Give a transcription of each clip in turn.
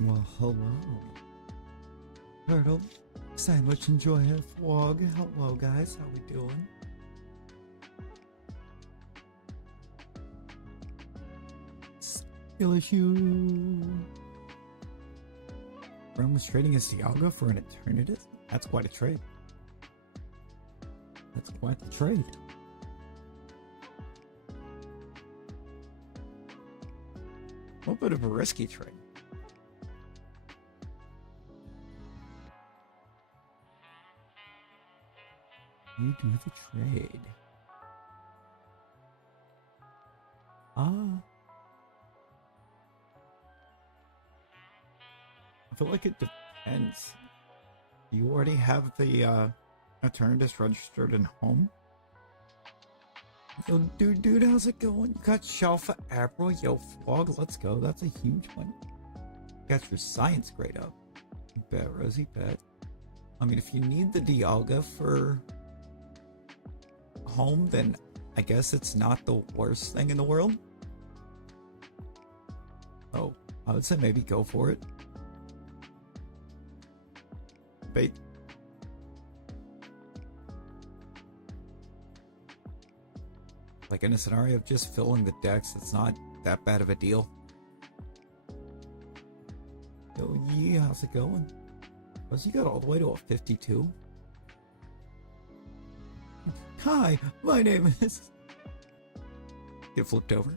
Well, hello. Turtle, Sandwich, Enjoy it, Vlog. Hello, guys. How we doing? Skill issue. Rome was trading his Dialga for an Eternatus? That's quite a trade. That's quite the trade. A little bit of a risky trade. You do the trade. I feel like it depends. You already have the Eternatus registered in home? Yo, dude, how's it going? You got Shelfa April, yo, Vlog, let's go. That's a huge one. You got your science grade up. Bet, Rosie, bet. I mean, if you need the Dialga for home, then I guess it's not the worst thing in the world. Oh, I would say maybe go for it. Bait. Like in a scenario of just filling the decks, it's not that bad of a deal. Yo, yeah, how's it going? Was you got all the way to a 52? Hi, my name is... Get flipped over.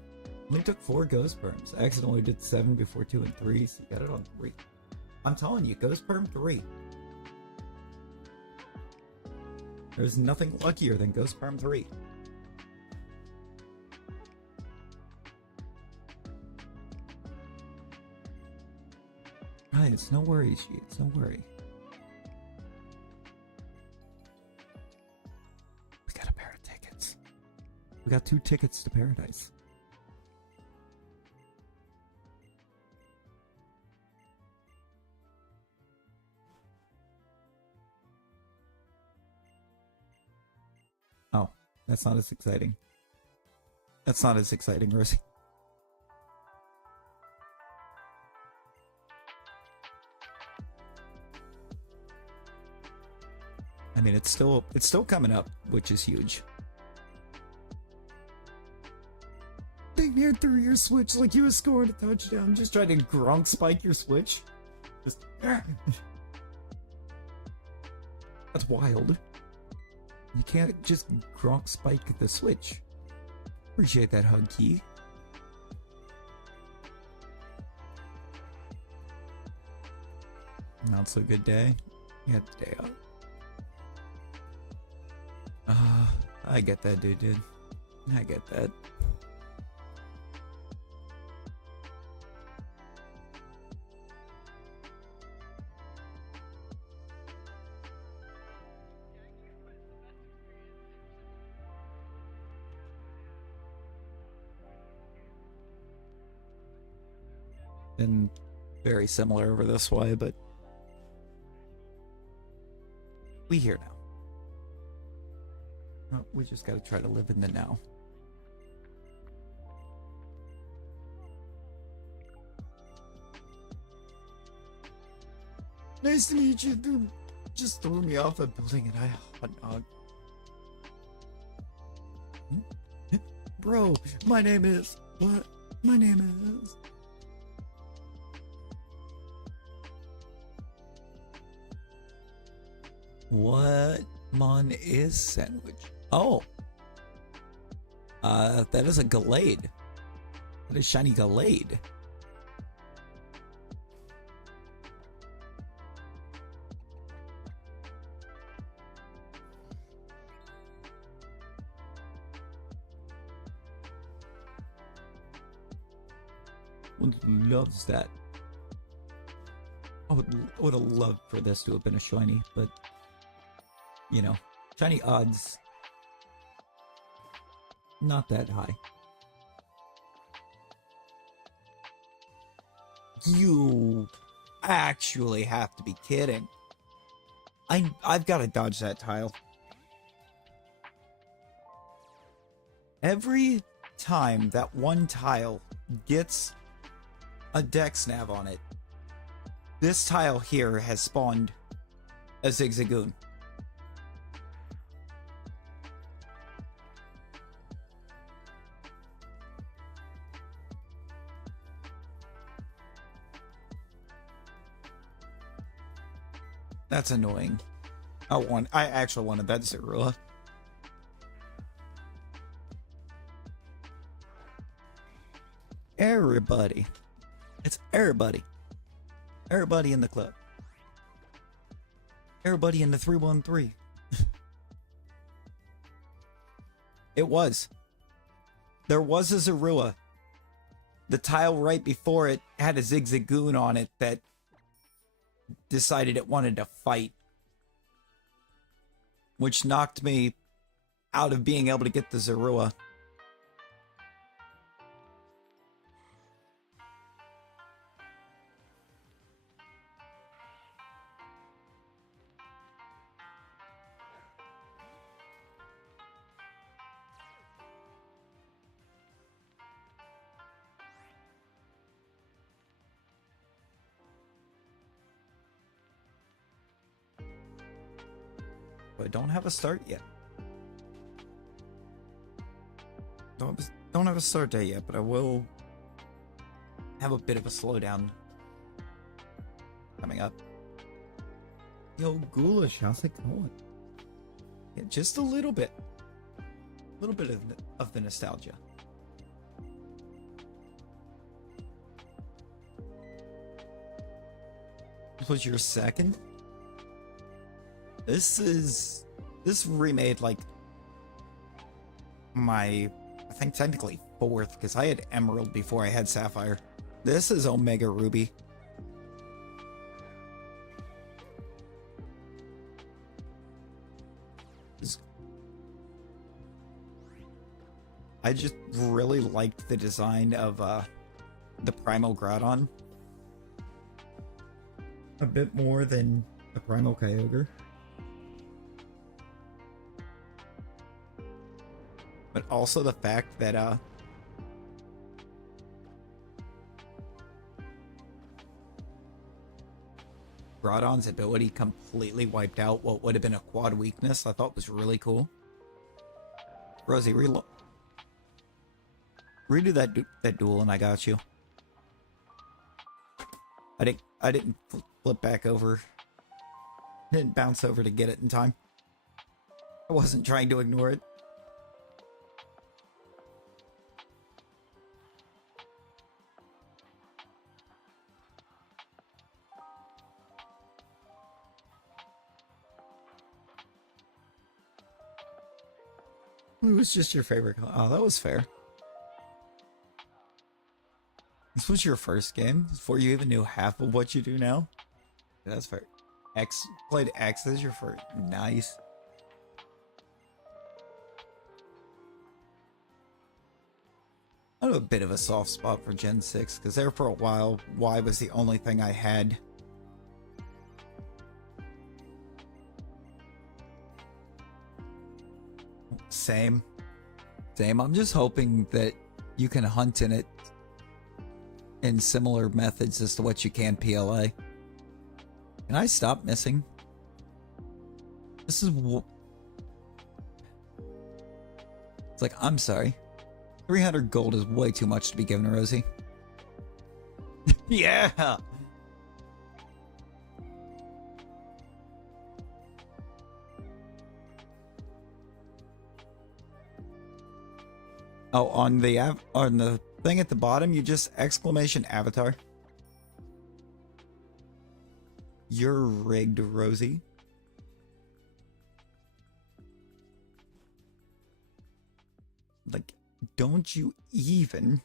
Only took 4 Ghost Perms. I accidentally did 7 before 2 and 3, so you got it on 3. I'm telling you, Ghost Perm 3. There's nothing luckier than Ghost Perm 3. Hi, it's no worry, it's no worry. We got a pair of tickets. We got 2 tickets to paradise. Oh, that's not as exciting. That's not as exciting, Rosie. I mean, it's still coming up, which is huge. Dang near through your switch like you were scoring a touchdown. Just tried to Gronk spike your switch. Just that's wild. You can't just Gronk spike the switch. Appreciate that hug, Key. Not so good day. You had the day off. I get that, dude. I get that. Been very similar over this way, but we here now. Oh, we just gotta try to live in the now. Nice to meet you, dude. Just threw me off a building and I hot dog. Bro, my name is... What? My name is... What mon is Sandwich? Oh. That is a Gallade. That is shiny Gallade. Loves that. I would have loved for this to have been a shiny, but you know, shiny odds not that high. You actually have to be kidding. I've got to dodge that tile. Every time that one tile gets a dex nav on it, This tile here has spawned a Zigzagoon. That's annoying. I actually wanted that Zorua. Everybody. It's everybody. Everybody in the club. Everybody in the 313. It was. There was a Zorua. The tile right before it had a Zigzagoon on it that decided it wanted to fight, which knocked me out of being able to get the Zorua. But I don't have a start yet. Don't have a start date yet, but I will have a bit of a slowdown coming up. Yo, Ghoulish, how's it going? Yeah, just a little bit. A little bit of the nostalgia. This was your second? This remade like my, I think technically fourth, because I had Emerald before I had Sapphire. This is Omega Ruby. I just really liked the design of the Primal Groudon. A bit more than the Primal Kyogre. But also the fact that Groudon's ability completely wiped out what would have been a quad weakness, I thought was really cool. Rosie, redo that duel and I got you. I didn't flip back over. Didn't bounce over to get it in time. I wasn't trying to ignore it. Who was just your favorite? Oh, that was fair. This was your first game before you even knew half of what you do now. Yeah, that's fair. Played X as your first. Nice. I have a bit of a soft spot for Gen 6 because there for a while, Y was the only thing I had. Same. I'm just hoping that you can hunt in it in similar methods as to what you can PLA. Can I stop missing? This is... It's like, I'm sorry. 300 gold is way too much to be given to Rosie. Yeah! Oh, on the thing at the bottom, you just exclamation avatar. You're rigged, Rosie. Like, don't you even...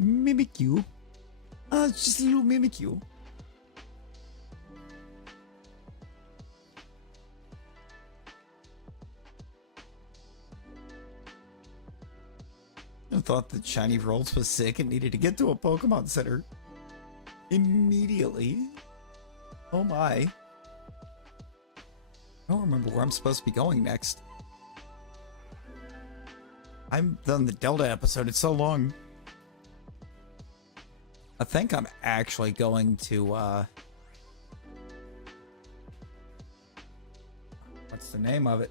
Mimikyu. It's just a little Mimikyu. I thought that Shiny Rolls was sick and needed to get to a Pokemon Center immediately. Oh my. I don't remember where I'm supposed to be going next. I've done the Delta episode, it's so long. I think I'm actually going to, what's the name of it?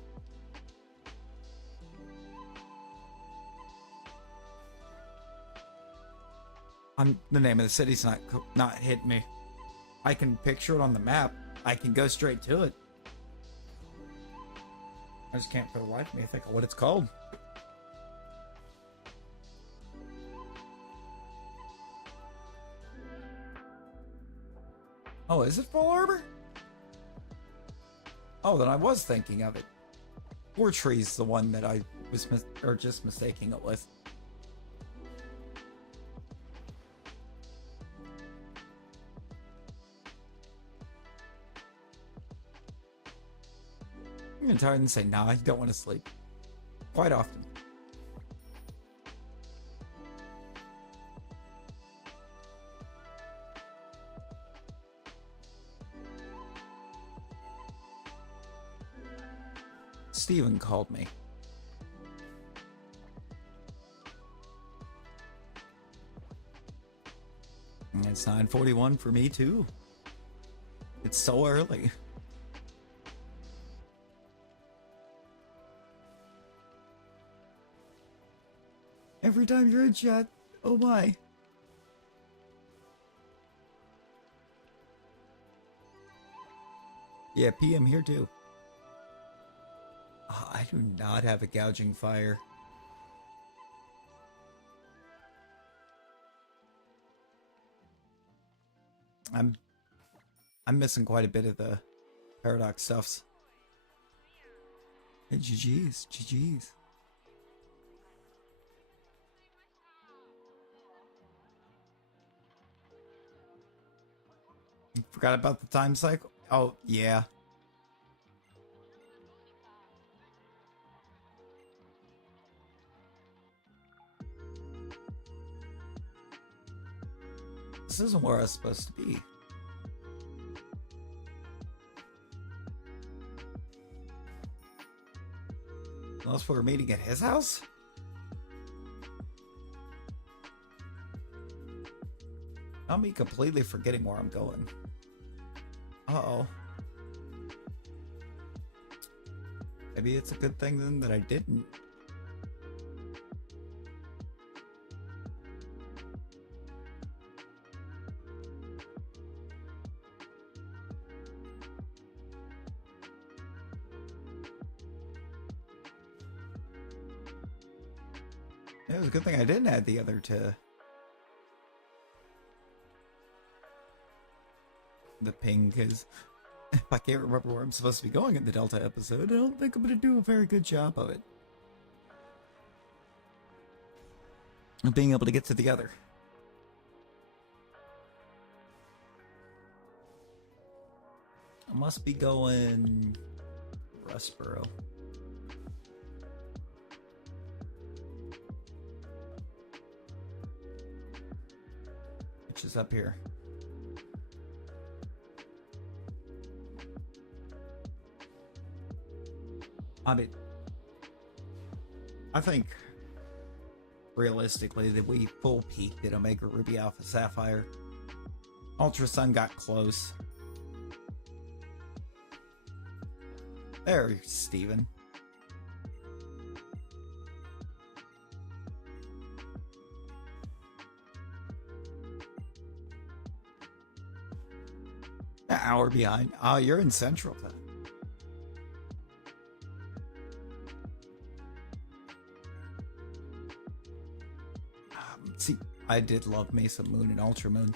The name of the city's not hitting me. I can picture it on the map. I can go straight to it. I just can't for the life of me think of what it's called. Oh, is it Full Arbor? Oh, then I was thinking of it. Four Trees, the one that I was just mistaking it with. I'm gonna tired and say, nah, I don't want to sleep. Quite often. Steven called me. And it's 9:41 for me too. It's so early. Every time you're in chat, oh my. Yeah, PM here too. Oh, I do not have a gouging fire. I'm missing quite a bit of the paradox stuffs. Hey, GG's, GG's. Forgot about the time cycle? Oh, yeah. This isn't where I was supposed to be. Unless we're meeting at his house? I'm me completely forgetting where I'm going. Uh-oh. Maybe it's a good thing then that I didn't. It was a good thing I didn't add the other to the ping, because if I can't remember where I'm supposed to be going in the Delta episode, I don't think I'm going to do a very good job of it. Of being able to get to the other. I must be going Rustboro. Which is up here. I mean, I think realistically that we full peaked at Omega Ruby Alpha Sapphire. Ultra Sun got close. There, Steven. An hour behind. Oh, you're in Central then. See, I did love Mesa Moon and Ultra Moon.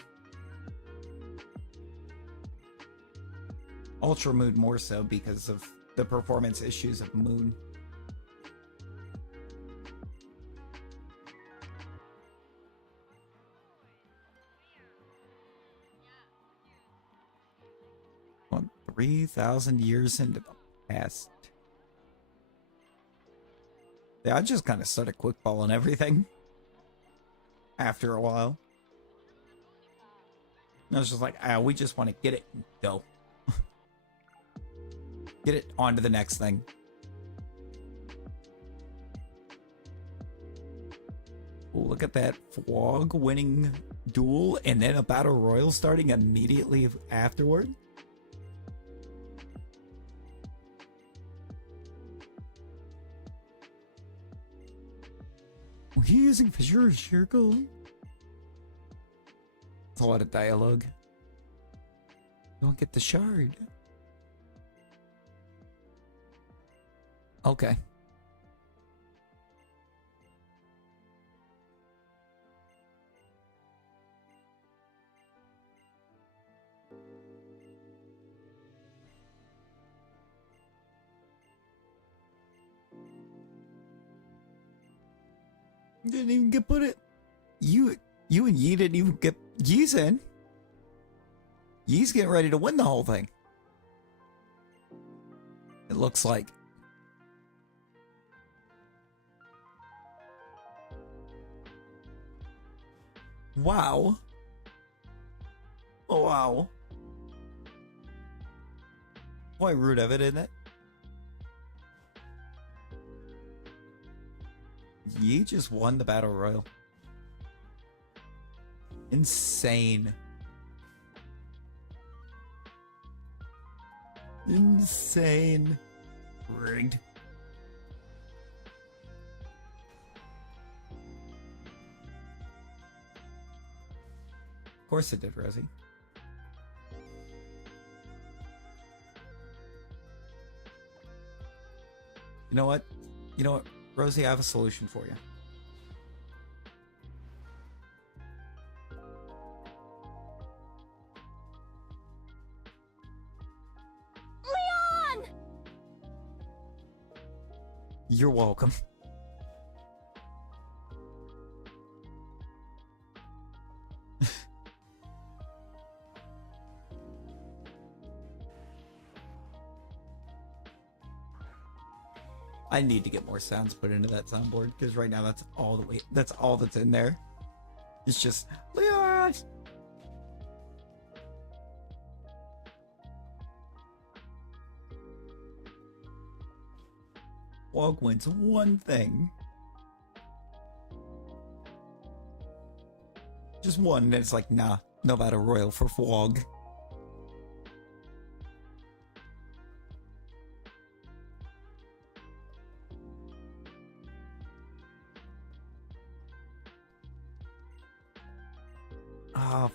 Ultra Moon more so because of the performance issues of Moon. 3,000 years into the past. Yeah, I just kind of started quickballing everything after a while. I was just like, we just want to get it and go. Get it onto the next thing. Oh, look at that Fwog winning duel and then a battle royal starting immediately afterward. Were you using Fissure Circle? It's a lot of dialogue. Don't get the shard. Okay. Didn't even get put it. You and Yi didn't even get Yi's in. Yi's getting ready to win the whole thing. It looks like. Wow. Oh, wow. Quite rude of it, isn't it? Yi just won the battle royal. Insane. Insane. Rigged. Of course it did, Rosie. You know what? You know what, Rosie, I have a solution for you. Leon! You're welcome. I need to get more sounds put into that soundboard because right now that's all that's in there. It's just Leon. Fwog wins one thing. Just one, and it's like, nah, no battle royal for Fwog.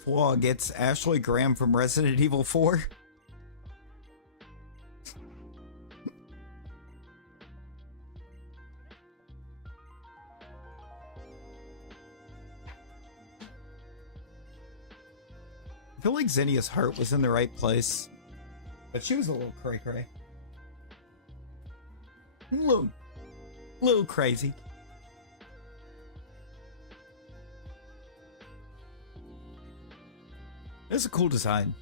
Fwog, it's Ashley Graham from Resident Evil 4. I feel like Zinnia's heart was in the right place, but she was a little cray-cray. Little crazy. It's a cool design.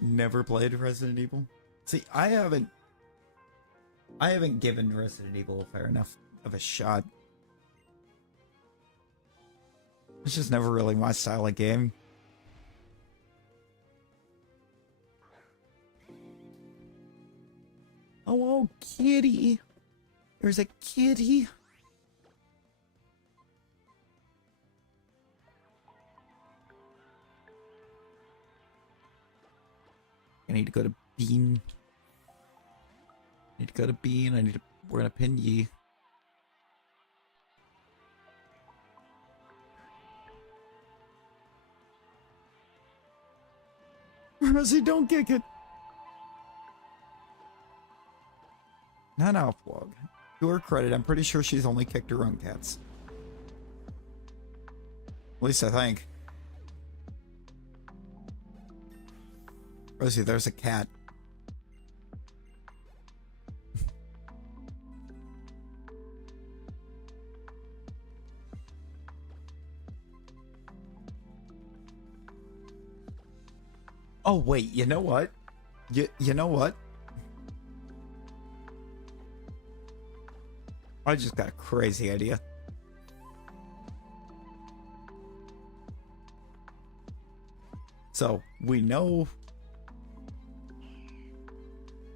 Never played Resident Evil. See, I haven't given Resident Evil a fair enough of a shot. It's just never really my style of game. Oh, kitty. There's a kitty. I need to go to Bean. We're gonna pin Yi. Rosie, don't kick it. No, Fwog. To her credit, I'm pretty sure she's only kicked her own cats. At least I think. Rosie, there's a cat. Oh, wait, you know what? You know what? I just got a crazy idea. So, we know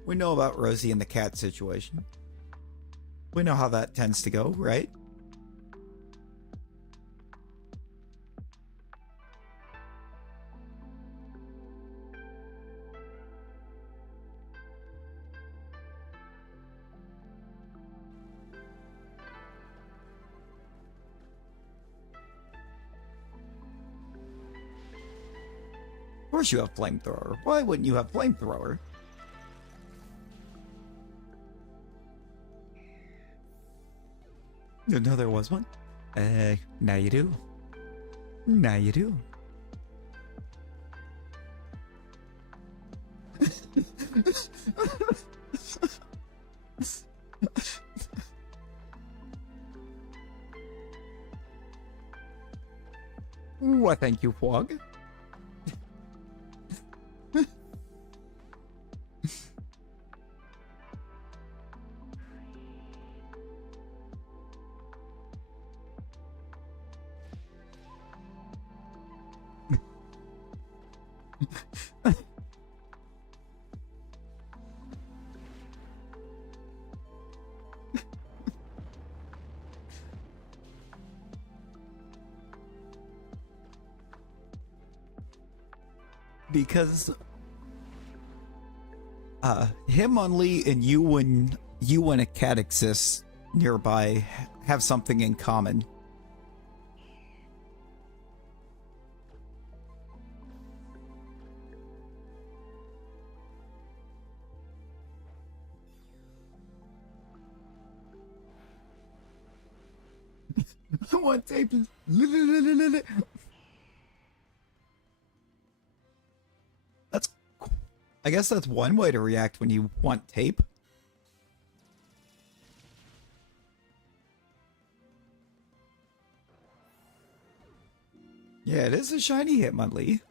about Rosie and the cat situation. We know how that tends to go, right? Of course you have flamethrower. Why wouldn't you have flamethrower? Didn't know there was one. Now you do. Now you do. Well, thank you, Fog. Because Hitmonlee and you and a cat exists nearby have something in common. What tape is... That's... I guess that's one way to react when you want tape. Yeah, it is a shiny Hitmonlee.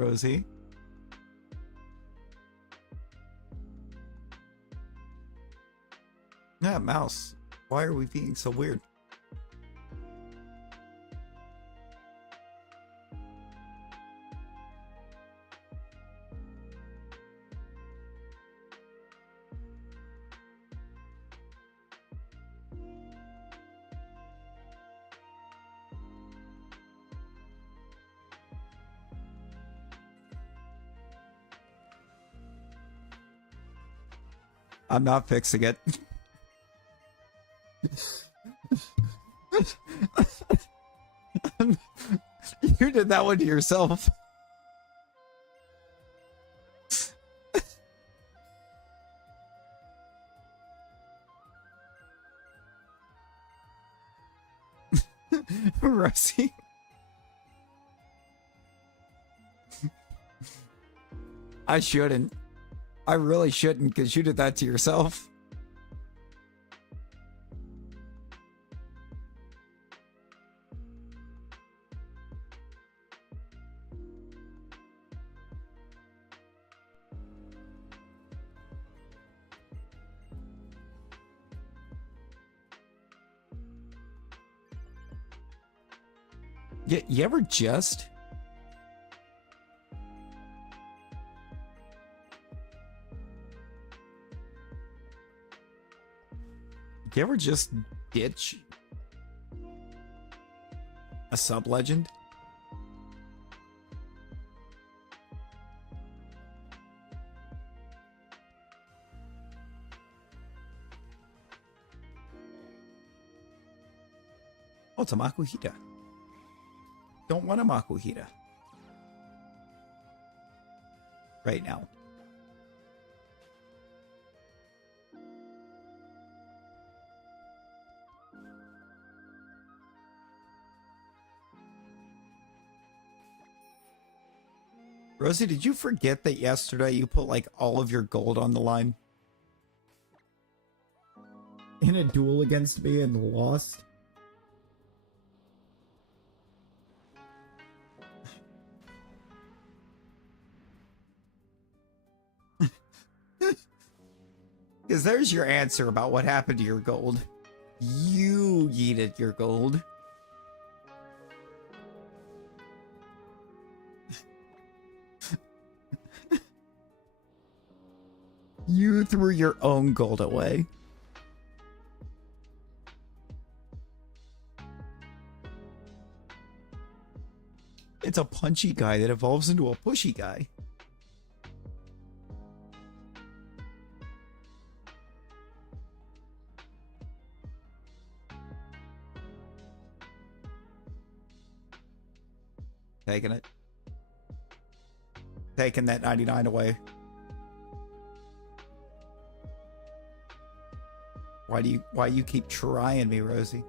Rosie? Yeah, Mouse. Why are we being so weird? I'm not fixing it. You did that one to yourself. Rosie. I shouldn't. I really shouldn't, because you did that to yourself. You ever just... You ever just ditch a sub-legend? Oh, it's a Makuhita. Don't want a Makuhita right now. Rosie, did you forget that yesterday you put like all of your gold on the line? In a duel against me and lost? Because there's your answer about what happened to your gold. You yeeted your gold. You threw your own gold away. It's a punchy guy that evolves into a pushy guy. Taking it. Taking that 99 away. Why you keep trying me, Rosie?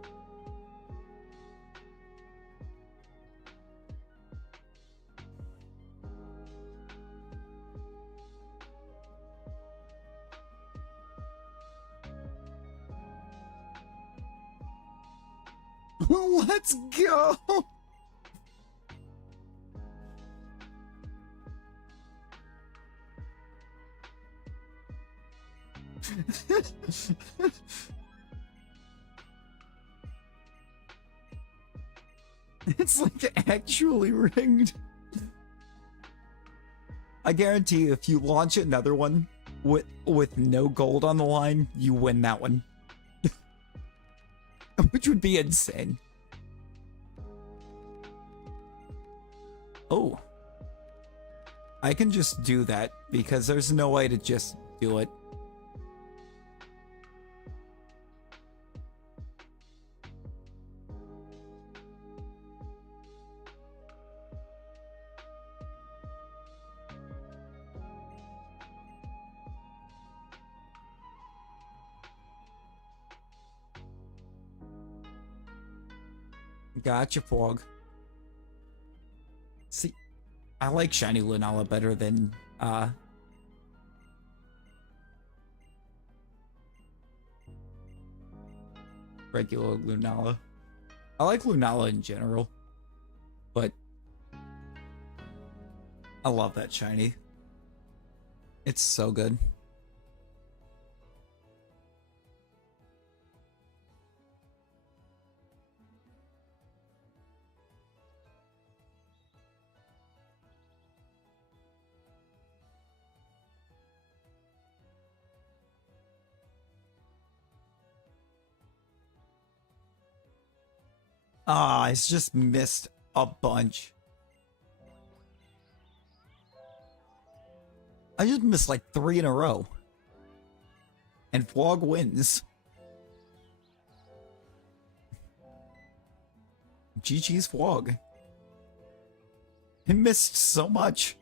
Let's go! It's like actually rigged. I guarantee you, if you launch another one with no gold on the line, you win that one. Which would be insane. Oh. I can just do that because there's no way to just do it. Gotcha, Fog. See, I like Shiny Lunala better than, regular Lunala. I like Lunala in general, but I love that Shiny. It's so good. Ah, it's just missed a bunch. I just missed like 3 in a row. And Fog wins. GG's Fog. He missed so much.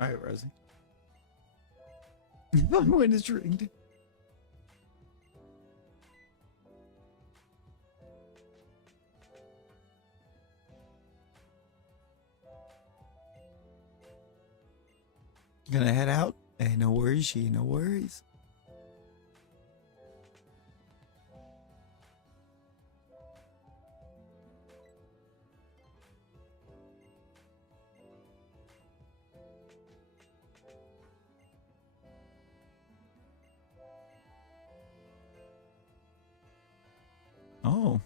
Alright, Rosie. My win is rigged. Gonna head out? Hey, no worries, she, no worries. Oh.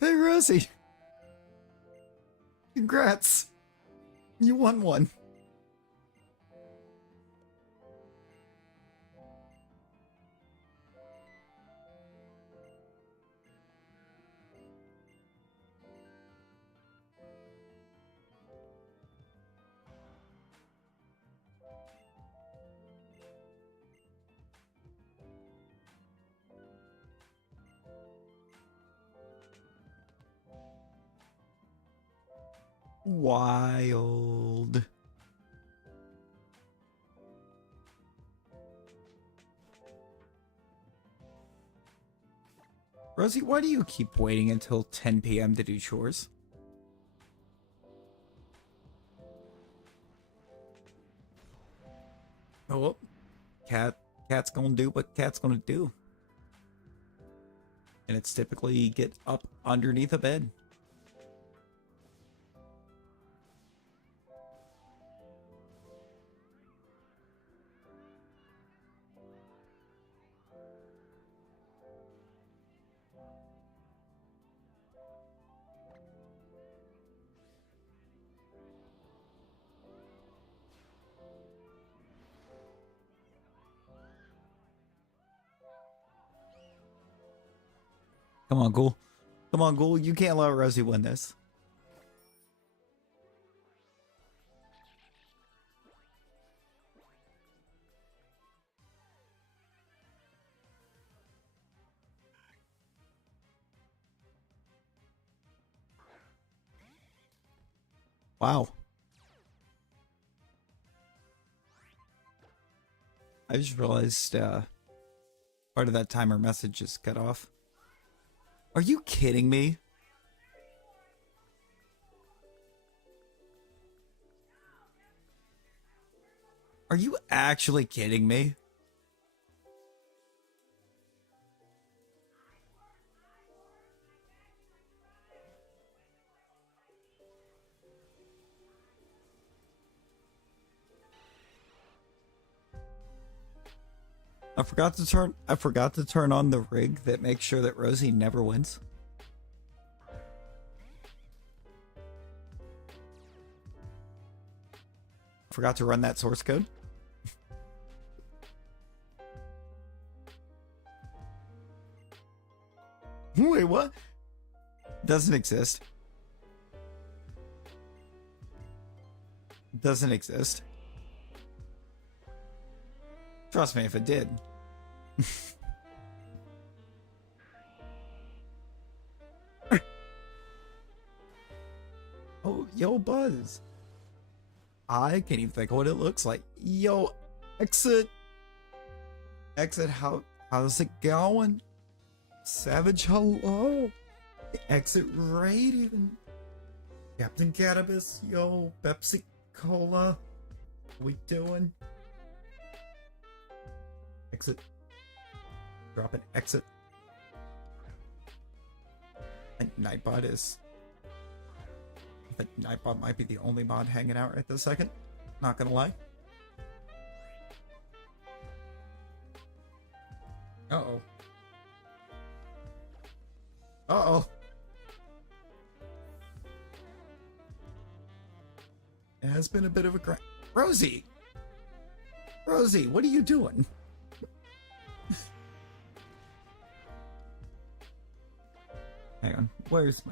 Hey, Rosie. Congrats. You won one. Wild. Rosie, why do you keep waiting until 10 p.m. to do chores? Oh, well, cat's gonna do what cat's gonna do. And it's typically get up underneath a bed. Come on, Ghoul. Come on, Ghoul. You can't let Rosie win this. Wow. I just realized part of that timer message just cut off. Are you kidding me? Are you actually kidding me? I forgot to turn on the rig that makes sure that Rosie never wins. Forgot to run that source code. Wait, what? Doesn't exist. Doesn't exist. Trust me, if it did. Oh, yo, Buzz. I can't even think of what it looks like. Yo, exit. Exit, how's it going? Savage, hello. Exit Raiden. Captain Cannabis, yo, Pepsi Cola. What we doing? Exit. Drop an exit. And Nightbot is... I think Nightbot might be the only mod hanging out right this second. Not gonna lie. Uh-oh. Uh-oh. It has been a bit of a grind. Rosie! Rosie, what are you doing? Hang on. Where's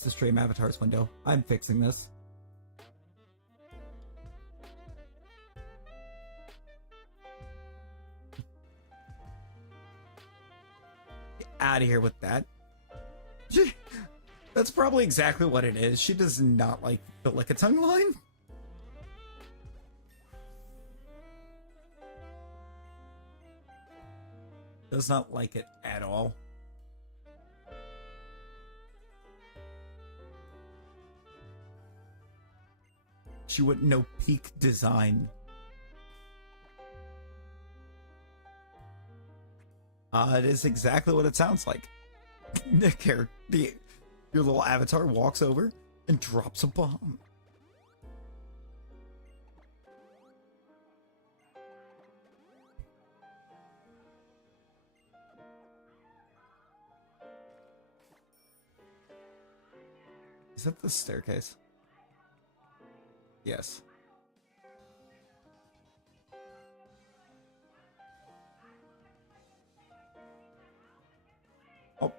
the stream avatars window? I'm fixing this. Get out of here with that. That's probably exactly what it is. She does not like the lick-a-tongue line. Does not like it at all. She wouldn't know peak design. It is exactly what it sounds like. Your little avatar walks over and drops a bomb. Is that the staircase? Yes. Oh.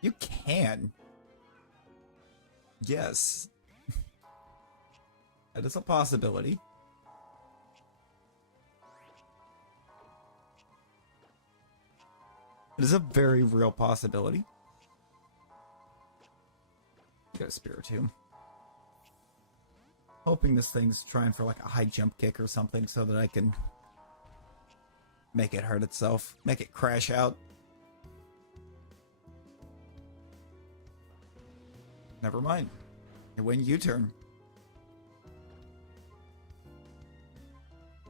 You can. Yes. That is a possibility. It is a very real possibility. Go Spiritomb. Hoping this thing's trying for like a high jump kick or something so that I can make it hurt itself. Make it crash out. Never mind. It went U-turn.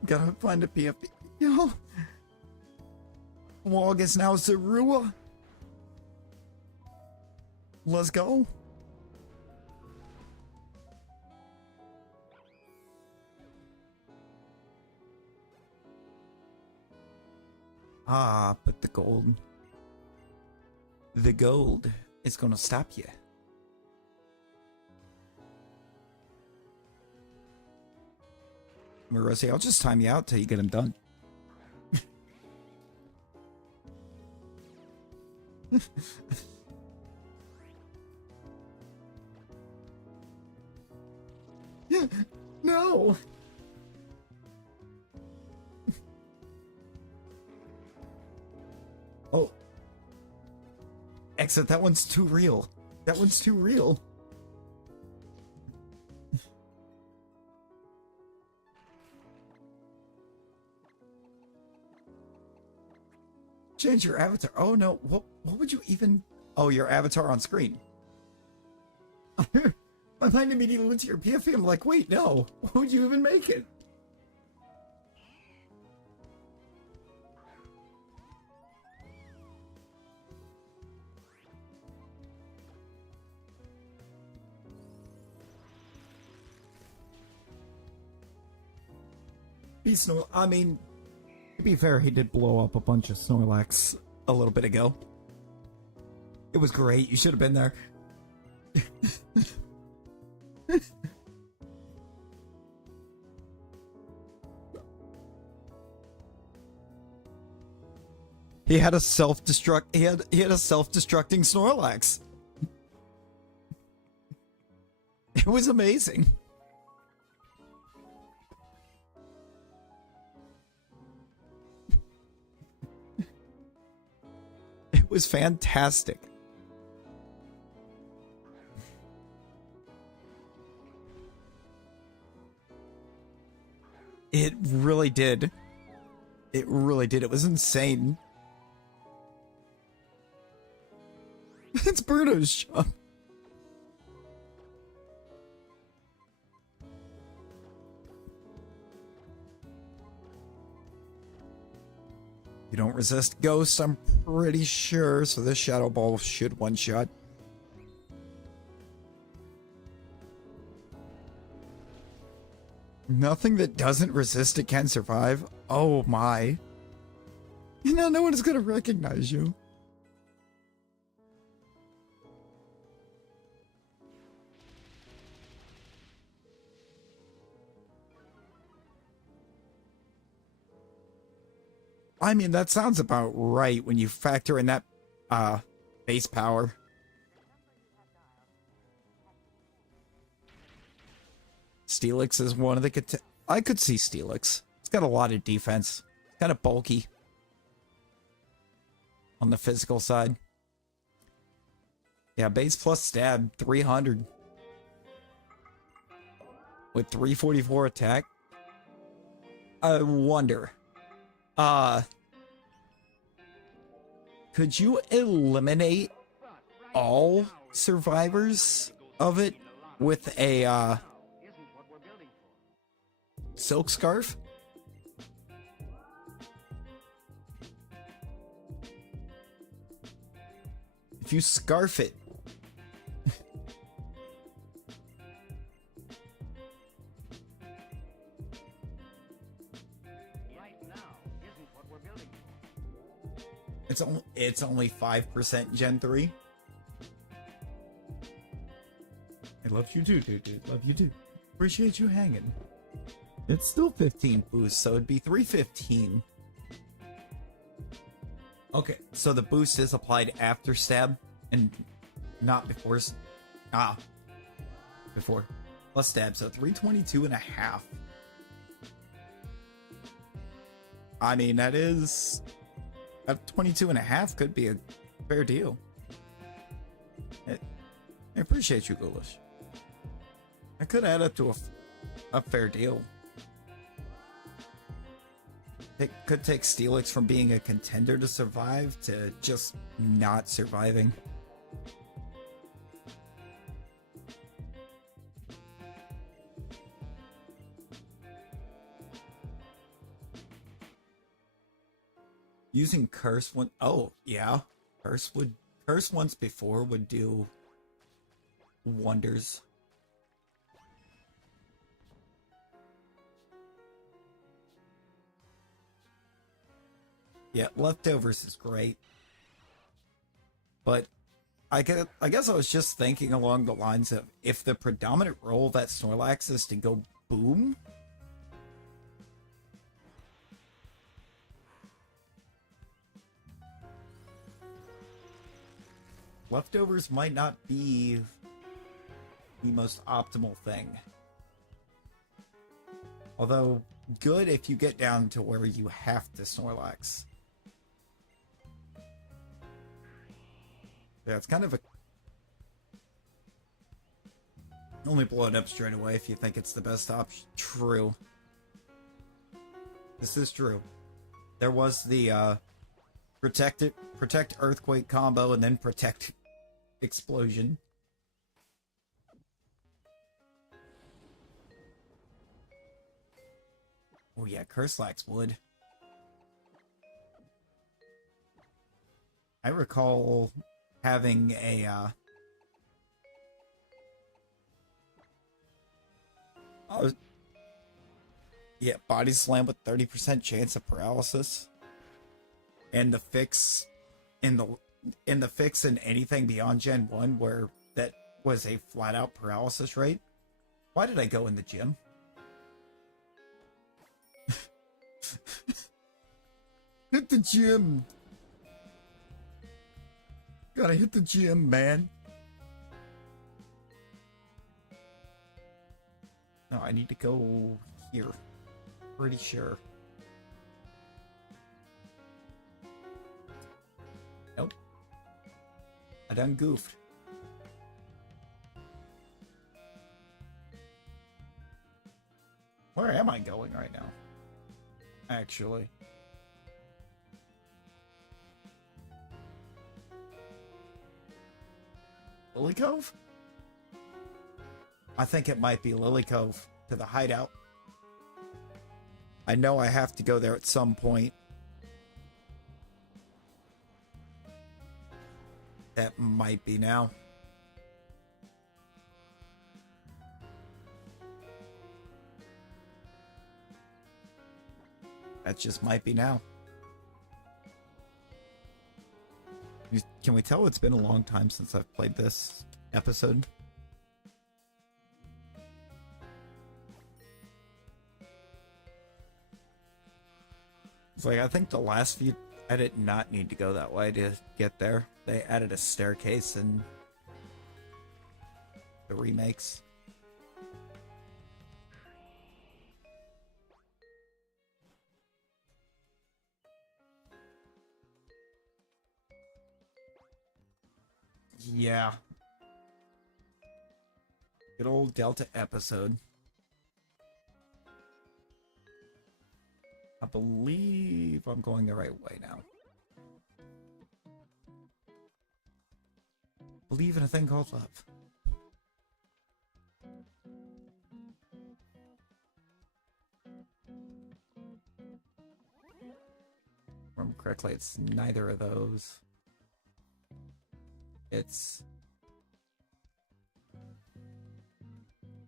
Gotta find a PFP. Yo. Wog is now Zorua. Let's go. Ah, but the gold is gonna stop you. Rosie, I'll just time you out till you get him done. Yeah, no. Oh. Exit, that one's too real. That one's too real. Change your avatar. Oh no, what would you even... Oh, your avatar on screen. My mind immediately went to your PFP. I'm like, wait, no. What would you even make it? Snow. I mean, to be fair, he did blow up a bunch of Snorlax a little bit ago. It was great. You should have been there. He had a self-destruct. He had a self-destructing Snorlax. It was amazing. It was fantastic. It really did. It really did. It was insane. It's Bruno's shop. You don't resist ghosts, I'm pretty sure, so this Shadow Ball should one-shot. Nothing that doesn't resist it can survive. Oh my. You know, no one is gonna recognize you. I mean, that sounds about right when you factor in that base power. Steelix is one of the... I could see Steelix. It's got a lot of defense. It's kind of bulky on the physical side. Yeah, base plus stab, 300. With 344 attack. I wonder... could you eliminate all survivors of it with a, silk scarf? If you scarf it. It's only 5% Gen 3. I love you too, dude. Love you too. Appreciate you hanging. It's still 15 boost, so it'd be 315. Okay, so the boost is applied after stab and not before. Before. Plus stab, so 322 and a half. I mean, that is... At 22 and a half could be a fair deal. I appreciate you, Ghoulish. I could add up to a fair deal. It could take Steelix from being a contender to survive to just not surviving. Using Curse one, oh yeah, Curse once before would do wonders. Yeah, Leftovers is great. But I guess I was just thinking along the lines of, if the predominant role of that Snorlax is to go boom, Leftovers might not be the most optimal thing. Although, good if you get down to where you have to Snorlax. Yeah, it's kind of a... Only blow it up straight away if you think it's the best option. True. This is true. There was the, protect Earthquake combo and then protect Explosion. Oh yeah, Curselax would. I recall having a yeah, Body Slam with 30% chance of paralysis. And the fix in the fix in anything beyond Gen 1 where that was a flat out paralysis rate. Why did I go in the gym? Hit the gym. Gotta hit the gym, man. No, I need to go here. Pretty sure. Nope. I done goofed. Where am I going right now? Actually. Lily Cove? I think it might be Lily Cove to the hideout. I know I have to go there at some point. That might be now. That just might be now. Can we tell it's been a long time since I've played this episode? It's like, I think the last few, I did not need to go that way to get there. They added a staircase in the remakes. Yeah. Good old Delta episode. I believe I'm going the right way now. Believe in a thing called love. Remember correctly, it's neither of those. It's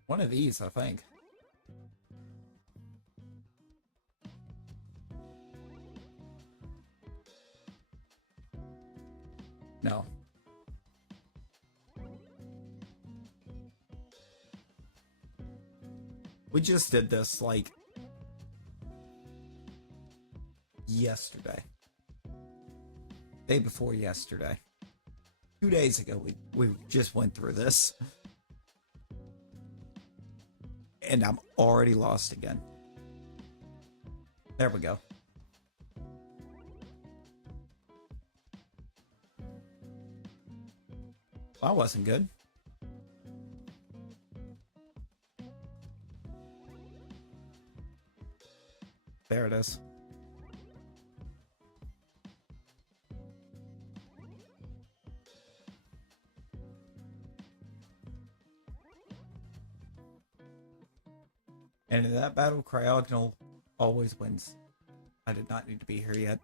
one of these, I think. No. We just did this, like, yesterday. Day before yesterday. 2 days ago, we just went through this. And I'm already lost again. There we go. Well, that wasn't good. this. And in that battle, Cryogonal always wins. I did not need to be here yet.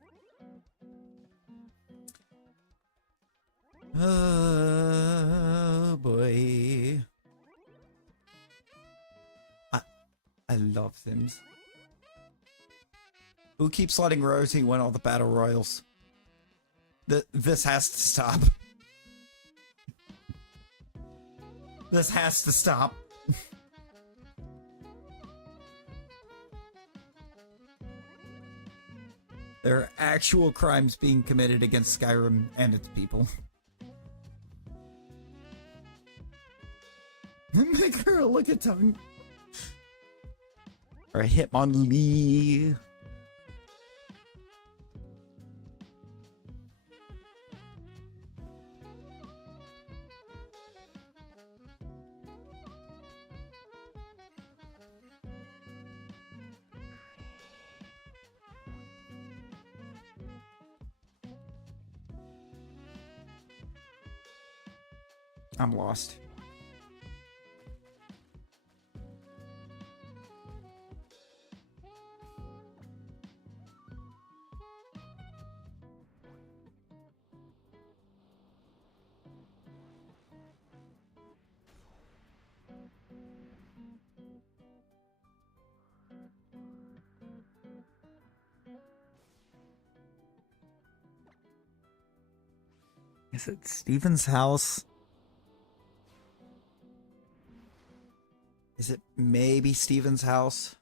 Oh boy. I love Sims. Who keeps letting Rosie win all the battle royals? This has to stop. This has to stop. There are actual crimes being committed against Skyrim and its people. Make her a lick of tongue. Or a Hitmonlee. I'm lost. Is it Steven's house? Is it maybe Steven's house?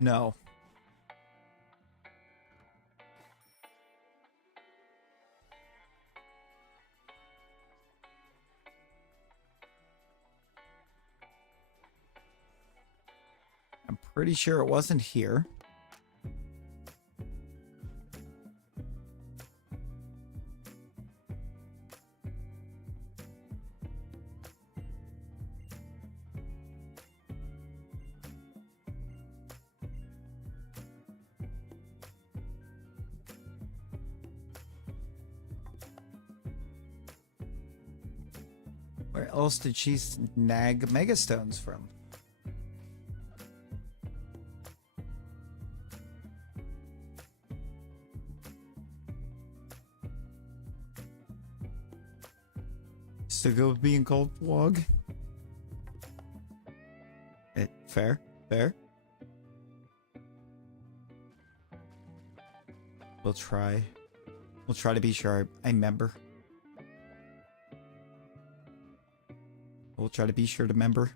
No. I'm pretty sure it wasn't here. Where else did she snag Megastones from? Still go with being called Vlog. Fair, fair. We'll try to be sure I remember. We'll try to be sure to remember.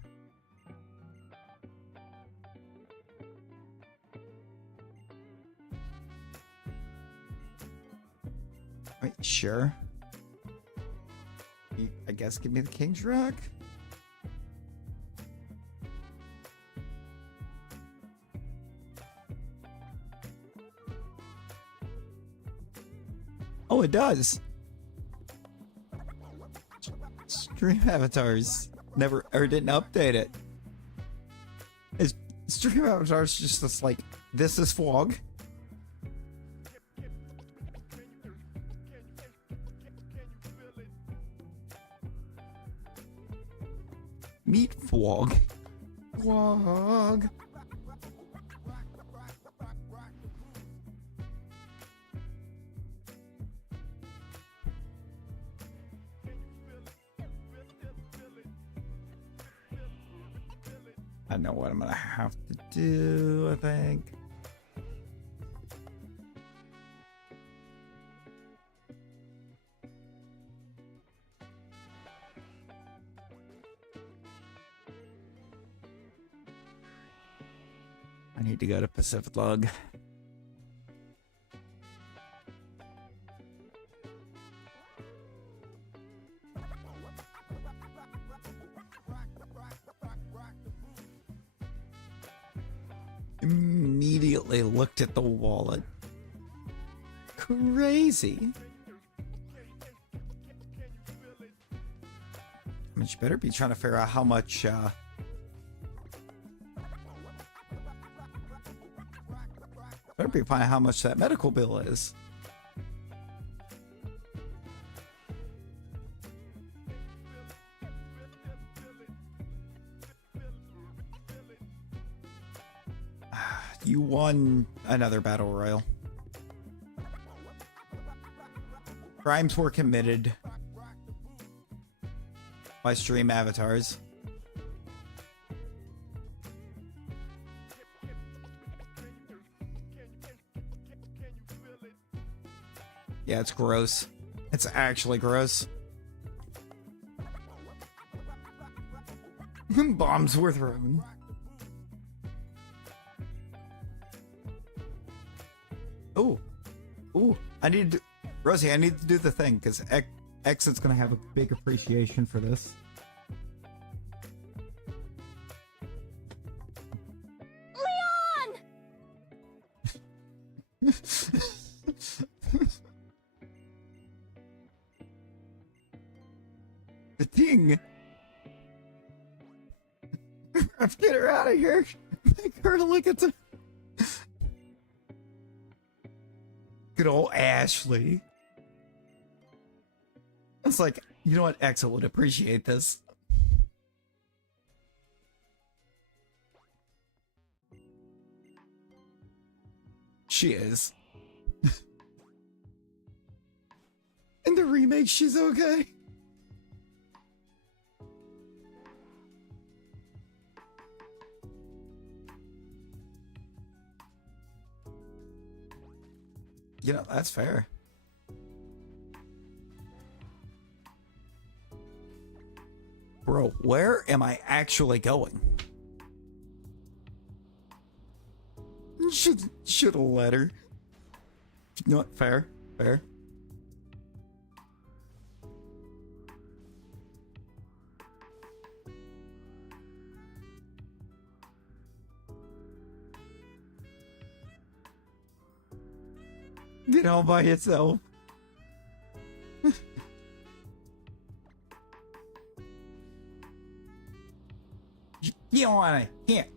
Wait, sure. I guess give me the King's Rock. Oh, it does. Stream avatars never or didn't update it. Is stream avatars just this like this is Fog? Meet Fog. Fog. I know what I'm gonna have to do, I think. I need to go to Pacific Log. Immediately looked at the wallet. Crazy. I'm But you better be trying to figure out how much, better be finding how much that medical bill is. You won another battle royal. Crimes were committed by stream avatars. Yeah, it's gross. It's actually gross. Bombs were thrown. Oh, ooh! I need to, Rosie. I need to do the thing because Exit's gonna have a big appreciation for this. Leon! The thing. Let's get her out of here. Make her look at the. Good old Ashley. It's like, you know what? Exo would appreciate this. She is. In the remake, she's okay. You know, that's fair. Bro, where am I actually going? Should have let her. You know what? Fair. Fair. Get all by itself. You don't wanna hit.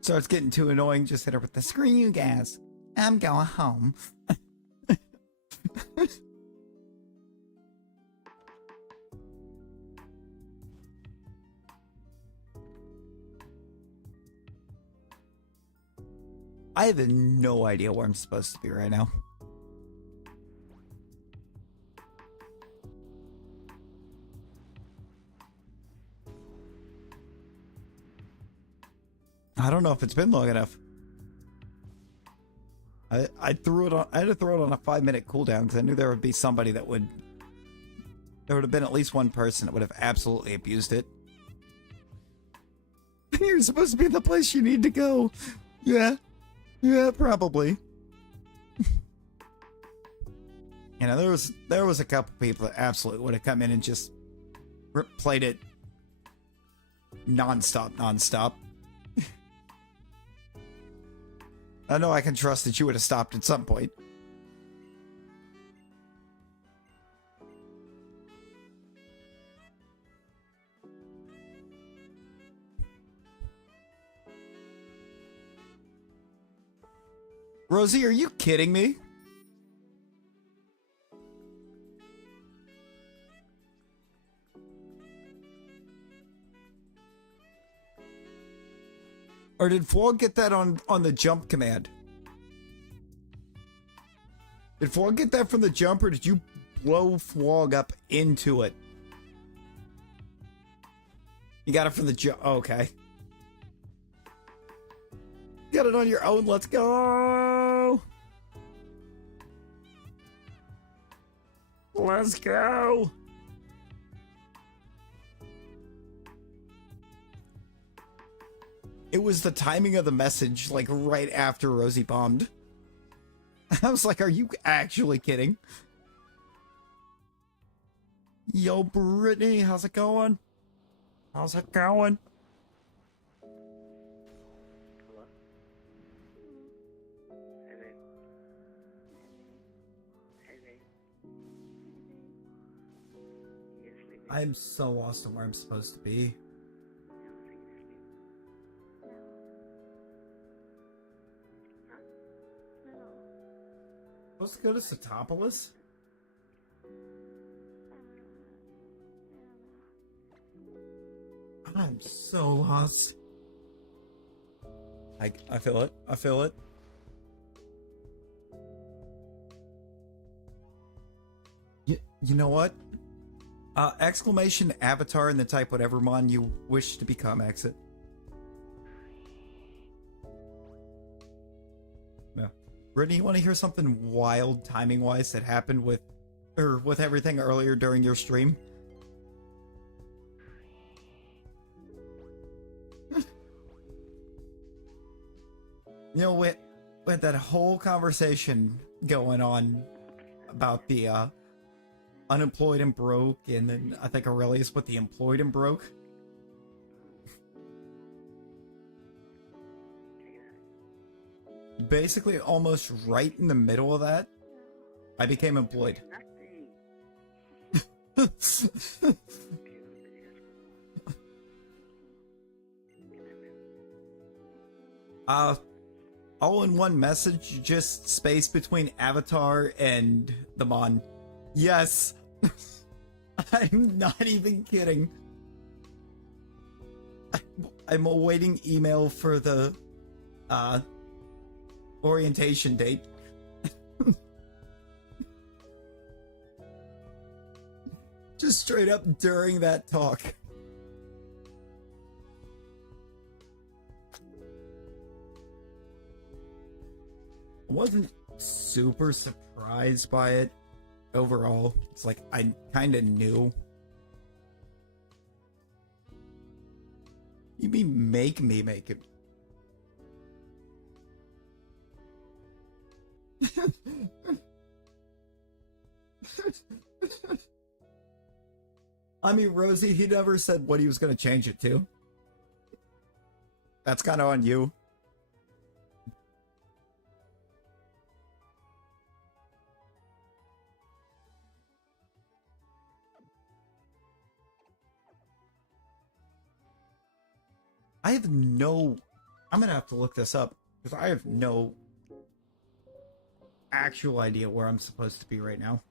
Starts getting too annoying, just hit her with the screen, you guys. I'm going home. I have no idea where I'm supposed to be right now. I don't know if it's been long enough. I threw it on. I had to throw it on a 5-minute cooldown because I knew there would be somebody that would. There would have been at least one person that would have absolutely abused it. You're supposed to be in the place you need to go. Yeah. Yeah, probably. You know, there was a couple people that absolutely would have come in and just played it nonstop. I know I can trust that you would have stopped at some point. Rosie, are you kidding me? Or did Fwog get that on the jump command? Did Fwog get that from the jump, or did you blow Fwog up into it? You got it from the jump. Oh, okay. Got it on your own. Let's go. Let's go. It was the timing of the message, like right after Rosie bombed. I was like, are you actually kidding? Yo, Brittany, how's it going? How's it going? Hello? Hey, babe. Hey, babe. You sleeping? I'm so lost on where I'm supposed to be. I don't think you're sleeping. Huh? Supposed to go to Satopolis? I'm so lost. I feel it. I feel it. You know what? Exclamation avatar and then type whatever mon you wish to become exit. No. Brittany, you want to hear something wild timing wise that happened with everything earlier during your stream? You know, with that whole conversation going on about the unemployed and broke, and then I think Aurelius with the employed and broke. Basically, almost right in the middle of that, I became employed. All in one message, just space between avatar and the mon. Yes! I'm not even kidding. I'm awaiting email for the, orientation date. Just straight up during that talk. I wasn't super surprised by it overall. It's like I kind of knew. You mean make me make it? I mean, Rosie, he never said what he was going to change it to. That's kind of on you. I have no... I'm going to have to look this up, because I have no actual idea where I'm supposed to be right now.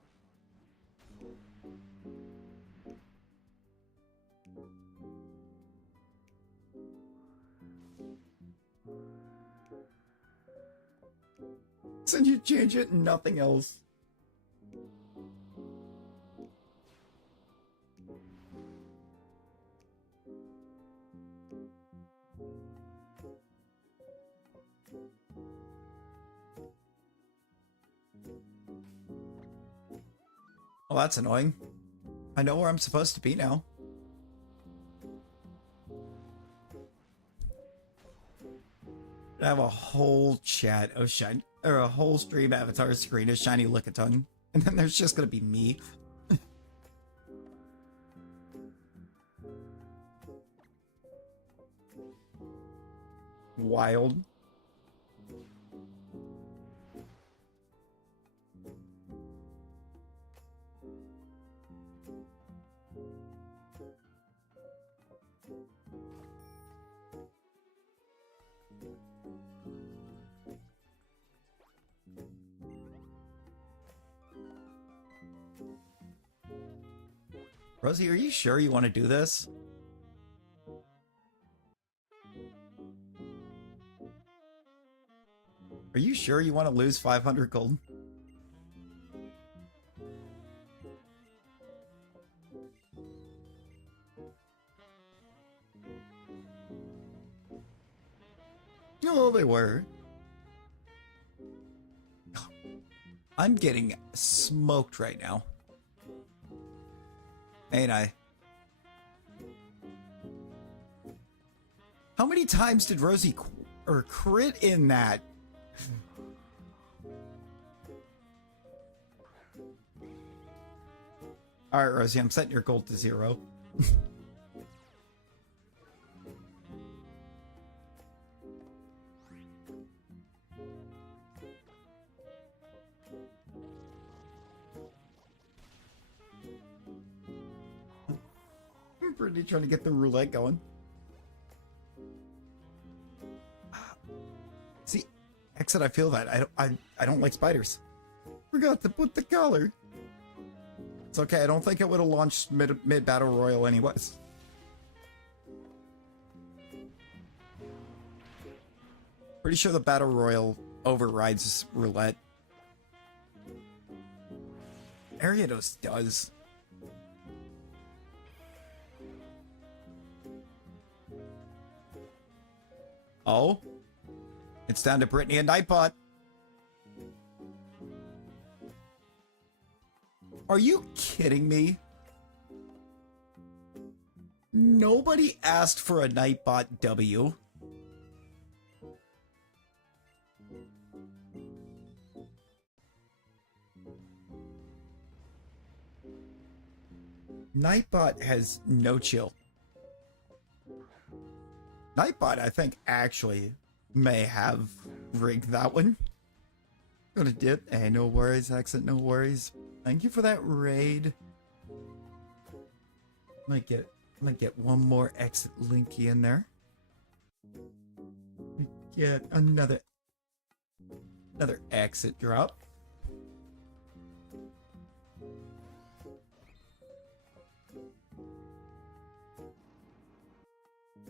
So you change it and nothing else. Well, that's annoying. I know where I'm supposed to be now. I have a whole chat of shiny, or a whole stream avatar screen of shiny Lickitung, and then there's just gonna be me. Wild. Rosie, are you sure you want to do this? Are you sure you want to lose 500 gold? Oh, they were. I'm getting smoked right now. Ain't I? How many times did Rosie crit in that? Alright, Rosie, I'm setting your gold to 0. Brittany trying to get the roulette going. See, Exit, I feel that. I don't like spiders. Forgot to put the collar. It's okay, I don't think it would have launched mid battle royal anyways. Pretty sure the battle royal overrides roulette. Ariados does. Oh, it's down to Brittany and Nightbot. Are you kidding me? Nobody asked for a Nightbot W. Nightbot has no chill. Nightbot, I think, actually may have rigged that one. Gonna dip. Hey, no worries, Exit, no worries. Thank you for that raid. Might get one more Exit Linky in there. Get another Exit drop.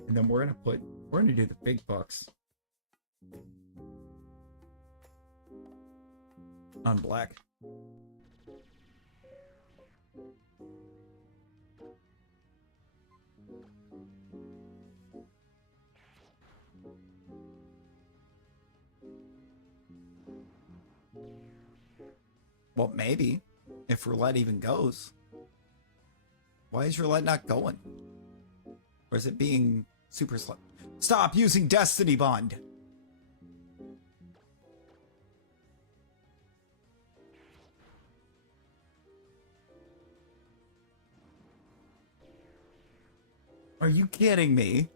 And then we're gonna do the big bucks on black. Well, maybe if roulette even goes. Why is roulette not going? Or is it being super slow? Stop using Destiny Bond! Are you kidding me?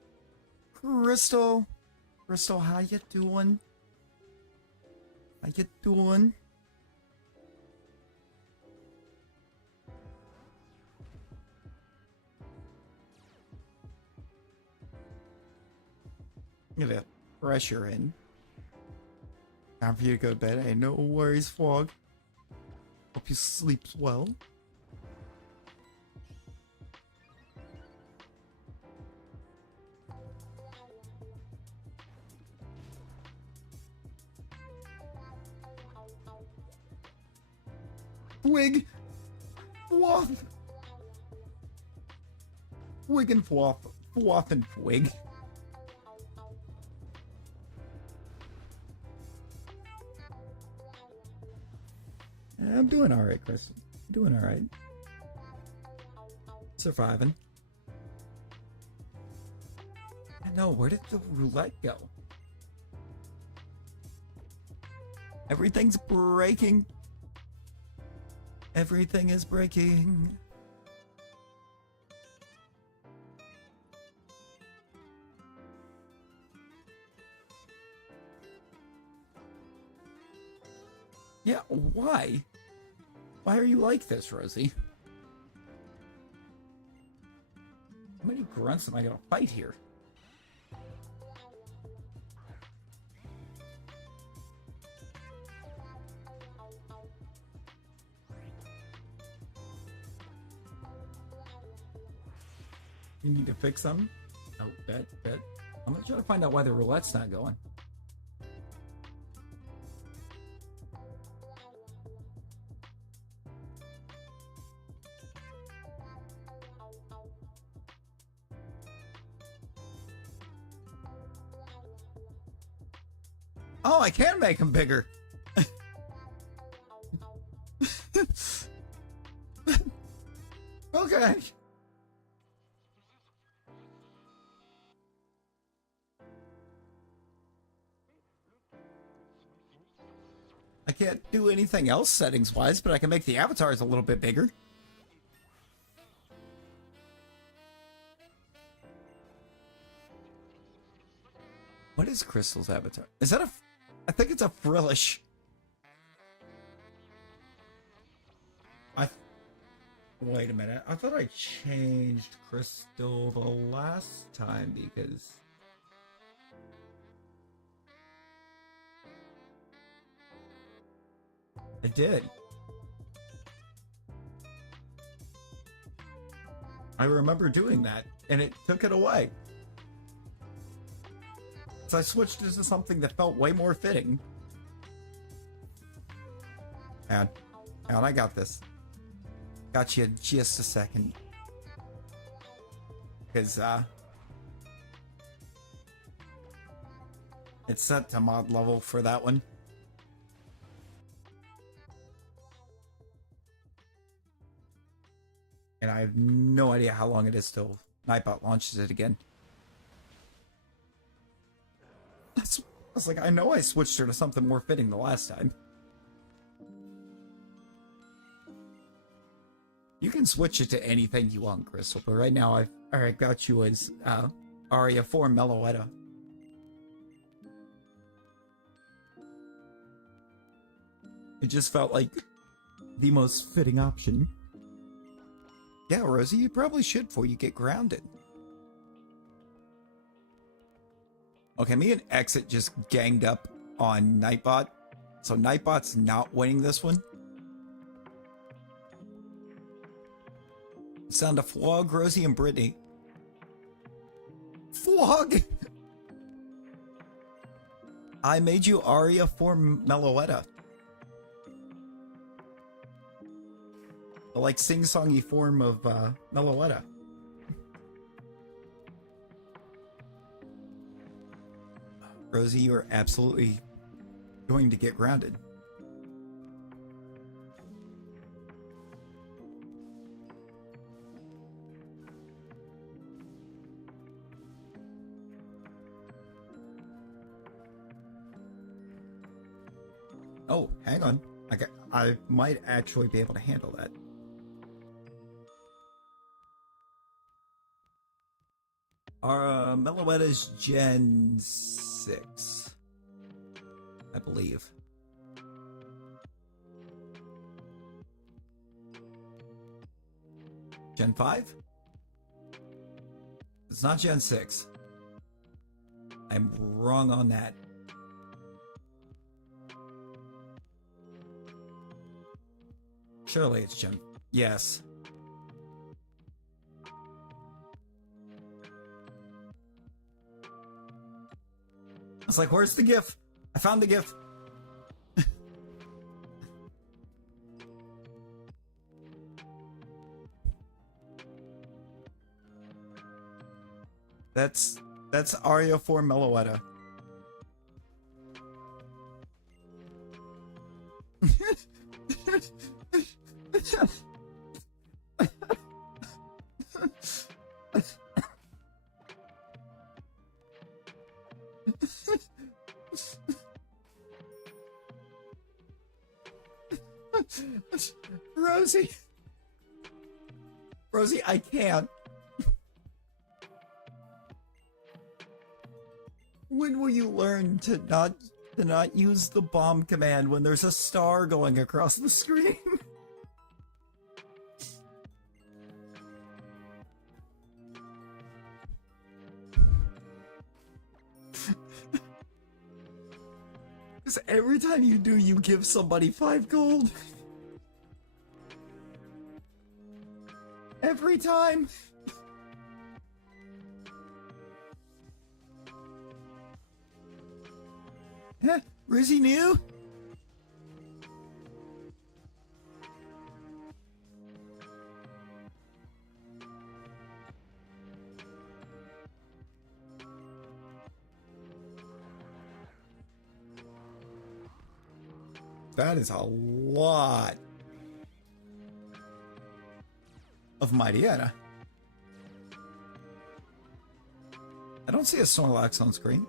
Crystal? Crystal, how you doing? How you doing? Get a pressure in. Time for you to go to bed. Hey, no worries, Fog. Hope you sleep well. Wig! Fwath! Wig and Fwath. Fwath and Wig. I'm doing alright, Chris. Doing alright. Surviving. I know, where did the roulette go? Everything's breaking. Everything is breaking. Yeah, why? Why are you like this, Rosie? How many grunts am I gonna fight here? You need to fix them? Oh, bet. I'm gonna try to find out why the roulette's not going. Oh, I can make them bigger. Okay. I can't do anything else settings-wise, but I can make the avatars a little bit bigger. What is Crystal's avatar? Is that a... I think it's a Frillish. Wait a minute. I thought I changed crystal the last time because... I did. I remember doing that, and it took it away. So I switched it to something that felt way more fitting. And I got this. Got you in just a second. Because, it's set to mod level for that one. And I have no idea how long it is till Nightbot launches it again. I was like, I know I switched her to something more fitting the last time. You can switch it to anything you want, Crystal, but right now I've got you as Aria for Meloetta. It just felt like the most fitting option. Yeah, Rosie, you probably should before you get grounded. Okay, me and Exit just ganged up on Nightbot. So Nightbot's not winning this one. It's down to Flog, Rosie, and Brittany. Flog! I made you Aria for Meloetta. The like sing-songy form of Meloetta. Rosie, you are absolutely going to get grounded. Oh, hang on. I might actually be able to handle that. Our Meloetta's Gen 6, I believe. Gen 5? It's not Gen 6. I'm wrong on that. Surely it's Gen... Yes. I was like, where's the GIF? I found the GIF. That's Aria for Meloetta. Rosie, I can't. When will you learn to not use the bomb command when there's a star going across the screen? Because every time you do, you give somebody 5 gold. Every time. Huh? Rizzy new? That is a lot of Mightyena. I don't see a Snorlax on screen.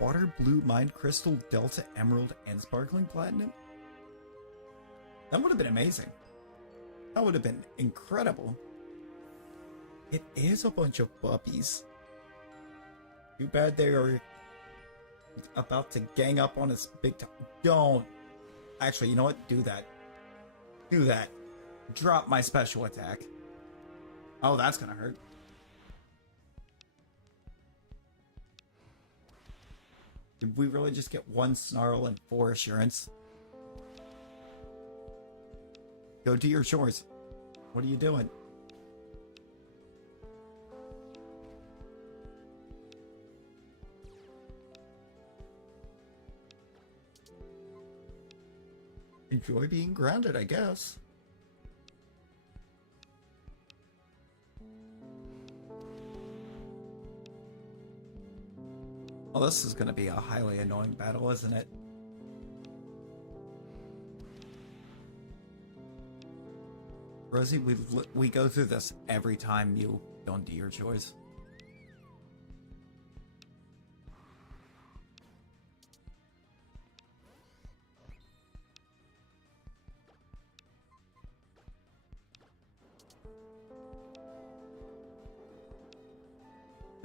Water, Blue, Mind Crystal, Delta, Emerald, and Sparkling Platinum? That would have been amazing. That would have been incredible. It is a bunch of puppies. Too bad they are about to gang up on us big time. Don't. Actually, you know what? Do that. Do that. Drop my special attack. Oh, that's gonna hurt. Did we really just get 1 snarl and 4 assurance? Go do your chores. What are you doing? Enjoy being grounded, I guess. Well, this is going to be a highly annoying battle, isn't it? Rosie, we go through this every time you don't do your chores.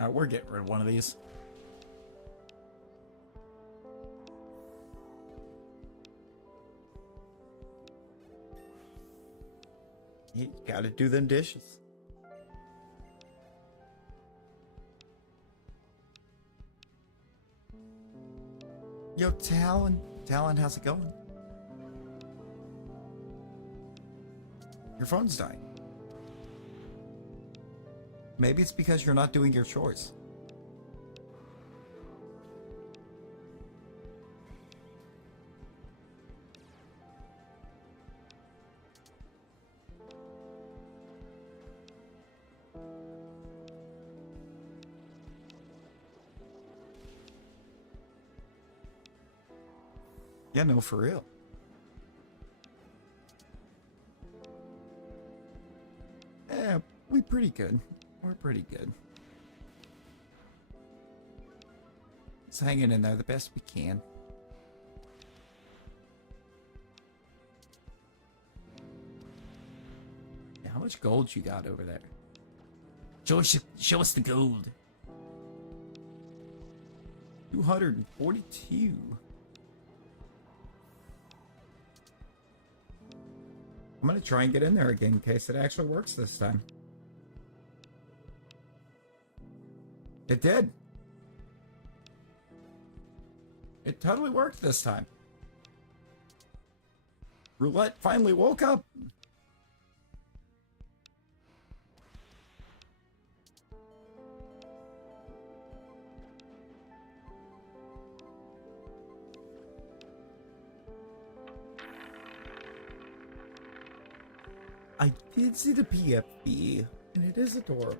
We're getting rid of one of these. You gotta do them dishes. Yo, Talon. Talon, how's it going? Your phone's dying. Maybe it's because you're not doing your chores. Yeah, no, for real. Yeah, we pretty good. We're pretty good. Just hanging in there the best we can. Yeah, how much gold you got over there? Show us the gold. 242. I'm gonna try and get in there again in case it actually works this time. It did. It totally worked this time. Roulette finally woke up. I did see the PFB, and it is adorable.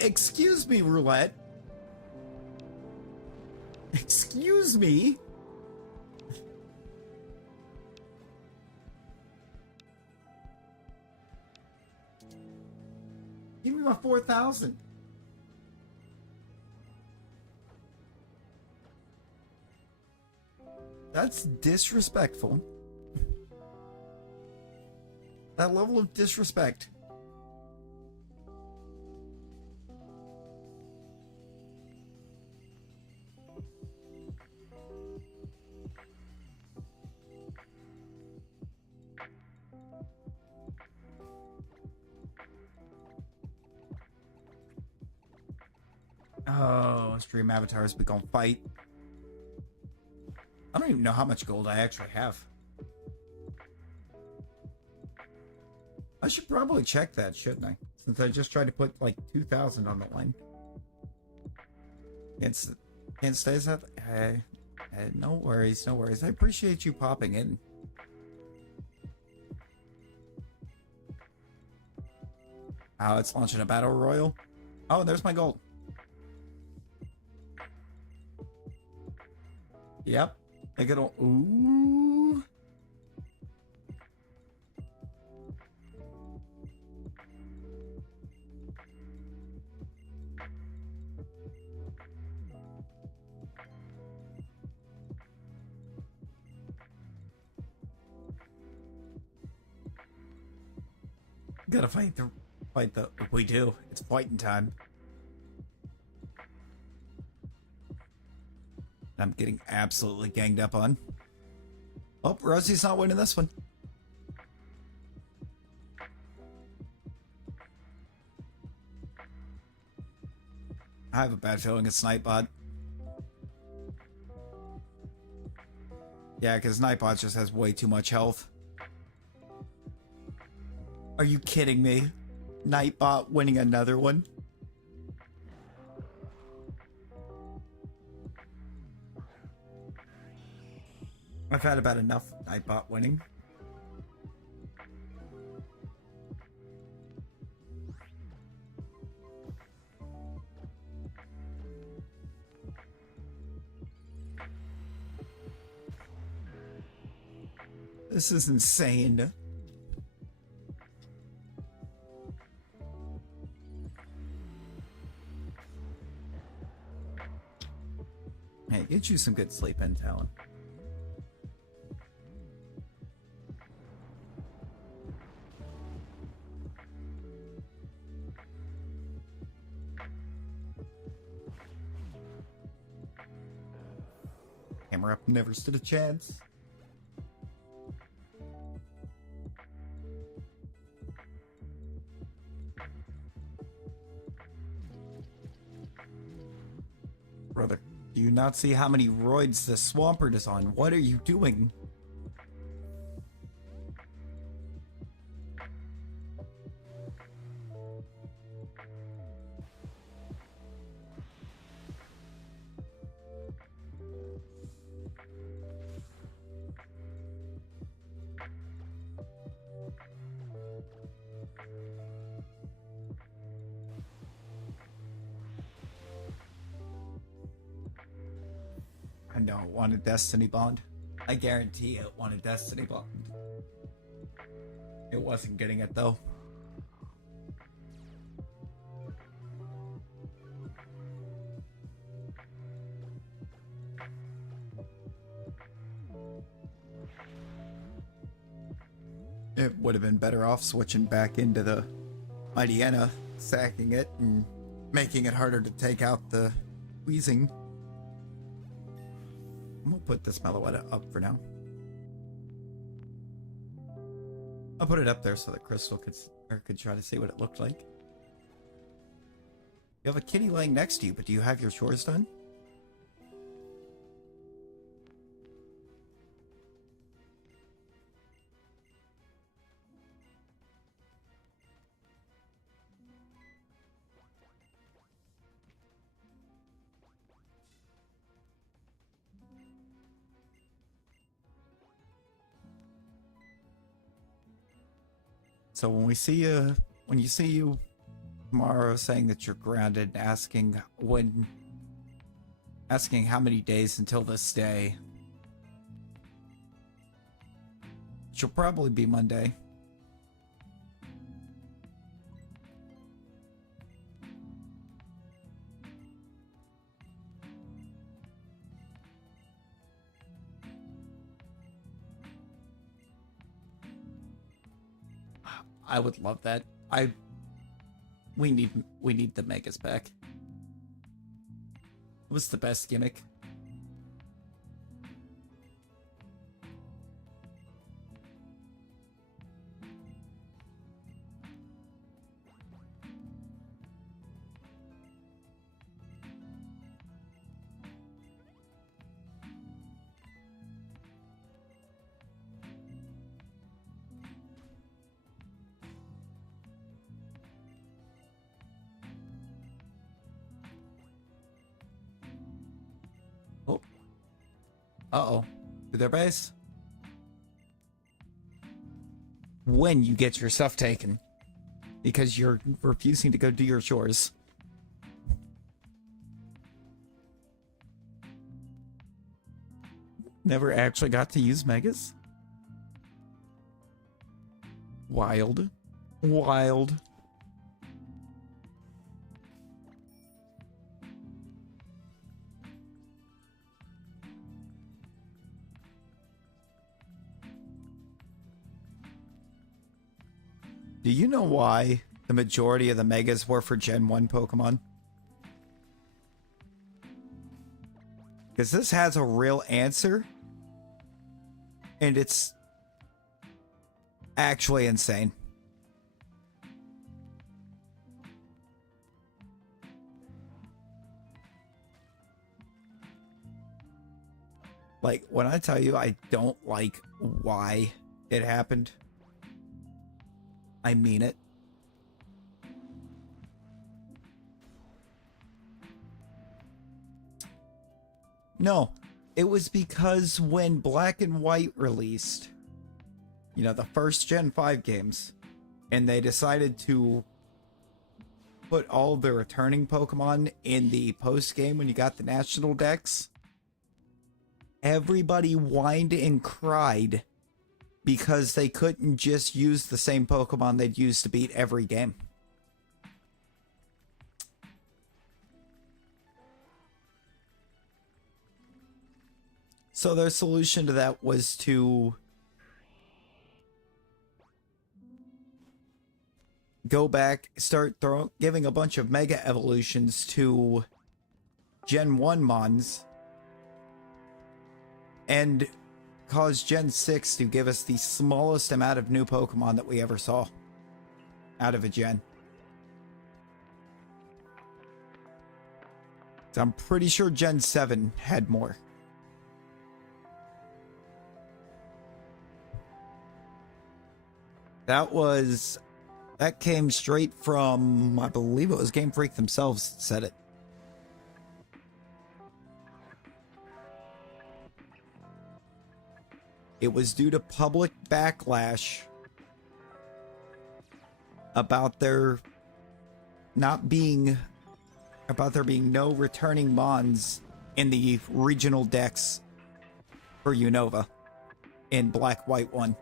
Excuse me, Roulette. Excuse me. Give me my 4,000. That's disrespectful. That level of disrespect. Oh, stream avatars, we gonna fight. I don't even know how much gold I actually have. I should probably check that, shouldn't I? Since I just tried to put like 2,000 on the line. Can't stay as that. Hey, no worries, no worries. I appreciate you popping in. Oh, it's launching a battle royal. Oh, there's my gold. Yep. I get all. Ooh. Gotta fight the. We do. It's fighting time. I'm getting absolutely ganged up on. Oh, Rosie's not winning this one. I have a bad feeling it's Nightbot. Yeah, because Nightbot just has way too much health. Are you kidding me? Nightbot winning another one? I've had about enough of Nightbot winning. This is insane. Hey, get you some good sleep in, Talon. Hammer up never stood a chance. Brother, do you not see how many roids the Swampert is on? What are you doing? I know it wanted Destiny Bond. I guarantee it wanted Destiny Bond. It wasn't getting it though. It would have been better off switching back into the Mightyena, sacking it, and making it harder to take out the wheezing. I'm gonna put this Meloetta up for now. I'll put it up there so that Crystal could try to see what it looked like. You have a kitty laying next to you, but do you have your chores done? So when you see you tomorrow saying that you're grounded, asking how many days until this day, she'll probably be Monday. I would love that. We need the Megas back. It was the best gimmick. Oh. Uh-oh. To their base? When you get your stuff taken. Because you're refusing to go do your chores. Never actually got to use Megas? Wild. Wild. Do you know why the majority of the megas were for Gen 1 Pokemon? Because this has a real answer. And it's actually insane. Like, when I tell you I don't like why it happened, I mean it. No, it was because when Black and White released, you know, the first Gen 5 games, and they decided to put all the returning Pokemon in the post game when you got the National Dex, everybody whined and cried because they couldn't just use the same Pokemon they'd use to beat every game. So their solution to that was to go back, start giving a bunch of Mega Evolutions to Gen 1 Mons, and cause Gen 6 to give us the smallest amount of new Pokemon that we ever saw out of a gen. So I'm pretty sure Gen 7 had more. That came straight from, I believe it was Game Freak themselves said it. It was due to public backlash about there being no returning Mons in the regional decks for Unova in Black White 1.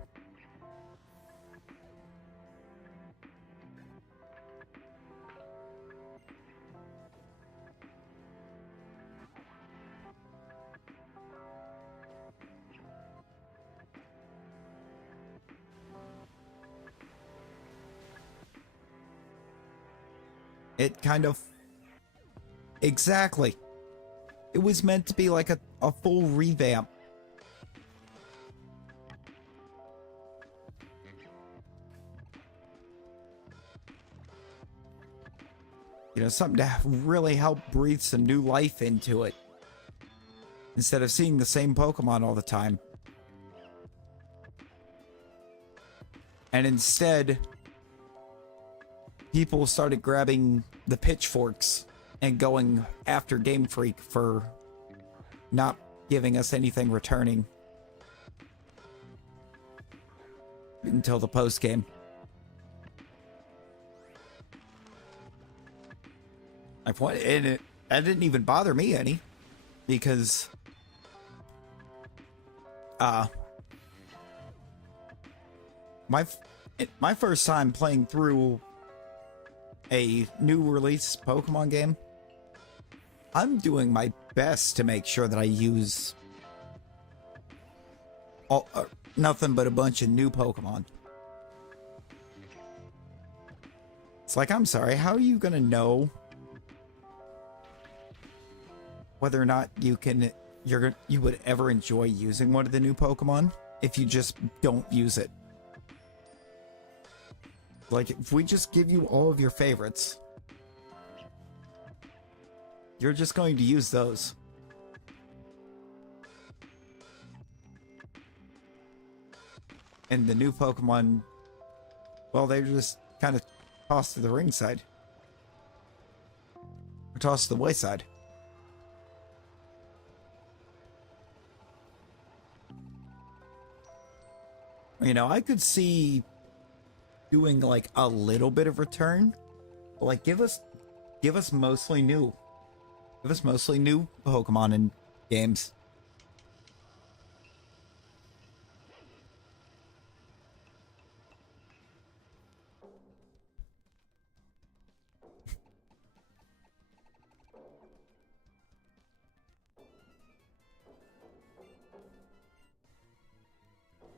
It kind of... Exactly. It was meant to be like a full revamp. You know, something to really help breathe some new life into it. Instead of seeing the same Pokemon all the time. And instead, people started grabbing the pitchforks and going after Game Freak for not giving us anything returning until the post game. That didn't even bother me any, because my first time playing through a new release Pokemon game, I'm doing my best to make sure that I use nothing but a bunch of new Pokemon. It's like, I'm sorry, how are you gonna know whether or not you would ever enjoy using one of the new Pokemon if you just don't use it? Like, if we just give you all of your favorites, you're just going to use those. And the new Pokemon, well, they're just kind of tossed to the ringside. Or tossed to the wayside. You know, I could see doing like a little bit of return, but like give us mostly new. Give us mostly new Pokemon in games.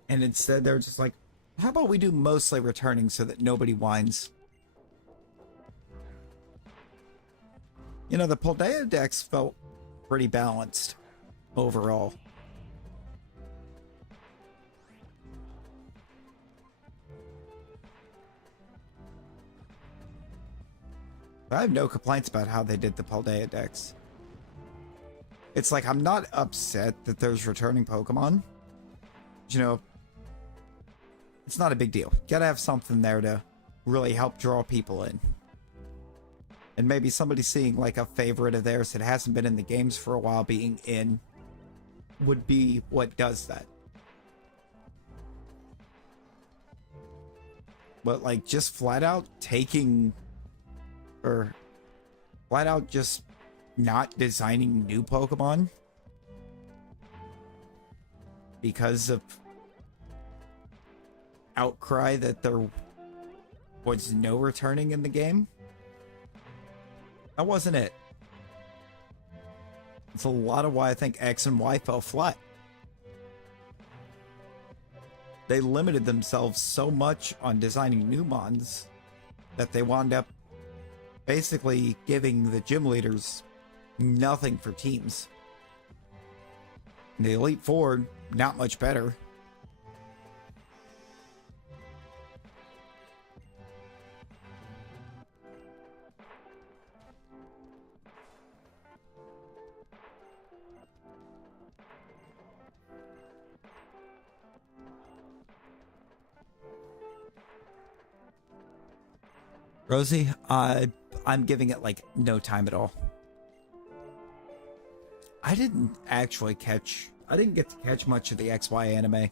And instead they're just like, How about we do mostly returning so that nobody whines? You know, the Paldea decks felt pretty balanced overall. I have no complaints about how they did the Paldea decks. It's like, I'm not upset that there's returning Pokemon. You know, it's not a big deal. Gotta have something there to really help draw people in. And maybe somebody seeing like a favorite of theirs that hasn't been in the games for a while being in would be what does that. But like just flat out taking, or flat out just not designing new Pokemon because of outcry that there was no returning in the game. That wasn't it. It's a lot of why I think X and Y fell flat. They limited themselves so much on designing new mons that they wound up basically giving the gym leaders nothing for teams. And the Elite Four, not much better. Rosie, I'm giving it like no time at all. I didn't get to catch much of the XY anime.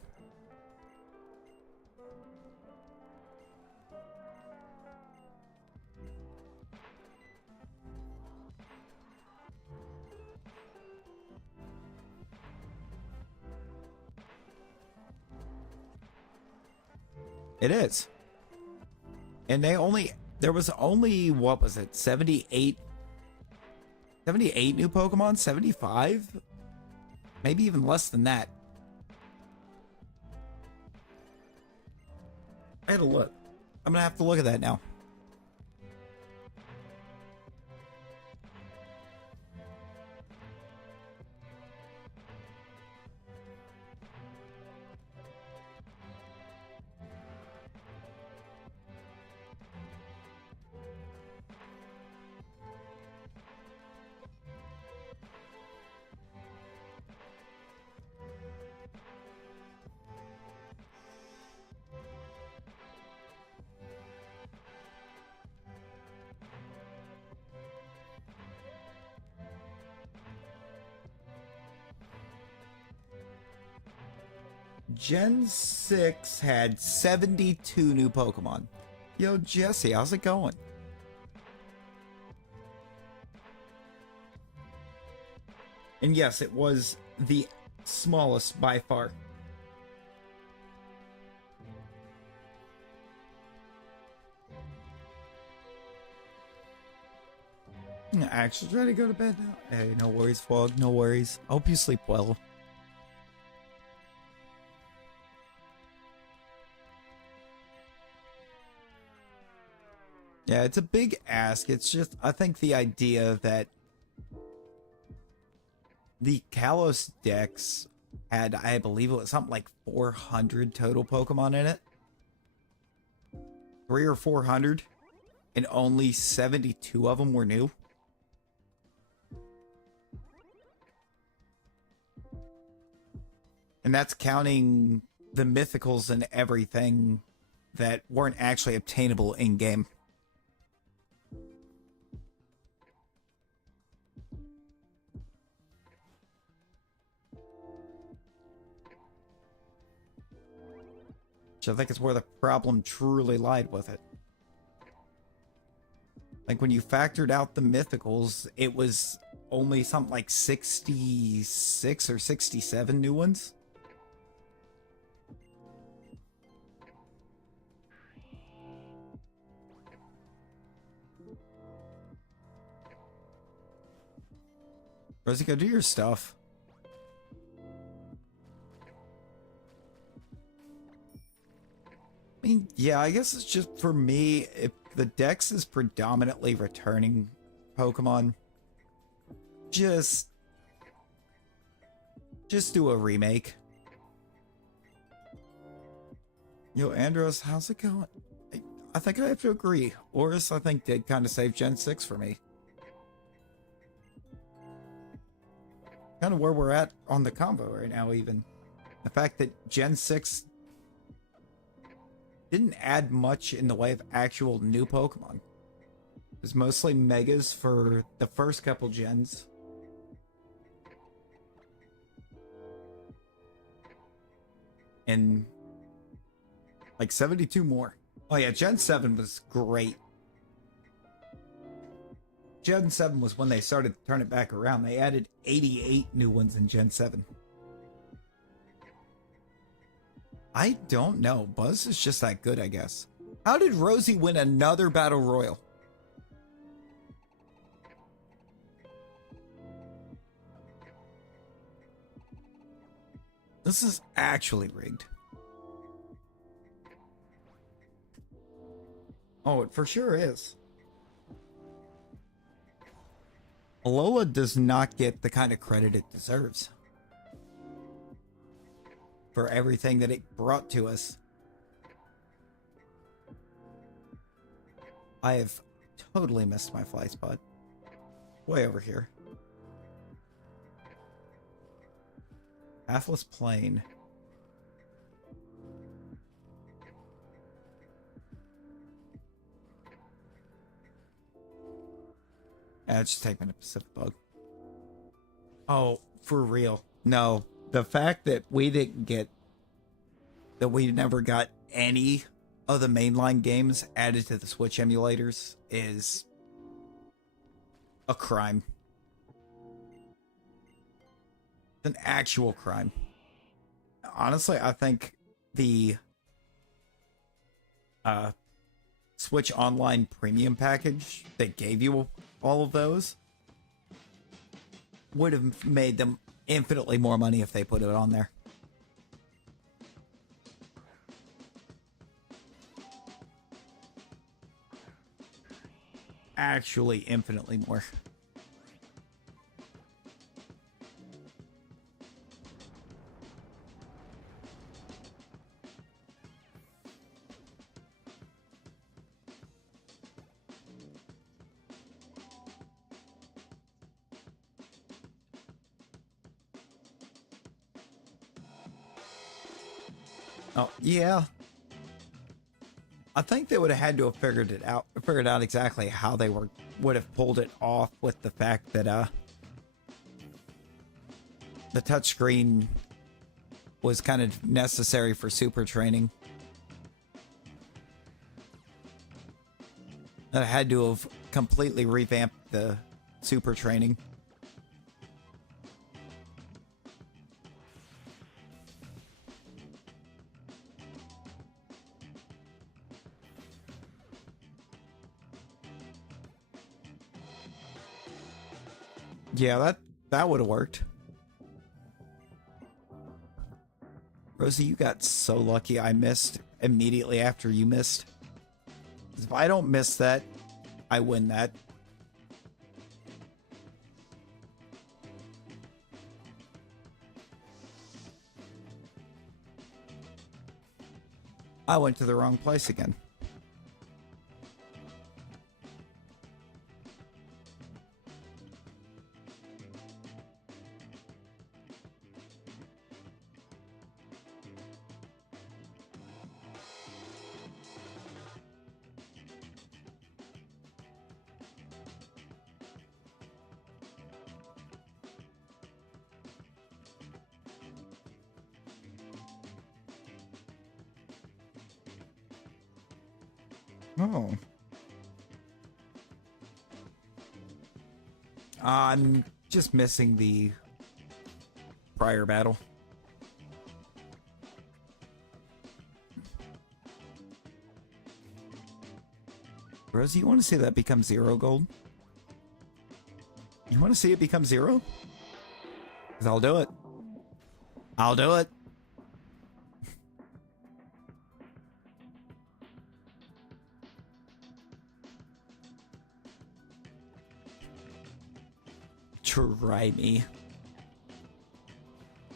It is. And there was only, what was it, 78 new Pokemon? 75? Maybe even less than that. I had to look. I'm gonna have to look at that now. Gen 6 had 72 new Pokemon. Yo, Jesse, how's it going? And yes, it was the smallest by far. I'm actually trying to go to bed now. Hey, no worries, Fog, no worries. I hope you sleep well. Yeah, it's a big ask. It's just, I think the idea that the Kalos decks had, I believe it was something like 400 total Pokemon in it. 300 or 400. And only 72 of them were new. And that's counting the mythicals and everything that weren't actually obtainable in-game. Which I think is where the problem truly lied with it. Like when you factored out the mythicals, it was only something like 66 or 67 new ones. Rosie, go do your stuff. Yeah, I guess it's just for me, if the dex is predominantly returning Pokemon, just do a remake. Yo, Andros, how's it going? I think I have to agree. Oris, I think, did kind of save Gen 6 for me. Kind of where we're at on the combo right now, even. The fact that Gen 6 didn't add much in the way of actual new Pokemon. It was mostly Megas for the first couple gens. And like 72 more. Oh yeah, Gen 7 was great. Gen 7 was when they started to turn it back around. They added 88 new ones in Gen 7. I don't know. Buzz is just that good, I guess. How did Rosie win another Battle Royal? This is actually rigged. Oh, it for sure is. Alola does not get the kind of credit it deserves for everything that it brought to us. I have totally missed my fly spot. Way over here. Atlas Plain. Just take me to Pacific Bug. Oh, for real. No. The fact that we didn't get... that we never got any of the mainline games added to the Switch emulators is... a crime. It's an actual crime. Honestly, I think the... Switch Online Premium package that gave you all of those would have made them infinitely more money if they put it on there. Actually, infinitely more. Oh, yeah. I think they would have had to have figured out exactly how they would have pulled it off with the fact that the touchscreen was kind of necessary for super training. That had to have completely revamped the super training. Yeah, that would have worked. Rosie, you got so lucky I missed immediately after you missed. If I don't miss that, I win that. I went to the wrong place again. Oh. I'm just missing the prior battle. Rosie, you want to see that become 0 gold? You want to see it become 0? 'Cause I'll do it. I'll do it. Try me.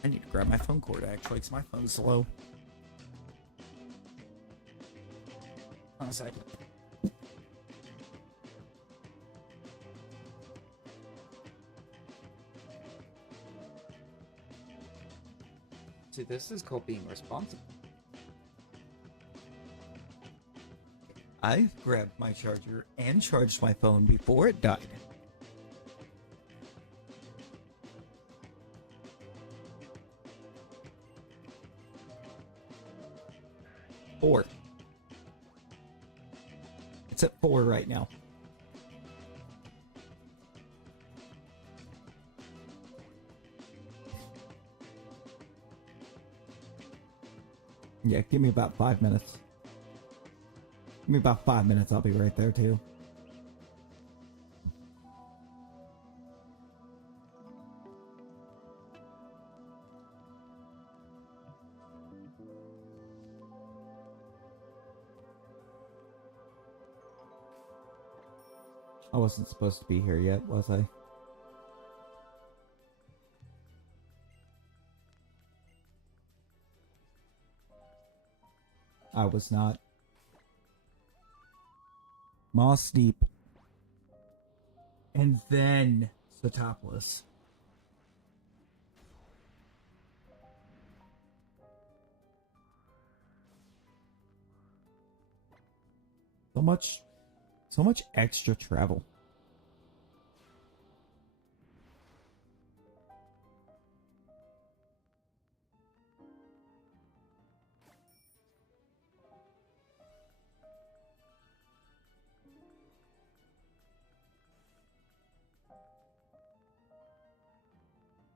I need to grab my phone cord actually, because my phone's slow. Hold on a second. See, this is called being responsible. I grabbed my charger and charged my phone before it died. Four. It's at 4 right now. Yeah, give me about 5 minutes. Give me about 5 minutes, I'll be right there too. I wasn't supposed to be here yet, was I? I was not. Moss Deep. And then Sotopolis. So much extra travel.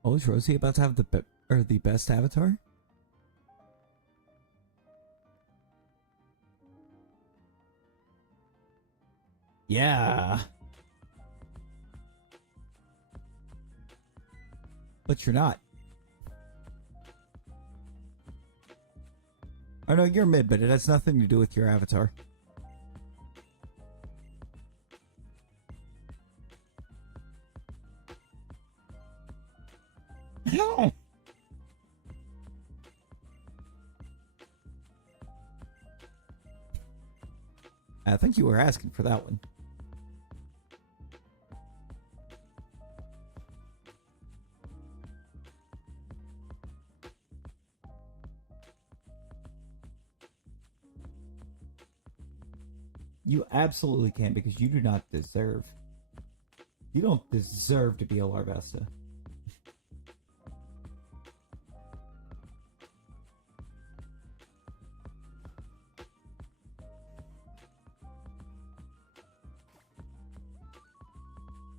Oh, is Rosie about to have the best avatar? Yeah. But you're not. I know you're mid, but it has nothing to do with your avatar. No. I think you were asking for that one. You absolutely can, because you do not deserve. You don't deserve to be a Larvesta.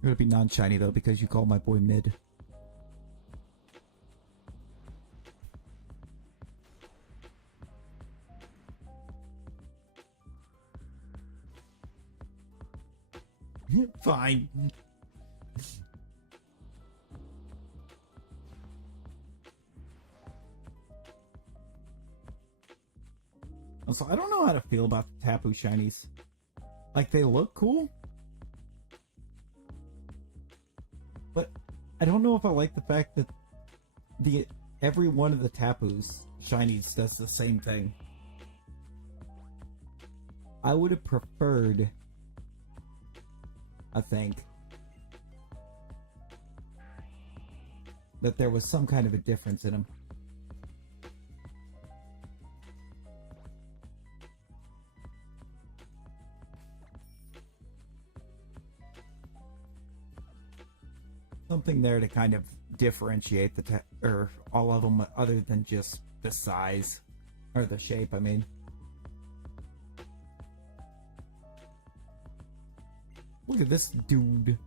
You're gonna be non-shiny though, because you call my boy mid. Fine. Also, I don't know how to feel about the Tapu shinies. Like, they look cool, but I don't know if I like the fact that every one of the Tapu's shinies does the same thing. I would have preferred, I think, that there was some kind of a difference in them. Something there to kind of differentiate or all of them, other than just the size or the shape. I mean, look at this dude.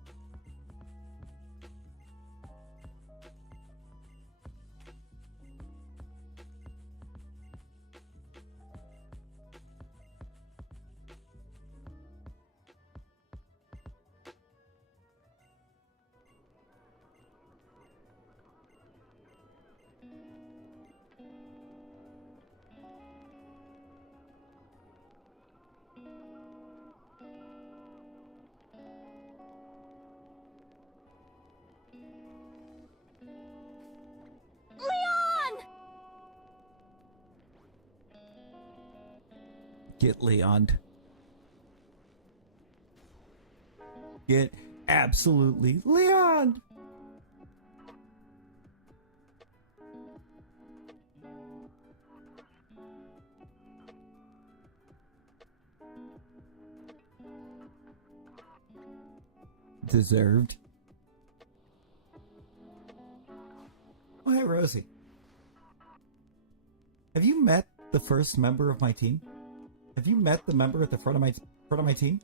Get Leoned. Get absolutely Leoned! Deserved. Oh, hey, Rosie. Have you met the first member of my team? Have you met the member at the front of my team?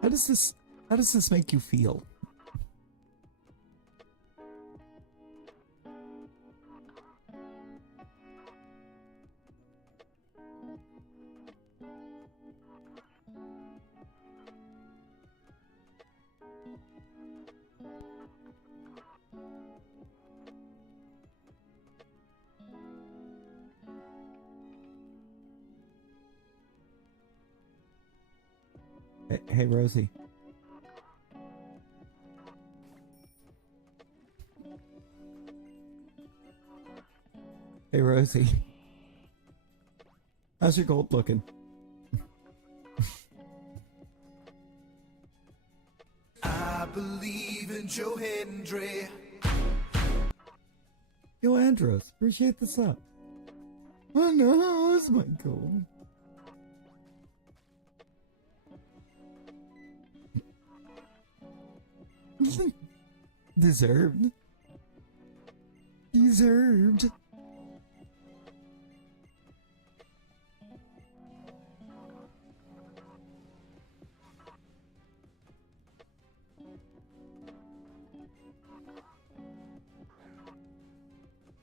How does this make you feel? Hey, Rosie. Hey, Rosie. How's your gold looking? I believe in Joe Hendry. Yo, Andros, appreciate the sub. Oh no, how's my gold? Deserved. Deserved.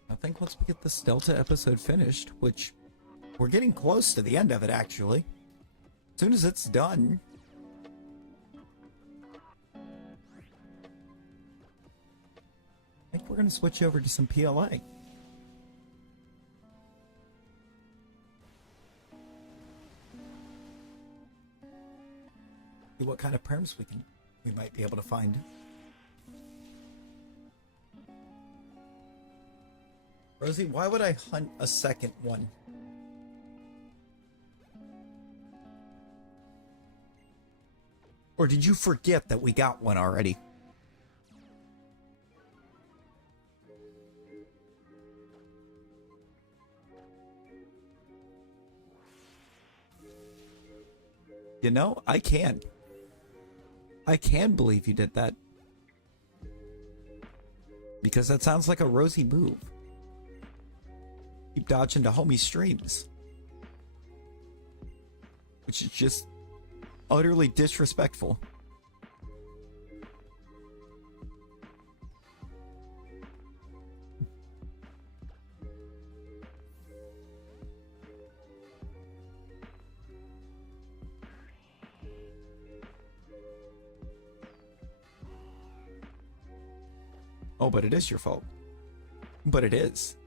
I think once we get this Delta episode finished, which we're getting close to the end of it actually. As soon as it's done, I think we're going to switch over to some PLA. See what kind of perms we might be able to find. Rosie, why would I hunt a second one? Or did you forget that we got one already? You know, I can believe you did that. Because that sounds like a Rosie move. Keep dodging to homie streams. Which is just utterly disrespectful. Oh, but it is your fault. But it is.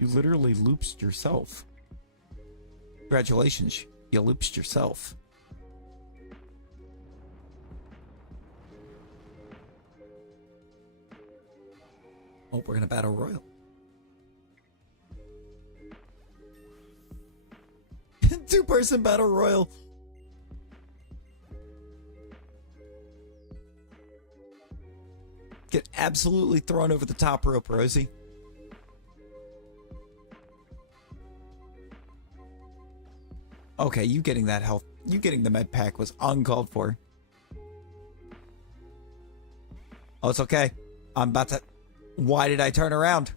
You literally looped yourself. Congratulations, you looped yourself. Oh, we're gonna battle Royal. Two-person battle Royal. Get absolutely thrown over the top rope, Rosie. Okay, you getting that health, you getting the med pack was uncalled for. Oh, it's okay. I'm about to... Why did I turn around?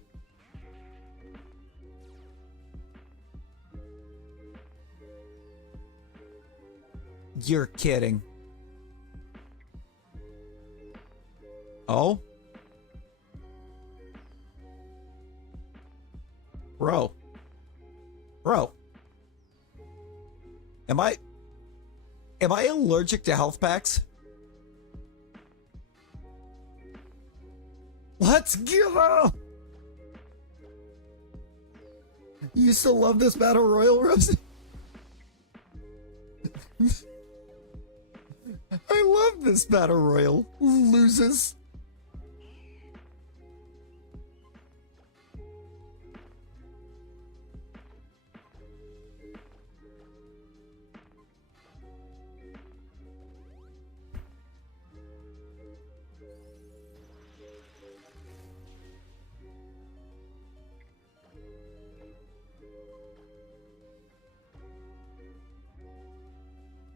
You're kidding. Oh? Bro. Am I... Am I allergic to health packs? Let's go! You still love this battle royal, Rosie? I love this battle royal. Loses.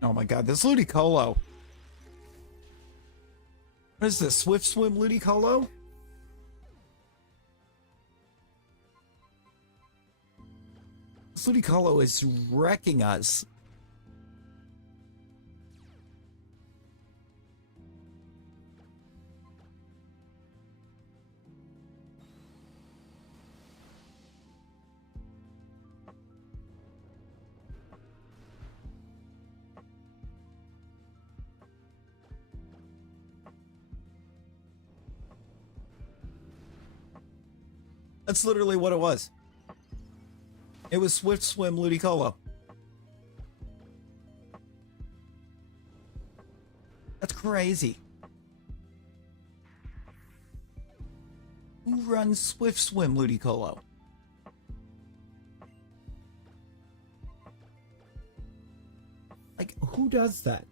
Oh my god, this Ludicolo. What is this? Swift Swim Ludicolo? This Ludicolo is wrecking us. That's literally what it was. It was Swift Swim Ludicolo. That's crazy. Who runs Swift Swim Ludicolo? Like, who does that?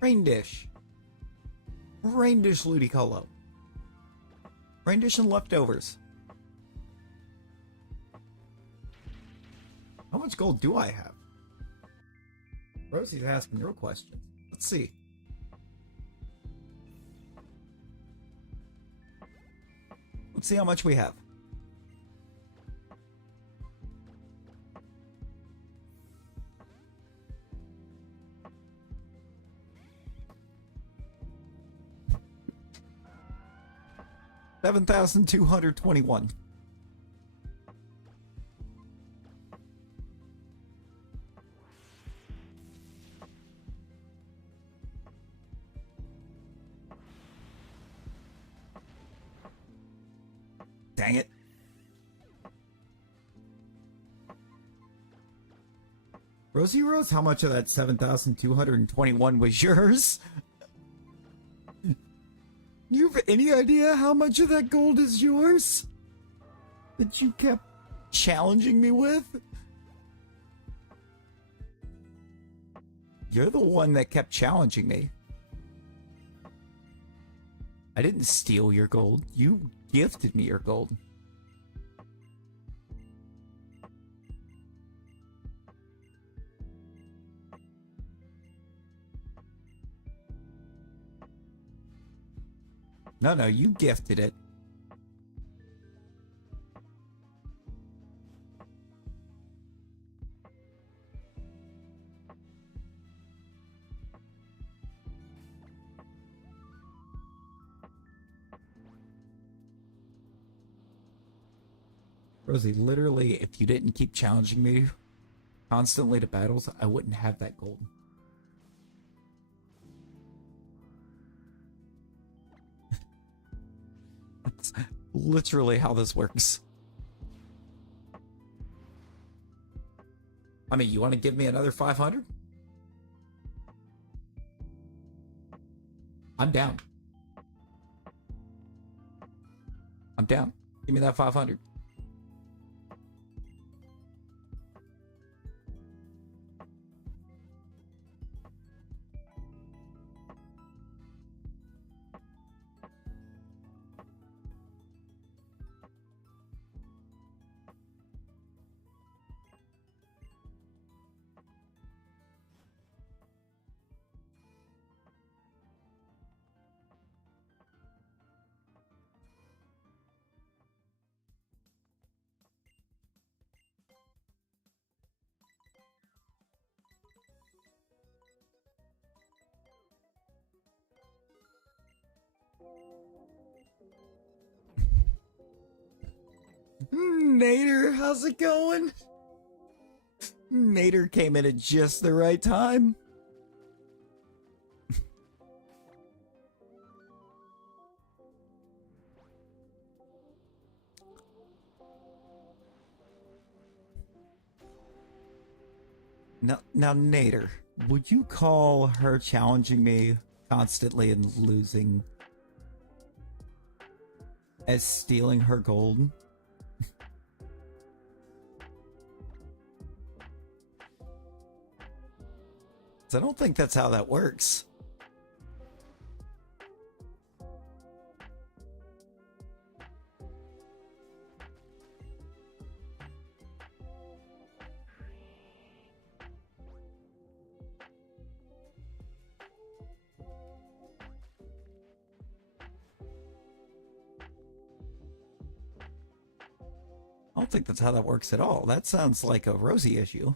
Rain Dish. Rain Dish Ludicolo. Rain Dish and leftovers. How much gold do I have? Rosie's asking real questions. Let's see. Let's see how much we have. $7,221. Dang it. Rosie Rose, how much of that 7,221 was yours? You have any idea how much of that gold is yours? That you kept challenging me with? You're the one that kept challenging me. I didn't steal your gold. You gifted me your gold. No, you gifted it. Rosie, literally, if you didn't keep challenging me constantly to battles, I wouldn't have that gold. That's literally how this works. I mean, you want to give me another 500? I'm down. I'm down. Give me that 500. Nader, how's it going? Nader came in at just the right time. Now, Nader, would you call her challenging me constantly and losing as stealing her gold? I don't think that's how that works. I don't think that's how that works at all. That sounds like a Rosie issue.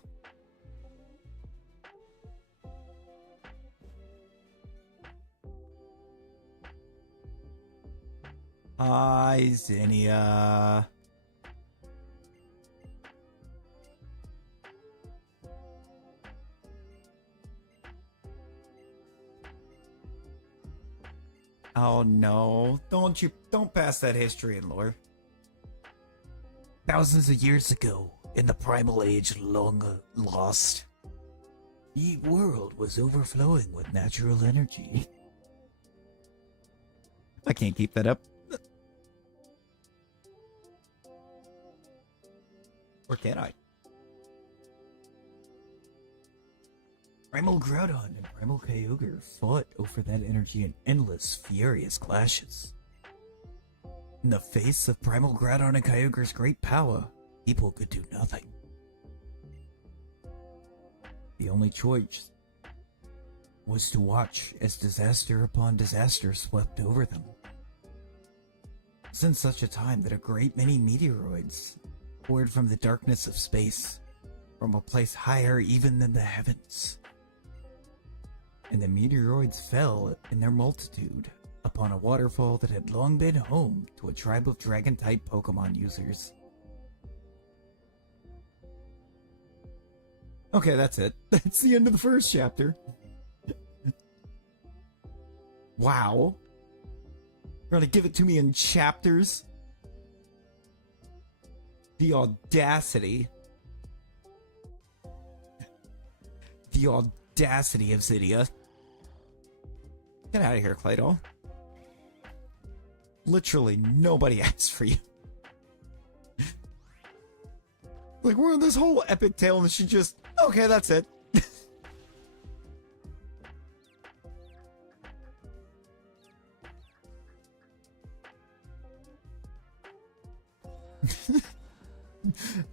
Hi, Zinnia. Oh no, don't pass that history and lore. Thousands of years ago, in the primal age long lost, the world was overflowing with natural energy. I can't keep that up. Or can I? Primal Groudon and Primal Kyogre fought over that energy in endless, furious clashes. In the face of Primal Groudon and Kyogre's great power, people could do nothing. The only choice was to watch as disaster upon disaster swept over them. Since such a time that a great many meteoroids poured from the darkness of space, from a place higher even than the heavens. And the meteoroids fell in their multitude upon a waterfall that had long been home to a tribe of dragon-type Pokemon users. Okay, that's it. That's the end of the first chapter. Wow. You're gonna give it to me in chapters? The audacity. The audacity of Zydia. Get out of here, Claydol. Literally nobody asked for you. Like, we're in this whole epic tale and she just... Okay, that's it.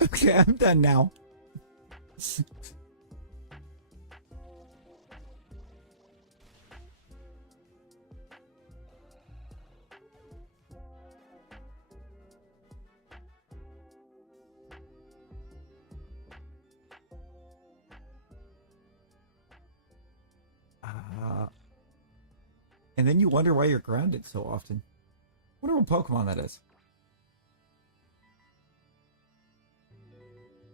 Okay, I'm done now. And then you wonder why you're grounded so often. Wonder what Pokemon that is.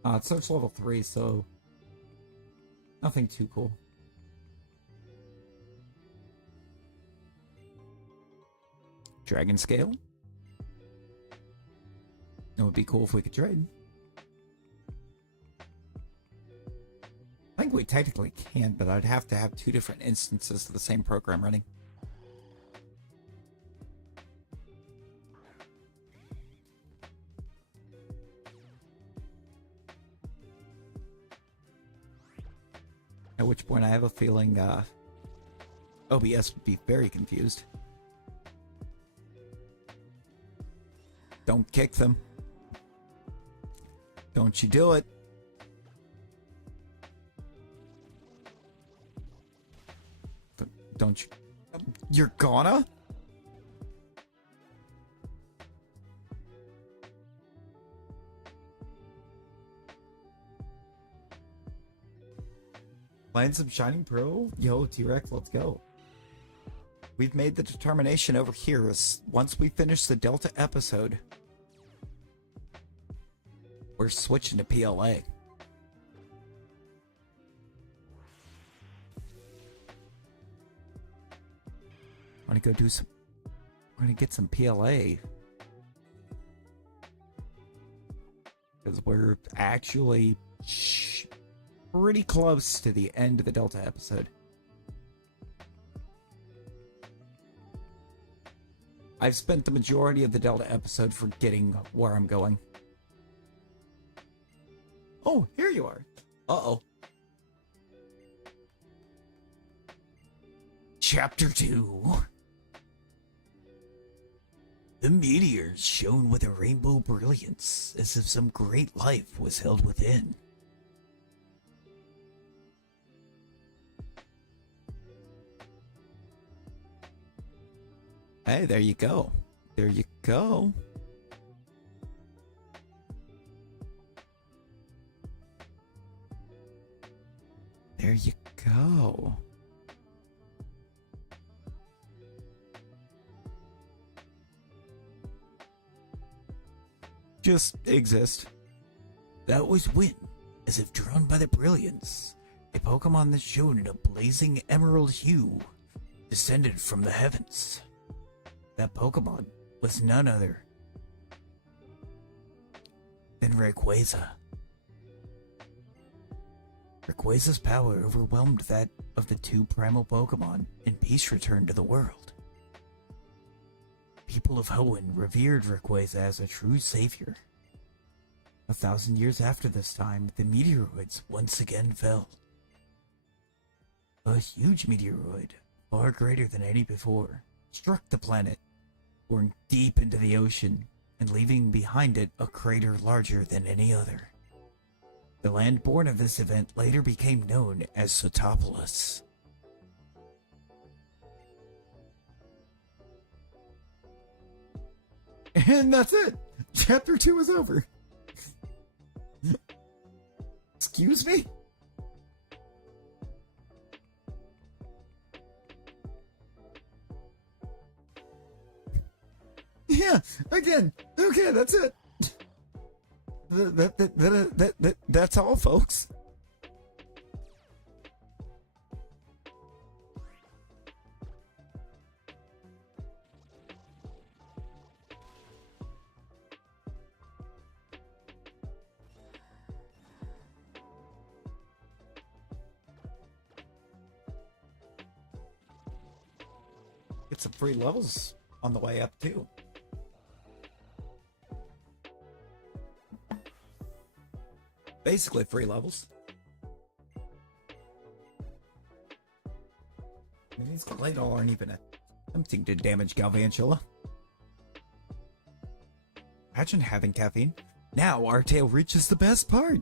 It's search level 3, so nothing too cool. Dragon Scale? It would be cool if we could trade. I think we technically can, but I'd have to have 2 different instances of the same program running. At which point I have a feeling OBS would be very confused. Don't kick them. Don't you do it. Don't you... You're gonna? Playing some Shining Pearl? Yo, T-Rex, let's go. We've made the determination over here is once we finish the Delta episode, we're switching to PLA. Want to go do some... We're going to get some PLA. Because we're actually pretty close to the end of the Delta episode. I've spent the majority of the Delta episode forgetting where I'm going. Oh, here you are. Uh-oh. Chapter 2. The meteors shone with a rainbow brilliance, as if some great life was held within. Hey, there you go. There you go. There you go. Just exist. That was when, as if drawn by the brilliance, a Pokemon that shone in a blazing emerald hue descended from the heavens. That Pokemon was none other than Rayquaza. Rayquaza's power overwhelmed that of the two primal Pokemon, and peace returned to the world. People of Hoenn revered Rayquaza as a true savior. 1,000 years after this time, the meteoroids once again fell. A huge meteoroid, far greater than any before, struck the planet, pouring deep into the ocean and leaving behind it a crater larger than any other. The land born of this event later became known as Sotopolis. And that's it! Chapter 2 is over. Excuse me? Yeah, again. Okay, that's it. That's all, folks. Get some free levels on the way up, too. Basically free levels. These Claydol aren't even attempting to damage Galvantula. Imagine having caffeine. Now our tale reaches the best part.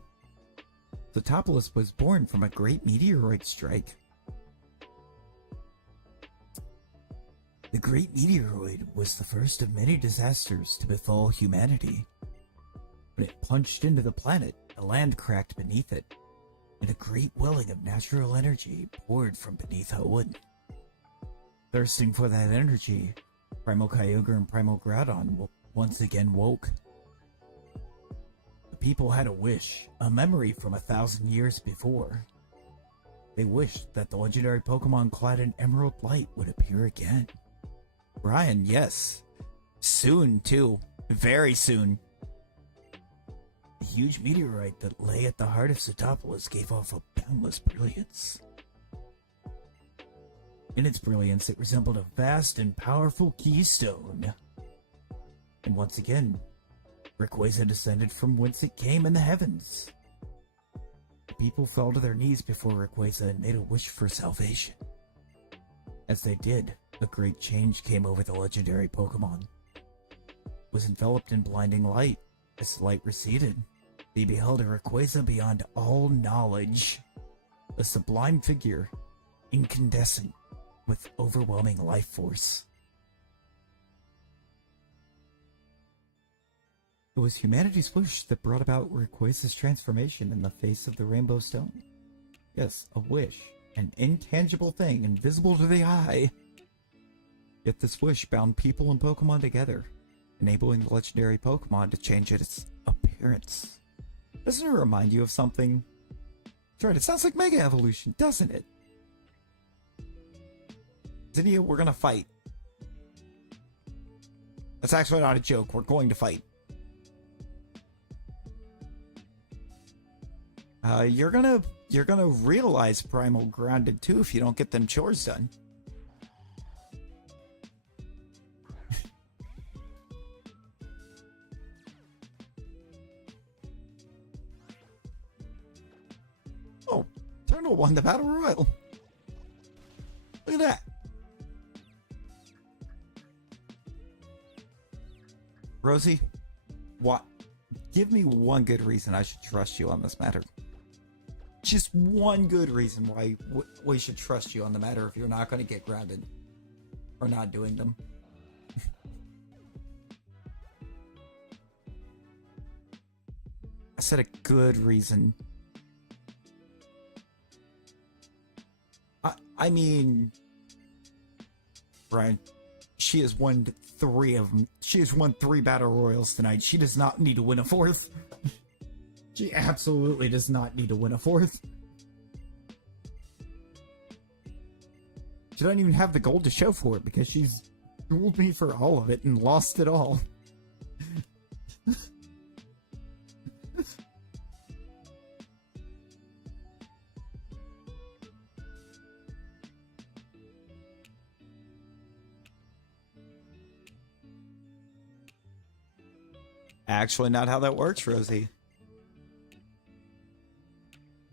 Sotopolis was born from a great meteoroid strike. The great meteoroid was the first of many disasters to befall humanity. When it punched into the planet, the land cracked beneath it, and a great welling of natural energy poured from beneath Hoenn. Thirsting for that energy, Primal Kyogre and Primal Groudon once again woke. The people had a wish, a memory from 1,000 years before. They wished that the legendary Pokemon clad in emerald light would appear again. Brian, yes. Soon, too. Very soon. The huge meteorite that lay at the heart of Sotopolis gave off a boundless brilliance. In its brilliance, it resembled a vast and powerful keystone. And once again, Rayquaza descended from whence it came in the heavens. The people fell to their knees before Rayquaza and made a wish for salvation. As they did, a great change came over the legendary Pokemon. It was enveloped in blinding light. As the light receded, they beheld a Rayquaza beyond all knowledge. A sublime figure, incandescent, with overwhelming life force. It was humanity's wish that brought about Rayquaza's transformation in the face of the Rainbow Stone. Yes, a wish, an intangible thing invisible to the eye. Yet this wish bound people and Pokemon together, enabling the legendary Pokemon to change its appearance. Doesn't it remind you of something? That's right, it sounds like Mega Evolution, doesn't it? Zinnia, we're gonna fight. That's actually not a joke. We're going to fight. You're gonna realize Primal Grounded too if you don't get them chores done. Oh, Turtle won the Battle Royale. Look at that. Rosie, what? Give me one good reason I should trust you on this matter. Just one good reason why we should trust you on the matter if you're not going to get grounded. Or not doing them. I said a good reason. I mean... Brian, she has won 3 of them. She has won 3 battle royals tonight. She does not need to win a 4th. She absolutely does not need to win a 4th. She doesn't even have the gold to show for it because she's dueled me for all of it and lost it all. Actually, not how that works, Rosie.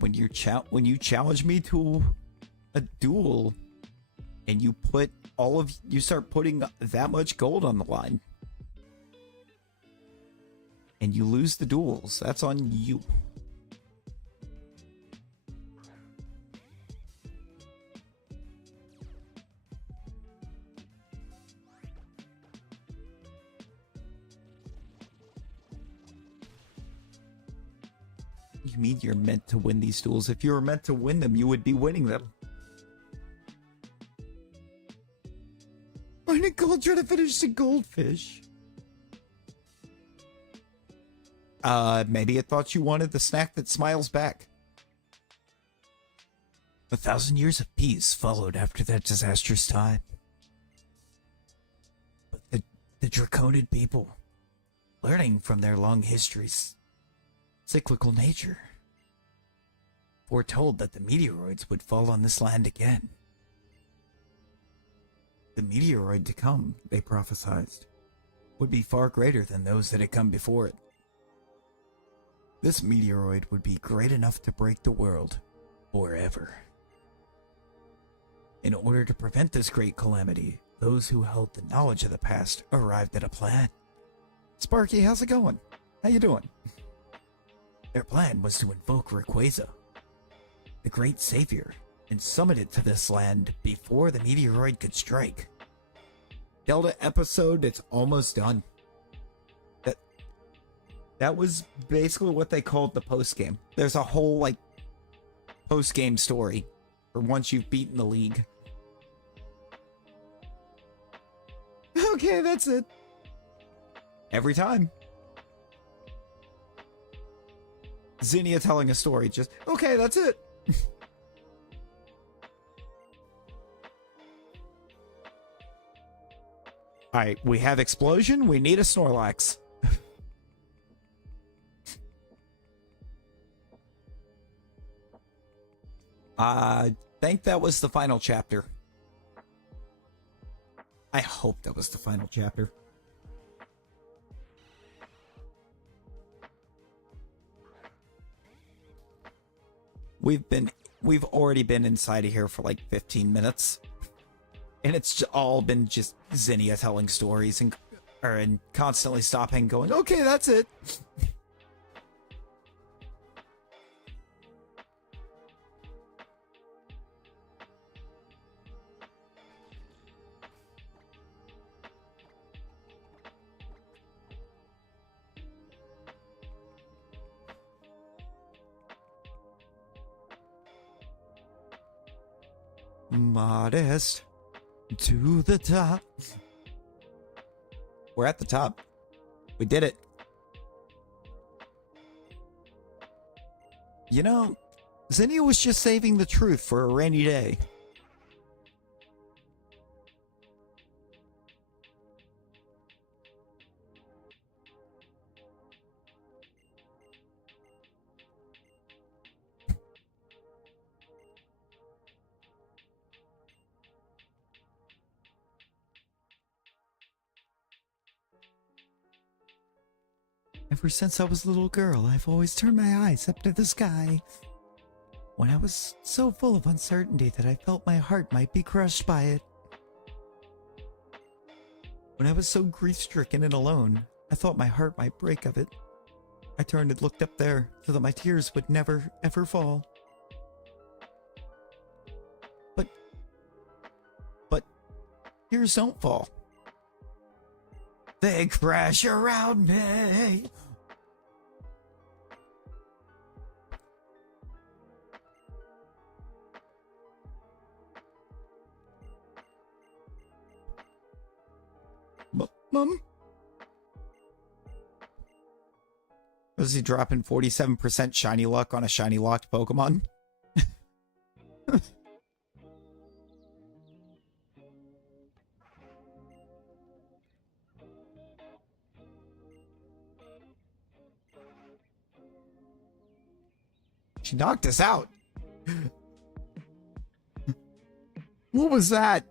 When you challenge me to a duel, and you start putting that much gold on the line, and you lose the duels, that's on you. You mean you're meant to win these duels? If you were meant to win them, you would be winning them. Find a gold, try to finish the goldfish. Maybe it thought you wanted the snack that smiles back. 1,000 years of peace followed after that disastrous time. But the Draconian people, learning from their long histories, cyclical nature, foretold that the meteoroids would fall on this land again. The meteoroid to come, they prophesied, would be far greater than those that had come before it. This meteoroid would be great enough to break the world forever. In order to prevent this great calamity, those who held the knowledge of the past arrived at a plan. Sparky, how's it going? How you doing? Their plan was to invoke Rayquaza, the great savior, and summon it to this land before the meteoroid could strike. Delta episode, it's almost done. That was basically what they called the post-game. There's a whole, like, post-game story for once you've beaten the league. Okay, that's it. Every time. Zinnia telling a story, just, okay, that's it. Alright, we have explosion, we need a Snorlax. I think that was the final chapter. I hope that was the final chapter. We've already been inside of here for like 15 minutes. And it's all been just Zinnia telling stories and constantly stopping, going, okay, that's it. Modest to the top. We're at the top. We did it. You know, Zinnia was just saving the truth for a rainy day. Ever since I was a little girl, I've always turned my eyes up to the sky. When I was so full of uncertainty that I felt my heart might be crushed by it. When I was so grief-stricken and alone, I thought my heart might break of it. I turned and looked up there so that my tears would never, ever fall. But tears don't fall. They crash around me. Mom? Was he dropping 47% shiny luck on a shiny locked Pokemon? She knocked us out. What was that?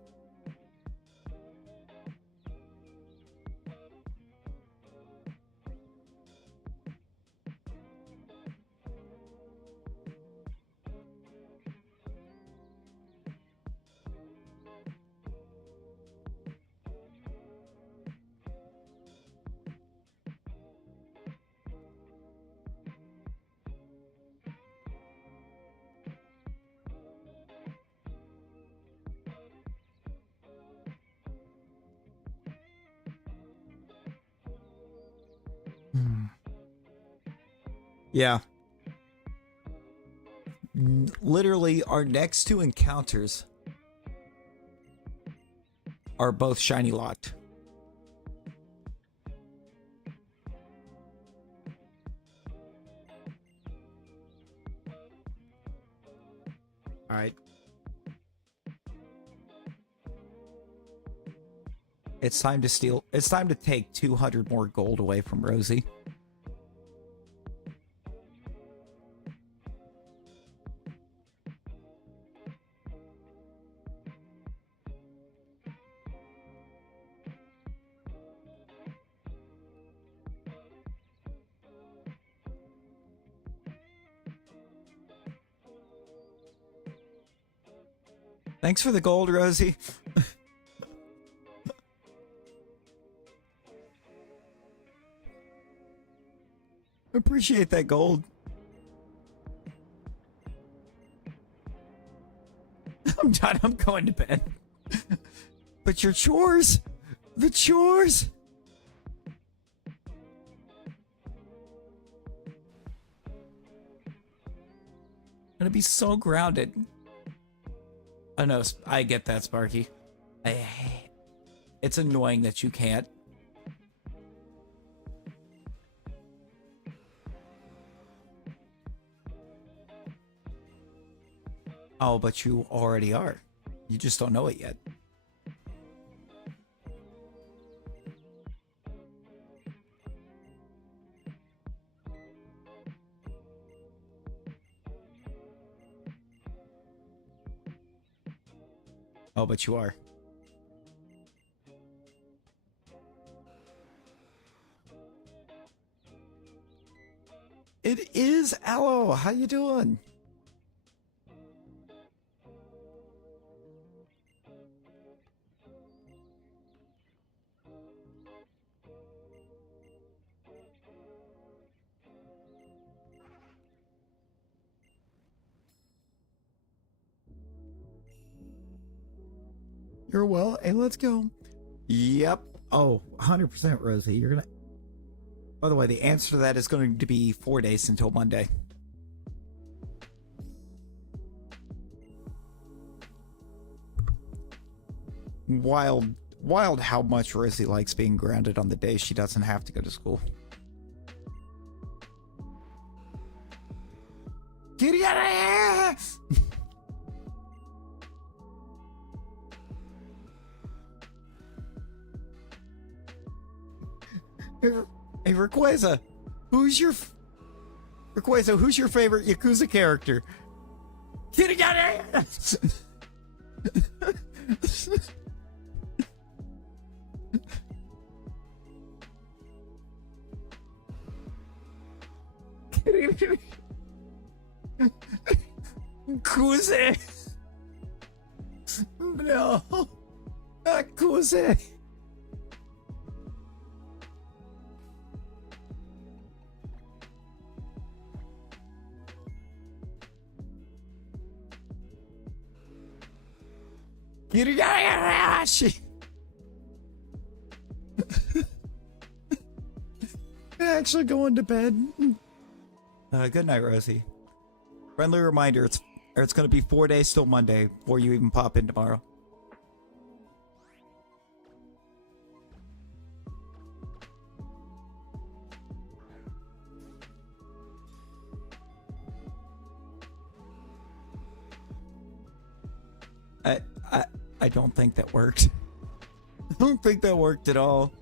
Yeah. Literally, our next two encounters are both shiny locked. All right. It's time to steal. It's time to take 200 more gold away from Rosie. Thanks for the gold, Rosie. Appreciate that gold. I'm done. I'm going to bed. But your chores. The chores. I'm gonna be so grounded. Oh no, I get that, Sparky. It's annoying that you can't. Oh, but you already are. You just don't know it yet. Oh, but you are. It is Aloe. How you doing? You're well. Hey, let's go. Yep. Oh, 100% Rosie. You're gonna... By the way, the answer to that is going to be 4 days until Monday. Wild how much Rosie likes being grounded on the day she doesn't have to go to school. Get out of here! Hey, Rayquaza, who's your favorite Yakuza character? Get out of here! Kuze! No! Not Kuze! Kirigarashi! Actually going to bed. Good night, Rosie. Friendly reminder, it's going to be 4 days till Monday before you even pop in tomorrow. I don't think that worked. I don't think that worked at all.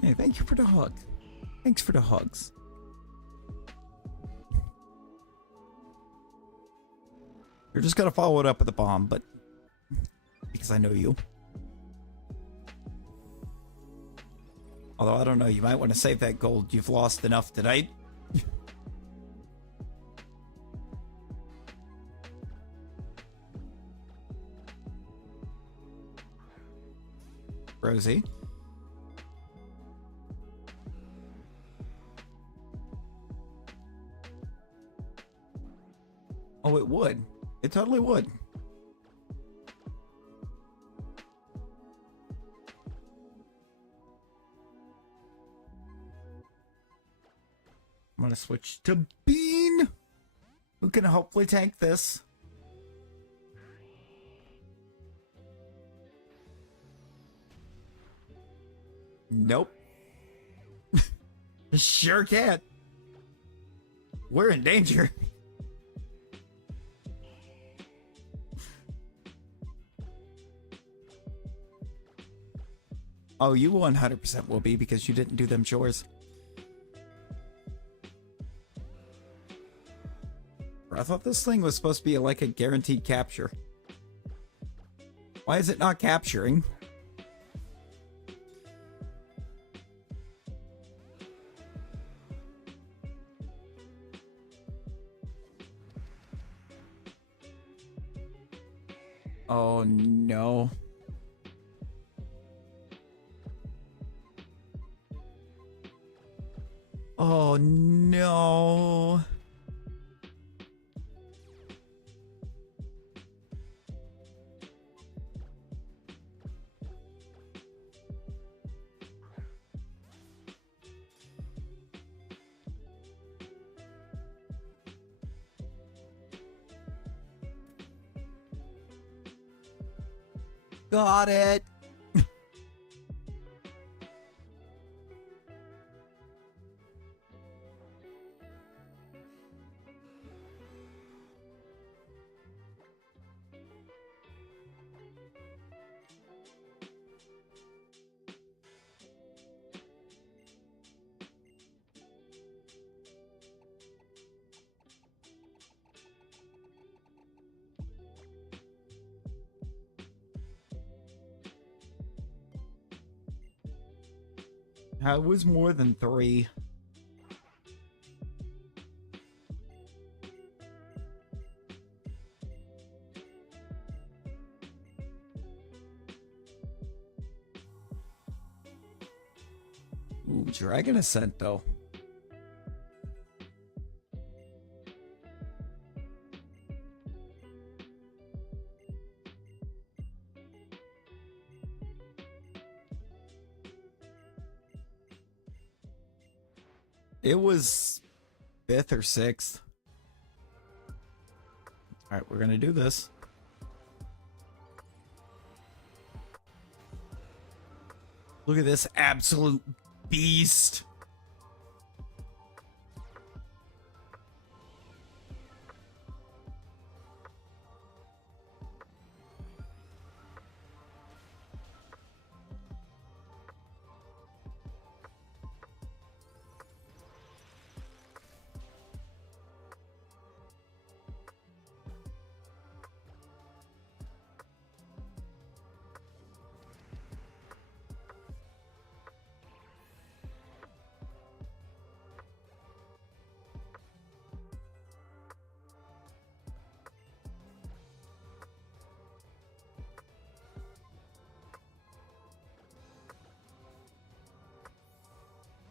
Hey, thank you for the hug. Thanks for the hugs. You're just gonna follow it up with a bomb, but because I know you. Although, I don't know, you might want to save that gold. You've lost enough tonight. Rosie? Oh, it would. It totally would. I'm gonna switch to Bean, who can hopefully tank this. Nope. Sure can't. We're in danger. Oh, you 100% will be because you didn't do them chores. I thought this thing was supposed to be like a guaranteed capture. Why is it not capturing? Oh no. Oh no. Got it. It was more than 3. Ooh, Dragon Ascent though. It was 5th or 6th. Alright, we're gonna do this. Look at this absolute beast.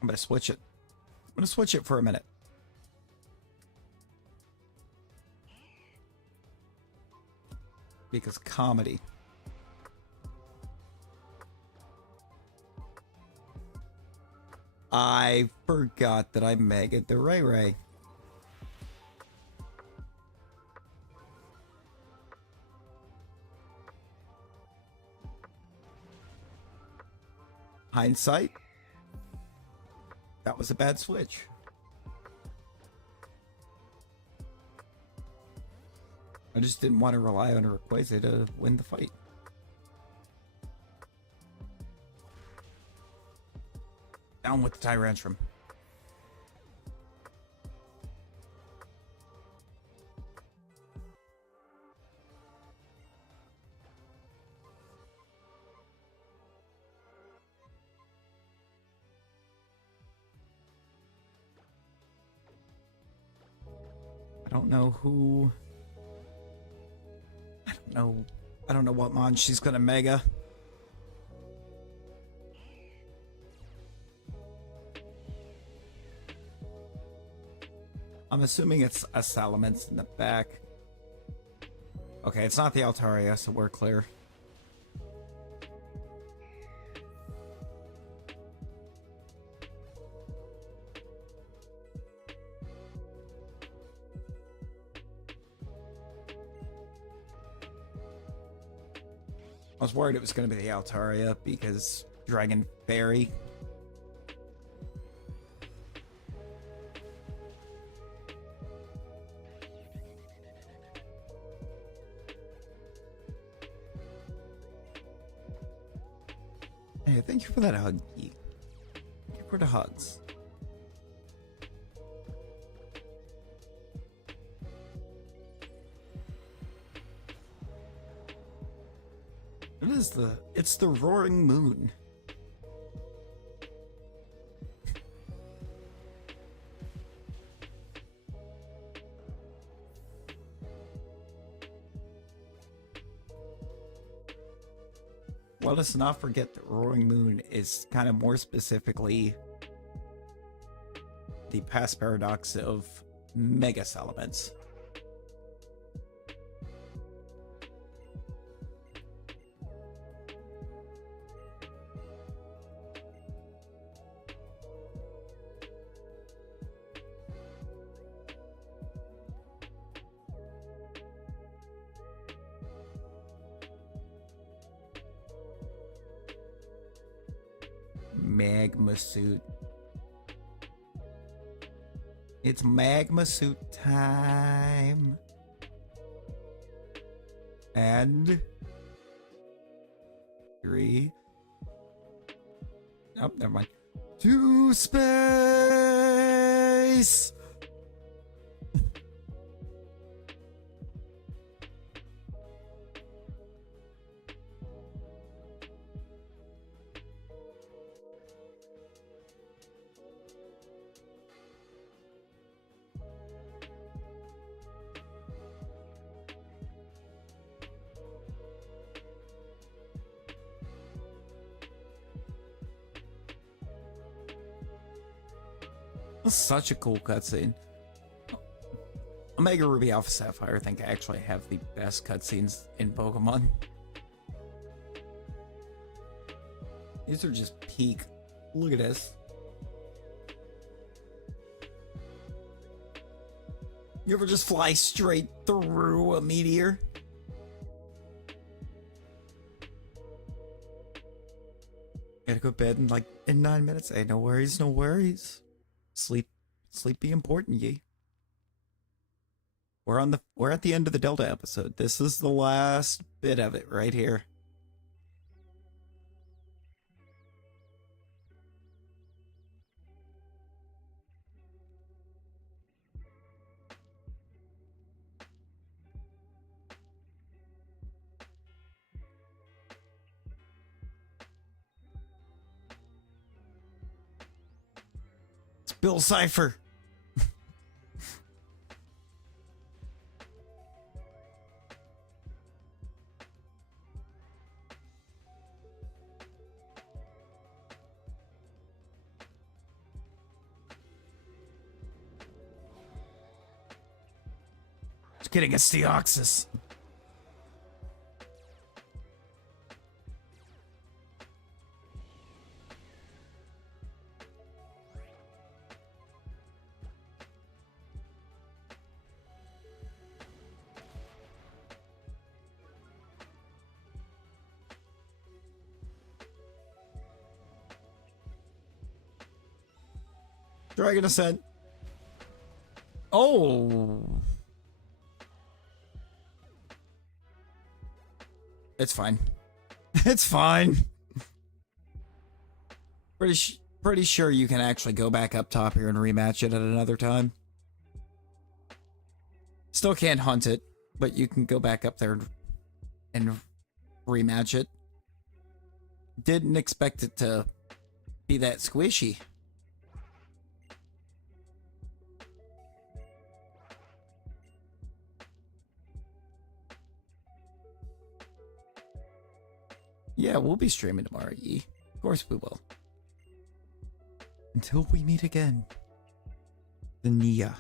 I'm gonna switch it. I'm gonna switch it for a minute. Because comedy. I forgot that I megged the Ray Ray. Hindsight, that was a bad switch. I just didn't want to rely on Rayquaza to win the fight. Down with the Tyrantrum. I don't know who. I don't know what mon she's gonna mega. I'm assuming it's a Salamence in the back. Okay, it's not the Altaria, so we're clear. I was worried it was going to be the Altaria because Dragon Fairy. Hey, thank you for that hug. Thank you for the hugs. It's the roaring moon. Well, let's not forget that roaring moon is kind of more specifically the past paradox of Mega Salamence. Magma suit. It's magma suit time. And 3. Oh, never mind. To space. That's such a cool cutscene. Omega Ruby Alpha Sapphire, I think, actually have the best cutscenes in Pokemon. These are just peak. Look at this. You ever just fly straight through a meteor? Gotta go to bed in 9 minutes. Hey, no worries, no worries. Sleep be important, ye. We're at the end of the Delta episode. This is the last bit of it right here. It's Bill Cipher. Kidding, it's Deoxys. Dragon Ascent. Oh. It's fine. It's fine. Pretty sure you can actually go back up top here and rematch it at another time. Still can't hunt it, but you can go back up there and rematch it. Didn't expect it to be that squishy. Yeah, we'll be streaming tomorrow, Yi. Of course we will. Until we meet again. The Nia.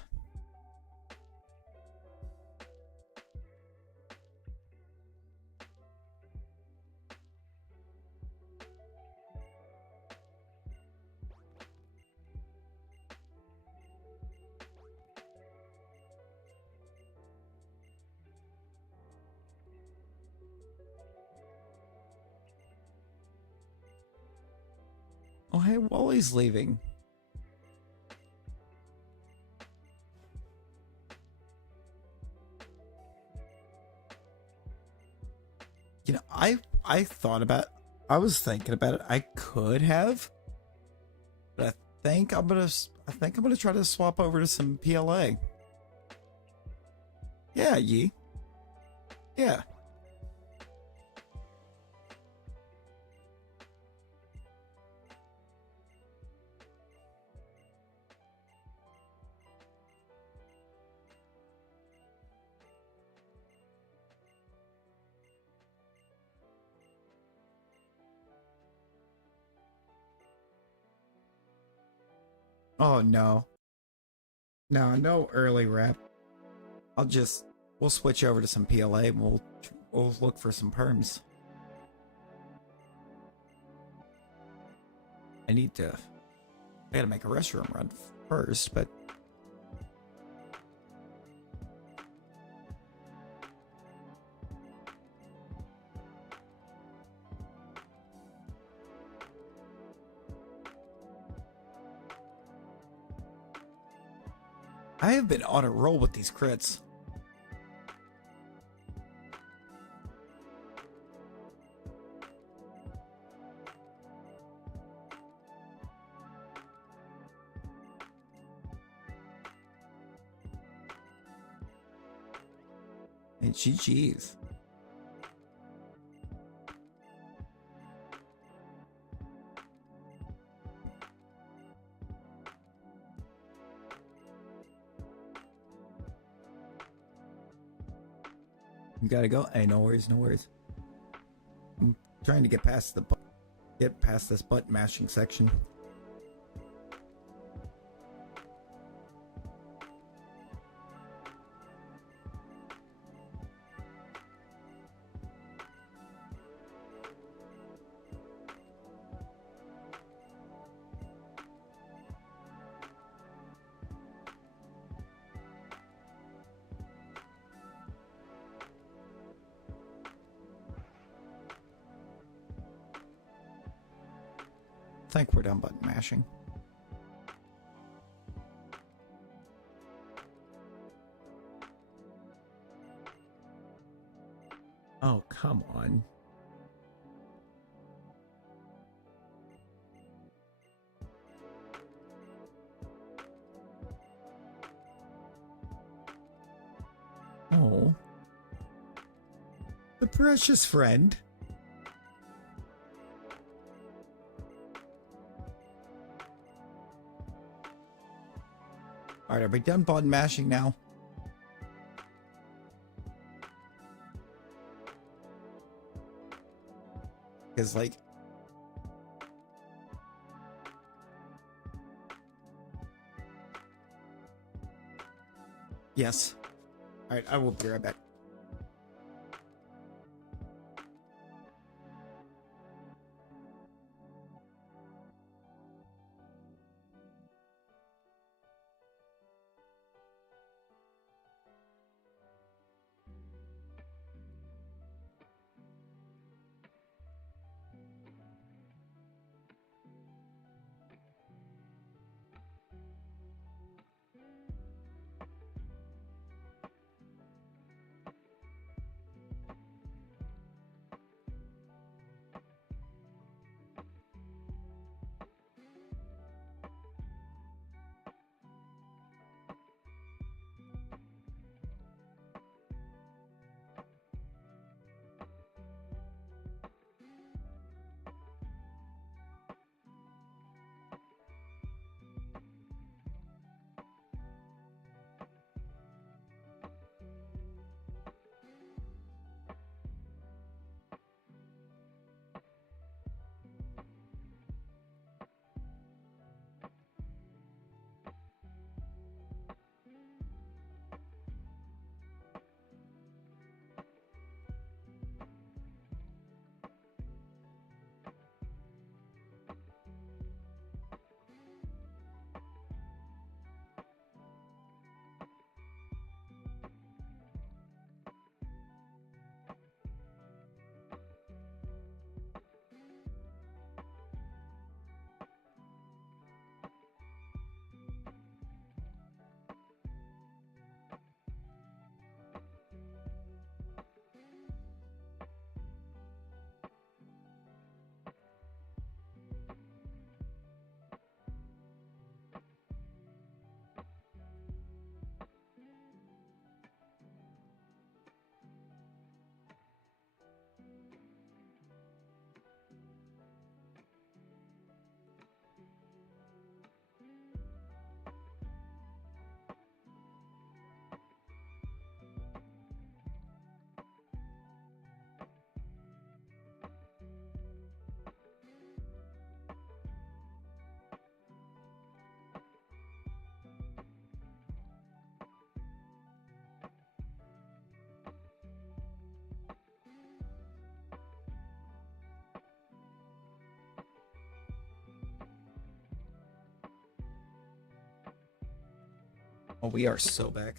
Oh, hey, Wally's leaving. You know, I thought about it. I was thinking about it. I could have, but I think I'm gonna try to swap over to some PLA. Yeah, Yi. Yeah. Oh no. No early rep. We'll switch over to some PLA and we'll look for some perms. I gotta make a restroom run first, but I have been on a roll with these crits. Hey, GG's. You gotta go. Hey, no worries, no worries. I'm trying to get past this button mashing section. I think we're done button mashing. Oh, come on. Oh. The precious friend. Alright, are we done button mashing now? Because, like... Yes. Alright, I will be right back. Oh, we are so back.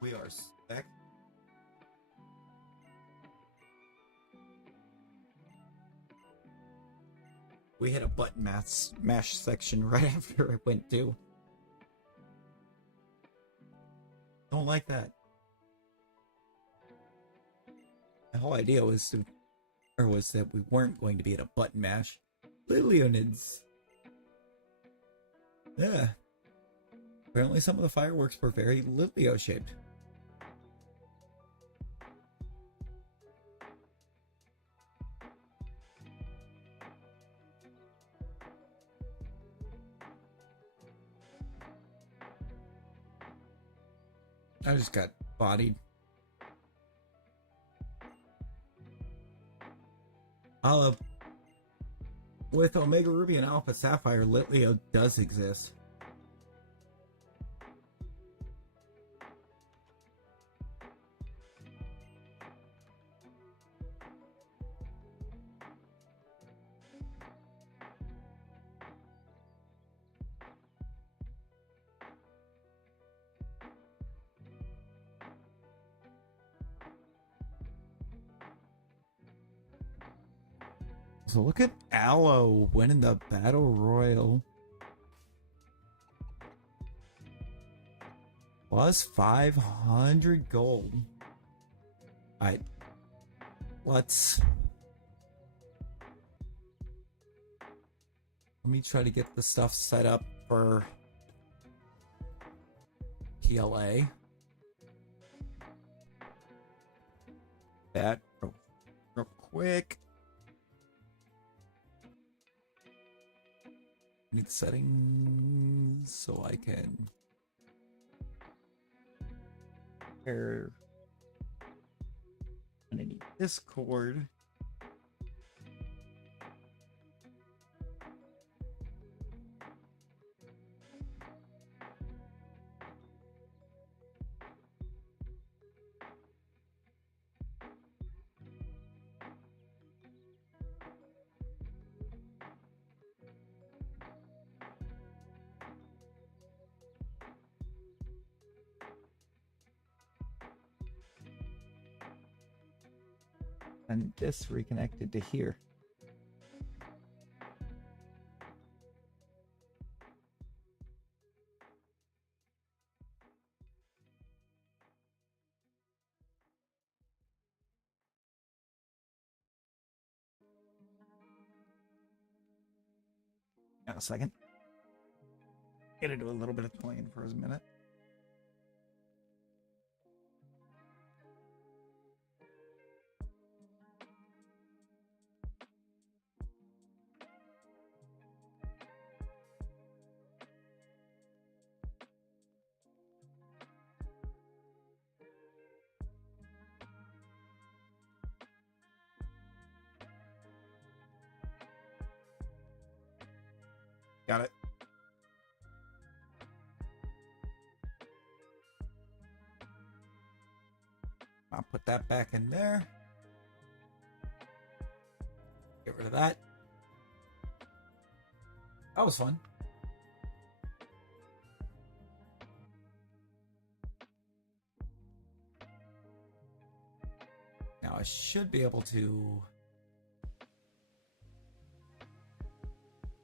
We are back. We hit a button mash section right after I went to. Don't like that. The whole idea was that we weren't going to be at a button mash. Lilionids. Yeah. Apparently some of the fireworks were very Lilio shaped. I just got bodied. With Omega Ruby and Alpha Sapphire, Litleo does exist. So look at Aloe winning the Battle Royal. Plus 500 gold. Alright. Let me try to get the stuff set up for PLA. That real quick. Need settings so I can pair. And I need Discord. and this reconnected to here. In a second. Gotta do a little bit of toying for a minute. Got it. I'll put that back in there. Get rid of that. That was fun. Now I should be able to...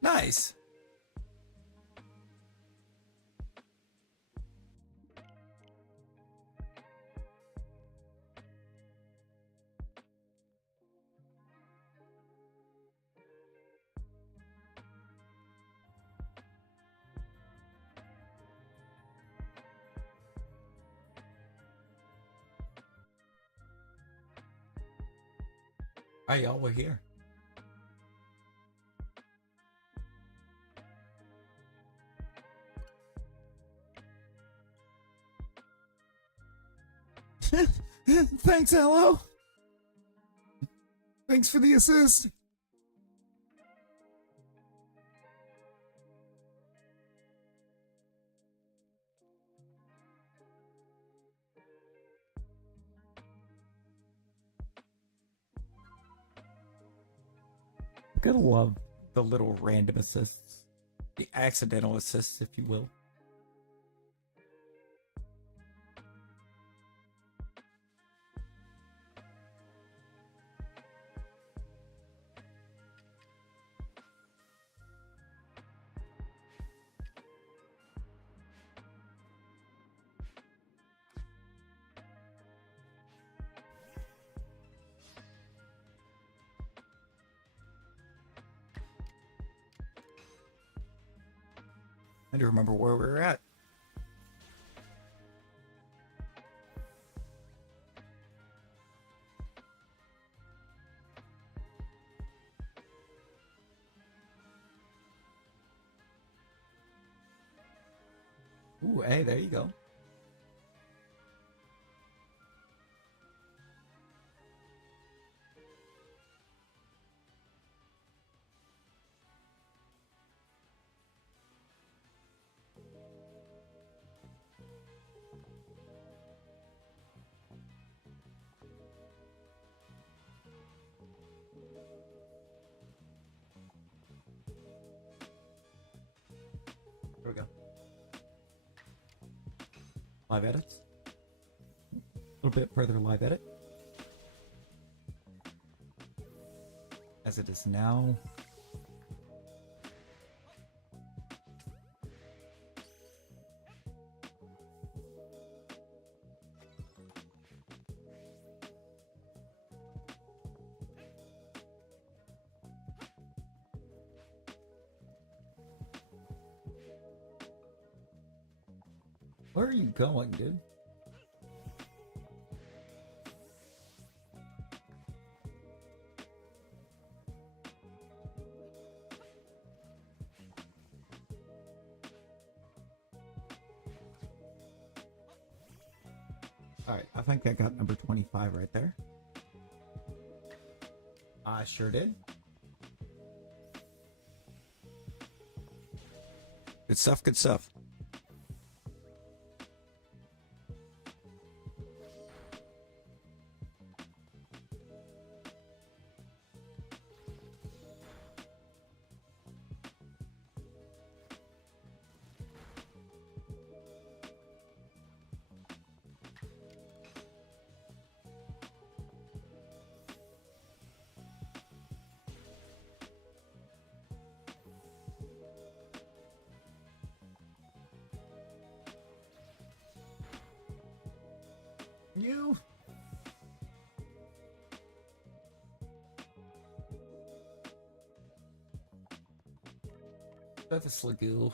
Nice! Hi, y'all, we're here. Thanks, hello. Thanks for the assist. Gotta love the little random assists. The accidental assists, if you will. I do remember where we were at. Ooh, hey, there you go. There we go. Live edits. A little bit further live edit. As it is now. Where are you going, dude? Alright, I think I got number 25 right there. I sure did. Good stuff, good stuff. You. Got the Slagoo.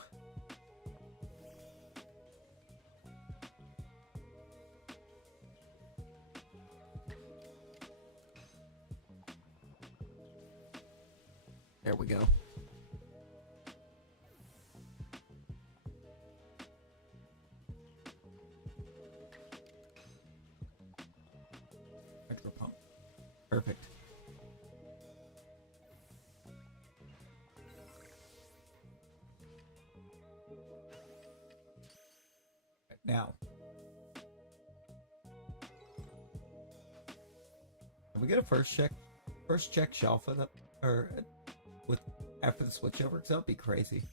There we go. Micro pump. Perfect. Right, now. Can we get a first check shelf of that, or with after the switchover? Because that would be crazy.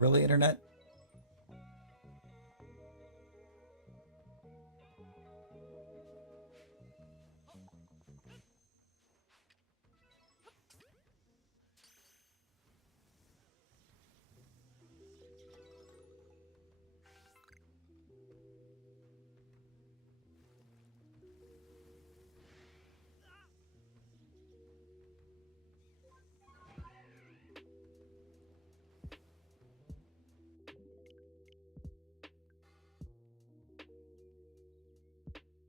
Really, internet?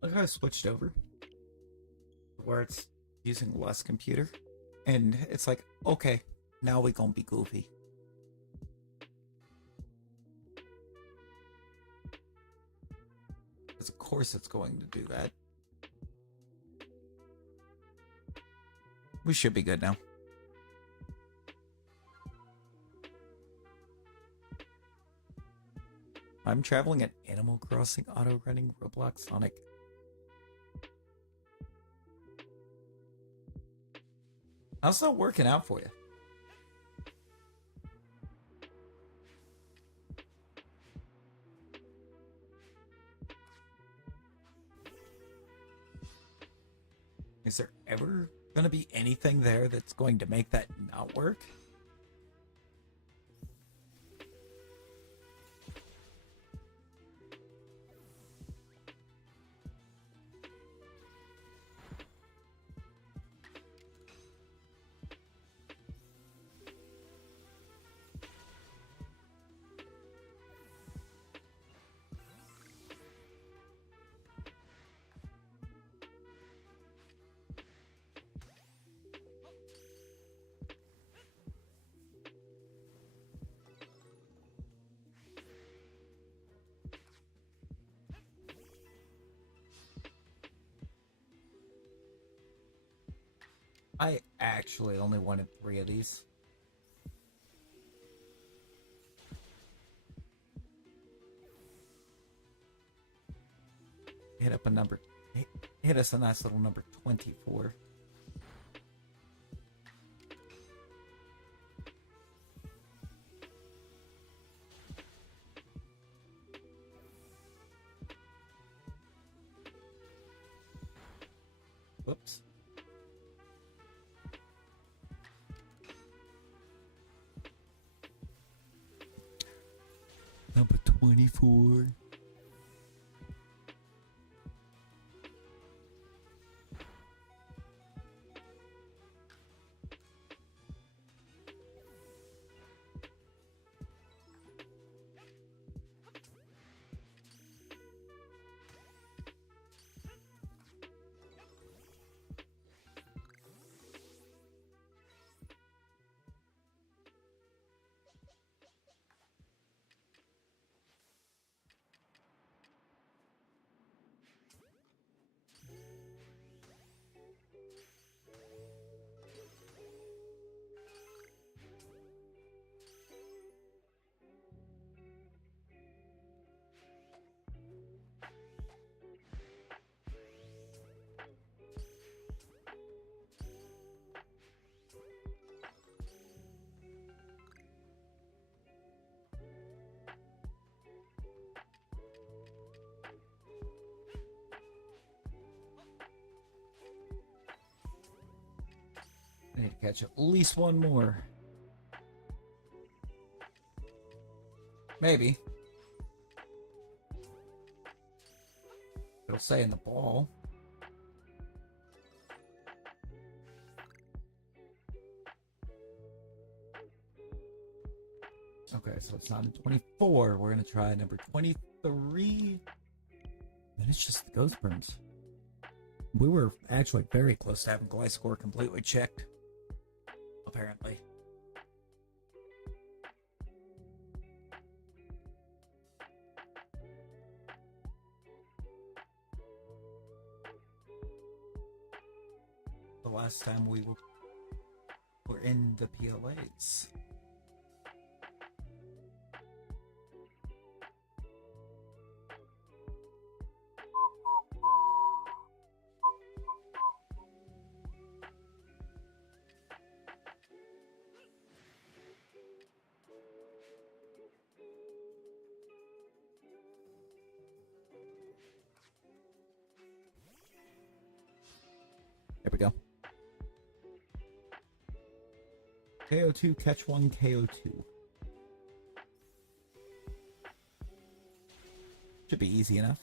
Look how I switched over where it's using less computer, and it's like, okay, now we gonna be goofy. Because of course it's going to do that. We should be good now. I'm traveling at Animal Crossing auto running Roblox Sonic. How's that working out for you? Is there ever going to be anything there that's going to make that not work? I actually only wanted 3 of these. Hit up a number. Hit us a nice little number 24. Whoops. Number 24. I need to catch at least one more. Maybe. It'll say in the ball. Okay, so it's not in 24. We're going to try number 23. And it's just the ghost burns. We were actually very close to having Gly score completely checked. Apparently. The last time we were in the PLAs. There we go. KO2, catch one, KO2. Should be easy enough.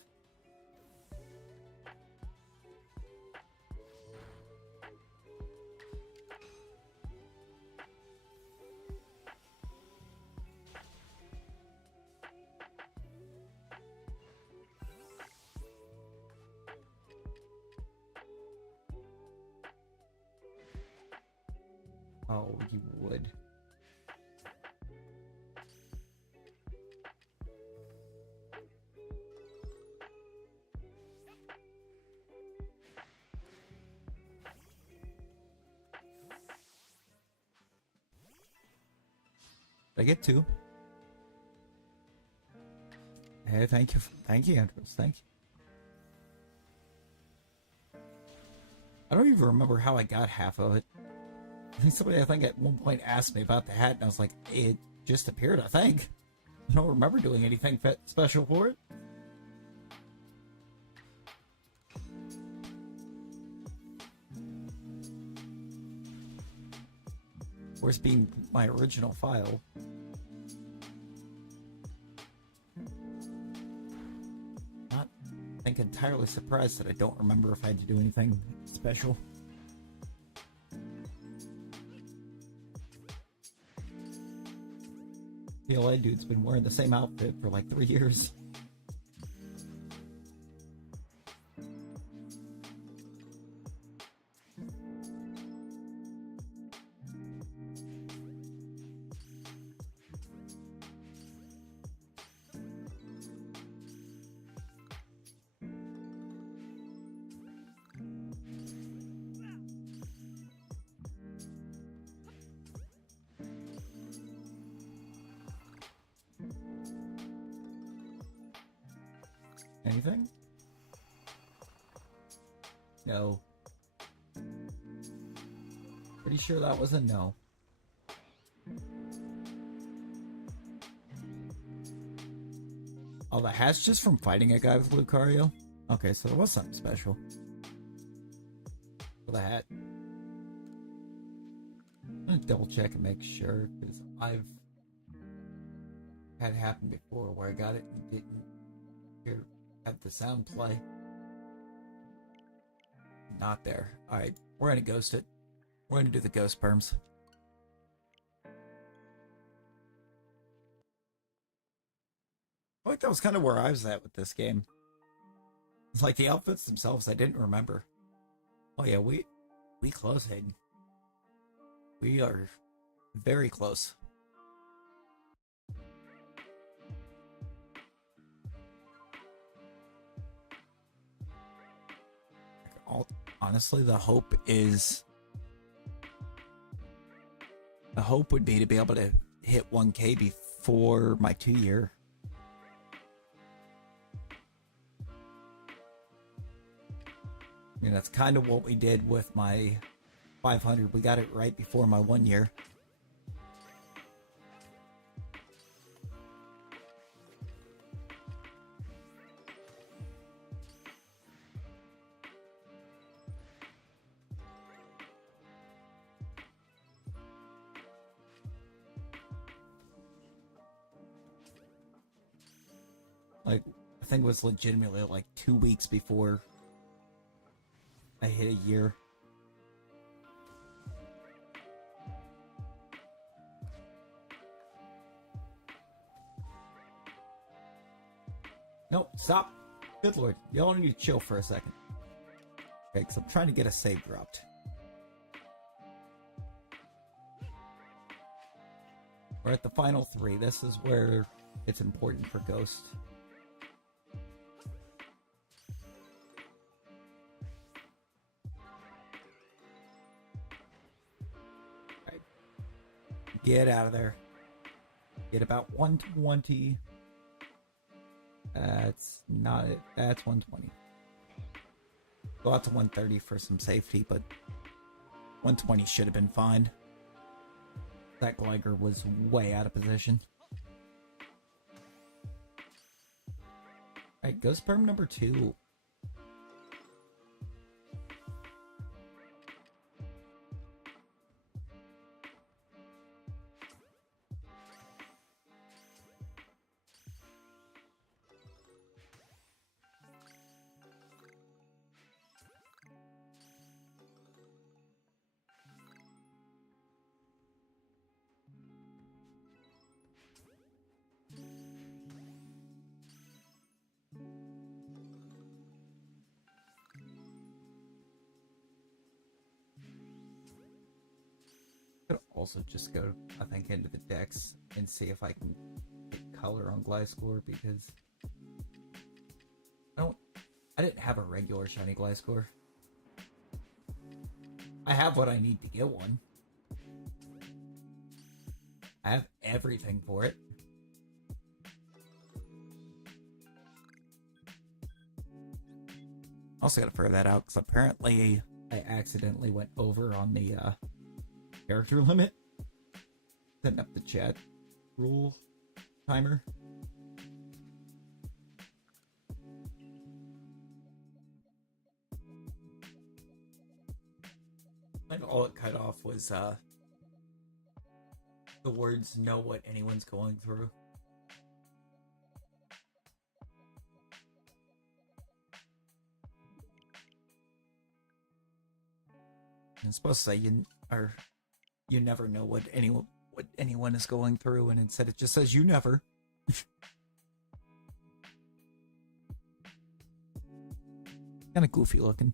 Oh, you would. Did I get two? Hey, thank you, Andrews, thank you. I don't even remember how I got half of it. Somebody, I think, at one point asked me about the hat, and I was like, it just appeared, I think. I don't remember doing anything special for it. Of course, being my original file. Not, I think, entirely surprised that I don't remember if I had to do anything special. PLA dude's been wearing the same outfit for like 3 years. Anything? No. Pretty sure that was a no. Oh, the hat's just from fighting a guy with Lucario? Okay, so there was something special for the hat. I'm gonna double check and make sure, because I've had it happen before where I got it and didn't hear have the sound play. Not there. Alright, we're gonna ghost it. We're gonna do the ghost perms. I think that was kind of where I was at with this game. It's like the outfits themselves I didn't remember. Oh yeah, we close, Hayden. We are very close. Honestly, the hope would be to be able to hit 1K before my 2-year. I mean, that's kind of what we did with my 500. We got it right before my 1-year. Like, I think it was legitimately like 2 weeks before I hit a year. Nope, stop. Good lord, y'all need to chill for a second. Okay, because I'm trying to get a save dropped. We're at the final 3. This is where it's important for Ghost. Alright. Get out of there. Get about 120. That's not it. That's 120. Go out to 130 for some safety, but 120 should have been fine. That Glider was way out of position. Alright, Ghost Perm number 2. Also just go, I think, into the decks and see if I can get color on Gliscor, because I didn't have a regular shiny Gliscor. I have what I need to get one. I have everything for it. Also gotta figure that out, because apparently I accidentally went over on the character limit. Setting up the chat rule timer. And all it cut off was the words "know what anyone's going through." It's supposed to say you never know what anyone is going through, and instead it just says you never. Kind of goofy looking.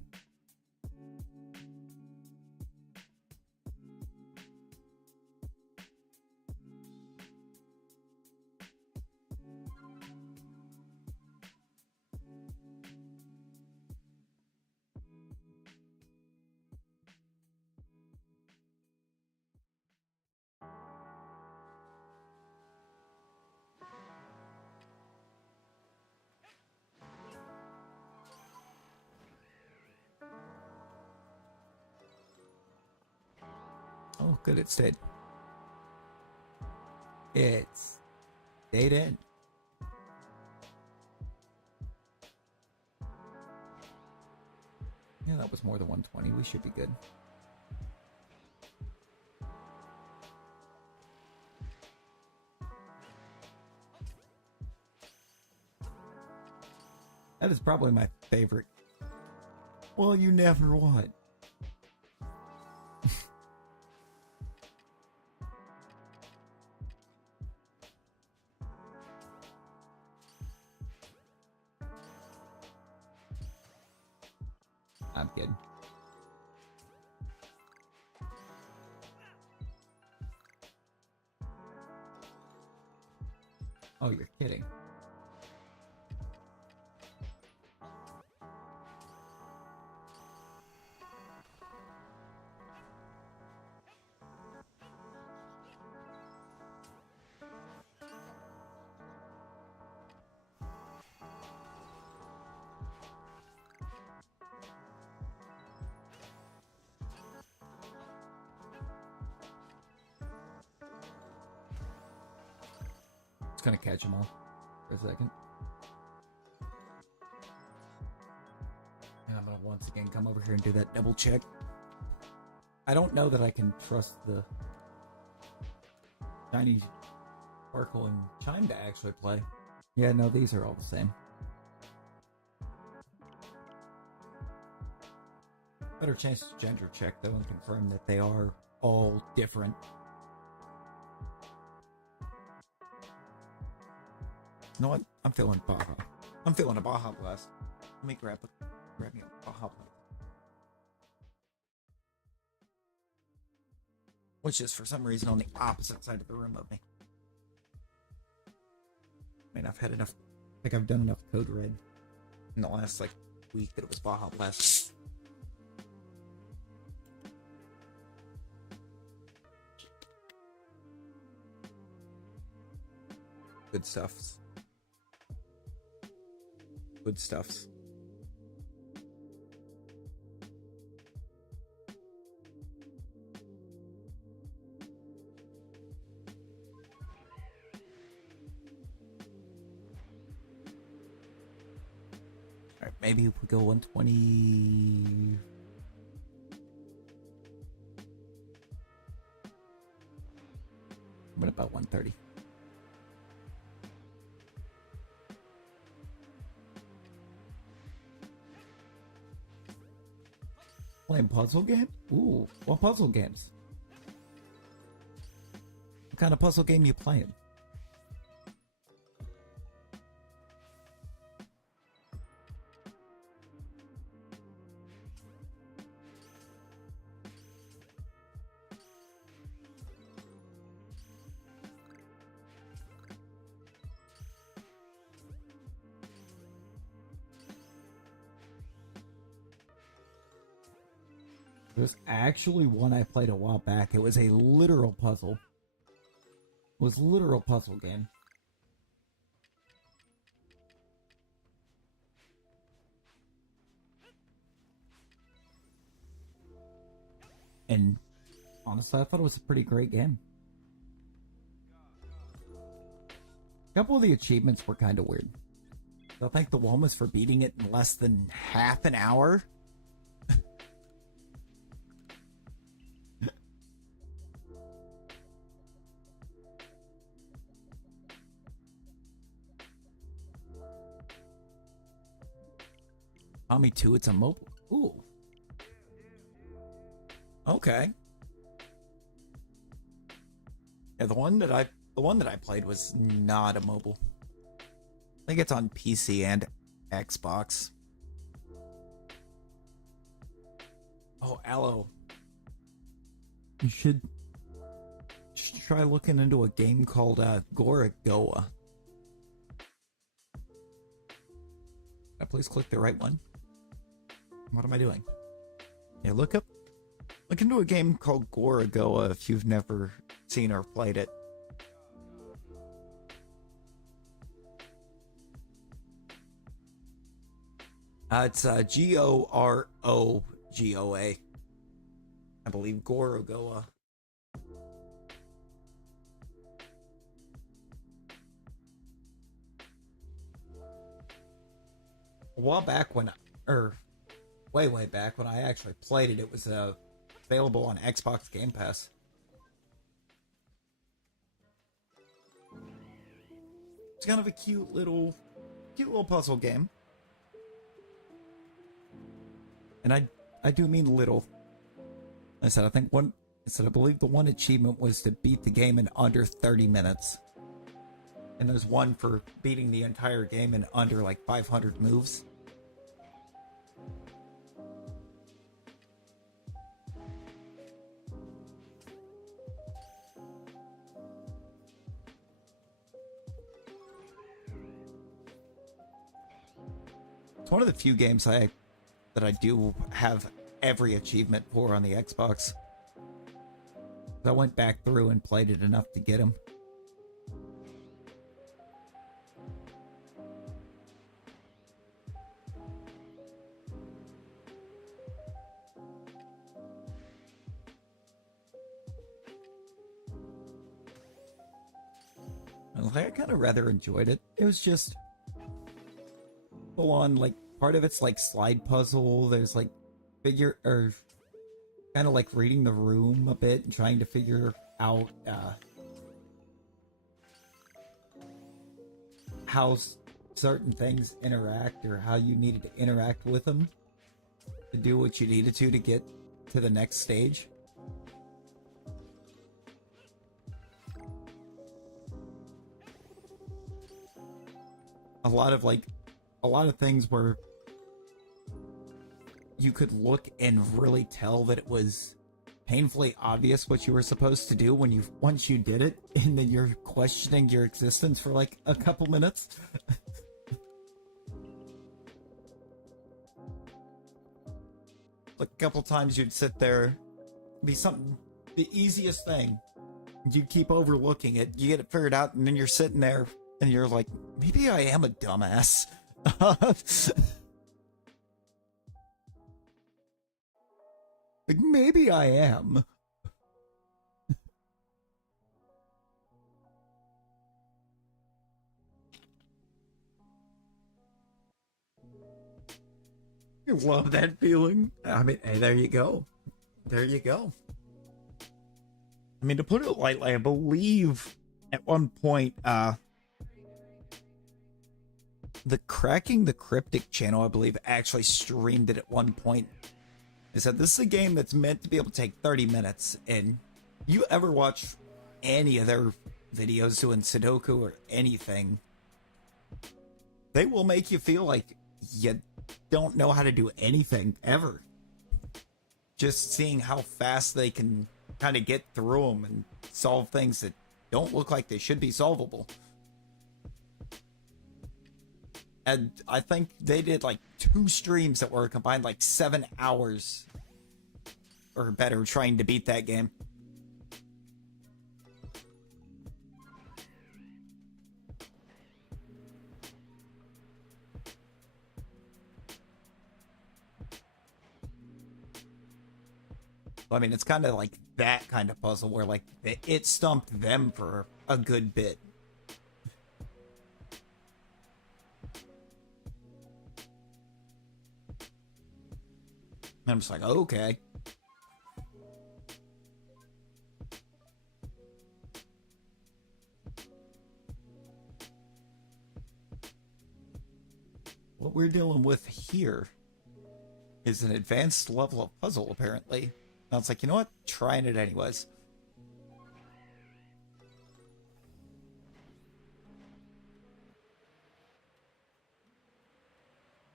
Oh, good, it stayed. It's stayed in. Yeah, that was more than 120. We should be good. That is probably my favorite. Well, you never what? I'm kidding. Oh, you're kidding. Just gonna catch them all for a second. And I'm gonna once again come over here and do that double check. I don't know that I can trust the shiny Sparkle and Chime to actually play. Yeah, no, these are all the same. Better chance to gender check, though, and confirm that they are all different. You know what? I'm feeling Baja. I'm feeling a Baja Blast. Let me grab me a Baja Blast. Which is, for some reason, on the opposite side of the room of me. I mean, I've had enough... I think I've done enough Code Red in the last, like, week that it was Baja Blast. Good stuffs. Good stuffs. Alright, maybe if we go 120... What about 130? Playing puzzle game? Ooh, what puzzle games? What kind of puzzle game you playing? There's actually one I played a while back. It was a literal puzzle. It was a literal puzzle game. And honestly, I thought it was a pretty great game. A couple of the achievements were kind of weird. I think the one was for beating it in less than half an hour. Me too, it's a mobile. Ooh. Okay. Yeah, the one that I played was not a mobile. I think it's on PC and Xbox. Oh, Aloe. You should try looking into a game called Gorogoa. Can I please click the right one? What am I doing? Yeah, look into a game called Gorogoa if you've never seen or played it. It's Gorogoa. I believe Gorogoa. A while back when, way back when I actually played it, it was available on Xbox Game Pass. It's kind of a cute little puzzle game. And I do mean little. I said, I believe the one achievement was to beat the game in under 30 minutes. And there's one for beating the entire game in under like 500 moves. It's one of the few games that I do have every achievement for on the Xbox. I went back through and played it enough to get them. I kind of rather enjoyed it. It was just full on, like, part of it's like slide puzzle. There's like kind of like reading the room a bit and trying to figure out how certain things interact or how you needed to interact with them to do what you needed to get to the next stage. A lot of things where you could look and really tell that it was painfully obvious what you were supposed to do once you did it, and then you're questioning your existence for like a couple minutes. Like a couple times you'd sit there, be something, the easiest thing, you keep overlooking it, you get it figured out, and then you're sitting there and you're like, maybe I am a dumbass. Like, maybe I am. I love that feeling. I mean, hey, there you go. There you go. I mean, to put it lightly, I believe at one point, the Cracking the Cryptic channel, I believe, actually streamed it at one point. They said, this is a game that's meant to be able to take 30 minutes, and you ever watch any of their videos doing Sudoku or anything, they will make you feel like you don't know how to do anything ever. Just seeing how fast they can kind of get through them and solve things that don't look like they should be solvable. And I think they did like 2 streams that were combined like 7 hours or better trying to beat that game. I mean, it's kind of like that kind of puzzle where like it stumped them for a good bit. And I'm just like, okay. What we're dealing with here is an advanced level of puzzle, apparently. And I was like, you know what? Trying it anyways.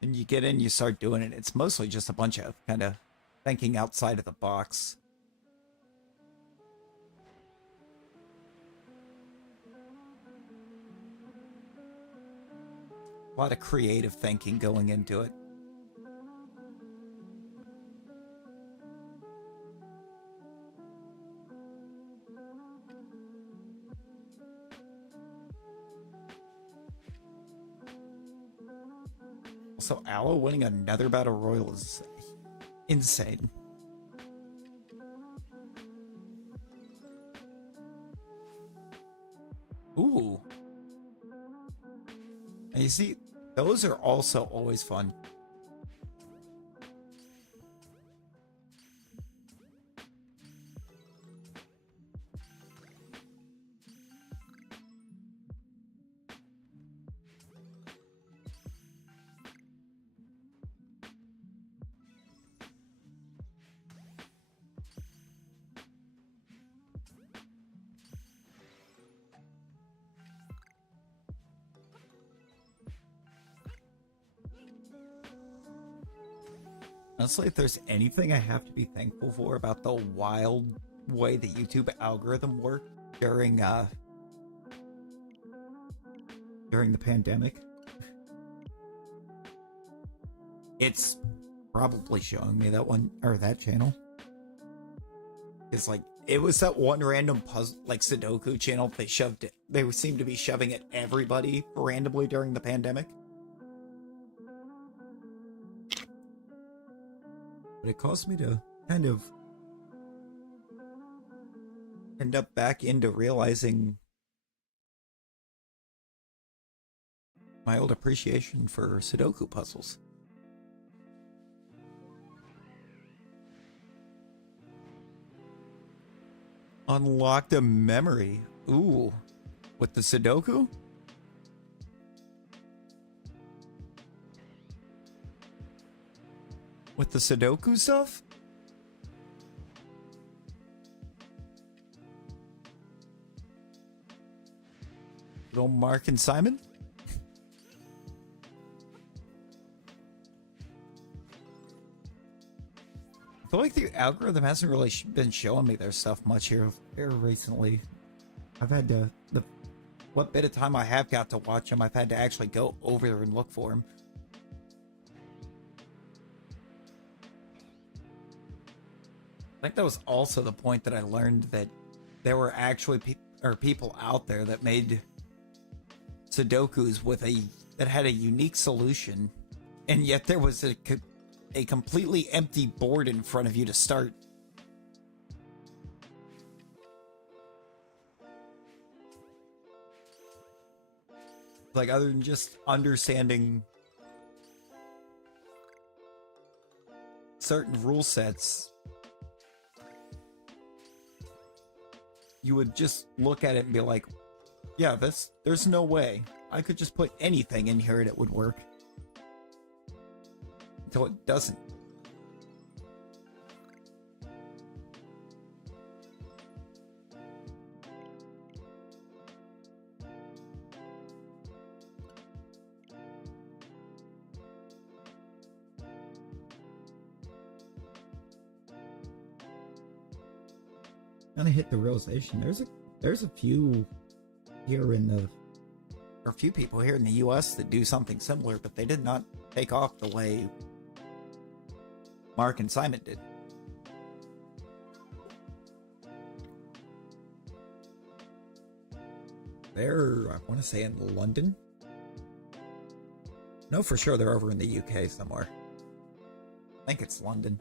And you get in, you start doing it. It's mostly just a bunch of kind of thinking outside of the box. A lot of creative thinking going into it. So Aloe winning another battle royal is insane. Ooh. And you see, those are also always fun. Honestly, if there's anything I have to be thankful for about the wild way the YouTube algorithm worked during the pandemic, it's probably showing me that one or that channel. It's like it was that one random puzzle, like Sudoku channel. They shoved it. They seemed to be shoving it everybody randomly during the pandemic. But it caused me to kind of end up back into realizing my old appreciation for Sudoku puzzles. Unlocked a memory. Ooh. With the Sudoku? With the Sudoku stuff? Little Mark and Simon? I feel like the algorithm hasn't really been showing me their stuff much here recently. I've had to, what bit of time I have got to watch them, I've had to actually go over there and look for them. I think that was also the point that I learned that there were actually people out there that made Sudokus that had a unique solution, and yet there was a completely empty board in front of you to start. Like, other than just understanding certain rule sets, you would just look at it and be like, yeah, there's no way. I could just put anything in here and it would work. Until it doesn't. And I hit the realization there's a few here in the Or a few people here in the US that do something similar, but they did not take off the way Mark and Simon did. they're, I want to say, in London. No, for sure they're over in the UK somewhere. I think it's London.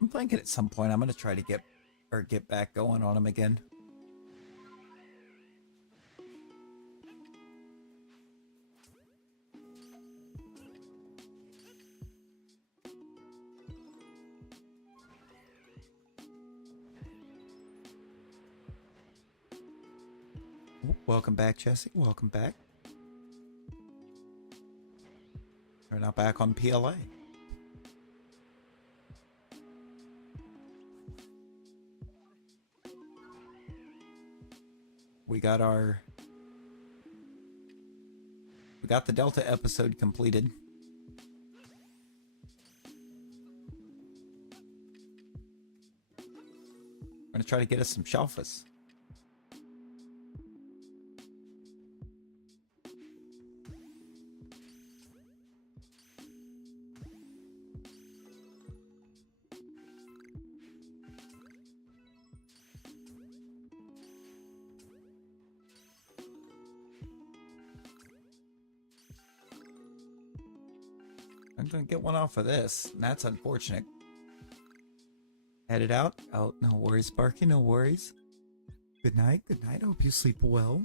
I'm thinking at some point I'm going to try to get back going on them again. Welcome back, Jesse. Welcome back. We're now back on PLA. We got the Delta episode completed. We're gonna try to get us some Shalfas. I'm gonna get one off of this, and that's unfortunate. Headed out. Oh, no worries, Sparky, no worries. Good night, good night. I hope you sleep well.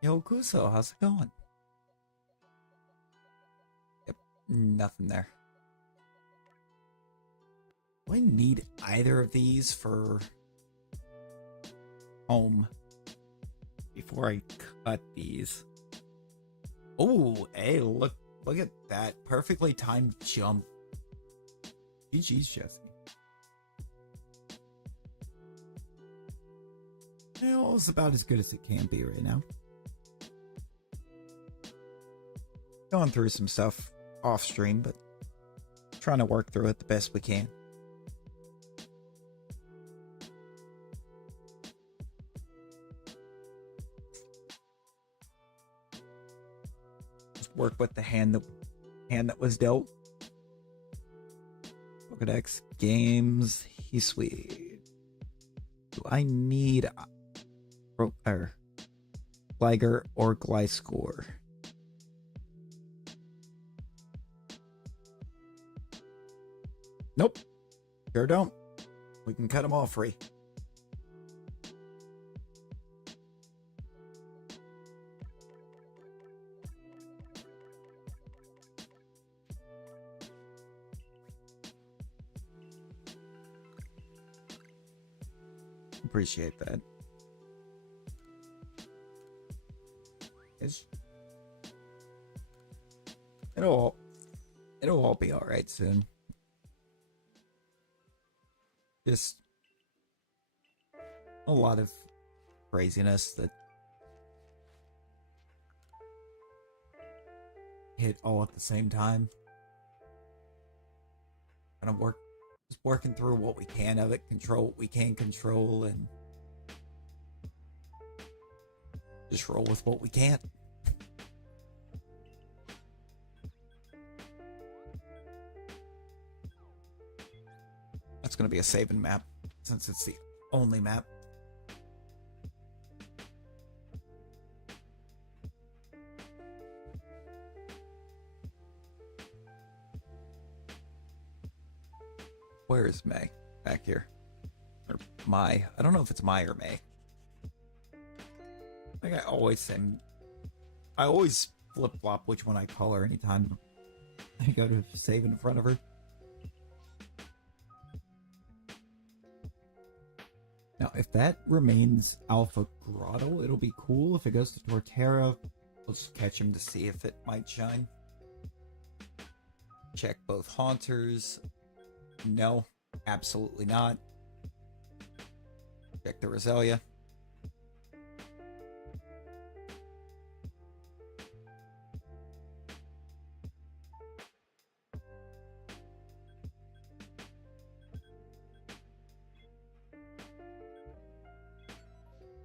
Yo, Kuso, how's it going? Yep, nothing there. Do I need either of these for home before I cut these? Oh, hey, look at that perfectly timed jump. GG's, Jesse. Well, it's about as good as it can be right now. Going through some stuff off stream, but trying to work through it the best we can. Work with the hand that was dealt. Pokedex games. He's sweet. Do I need Liger or Gliscor? Nope. Sure don't. We can cut them all free. Appreciate that. It'll all be all right soon. Just a lot of craziness that hit all at the same time. Kind of just working through what we can of it, control what we can control, and just roll with what we can't. That's going to be a saving map, since it's the only map. Where is May? Back here. Or Mai. I don't know if it's Mai or May. Like I always flip-flop which one I call her anytime I go to save in front of her. Now, if that remains Alpha Grotto, it'll be cool. If it goes to Torterra, we'll just catch him to see if it might shine. Check both Haunters. No, absolutely not. Check the Rosalia.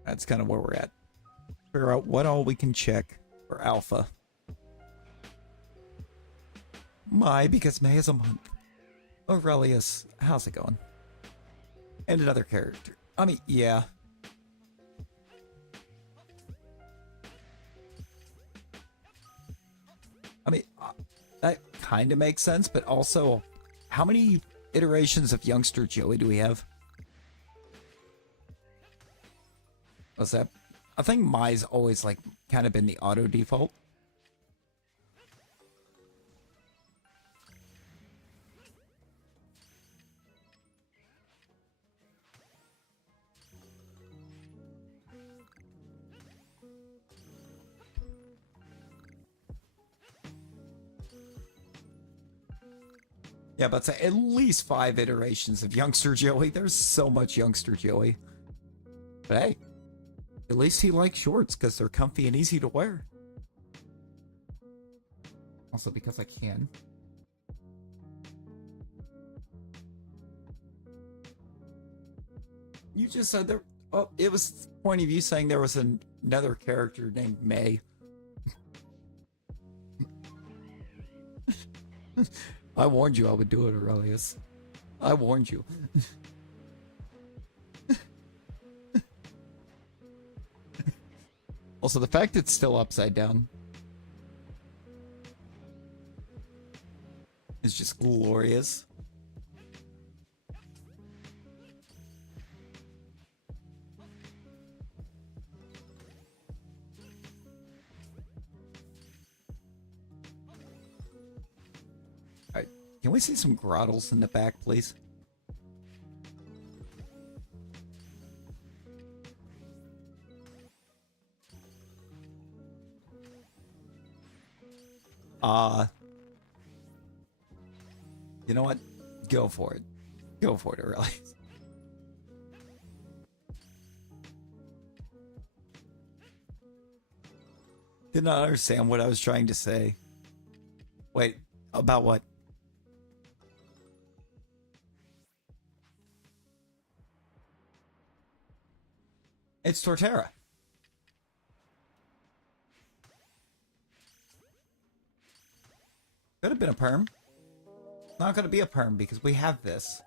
That's kind of where we're at. Figure out what all we can check for Alpha. Because May is a month. Aurelius, how's it going? And another character. I mean, yeah. I mean, that kind of makes sense, but also, how many iterations of youngster Joey do we have? What's that? I think Mai's always, like, kind of been the auto default. Yeah, but at least 5 iterations of youngster Joey. There's so much youngster Joey. But hey, at least he likes shorts because they're comfy and easy to wear. Also because I can. You just said there... Oh, it was the point of you saying there was another character named May. I warned you I would do it, Aurelius. I warned you. Also, the fact it's still upside down is just glorious. Alright, can we see some grottles in the back, please? You know what? Go for it. Go for it, Aurelius. Did not understand what I was trying to say. Wait, about what? It's Torterra. Could have been a perm. Not gonna be a perm because we have this.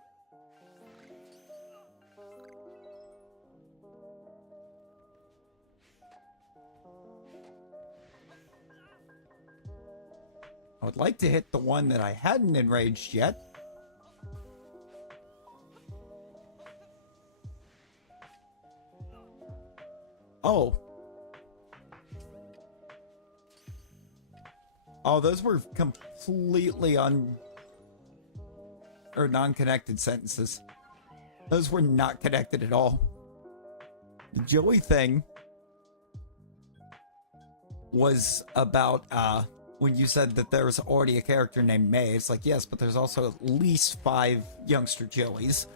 I would like to hit the one that I hadn't enraged yet. Oh. Oh, those were completely non-connected sentences. Those were not connected at all. The Joey thing was about when you said that there was already a character named May. It's like, yes, but there's also at least 5 youngster Joeys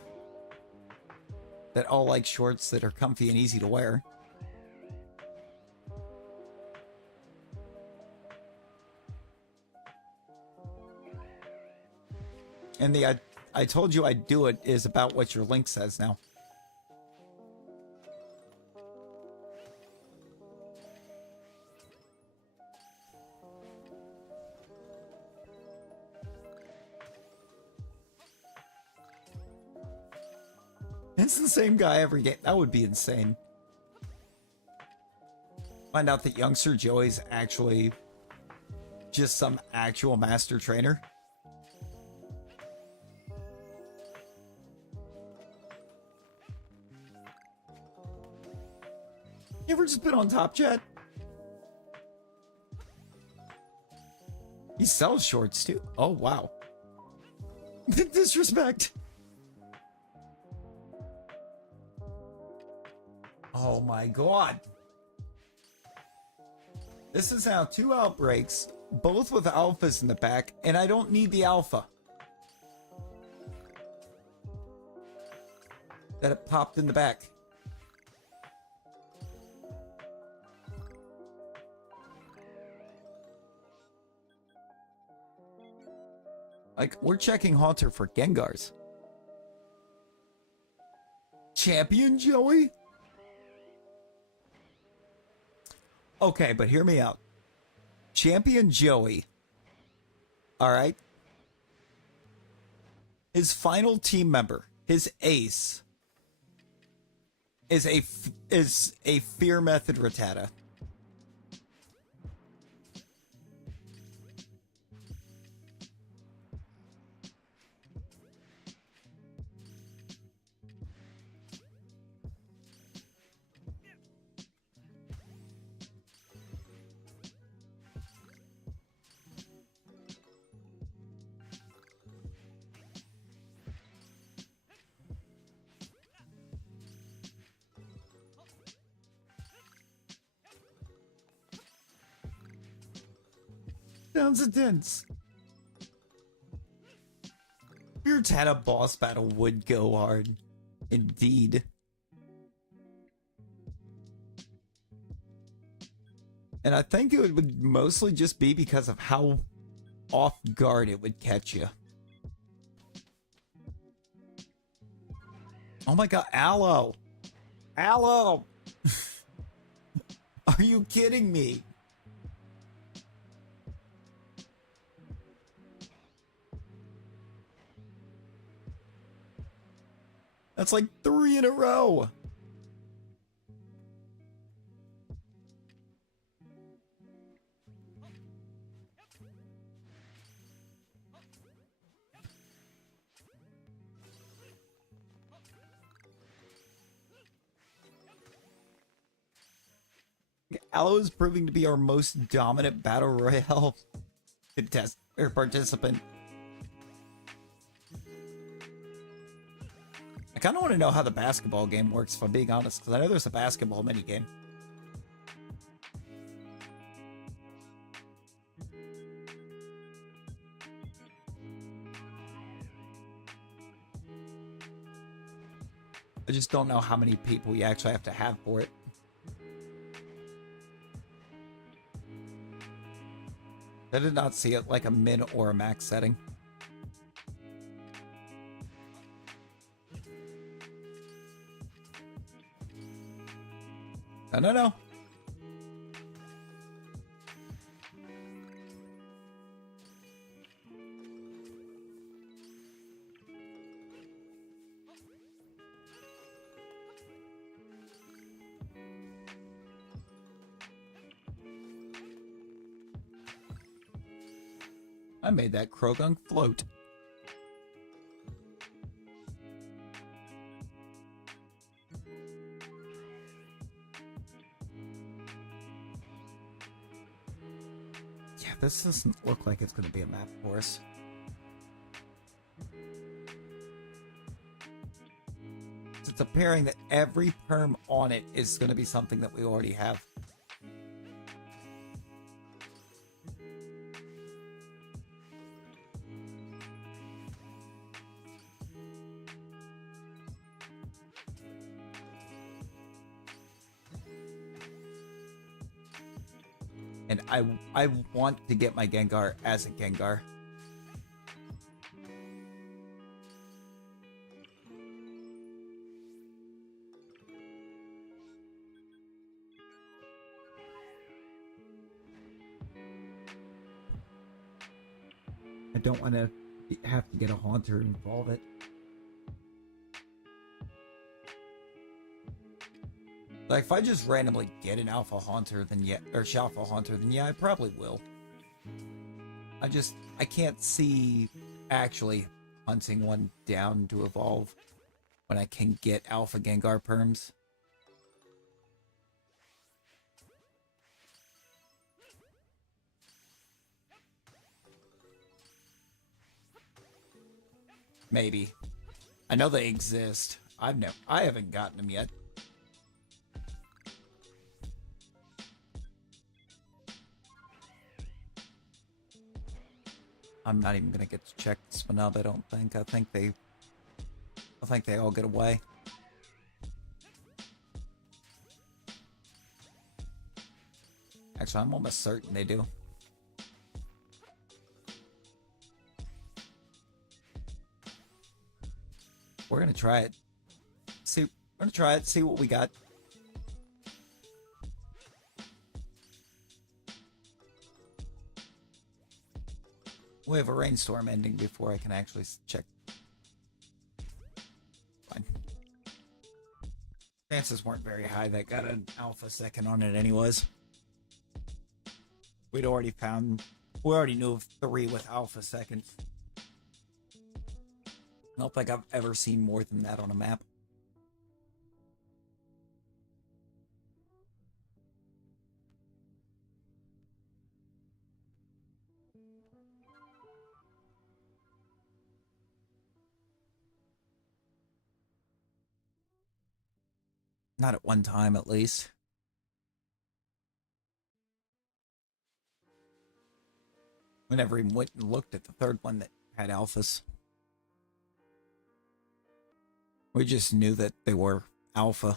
that all like shorts that are comfy and easy to wear. And the I told you I'd do it is about what your link says now. It's the same guy every game. That would be insane. Find out that youngster Joey's actually just some actual master trainer. You ever just been on Top Chat? He sells shorts too. Oh, wow. Disrespect. Oh my god. This is now 2 outbreaks, both with alphas in the back, and I don't need the alpha. That it popped in the back. Like, we're checking Haunter for Gengars. Champion Joey? Okay, but hear me out. Champion Joey. Alright? His final team member, his ace, is a Fear Method Rattata. Sounds intense. Your Tata boss battle would go hard. Indeed. And I think it would mostly just be because of how off guard it would catch you. Oh my god, Aloe! Aloe! Are you kidding me? That's like 3 in a row. Aloe is proving to be our most dominant battle royale contest or participant. I kind of want to know how the basketball game works, if I'm being honest, because I know there's a basketball minigame. I just don't know how many people you actually have to have for it. I did not see it like a min or a max setting. No. I made that Krogunk float. this doesn't look like it's going to be a map for us. It's appearing that every perm on it is going to be something that we already have. And I want to get my Gengar as a Gengar. I don't want to have to get a Haunter and evolve it. Like, if I just randomly get an Alpha Haunter, then yeah, or Shalpha Haunter, then yeah, I probably will. I can't see actually hunting one down to evolve when I can get Alpha Gengar perms. Maybe. I know they exist. I haven't gotten them yet. I'm not even gonna get to check this one out, I don't think. I think they all get away. Actually, I'm almost certain they do. We're gonna try it. We're gonna try it, see what we got. We have a rainstorm ending before I can actually check. Fine. Chances weren't very high that got an alpha second on it anyways. We already knew of 3 with alpha seconds. I don't think I've ever seen more than that on a map. Not at one time, at least. We never even went and looked at the third one that had alphas. We just knew that they were alpha.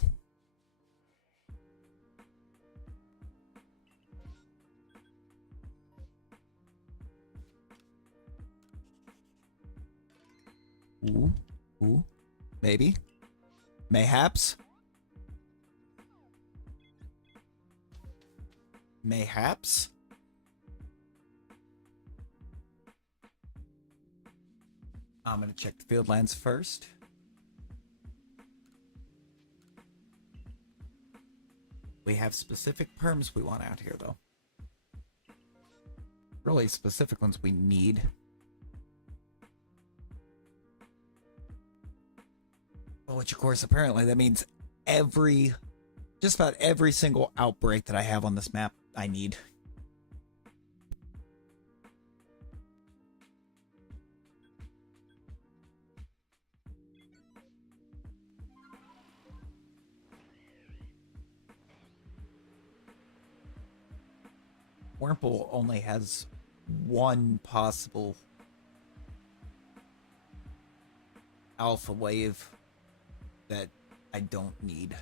Ooh. Maybe. Mayhaps. Mayhaps. I'm gonna check the field lands first. We have specific perms we want out here, though. Really specific ones we need. Which, of course, apparently that means just about every single outbreak that I have on this map, I need. Wurmple only has one possible alpha wave that I don't need.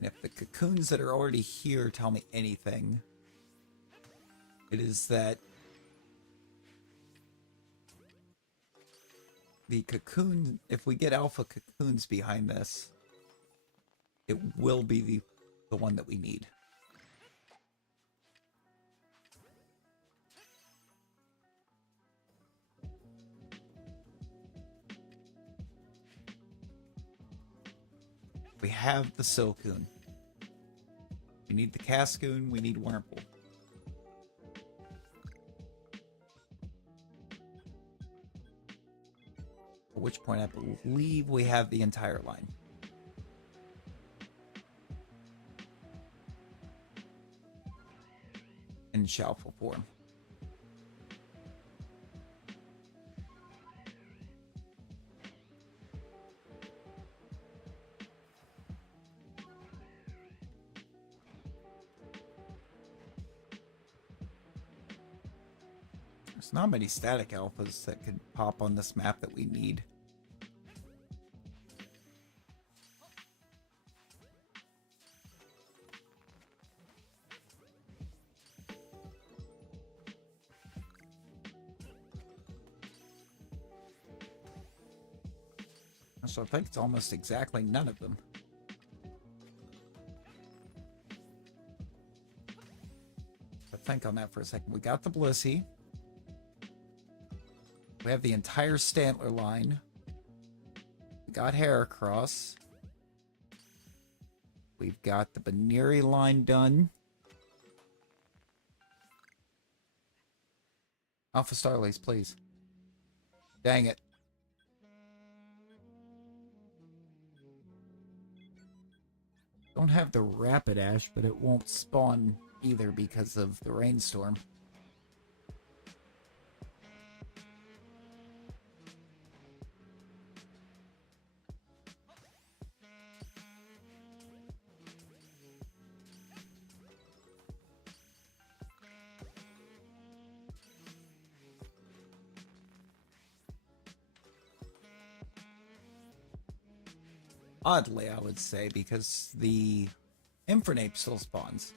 And if the cocoons that are already here tell me anything, it is that the cocoon, if we get alpha cocoons behind this, it will be the one that we need. We have the Silcoon. We need the Cascoon, we need Wurmple. At which point I believe we have the entire line. in Shalfa form. There's not many static alphas that could pop on this map that we need. So I think it's almost exactly none of them. But think on that for a second. We got the Blissey. We have the entire Stantler line. We got Heracross. We've got the Baneri line done. Alpha Starlace, please. Dang it. Don't have the Rapidash, but it won't spawn either because of the rainstorm. Oddly, I would say, because the Infernape still spawns.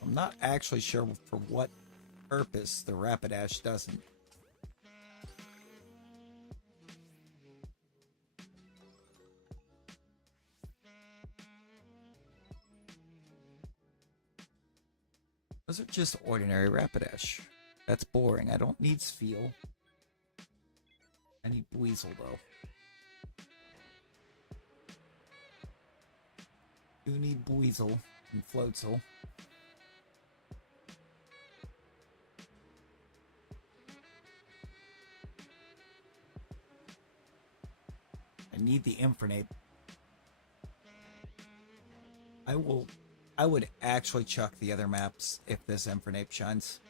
I'm not actually sure for what purpose the Rapidash doesn't. Those are just ordinary Rapidash. That's boring. I don't need Spheal. I need Weasel, though. Do need Weasel and Floatzel. I need the Infernape. I would actually chuck the other maps if this Infernape shines.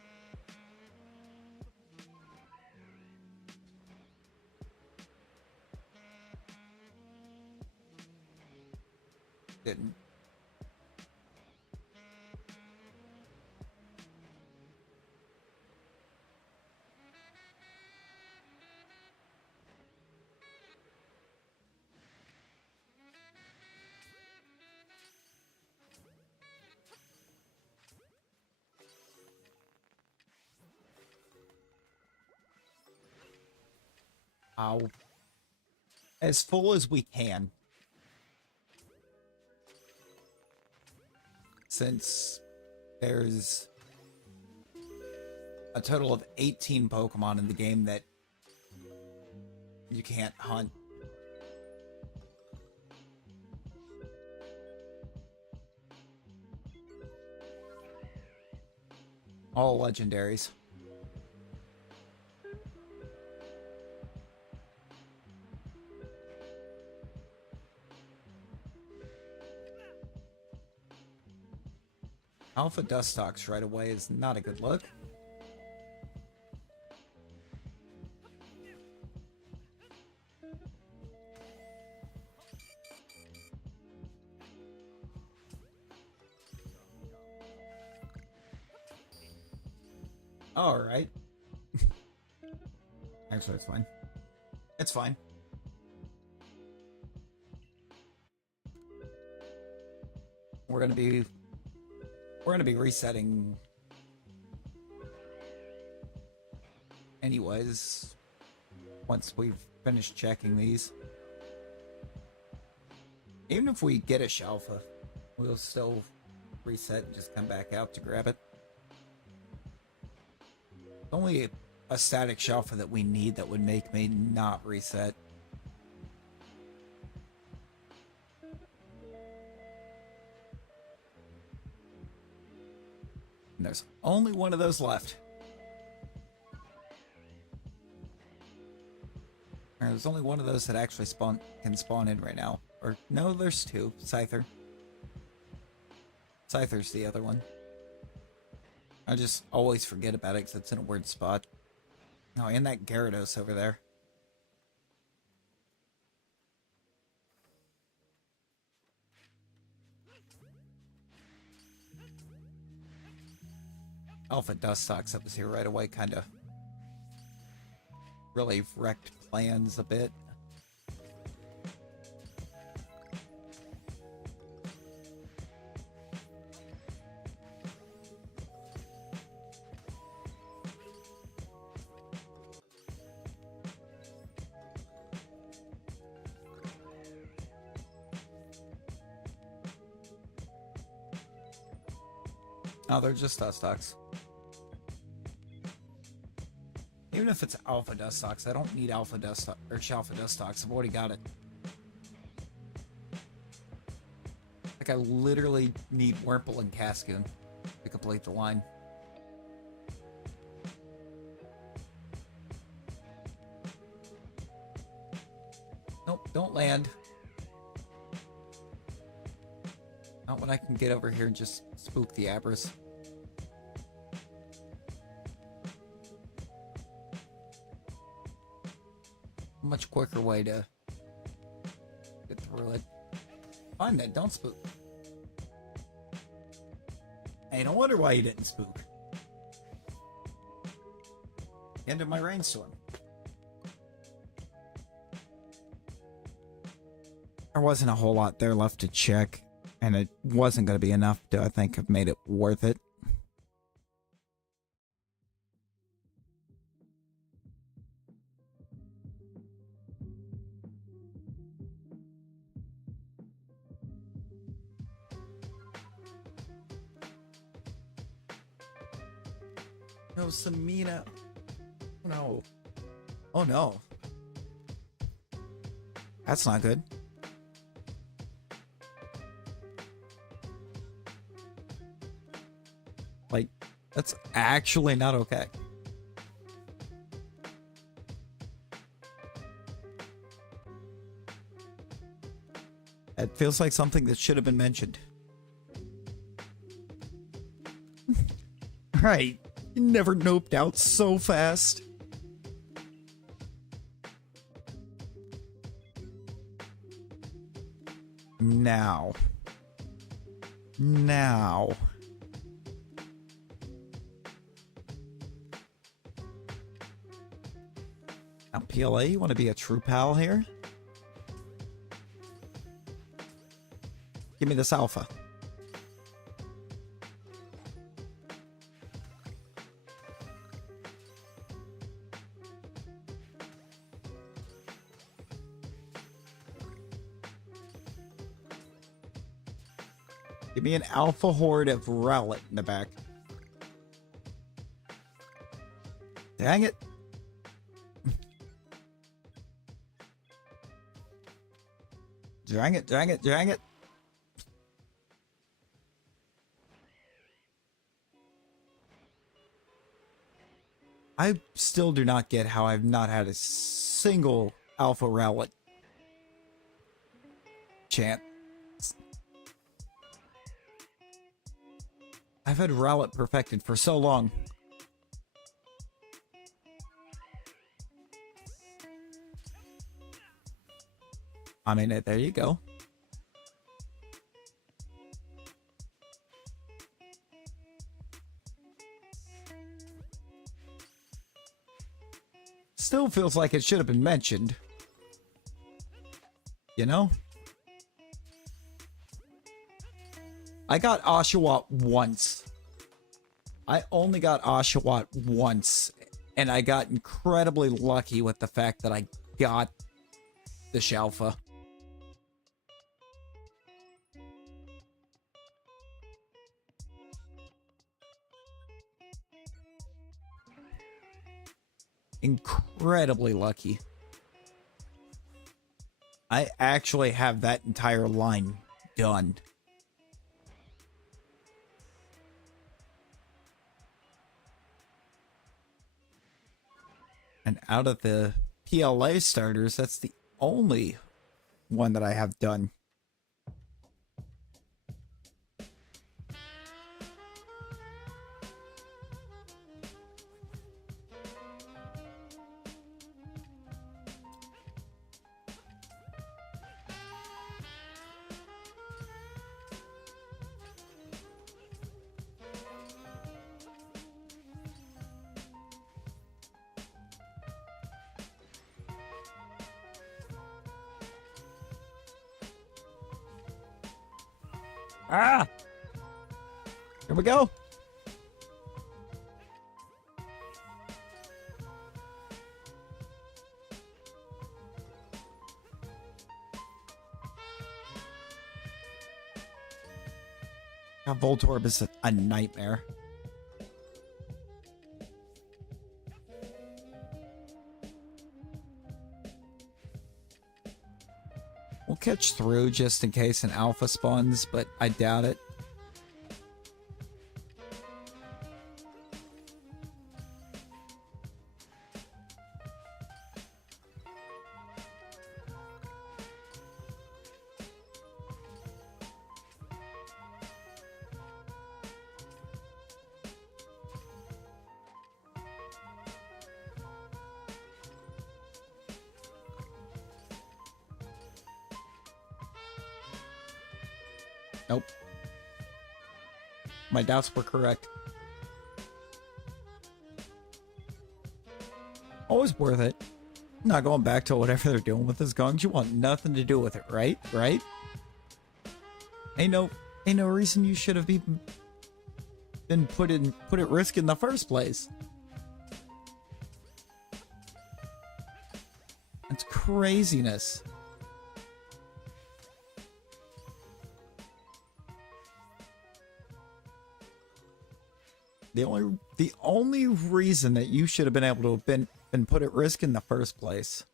Didn't. Ow. As full as we can. Since there's a total of 18 Pokemon in the game that you can't hunt. All legendaries. Alpha Dustox right away is not a good look. Alright. Actually, it's fine. It's fine. We're gonna be resetting anyways once we've finished checking these. Even if we get a Shalfa, we'll still reset and just come back out to grab it. Only a static Shalfa that we need that would make me not reset. And there's only one of those left. There's only one of those that actually can spawn in right now. Or, no, there's two. Scyther. Scyther's the other one. I just always forget about it because it's in a weird spot. Oh, and that Gyarados over there. Alpha Dustox that was here right away kind of really wrecked plans a bit. Oh, they're just Dustox. Even if it's Alpha Dustox, I don't need Alpha Dustox or Alpha Dustox. I've already got it. Like, I literally need Wurmple and Cascoon to complete the line. Nope, don't land. Not when I can get over here and just spook the Abras. Much quicker way to get through it. Fine then, don't spook. Hey, no wonder why you didn't spook. End of my rainstorm. There wasn't a whole lot there left to check, and it wasn't going to be enough to, I think, have made it worth it. No, Samina. No. Oh no. That's not good. Like, that's actually not okay. It feels like something that should have been mentioned. Right. You never noped out so fast. Now. Now. Now, PLA, you want to be a true pal here? Give me this alpha. Give me an alpha horde of Rowlet in the back. Dang it. Dang it, dang it, dang it. I still do not get how I've not had a single alpha Rowlet chant. I've had Rowlet perfected for so long. I mean, there you go. Still feels like it should have been mentioned. You know? I got Oshawott once. I only got Oshawott once, and I got incredibly lucky with the fact that I got the Shalfa. Incredibly lucky. I actually have that entire line done. And out of the PLA starters, that's the only one that I have done. Ah! Here we go. God, Voltorb is a nightmare. We'll catch through just in case an alpha spawns, but I doubt it. Nope. My doubts were correct. Always worth it. Not going back to whatever they're doing with this gongs. You want nothing to do with it, right? Right? Ain't no reason you should have even been put at risk in the first place. It's craziness. The only reason that you should have been able to have been put at risk in the first place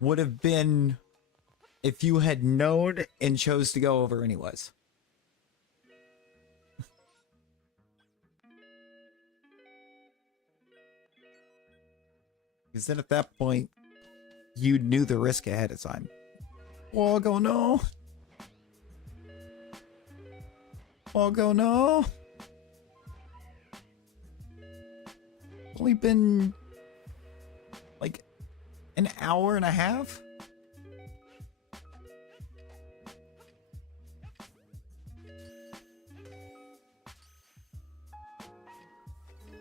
would have been if you had known and chose to go over anyways. Because then at that point, you knew the risk ahead of time. Oh, go no. Oh, go no. Only been like an hour and a half.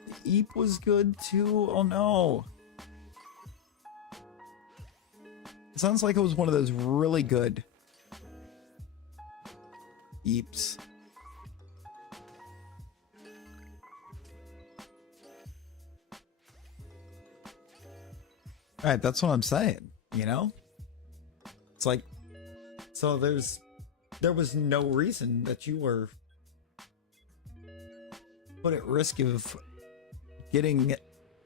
The Eep was good too. Oh no. It sounds like it was one of those really good Eeps. Right, that's what I'm saying, you know? It's like, so there was no reason that you were put at risk of getting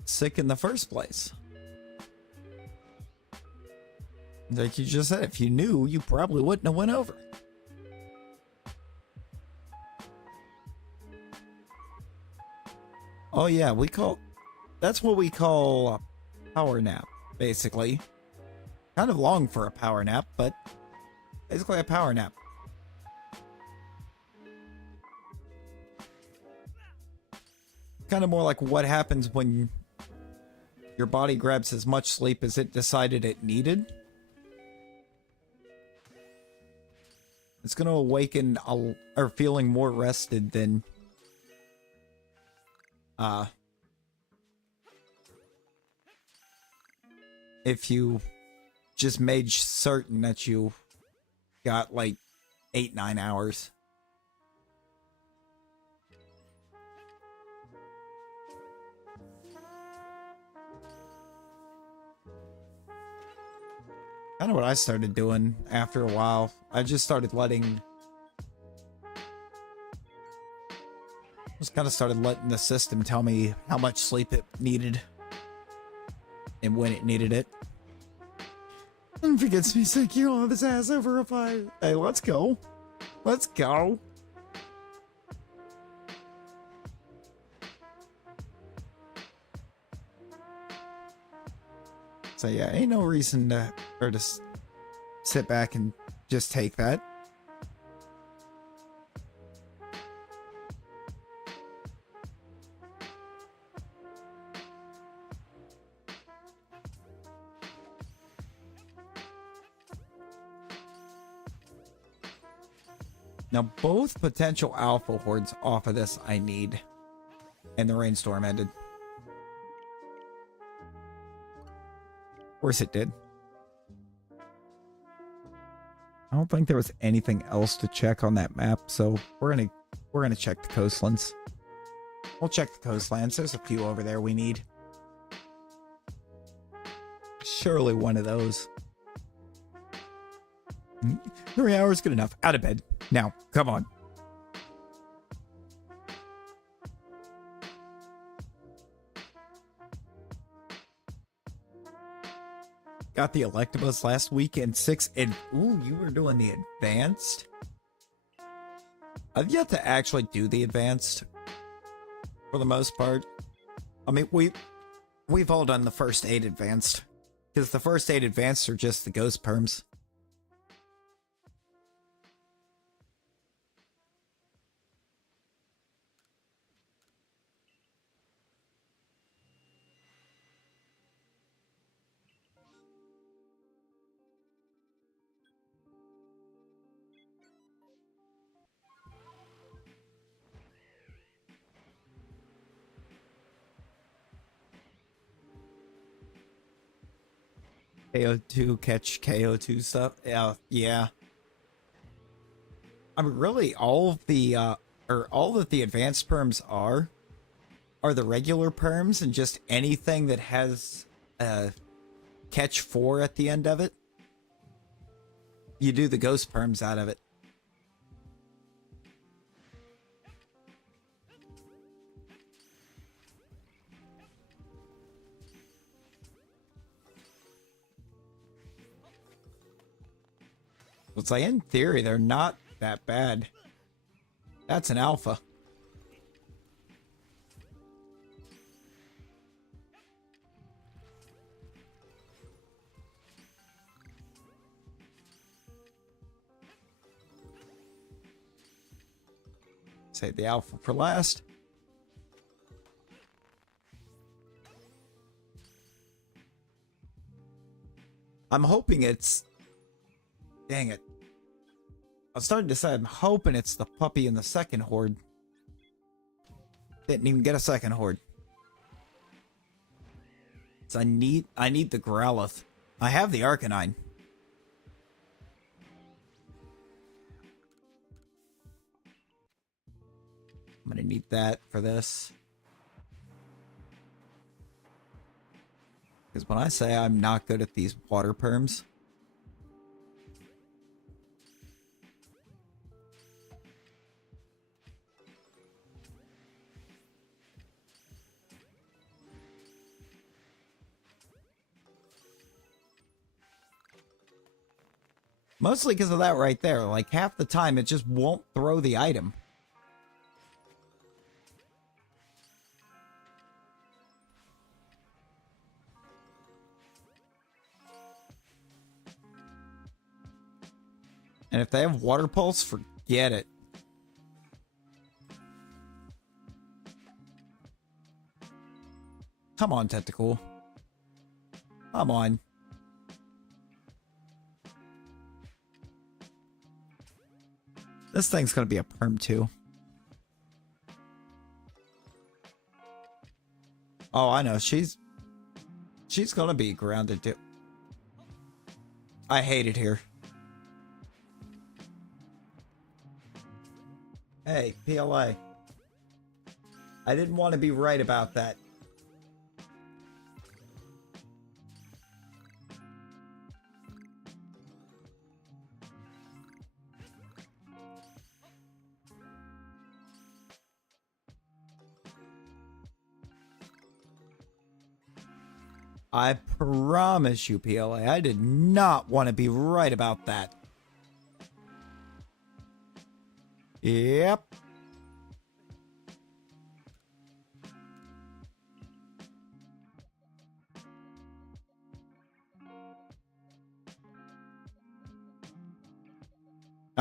sick in the first place. Like you just said, if you knew, you probably wouldn't have went over. Oh yeah, that's what we call a power nap. Basically, kind of long for a power nap, but basically a power nap. Kind of more like what happens when your body grabs as much sleep as it decided it needed. It's going to awaken or feeling more rested than if you just made certain that you got like 8-9 hours. Kind of what I started doing after a while. I just started letting the system tell me how much sleep it needed and when it needed it. And if he gets me sick, you'll have his ass over a fire. Hey, let's go. Let's go. So yeah, ain't no reason to sit back and just take that. Now, both potential alpha hordes off of this I need. And the rainstorm ended. Of course it did. I don't think there was anything else to check on that map, so we're gonna check the coastlands. We'll check the coastlands. There's a few over there we need. Surely one of those. 3 hours, good enough. Out of bed. Now, come on. Got the Electabuzz last weekend, 6, and ooh, you were doing the advanced? I've yet to actually do the advanced, for the most part. I mean, we've all done the first 8 advanced, because the first 8 advanced are just the ghost perms. KO2 catch KO2 stuff. Yeah. I mean, really, all of the all that the advanced perms are the regular perms, and just anything that has catch 4 at the end of it, you do the ghost perms out of it. It's like, in theory, they're not that bad. That's an alpha. Save the alpha for last. I'm hoping it's... Dang it. I was starting to say, I'm hoping it's the puppy in the second horde. Didn't even get a second horde. So I need the Growlithe. I have the Arcanine. I'm gonna need that for this. Because when I say I'm not good at these water perms, mostly because of that right there. Like, half the time, it just won't throw the item. And if they have Water Pulse, forget it. Come on, Tentacle. Come on. This thing's gonna be a perm too. Oh, I know. She's gonna be grounded too. I hate it here. Hey, PLA. I didn't want to be right about that. I promise you, PLA, I did not want to be right about that. Yep.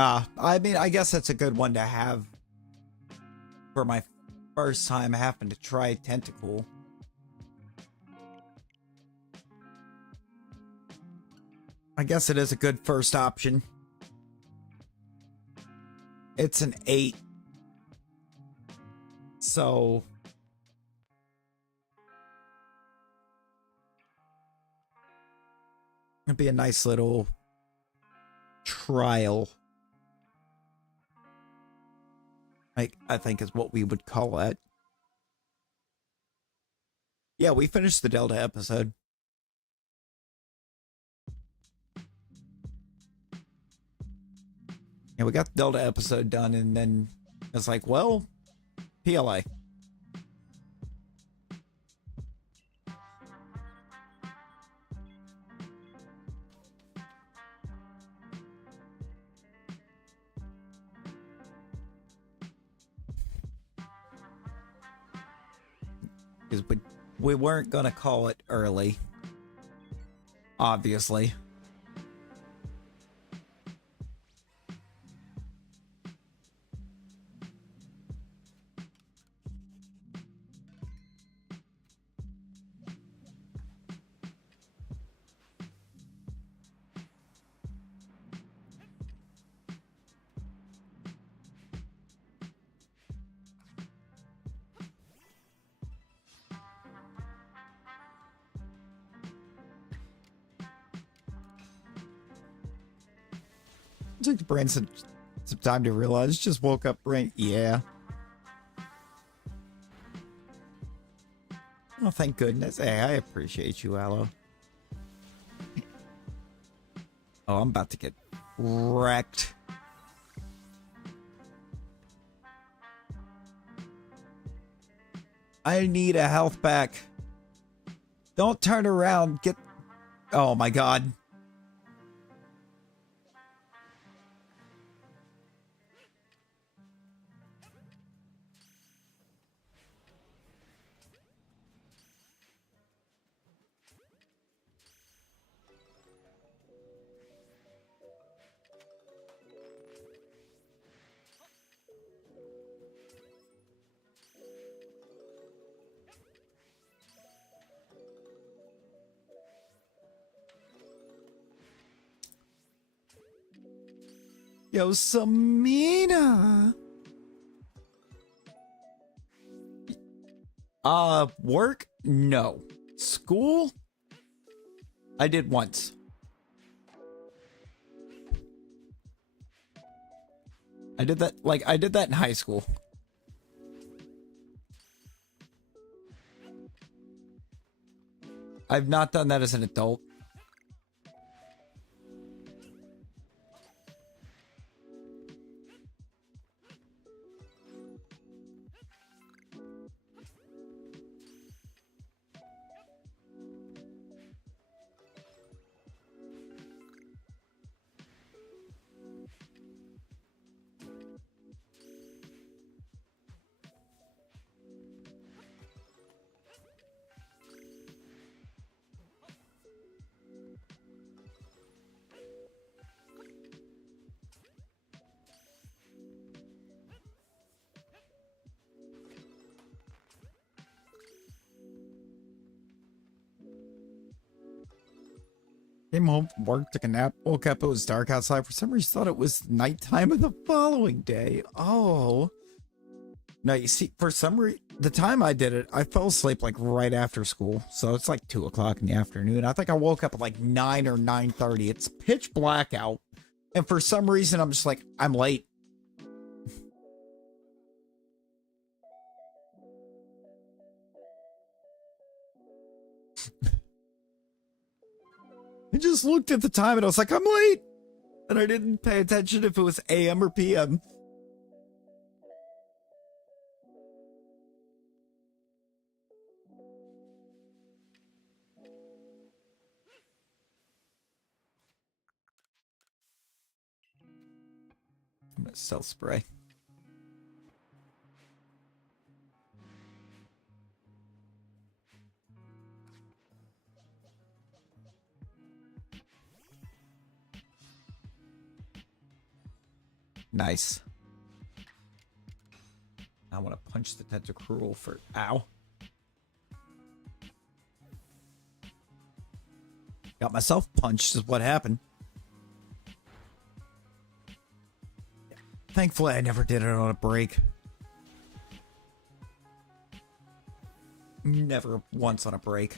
I mean, I guess that's a good one to have for my first time having to try Tentacool. I guess it is a good first option. It's an 8. So it'd be a nice little trial. I think is what we would call it. Yeah, we finished the Delta episode. Yeah, we got the Delta episode done, and then it's like, well, PLA. Because we weren't going to call it early. Obviously. It took the brain some time to realize. Just woke up brain. Yeah. Oh, thank goodness. Hey, I appreciate you, Aloe. Oh, I'm about to get wrecked. I need a health pack. Don't turn around. Get... Oh, my God. Yo, Samina. Work? No. School? I did once. I did that in high school. I've not done that as an adult. Came home from work, took a nap, woke up, it was dark outside. For some reason, thought it was nighttime of the following day. Oh. No, you see, for some reason, the time I did it, I fell asleep like right after school. So it's like 2 o'clock in the afternoon. I think I woke up at like 9 or 9:30. It's pitch black out. And for some reason, I'm just like, I'm late. I just looked at the time and I was like, I'm late. And I didn't pay attention if it was AM or PM. I'm gonna self spray. Nice. I want to punch the Tentacruel for... Ow. Got myself punched is what happened. Thankfully, I never did it on a break. Never once on a break.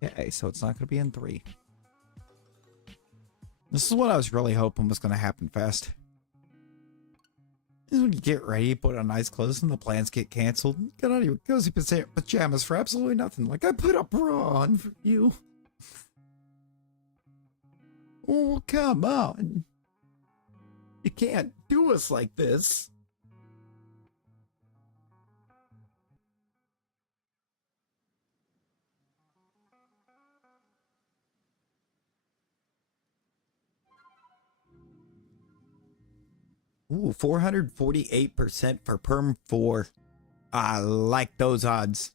Okay, so it's not going to be in 3. This is what I was really hoping was going to happen fast. This is when you get ready, put on nice clothes, and the plans get canceled. Get out of your cozy pajamas for absolutely nothing. Like, I put a bra on for you. Oh, come on. You can't do us like this. Ooh, 448% for Perm 4. I like those odds.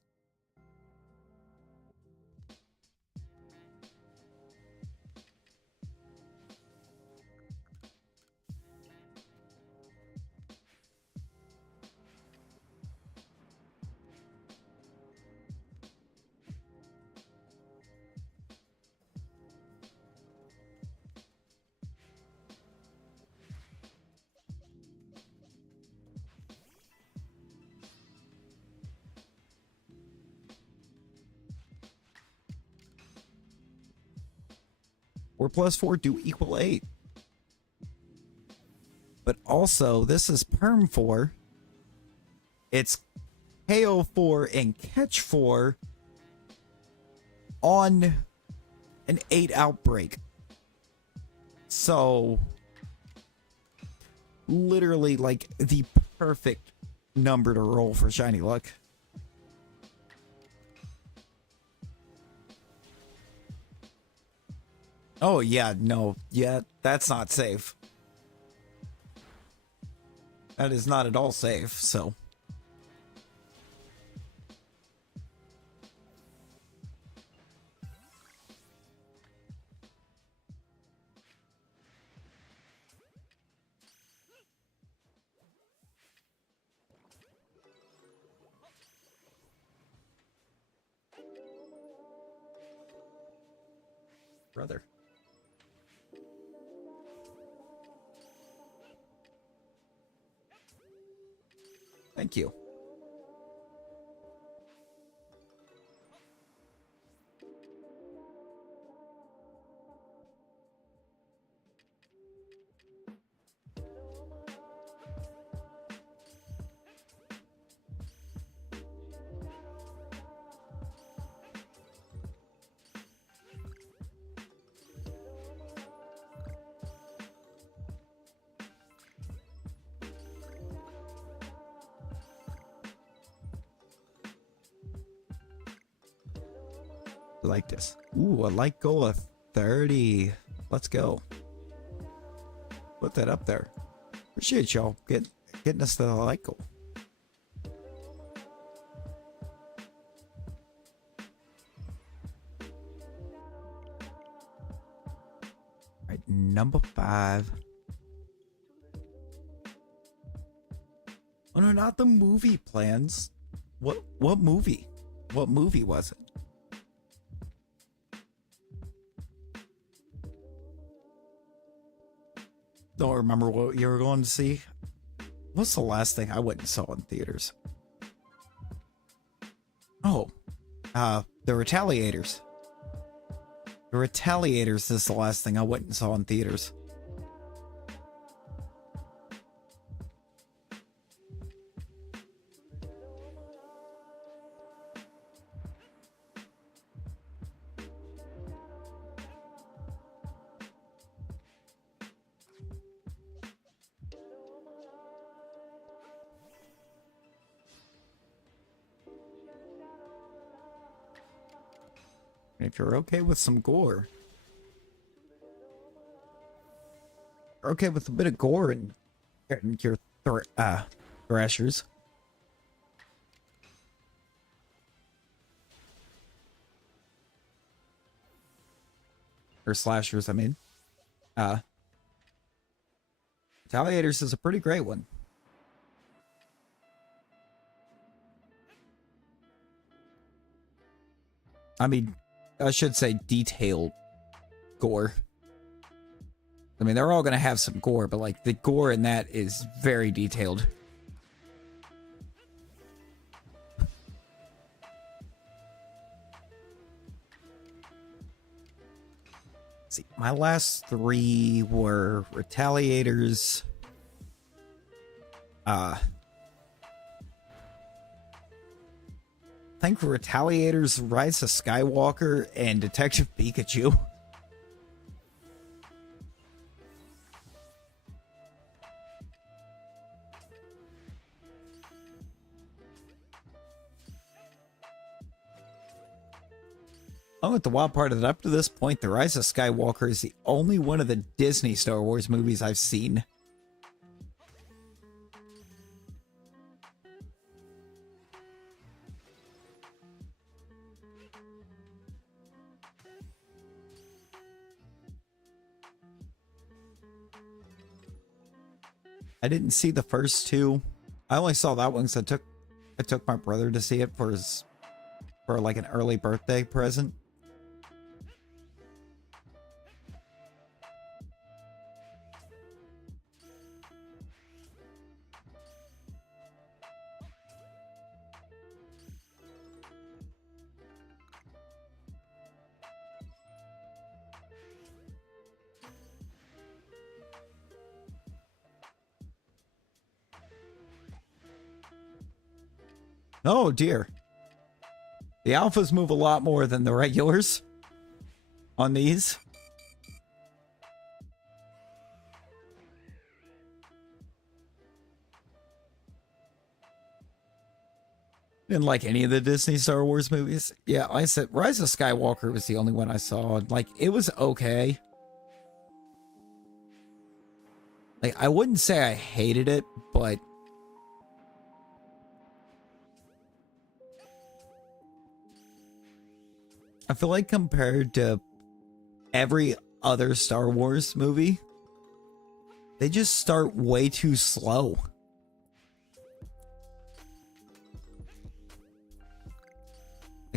Four plus 4 do equal 8. But also, this is Perm 4. It's KO 4 and Catch 4 on an 8 outbreak. So, literally, like, the perfect number to roll for Shiny Luck. Oh, yeah, no. Yeah, that's not safe. That is not at all safe, so. Brother. Thank you. I like this. Ooh, a light goal of 30. Let's go. Put that up there. Appreciate y'all getting us the light goal. All right, number 5. Oh, no. not the movie plans. What movie? What movie was it? Don't remember what you were going to see. What's the last thing I went and saw in theaters? Oh, The Retaliators. The Retaliators is the last thing I went and saw in theaters. If you're okay with some gore, you're okay with a bit of gore in your thrashers. Or slashers, I mean. Retaliators is a pretty great one. I mean, I should say detailed gore. I mean, they're all going to have some gore, but like the gore in that is very detailed. See, my last three were Retaliators, I think Retaliators, Rise of Skywalker, and Detective Pikachu. Oh, the wild part of it, up to this point, The Rise of Skywalker is the only one of the Disney Star Wars movies I've seen. I didn't see the first two. I only saw that one because I took my brother to see it for like an early birthday present. Oh dear. The alphas move a lot more than the regulars on these. Didn't like any of the Disney Star Wars movies. Yeah, like I said, Rise of Skywalker was the only one I saw. Like, it was okay. Like, I wouldn't say I hated it, but I feel like compared to every other Star Wars movie, they just start way too slow.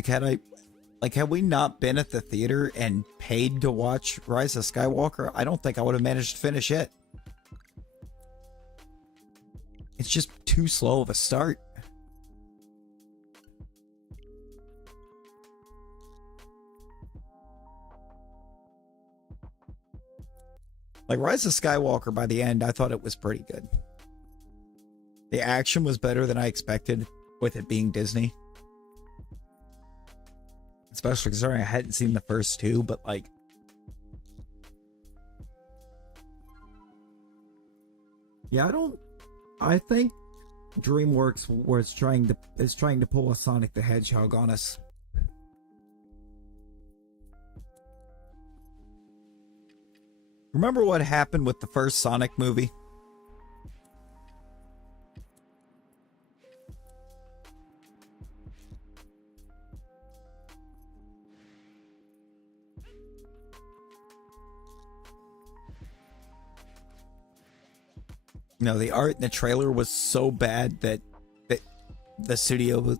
Had we not been at the theater and paid to watch Rise of Skywalker, I don't think I would have managed to finish it. It's just too slow of a start. Like, Rise of Skywalker, by the end, I thought it was pretty good. The action was better than I expected, with it being Disney. Especially considering I hadn't seen the first two, but like... Yeah, I think DreamWorks is trying to pull a Sonic the Hedgehog on us. Remember what happened with the first Sonic movie? No, the art in the trailer was so bad that the studio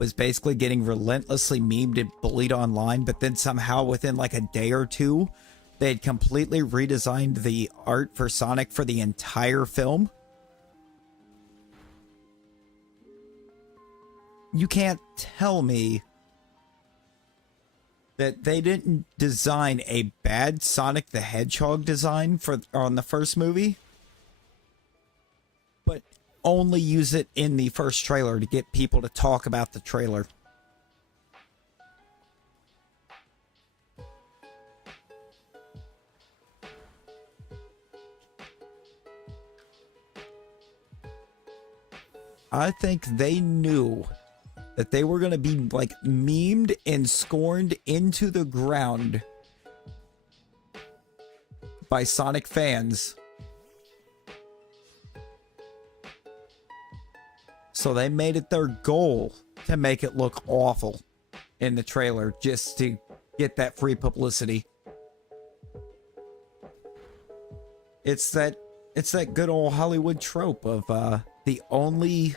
was basically getting relentlessly memed and bullied online, but then somehow within like a day or two, they had completely redesigned the art for Sonic for the entire film. You can't tell me that they didn't design a bad Sonic the Hedgehog design on the first movie, but only use it in the first trailer to get people to talk about the trailer. I think they knew that they were going to be like memed and scorned into the ground by Sonic fans. So they made it their goal to make it look awful in the trailer just to get that free publicity. It's that good old Hollywood trope of the only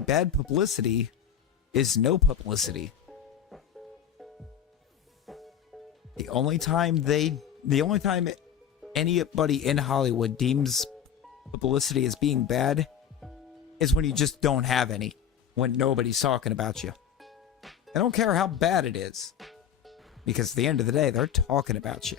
bad publicity is no publicity. The only time anybody in Hollywood deems publicity as being bad is when you just don't have any, when nobody's talking about you. I don't care how bad it is, because at the end of the day, they're talking about you.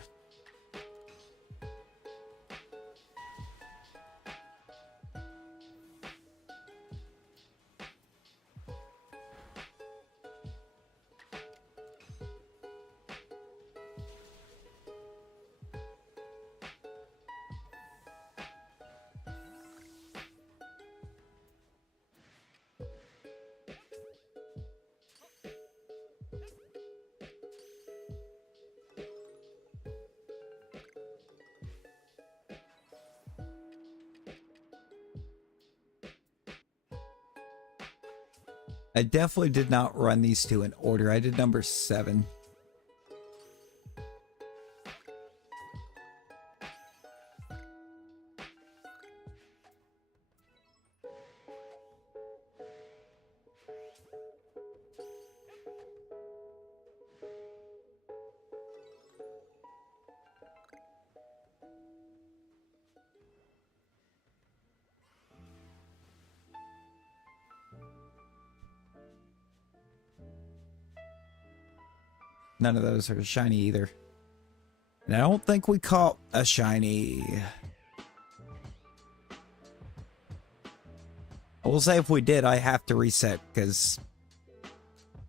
I definitely did not run these two in order. I did number 7. None of those are shiny either. And I don't think we caught a shiny. I will say if we did, I have to reset because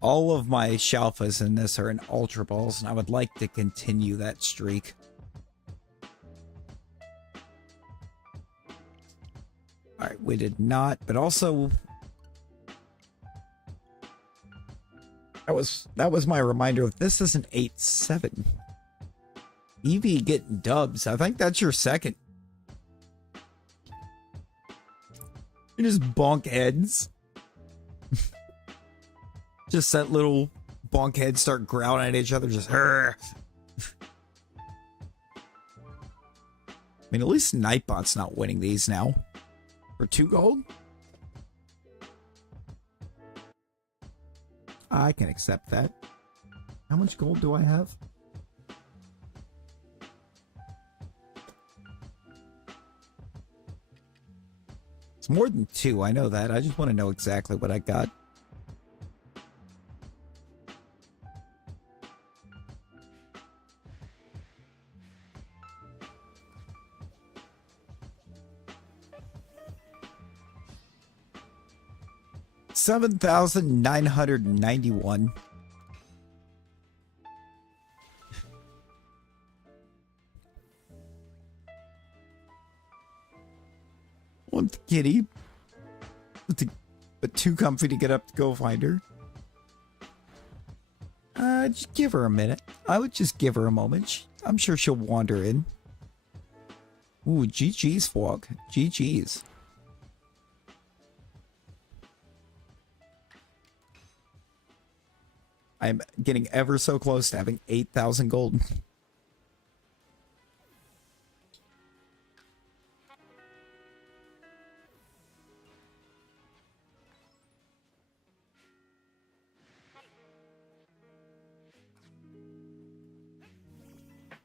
all of my Shalfas in this are in Ultra Balls, and I would like to continue that streak. Alright, we did not, but also that was my reminder of this is an 8-7. Eevee getting dubs. I think that's your second. You just bonk heads. Just that little bonk heads start growling at each other. Just I mean, at least Nightbot's not winning these now. For 2 gold? I can accept that. How much gold do I have? It's more than 2, I know that. I just want to know exactly what I got. $7,991. Want the kitty, but too comfy to get up to go find her. Just give her a minute. I would just give her a moment. I'm sure she'll wander in. Ooh, GG's, Fog. GG's. I'm getting ever so close to having 8,000 gold.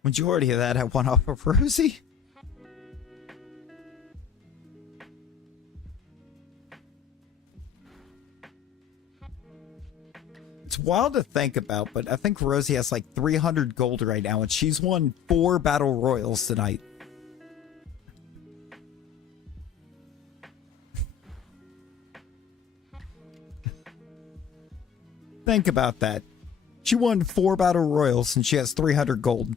Majority of that I won off of Rosie. It's wild to think about, but I think Rosie has like 300 gold right now, and she's won 4 battle royals tonight. Think about that. She won 4 battle royals, and she has 300 gold.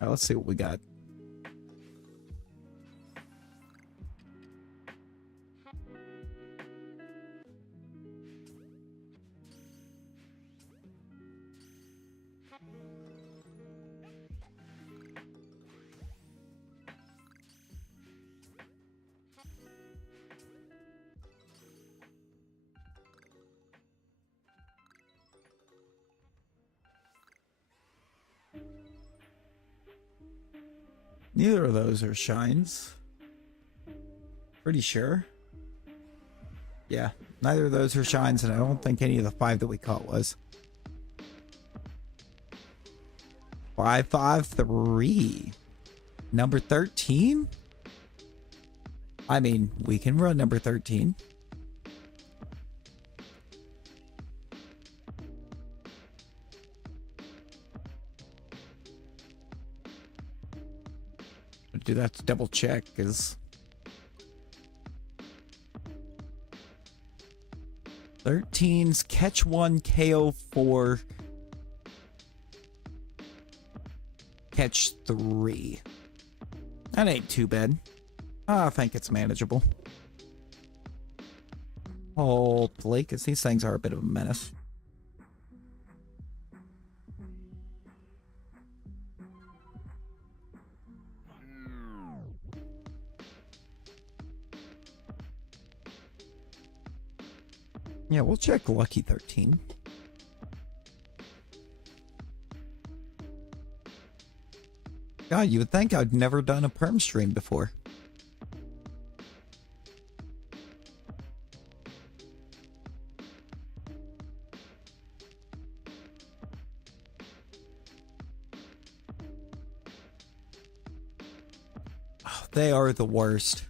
Now, let's see what we got. Neither of those are shines. Pretty sure. Yeah, neither of those are shines, and I don't think any of the 5 that we caught was. 553. Number 13? I mean, we can run number 13. Do that to double check, because 13's catch 1, KO 4, catch 3. That ain't too bad. I think it's manageable. Hopefully, because these things are a bit of a menace. Yeah, we'll check Lucky 13. God, you would think I'd never done a perm stream before. Oh, they are the worst.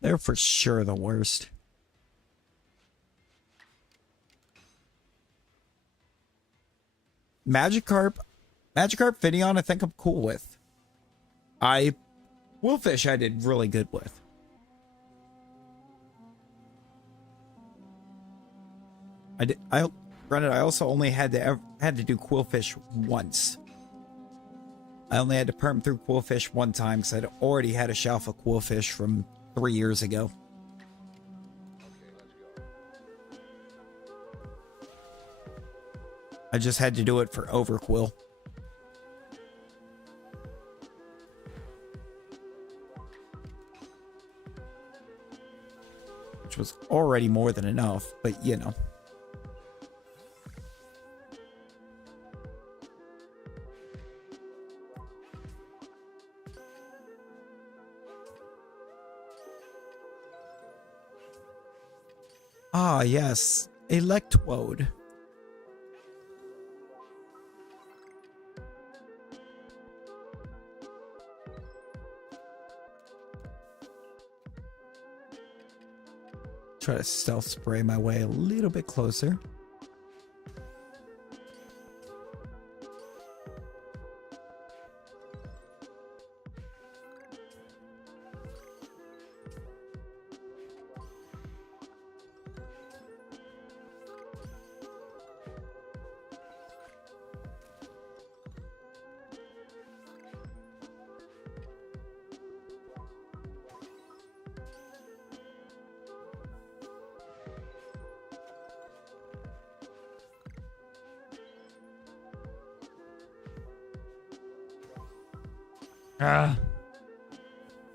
They're for sure the worst. Magikarp Finneon, I think I'm cool with. Wolfish I did really good with. Granted, I also only had to do Quillfish once. I only had to perm through Quillfish one time because I'd already had a Shalfa Quillfish from 3 years ago. I just had to do it for Overquill. Which was already more than enough, but you know. Ah, yes. Electrode. Try to stealth spray my way a little bit closer.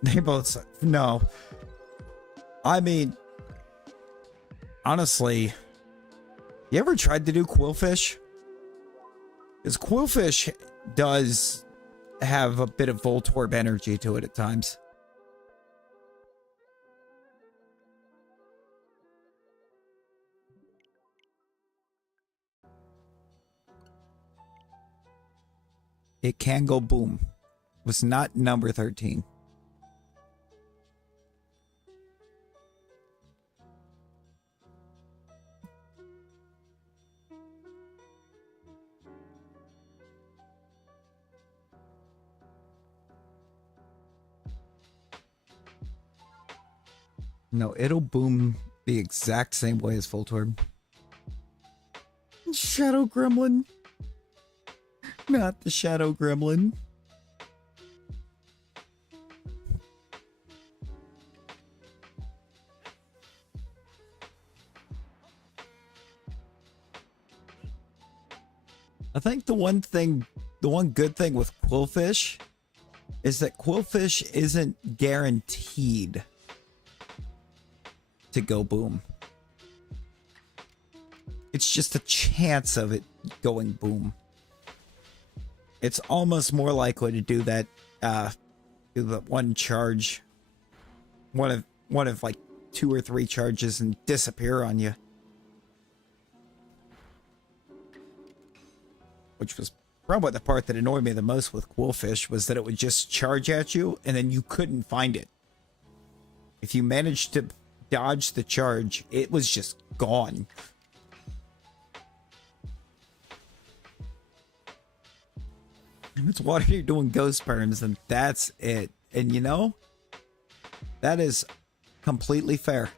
They both no. I mean, honestly, you ever tried to do Quillfish? Because Quillfish does have a bit of Voltorb energy to it at times. It can go boom. Was not number 13. No, it'll boom the exact same way as Voltorb. Shadow Gremlin. Not the Shadow Gremlin. I think the one good thing with Quillfish is that Quillfish isn't guaranteed to go boom. It's just a chance of it going boom. It's almost more likely to do that do the one charge, one of like 2 or 3 charges and disappear on you. Which was probably the part that annoyed me the most with Quillfish, was that it would just charge at you and then you couldn't find it. If you managed to dodge the charge, it was just gone. And it's water, you're doing ghost burns, and that's it. And you know, that is completely fair.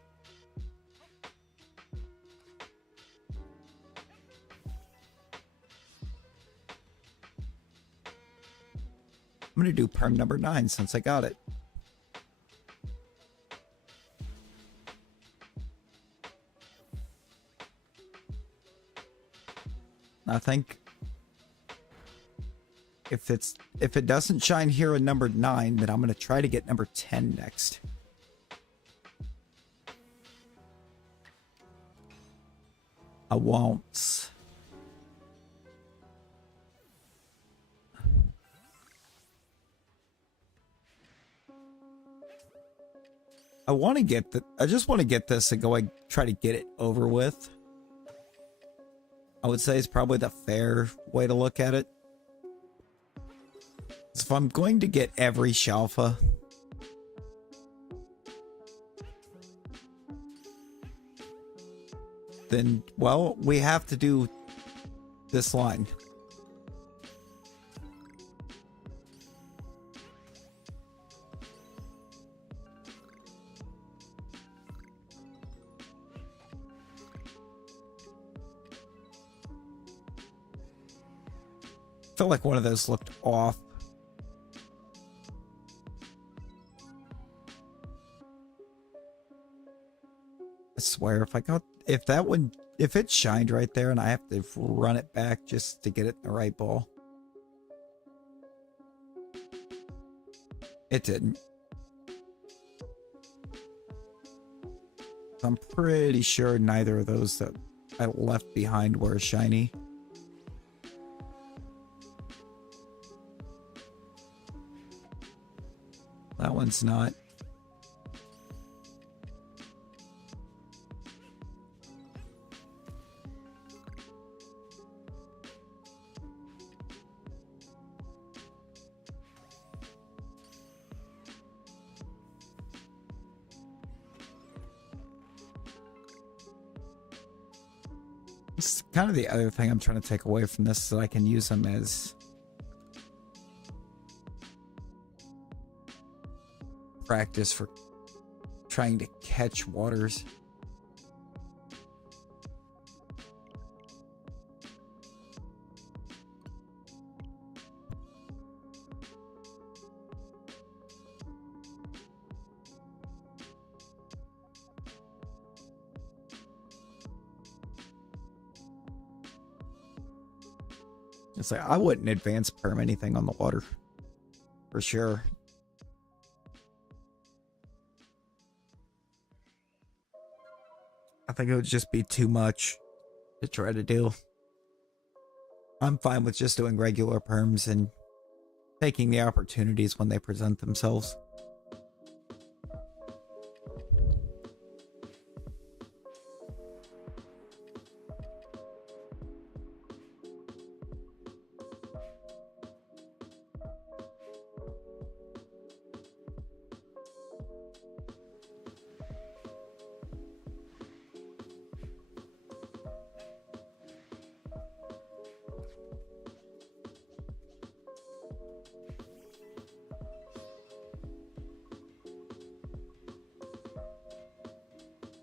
I'm gonna do perm number 9 since I got it. I think if it doesn't shine here in number 9, then I'm gonna try to get number 10 next. I won't. I want to get I just want to get this and go and try to get it over with. I would say it's probably the fair way to look at it. So if I'm going to get every Shalfa, then, well, we have to do this line. I felt like one of those looked off. I swear, if it shined right there and I have to run it back just to get it in the right ball. It didn't. I'm pretty sure neither of those that I left behind were shiny. That one's not. It's kind of the other thing I'm trying to take away from this, so I can use them as practice for trying to catch waters. It's like I wouldn't advance perm anything on the water. for sure. I think it would just be too much to try to do. I'm fine with just doing regular perms and taking the opportunities when they present themselves.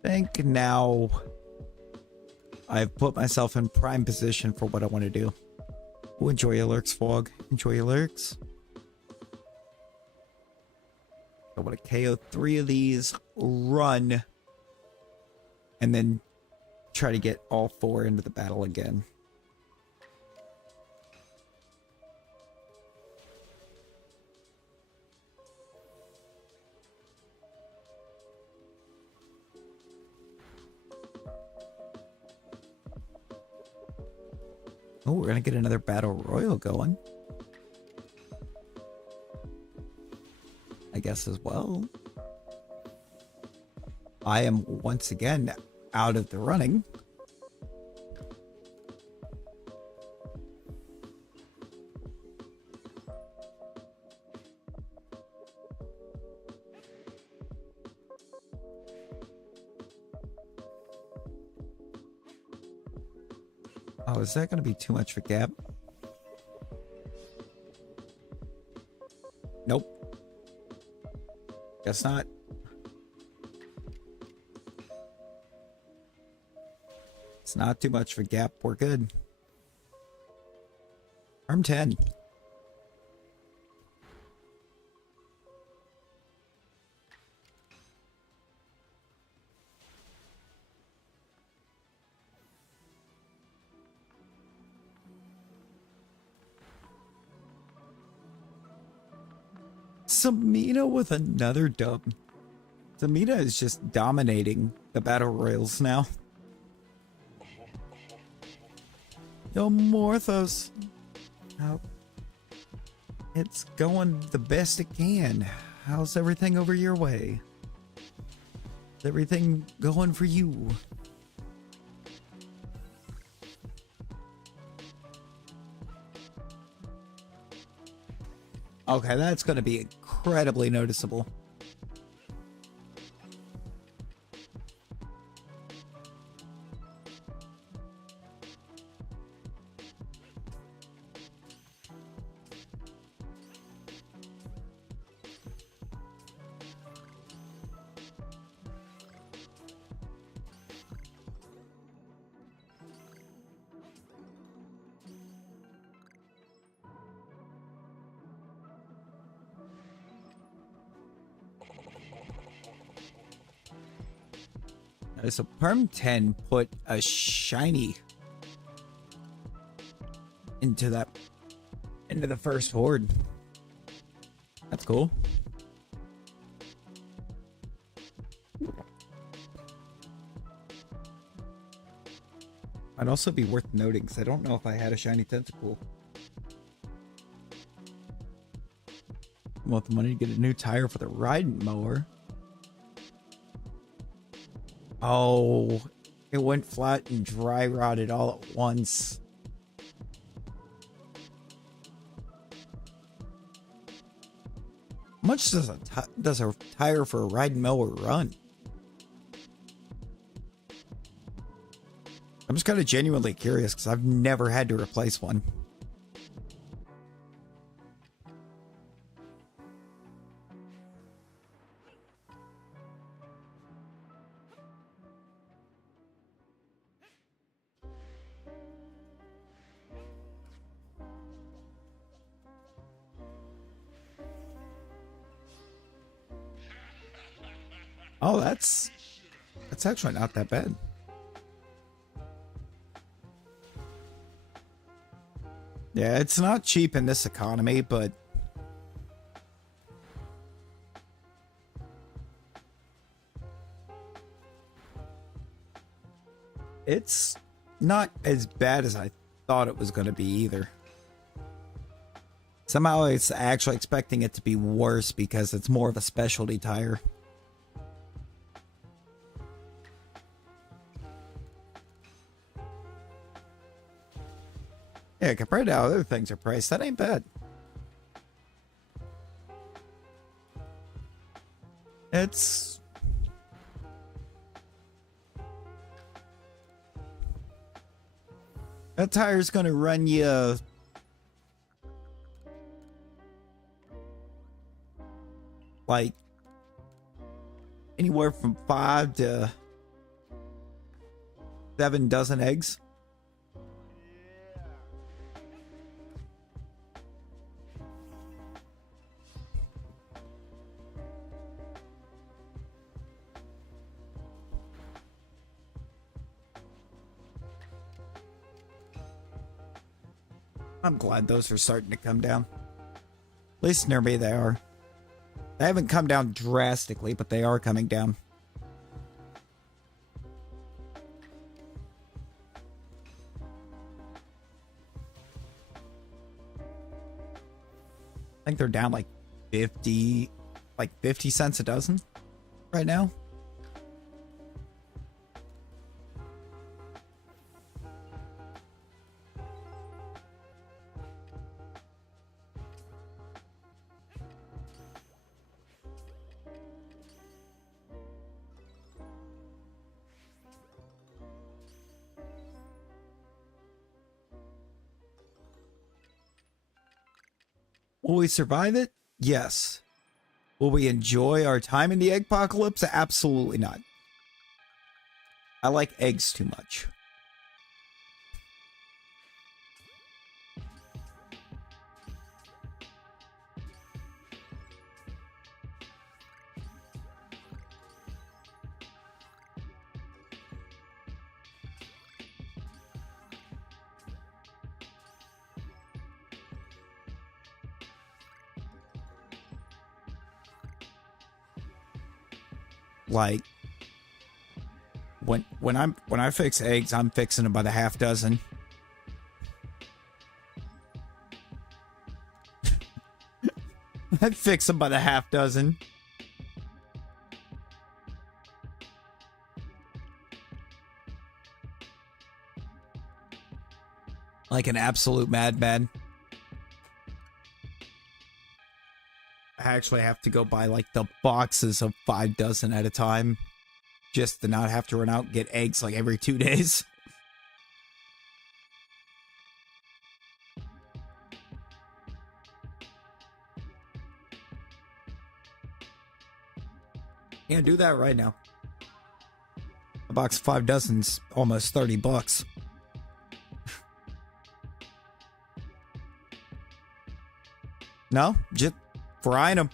I think now I've put myself in prime position for what I want to do. Ooh, enjoy your lurks, Fog. Enjoy your lurks. I want to KO 3 of these, run, and then try to get all 4 into the battle again. Oh, we're gonna get another battle royal going, I guess, as well. I am once again out of the running. Oh, is that going to be too much for gap? Nope. Guess not. It's not too much for gap. We're good. Arm 10. Samina with another dub. Samina is just dominating the battle royals now. Yo, Morthos. How it's going the best it can. How's everything over your way? Is everything going for you? Okay, that's going to be incredibly noticeable. So Perm 10 put a shiny into the first horde. That's cool. I'd also be worth noting because I don't know if I had a shiny tentacle. I want the money to get a new tire for the riding mower. Oh, it went flat and dry rotted all at once. How much does a tire for a riding mower run? I'm just kind of genuinely curious because I've never had to replace one. Oh, that's actually not that bad. Yeah, it's not cheap in this economy, but It's not as bad as I thought it was going to be either. Somehow it's actually expecting it to be worse because it's more of a specialty tire. Yeah, compared to how other things are priced, that ain't bad. It's... that tire's gonna run you... like... anywhere from 5 to 7 dozen eggs. I'm glad those are starting to come down. At least near me they are. They haven't come down drastically, but they are coming down. I think they're down like 50 cents a dozen right now. Will we survive it? Yes. Will we enjoy our time in the eggpocalypse? Absolutely not. I like eggs too much. Like when I fix eggs, I'm fixing them by the half dozen. I fix them by the half dozen. Like an absolute madman. I actually have to go buy like the boxes of 5 dozen at a time just to not have to run out and get eggs like every 2 days. Can't do that right now. A box of 5 dozen's almost $30. No, just frying them.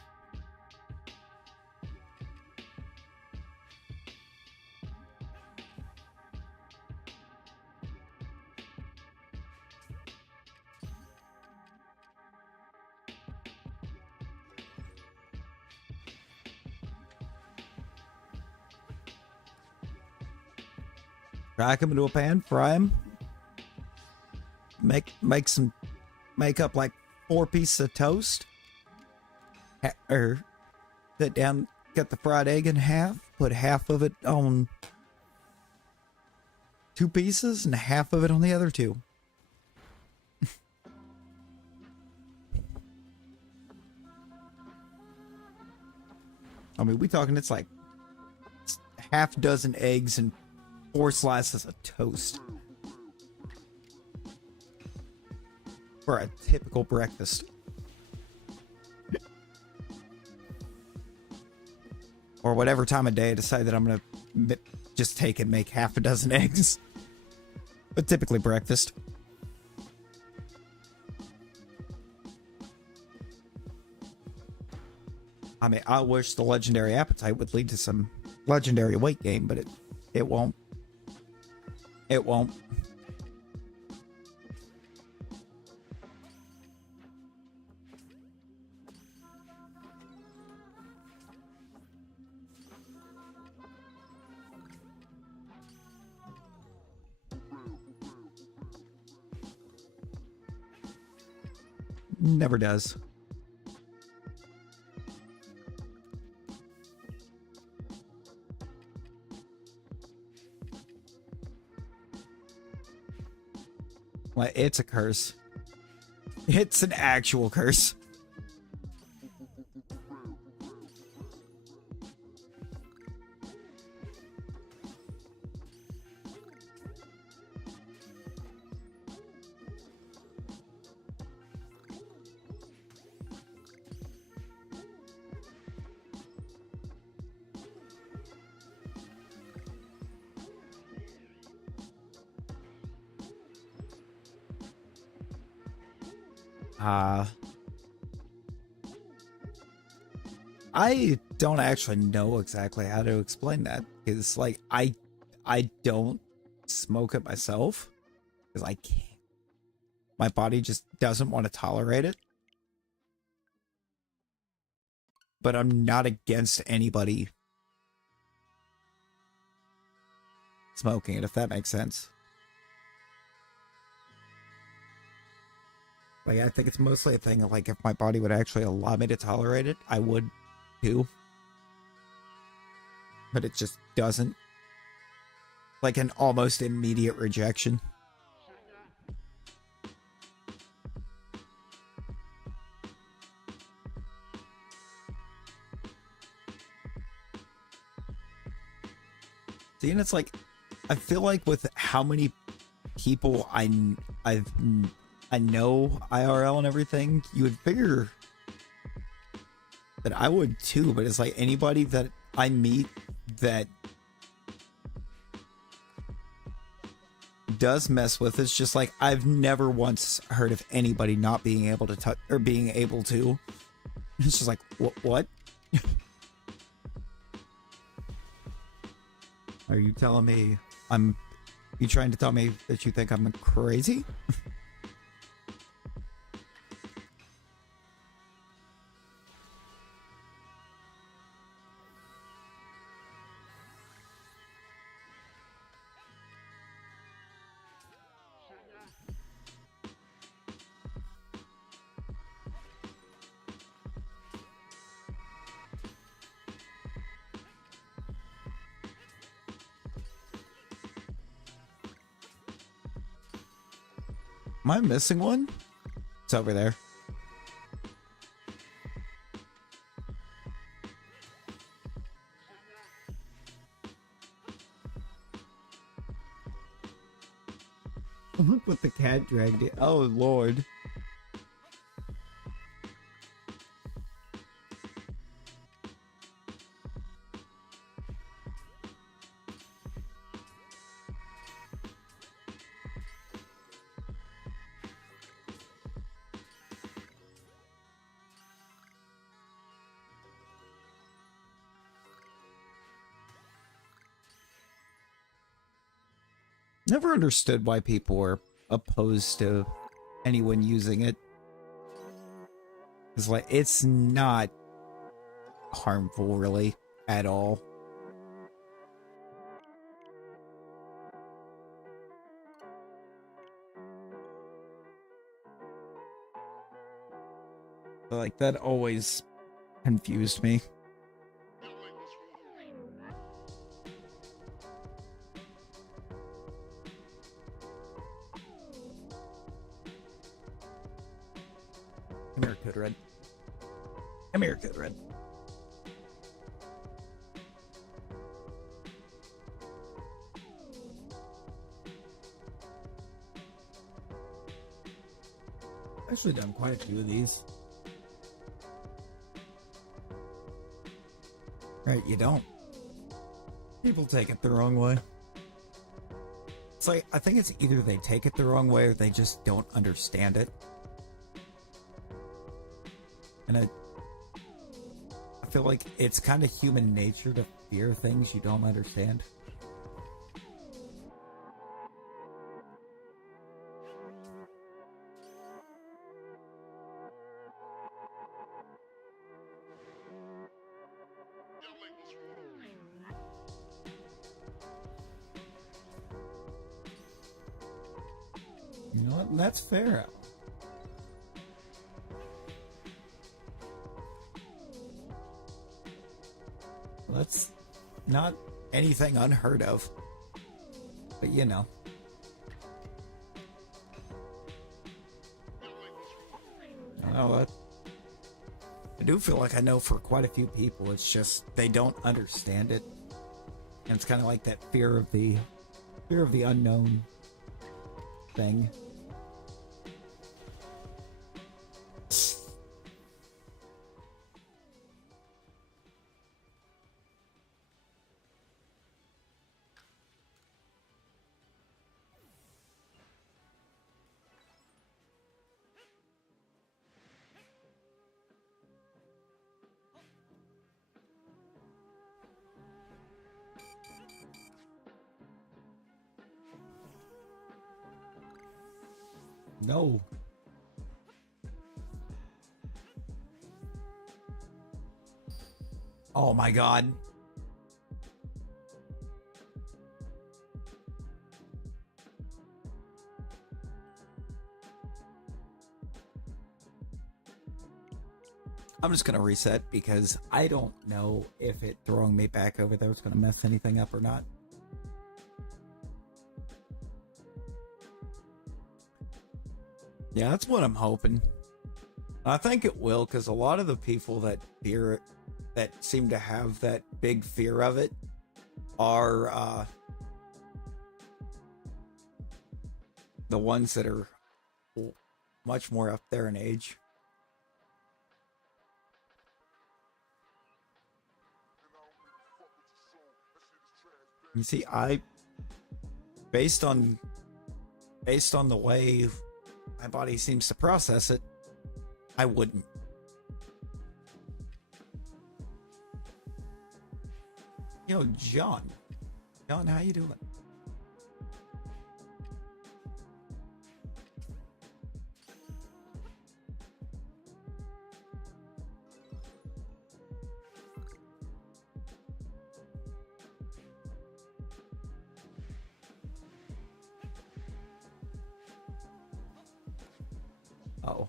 Crack them into a pan, fry them. Make up like 4 pieces of toast. Or sit down, cut the fried egg in half, put half of it on 2 pieces and half of it on the other 2. I mean, we talking it's half dozen eggs and 4 slices of toast for a typical breakfast. Or whatever time of day I decide that I'm going to just take and make half a dozen eggs. But typically breakfast. I mean, I wish the legendary appetite would lead to some legendary weight gain, but it won't. It won't. never does. Well, it's a curse. It's an actual curse. I don't actually know exactly how to explain that, because like I don't smoke it myself because I can't. My body just doesn't want to tolerate it. But I'm not against anybody smoking it, if that makes sense. Like, I think it's mostly a thing of, like, if my body would actually allow me to tolerate it, I would too. But it just doesn't. Like an almost immediate rejection. See, and it's like, I feel like with how many people I know IRL and everything, you would figure that I would too, but it's like anybody that I meet that does mess with, it's just like I've never once heard of anybody not being able to touch or being able to. It's just like, what? Are you telling me you trying to tell me that you think I'm crazy? Am I missing one? It's over there. Look what the cat dragged it. Oh, Lord. Never understood why people were opposed to anyone using it. It's like, it's not harmful really at all. But like, that always confused me. Come here, Code Red. Come here, Code Red. I've actually done quite a few of these. Right, you don't. People take it the wrong way. It's like, I think it's either they take it the wrong way or they just don't understand it. And I feel like it's kind of human nature to fear things you don't understand. You know what? That's fair. That's not anything unheard of. But you know. I know what. I do feel like I know for quite a few people, it's just they don't understand it. And it's kind of like that fear of the unknown thing. No. Oh my god. I'm just gonna reset because I don't know if it throwing me back over there is gonna mess anything up or not. Yeah, that's what I'm hoping. I think it will, because a lot of the people that fear it, that seem to have that big fear of it, are the ones that are much more up there in age. You see, based on the way my body seems to process it, I wouldn't. Yo, John, how you doing? Oh.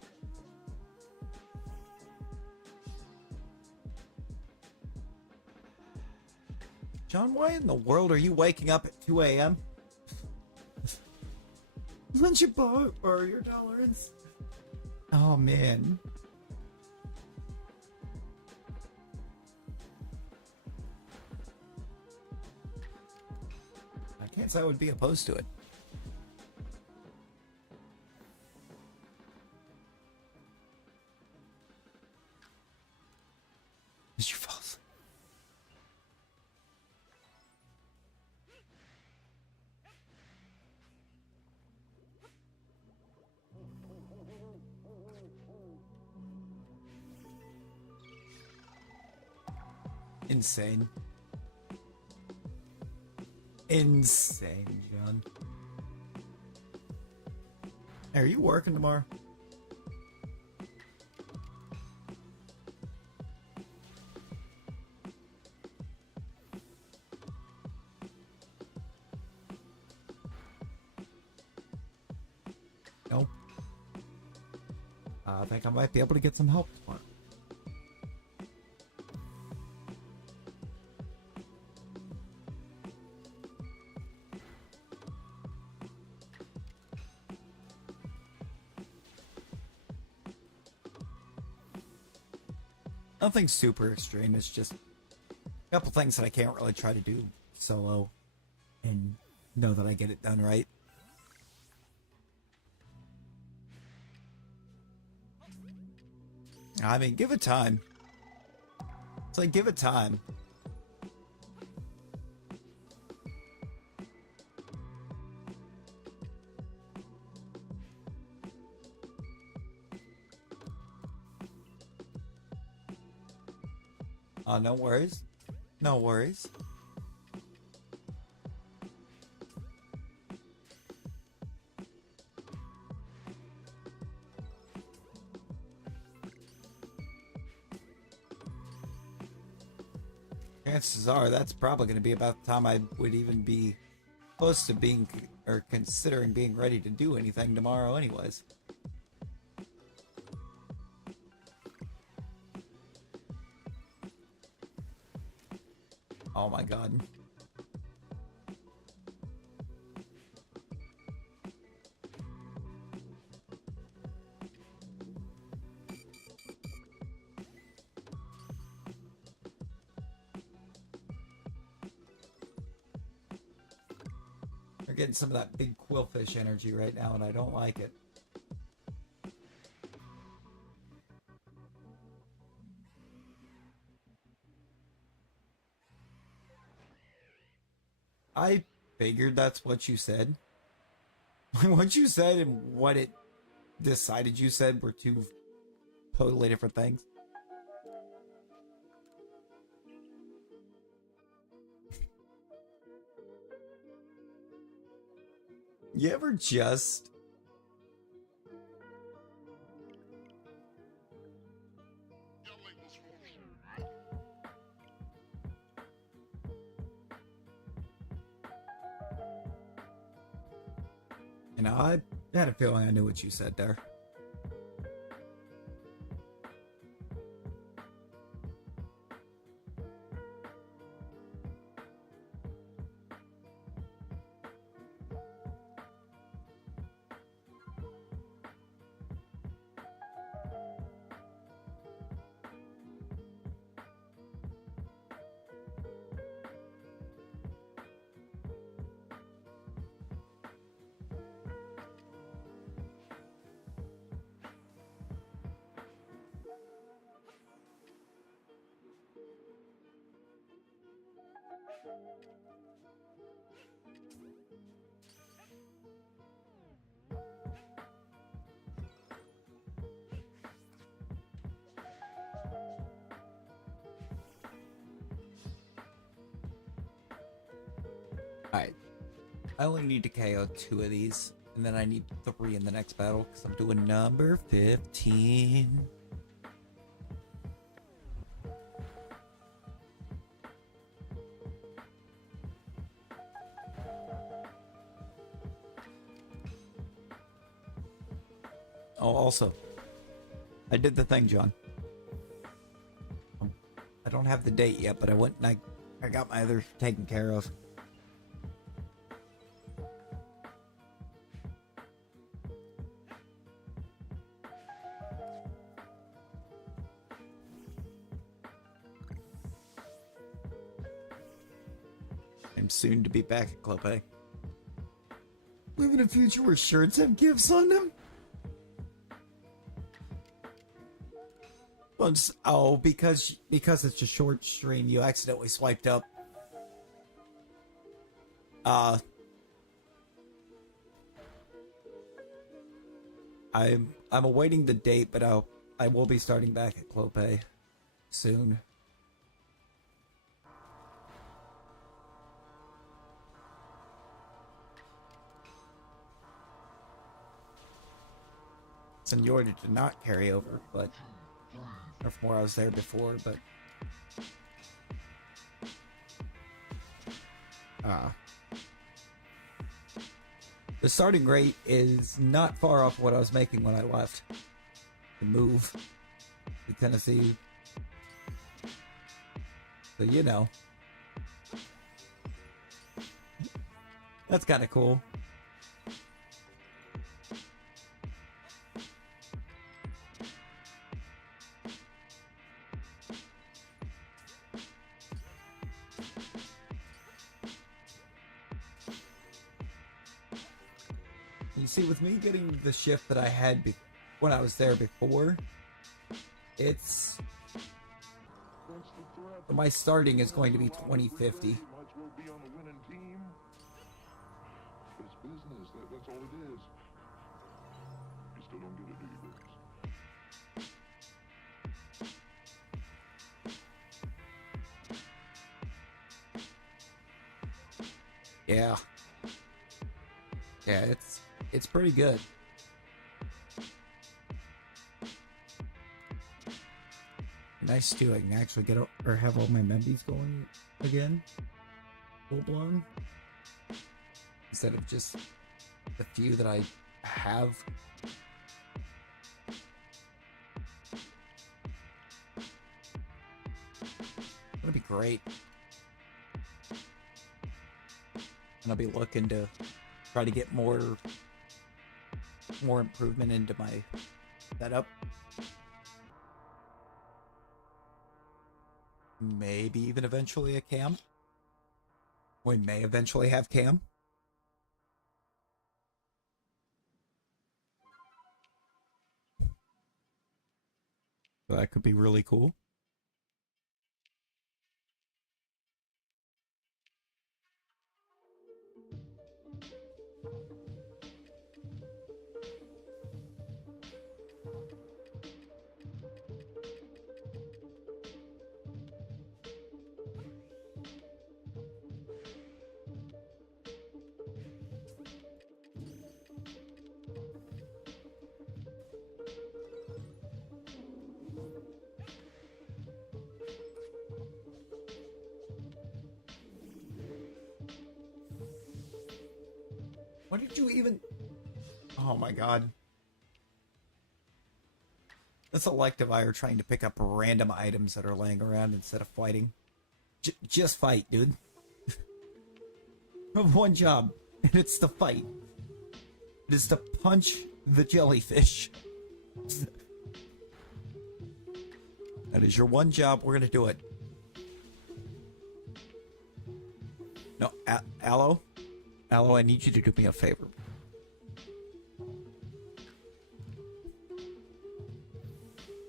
John, why in the world are you waking up at 2 a.m.? When'd you borrow your tolerance? Oh, man. I can't say I would be opposed to it. Did you fall asleep? Insane. Insane, John. Hey, are you working tomorrow? Nope. I think I might be able to get some help tomorrow. Nothing super extreme. It's just a couple things that I can't really try to do solo and know that I get it done right. I mean, give it time. It's like, give it time. No worries. No worries. Chances are that's probably going to be about the time I would even be close to being or considering being ready to do anything tomorrow anyways. Oh my god. We're getting some of that big quillfish energy right now, and I don't like it. I figured that's what you said. What you said and what it decided you said were two totally different things. You ever just... You know, I had a feeling I knew what you said there. Alright. I only need to KO 2 of these, and then I need 3 in the next battle, because I'm doing number 15. Oh, also, I did the thing, John. I don't have the date yet, but I went and I got my other taken care of. I'm soon to be back at Club A. Live in a future where shirts have gifts on them? Oh, because it's a short stream, you accidentally swiped up. I'm awaiting the date, but I will be starting back at Club A soon. Senor did not carry over, but or from where I was there before, but the starting rate is not far off what I was making when I left to move to Tennessee. So you know, that's kind of cool. You see, with me getting the shift that I had when I was there before, it's... my starting is going to be 2050. Yeah. Yeah, it's pretty good. Nice too, I can actually get or have all my membies going again. Full blown. Instead of just the few that I have. That'd be great. And I'll be looking to try to get more improvement into my setup. Maybe even eventually a cam. We may eventually have cam. So that could be really cool. What did you even... Oh my god. This electivire trying to pick up random items that are laying around instead of fighting. Just fight, dude. You have one job, and it's to fight. It is to punch the jellyfish. That is your one job. We're gonna do it. No, Aloe? Aloe, I need you to do me a favor.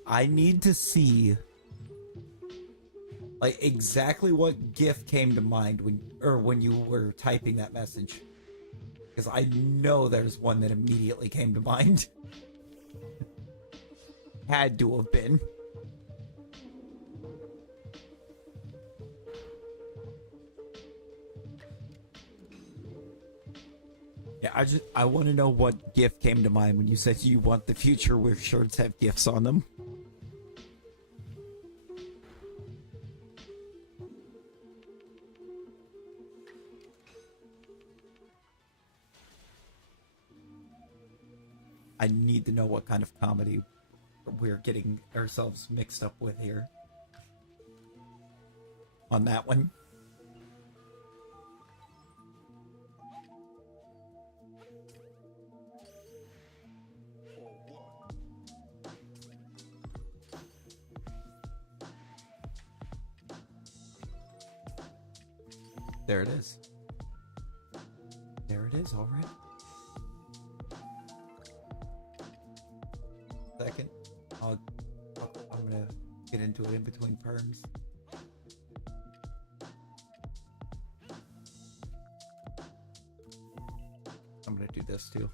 I need to see like exactly what GIF came to mind when you were typing that message. Because I know there's one that immediately came to mind. Had to have been. Yeah, I want to know what GIF came to mind when you said you want the future where shirts have GIFs on them. I need to know what kind of comedy we're getting ourselves mixed up with here. On that one. There it is. There it is, alright. Second, I'm gonna get into it in between perms. I'm gonna do this too.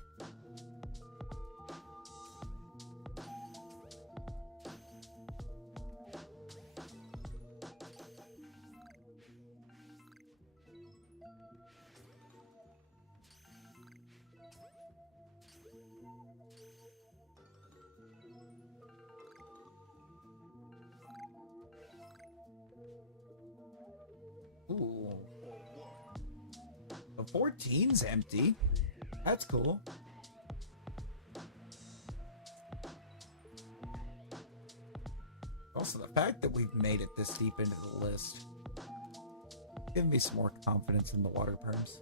Ooh. The 14's empty. That's cool. Also, the fact that we've made it this deep into the list gives me some more confidence in the water perms.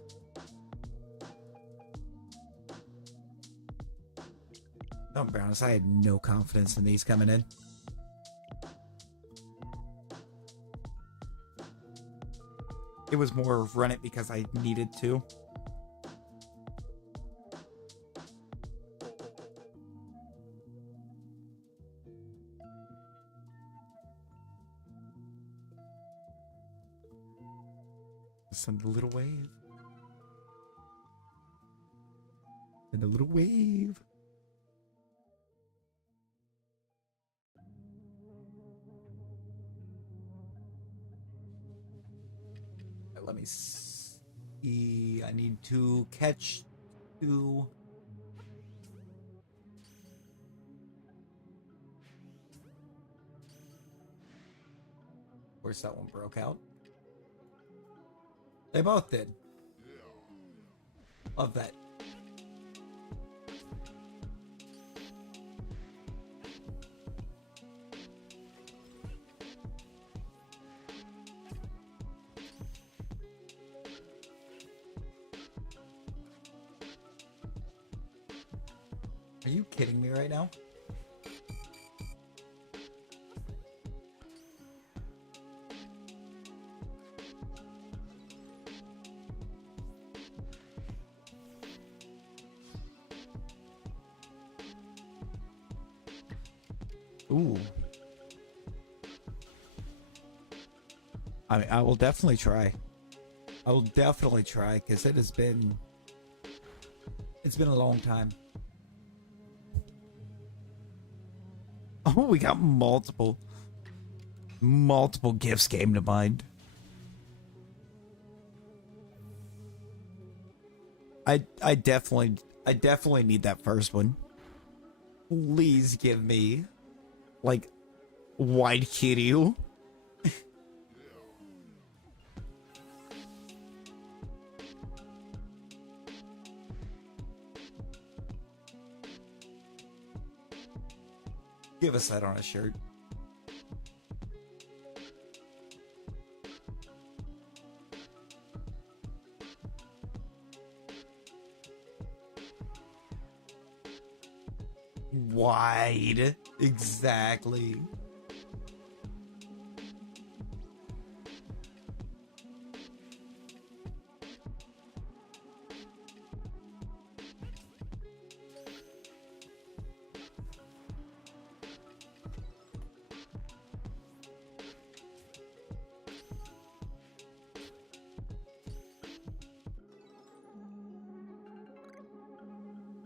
I'll be honest, I had no confidence in these coming in. It was more of run it because I needed to. Send a little wave. And a little wave. Let me see. I need to catch 2. Of course, that one broke out. They both did. Love that. Are you kidding me right now? Ooh. I mean, I will definitely try. I will definitely try because it's been a long time. Oh, we got multiple gifts came to mind. I definitely need that first one. Please give me like White Kiryu. Give us that on a shirt. Wide. Exactly.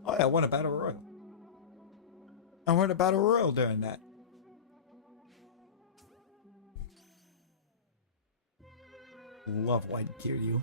Oh, yeah, I won a battle royal. I won a battle royal doing that. Love White Kiryu.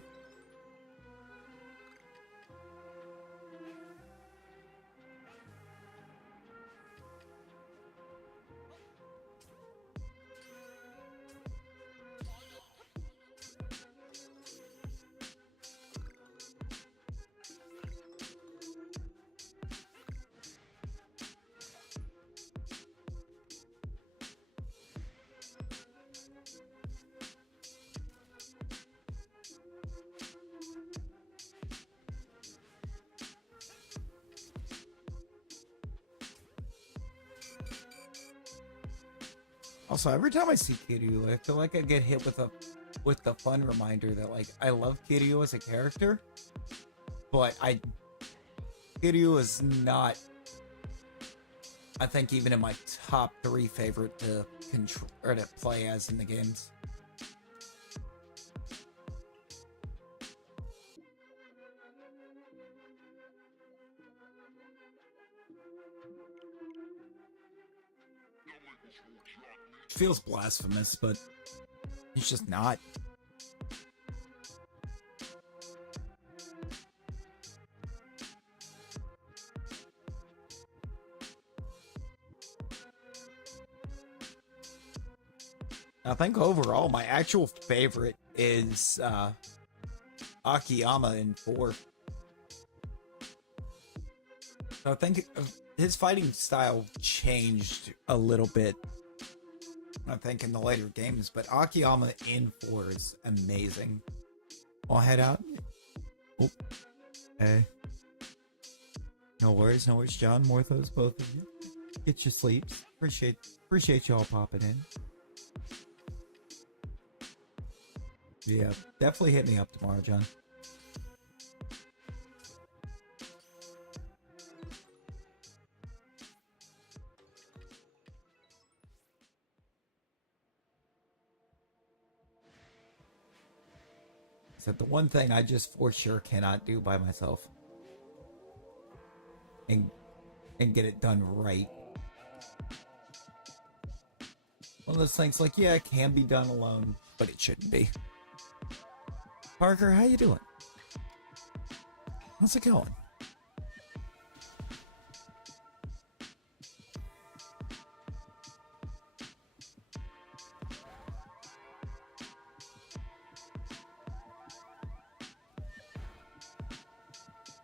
Also, every time I see Kiryu, I feel like I get hit with the fun reminder that like I love Kiryu as a character, but Kiryu is not, I think, even in my top 3 favorite to control or to play as in the games. Feels blasphemous, but he's just not. I think overall my actual favorite is Akiyama in 4. I think his fighting style changed a little bit, I think, in the later games, but Akiyama in 4 is amazing. I'll head out. Oh, hey. No worries, John, Morthos, both of you. Get your sleeps. Appreciate y'all popping in. Yeah, definitely hit me up tomorrow, John. Is the one thing I just for sure cannot do by myself and get it done right. One of those things like, yeah, it can be done alone, but it shouldn't be. Parker, how you doing? How's it going?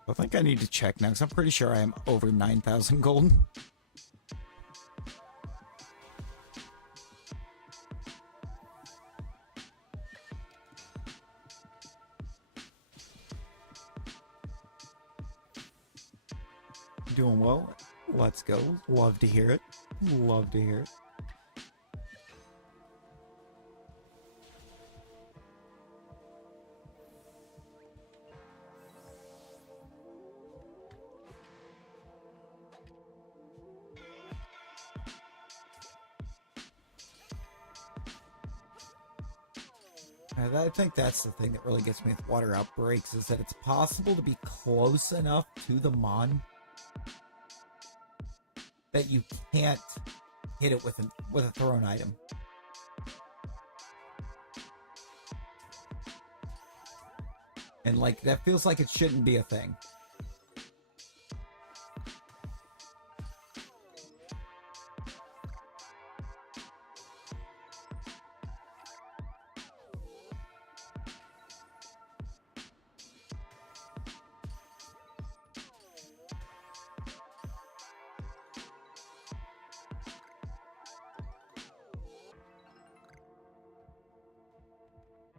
I think I need to check now because I'm pretty sure I am over 9,000 gold. Doing well. Let's go. Love to hear it. Love to hear it. And I think that's the thing that really gets me with water outbreaks, is that it's possible to be close enough to the mon that you can't hit it with a thrown item. And like that feels like it shouldn't be a thing.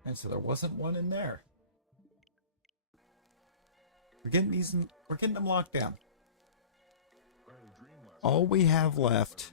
And so there wasn't one in there. We're getting them locked down. All we have left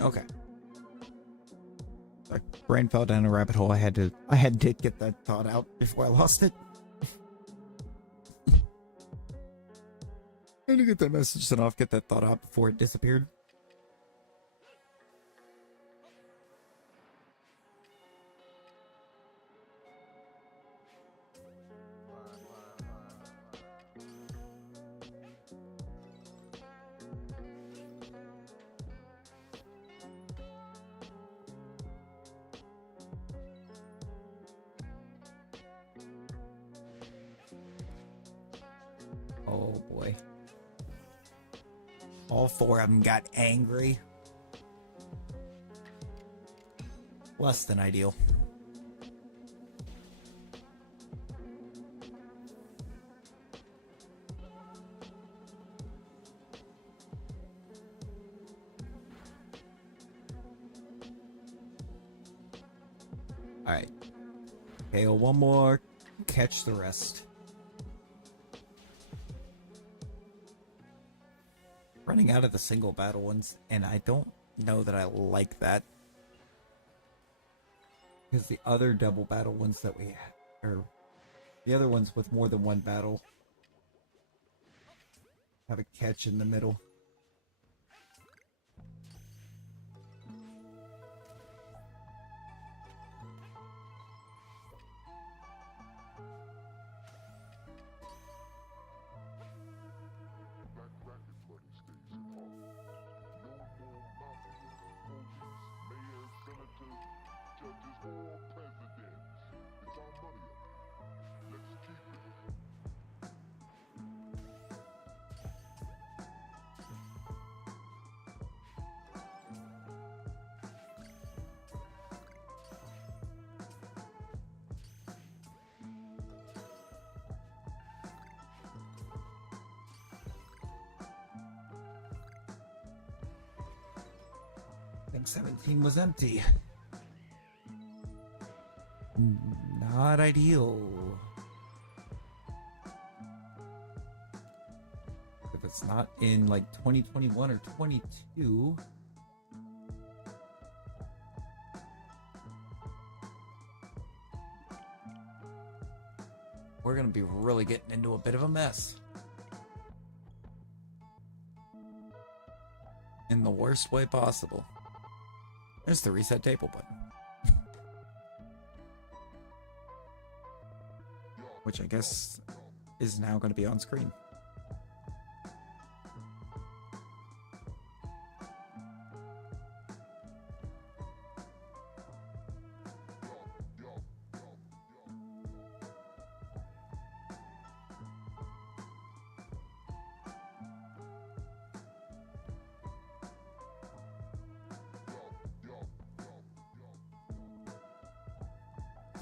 okay. My brain fell down a rabbit hole. I had to get that thought out before I lost it. I had to get that message sent off, get that thought out before it disappeared. Oh boy. All four of them got angry. Less than ideal. Alright. Okay, well, one more. Catch the rest. Running out of the single battle ones, and I don't know that I like that. Because the other double battle ones that we or the other ones with more than one battle have a catch in the middle. I think 17 was empty. Not ideal. If it's not in like 2021 or 22. We're gonna be really getting into a bit of a mess. In the worst way possible. There's the reset table button. Which I guess is now going to be on screen.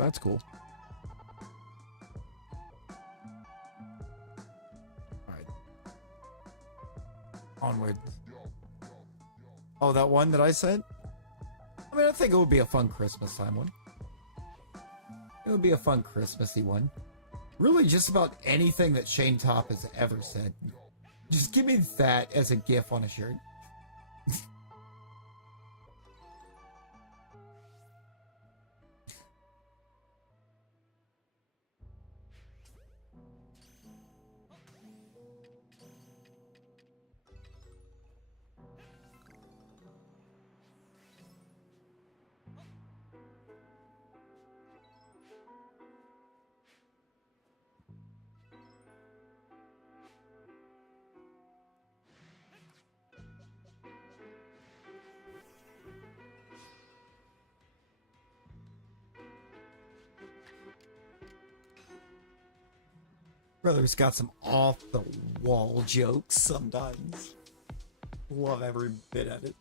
That's cool. Alright. Onward. Oh, that one that I sent? I mean, I think it would be a fun Christmas time one. It would be a fun Christmassy one. Really, just about anything that Shane Top has ever said. Just give me that as a GIF on a shirt. Brother's got some off-the-wall jokes sometimes. Love every bit of it.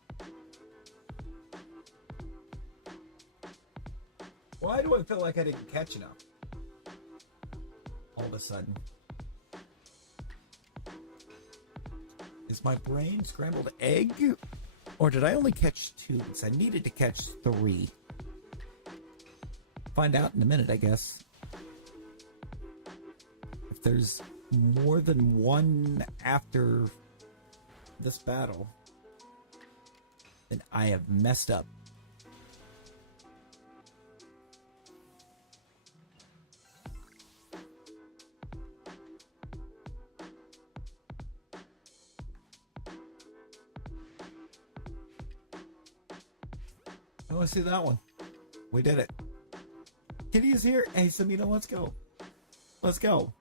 Why do I feel like I didn't catch enough? All of a sudden. Is my brain scrambled egg? Or did I only catch 2? Because I needed to catch 3. Find out in a minute, I guess. If there's more than one after this battle, then I have messed up. I want to see that one. We did it. Kitty is here. Hey, Samina, let's go. Let's go.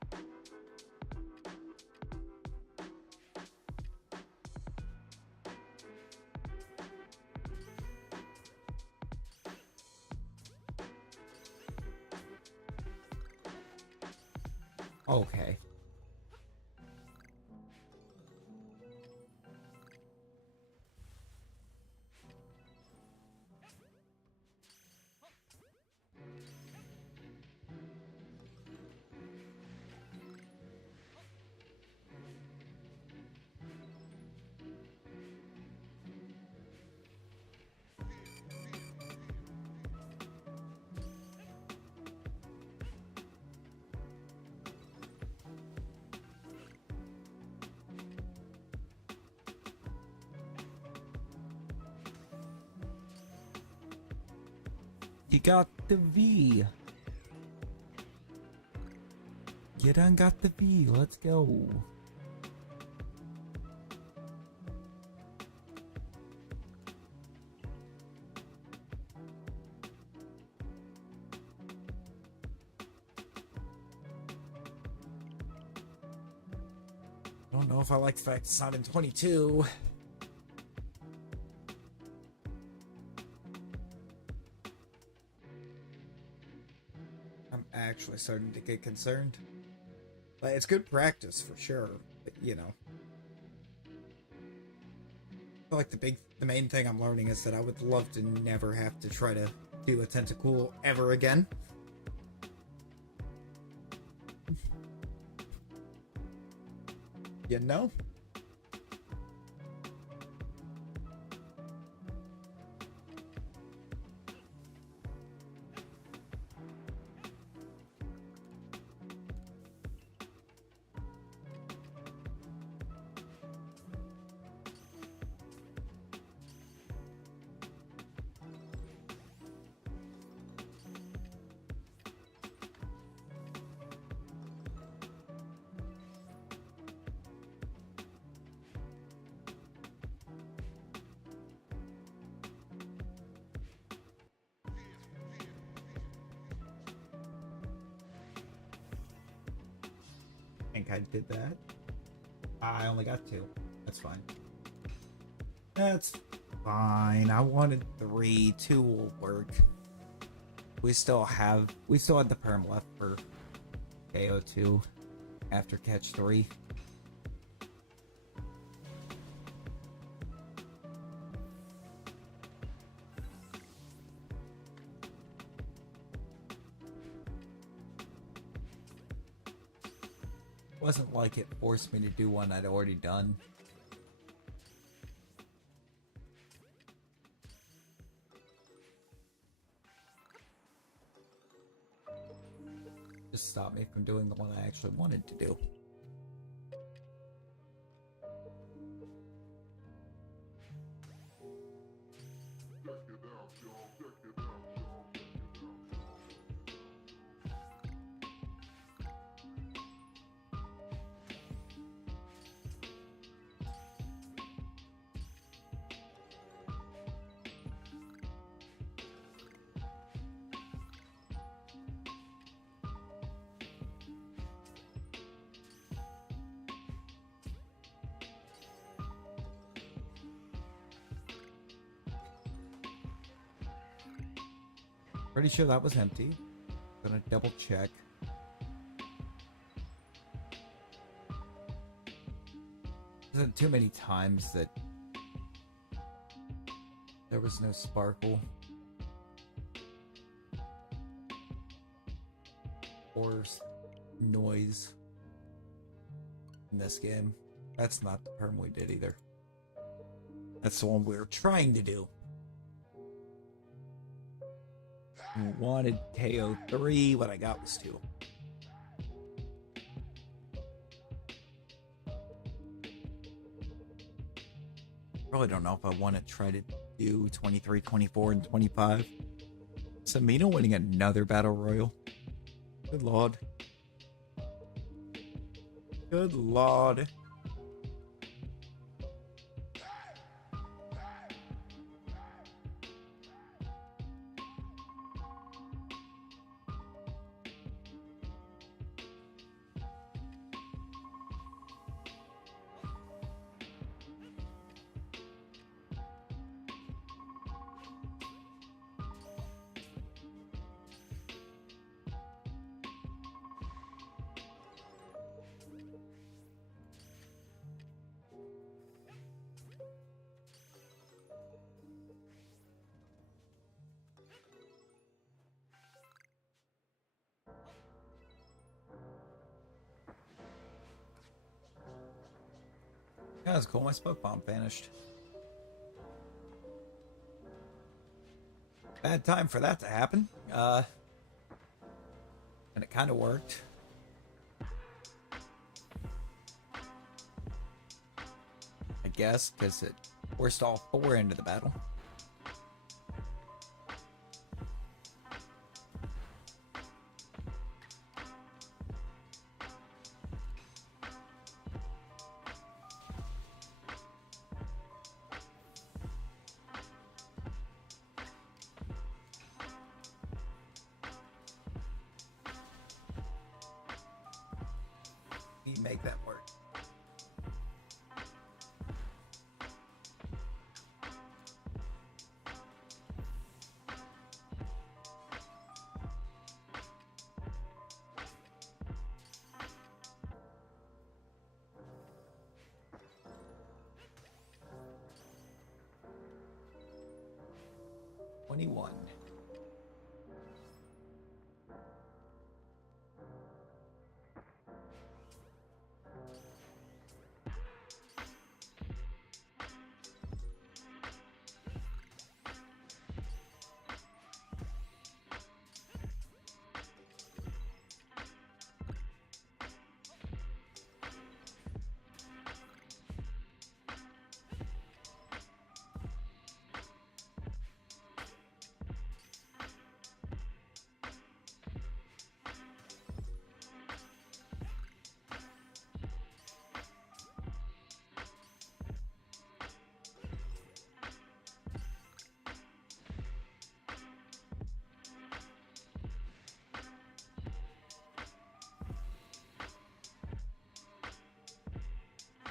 Okay. You got the V. You done got the V. Let's go. I don't know if I like the fact it's not in 22. Actually starting to get concerned. Like, it's good practice for sure, but you know, I feel like the main thing I'm learning is that I would love to never have to try to do a tentacool ever again. You know? I think I did that. I only got 2. That's fine. That's fine. I wanted 3. 2 will work. We still had the perm left for KO2 after catch 3. Wasn't like it forced me to do one I'd already done. Just stopped me from doing the one I actually wanted to do. Pretty sure that was empty. Gonna double check. Isn't too many times that there was no sparkle or noise in this game. That's not the perm we did either. That's the one we were trying to do. I wanted KO 3, what I got was 2. Probably don't know if I want to try to do 23, 24, and 25. Samina winning another battle royal. Good lord. Good lord. Yeah, that's cool. My smoke bomb vanished. Bad time for that to happen. And it kind of worked. I guess, because it forced all 4 into the battle. Make that work. $21.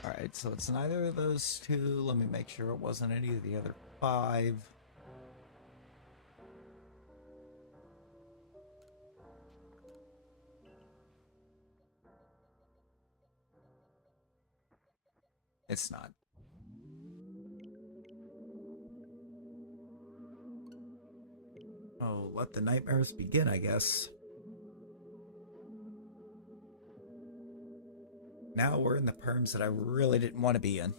Alright, so it's neither of those 2. Let me make sure it wasn't any of the other 5. It's not. Oh, let the nightmares begin, I guess. Now we're in the perms that I really didn't want to be in.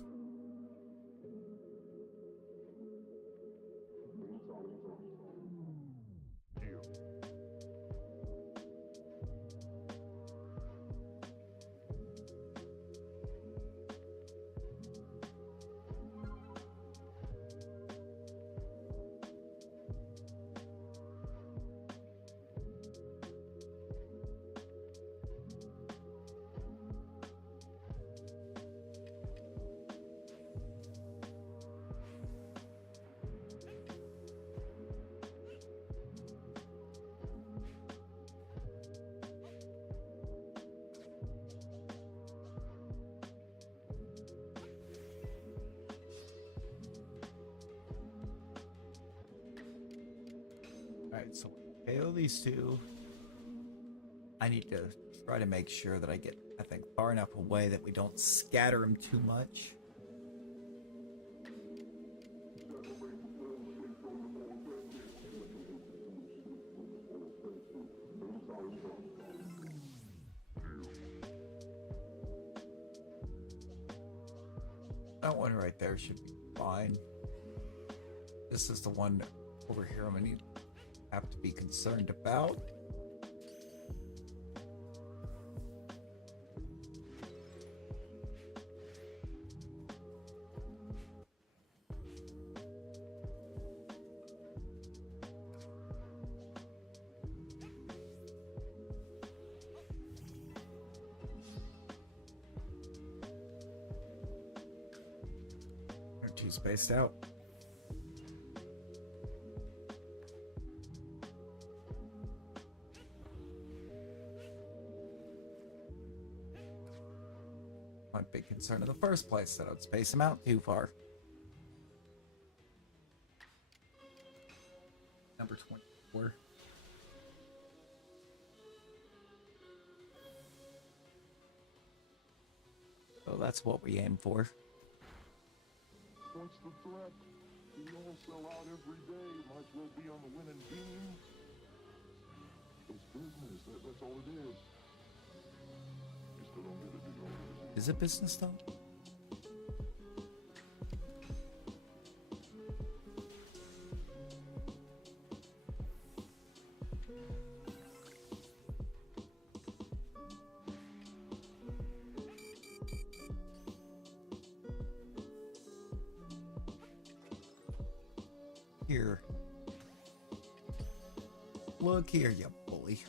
Alright, so KO these two. I need to try to make sure that I get, I think, far enough away that we don't scatter them too much. That one right there should be fine. This is the one over here I'm gonna have to be concerned about. They're too spaced out. My big concern in the first place, that I'd space them out too far. Number 24. So that's what we aim for. What's the threat? We all sell out every day. Might as well be on the winning team. It's business. That's all it is. You still don't get it, do you? Is it business though? Here. Look here, you bully.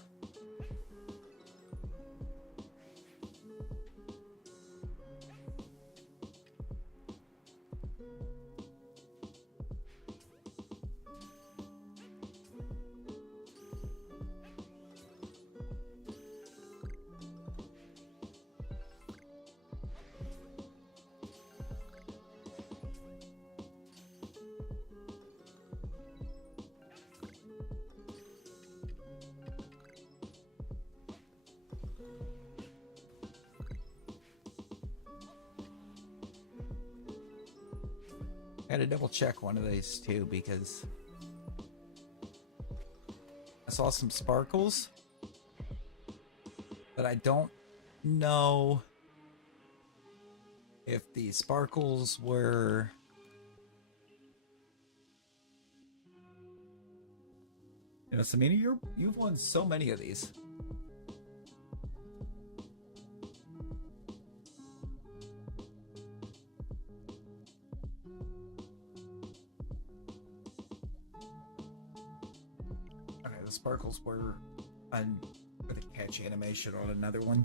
I had to double check one of these too because I saw some sparkles, but I don't know if the sparkles were Samina, you've won so many of these. The sparkles were with a catch animation on another one.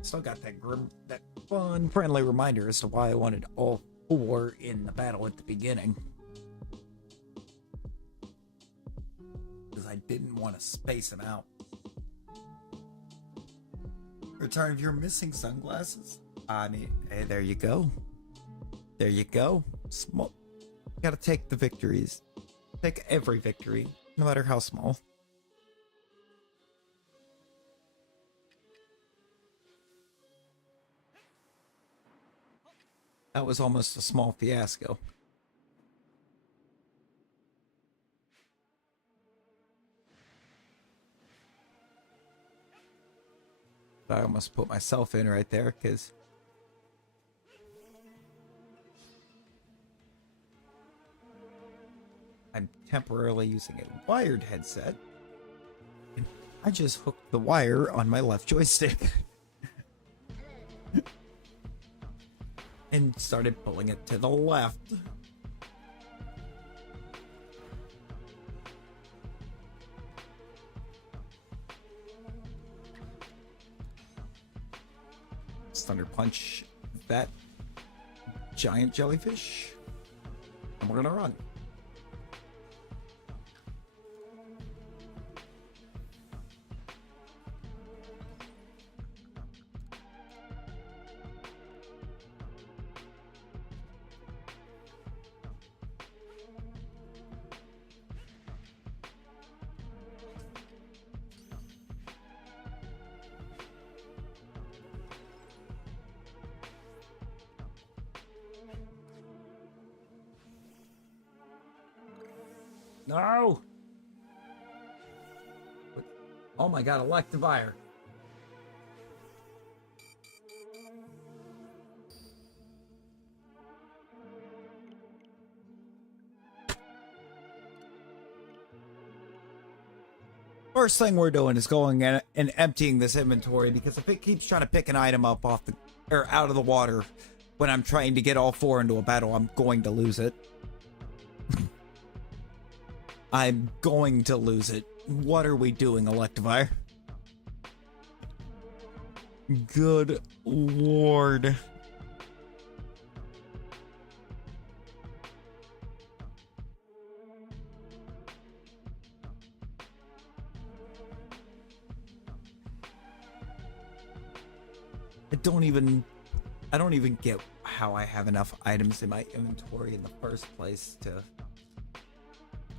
Still got that fun, friendly reminder as to why I wanted all four in the battle at the beginning. Because I didn't want to space them out. Return of your missing sunglasses? I mean, hey, there you go. There you go. Small. Gotta take the victories. Take every victory, no matter how small. That was almost a small fiasco. I almost put myself in right there, because I'm temporarily using a wired headset. And I just hooked the wire on my left joystick. And started pulling it to the left. Thunder punch that giant jellyfish, and we're gonna run. No! Oh my god, Electivire. First thing we're doing is going in and emptying this inventory, because if it keeps trying to pick an item up off the or out of the water when I'm trying to get all four into a battle, I'm going to lose it. I'm going to lose it. What are we doing, Electivire? Good lord. I don't even get how I have enough items in my inventory in the first place to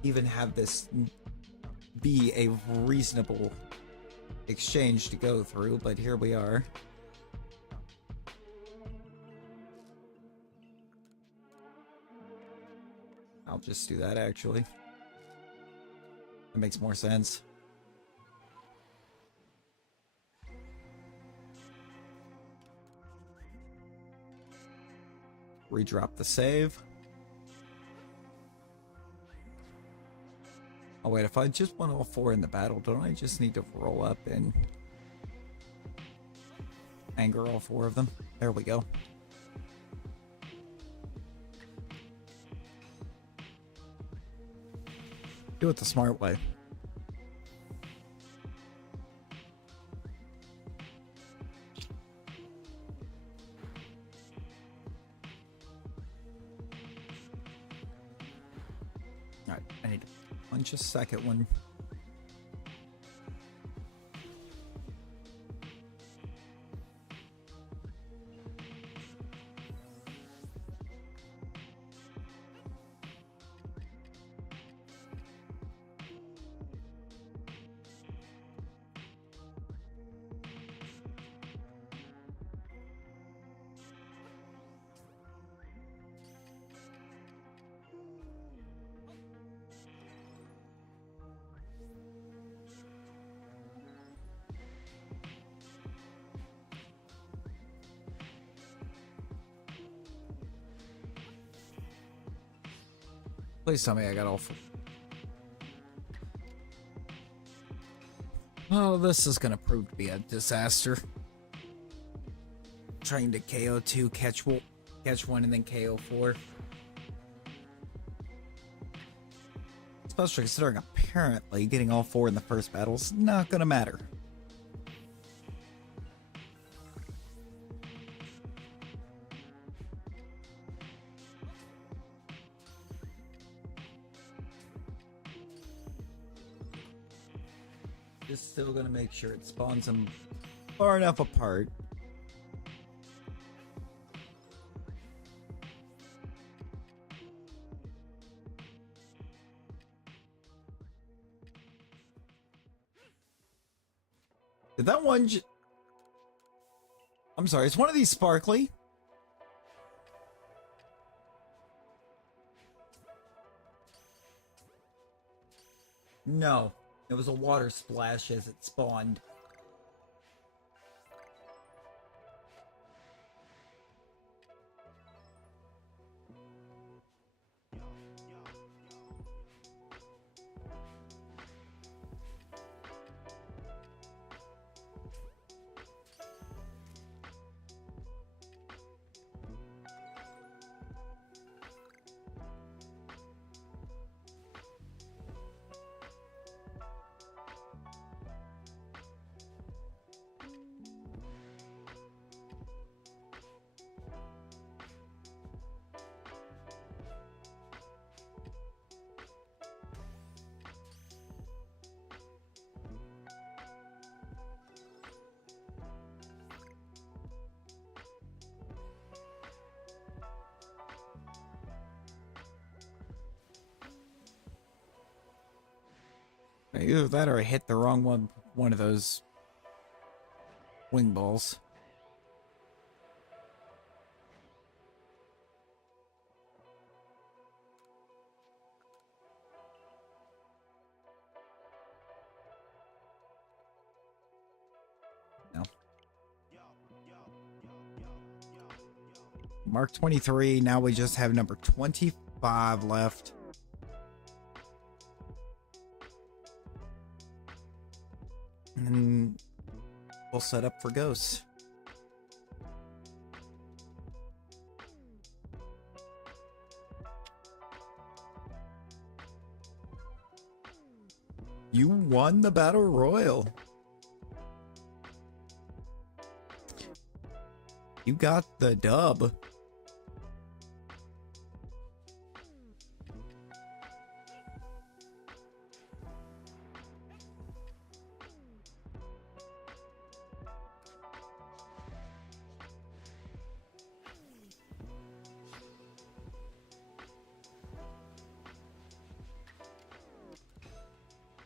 even have this be a reasonable exchange to go through, but here we are. I'll just do that, actually. That makes more sense. Redrop the save. Oh wait, if I just want all four in the battle, don't I just need to roll up and anger all four of them? There we go. Do it the smart way. Alright, I need to punch a second one. Please tell me I got all four. Oh, this is gonna prove to be a disaster. Trying to KO 2, catch one, and then KO 4. Especially considering apparently getting all four in the first battle is not gonna matter. Just still gonna make sure it spawns them far enough apart. Did that one I'm sorry, is one of these sparkly? No. It was a water splash as it spawned. Either that or I hit the wrong one of those wing balls. No. Mark 23. Now we just have number 25 left. And then we'll set up for ghosts. You won the Battle Royal. You got the dub.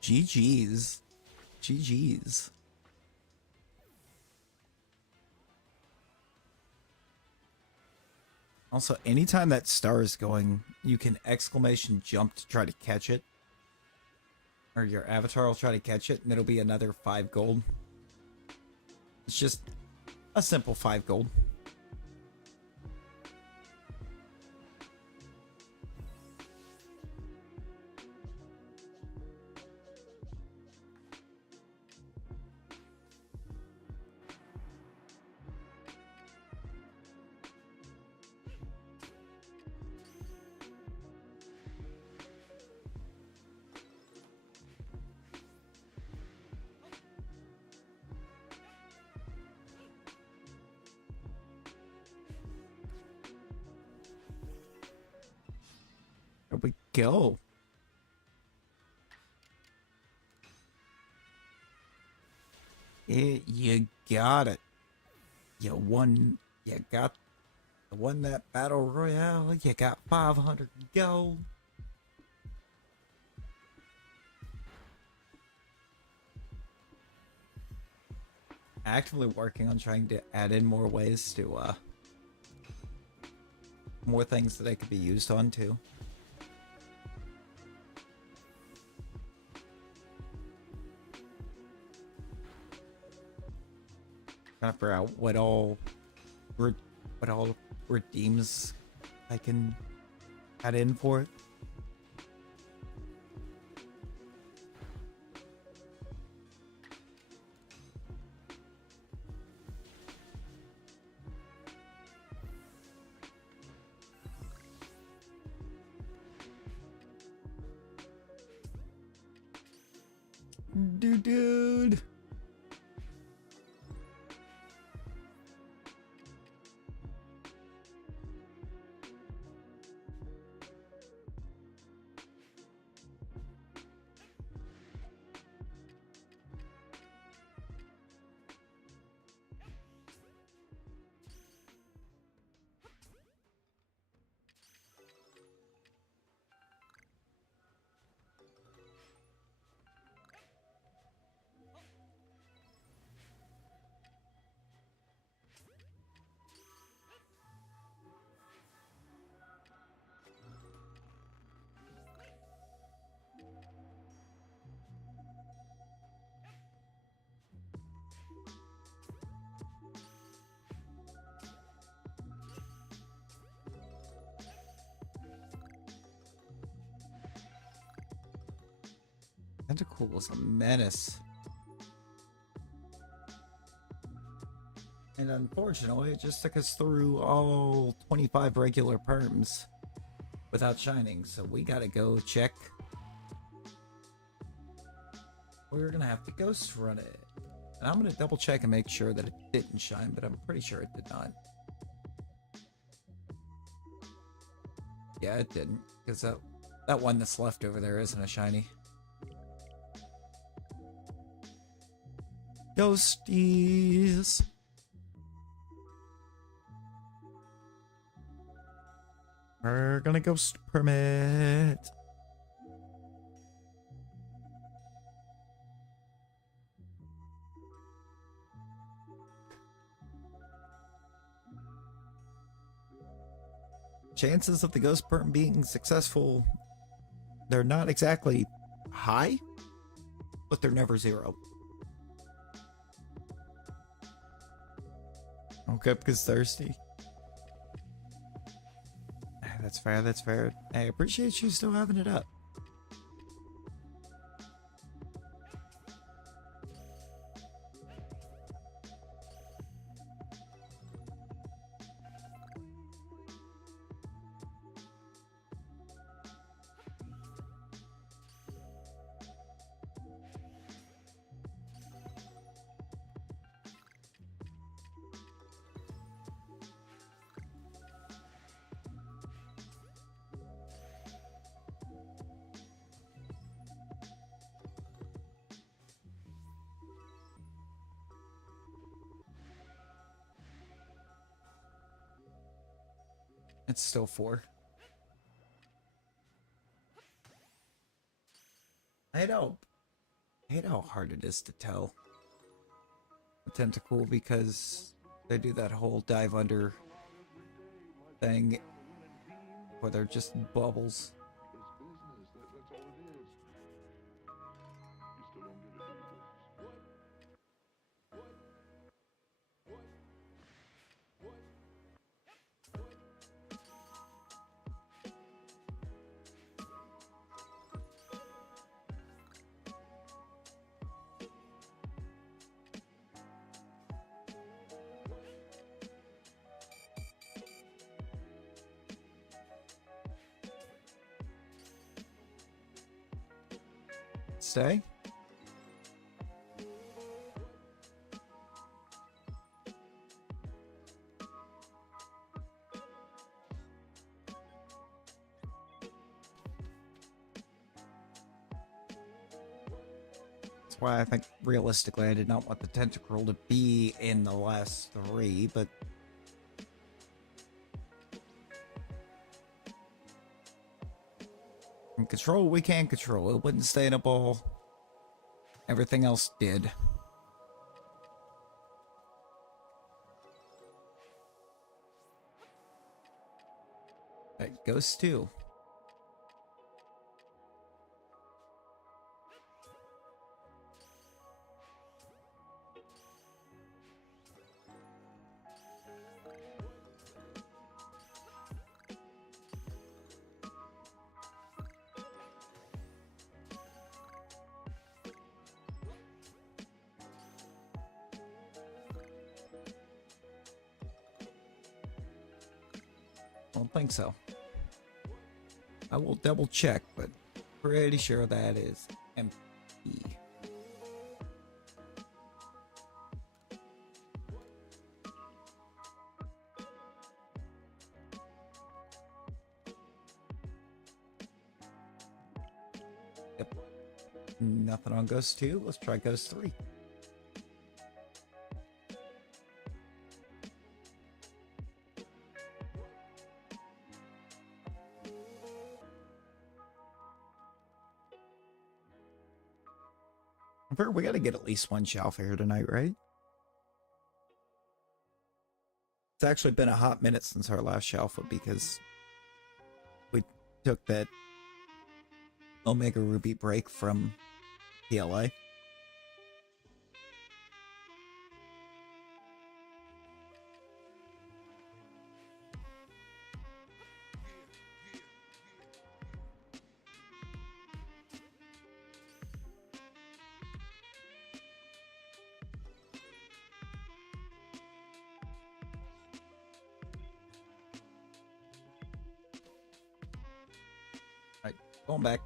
GG's. GG's. Also, anytime that star is going, you can exclamation jump to try to catch it. Or your avatar will try to catch it, and it'll be another 5 gold. It's just a simple 5 gold. There we go. You got it. You won. You won that battle royale. You got 500 gold. Actively working on trying to add in more ways to more things that it could be used on too. Trying to figure out what all redeems I can add in for it. Dude. Tentacle was a menace. And unfortunately, it just took us through all 25 regular perms without shining, so we gotta go check. We're gonna have to ghost run it. And I'm gonna double check and make sure that it didn't shine, but I'm pretty sure it did not. Yeah, it didn't, because that one that's left over there isn't a shiny. Ghosties. We're gonna ghost permit. chances of the ghost burn being successful, they're not exactly high, but they're never zero. Okay, because thirsty. That's fair, that's fair. I appreciate you still having it up. It's still 4. I hate how hard it is to tell a tentacle because they do that whole dive under thing where they're just bubbles. Stay. That's why I think realistically I did not want the tentacle to be in the last 3, but control we can control. It wouldn't stay in a ball. Everything else did. That goes too. I don't think so. I will double check, but pretty sure that is empty. Yep. Nothing on Ghost 2. Let's try Ghost 3. We gotta get at least one shelf here tonight, right? It's actually been a hot minute since our last shelf because we took that Omega Ruby break from PLA. Going back.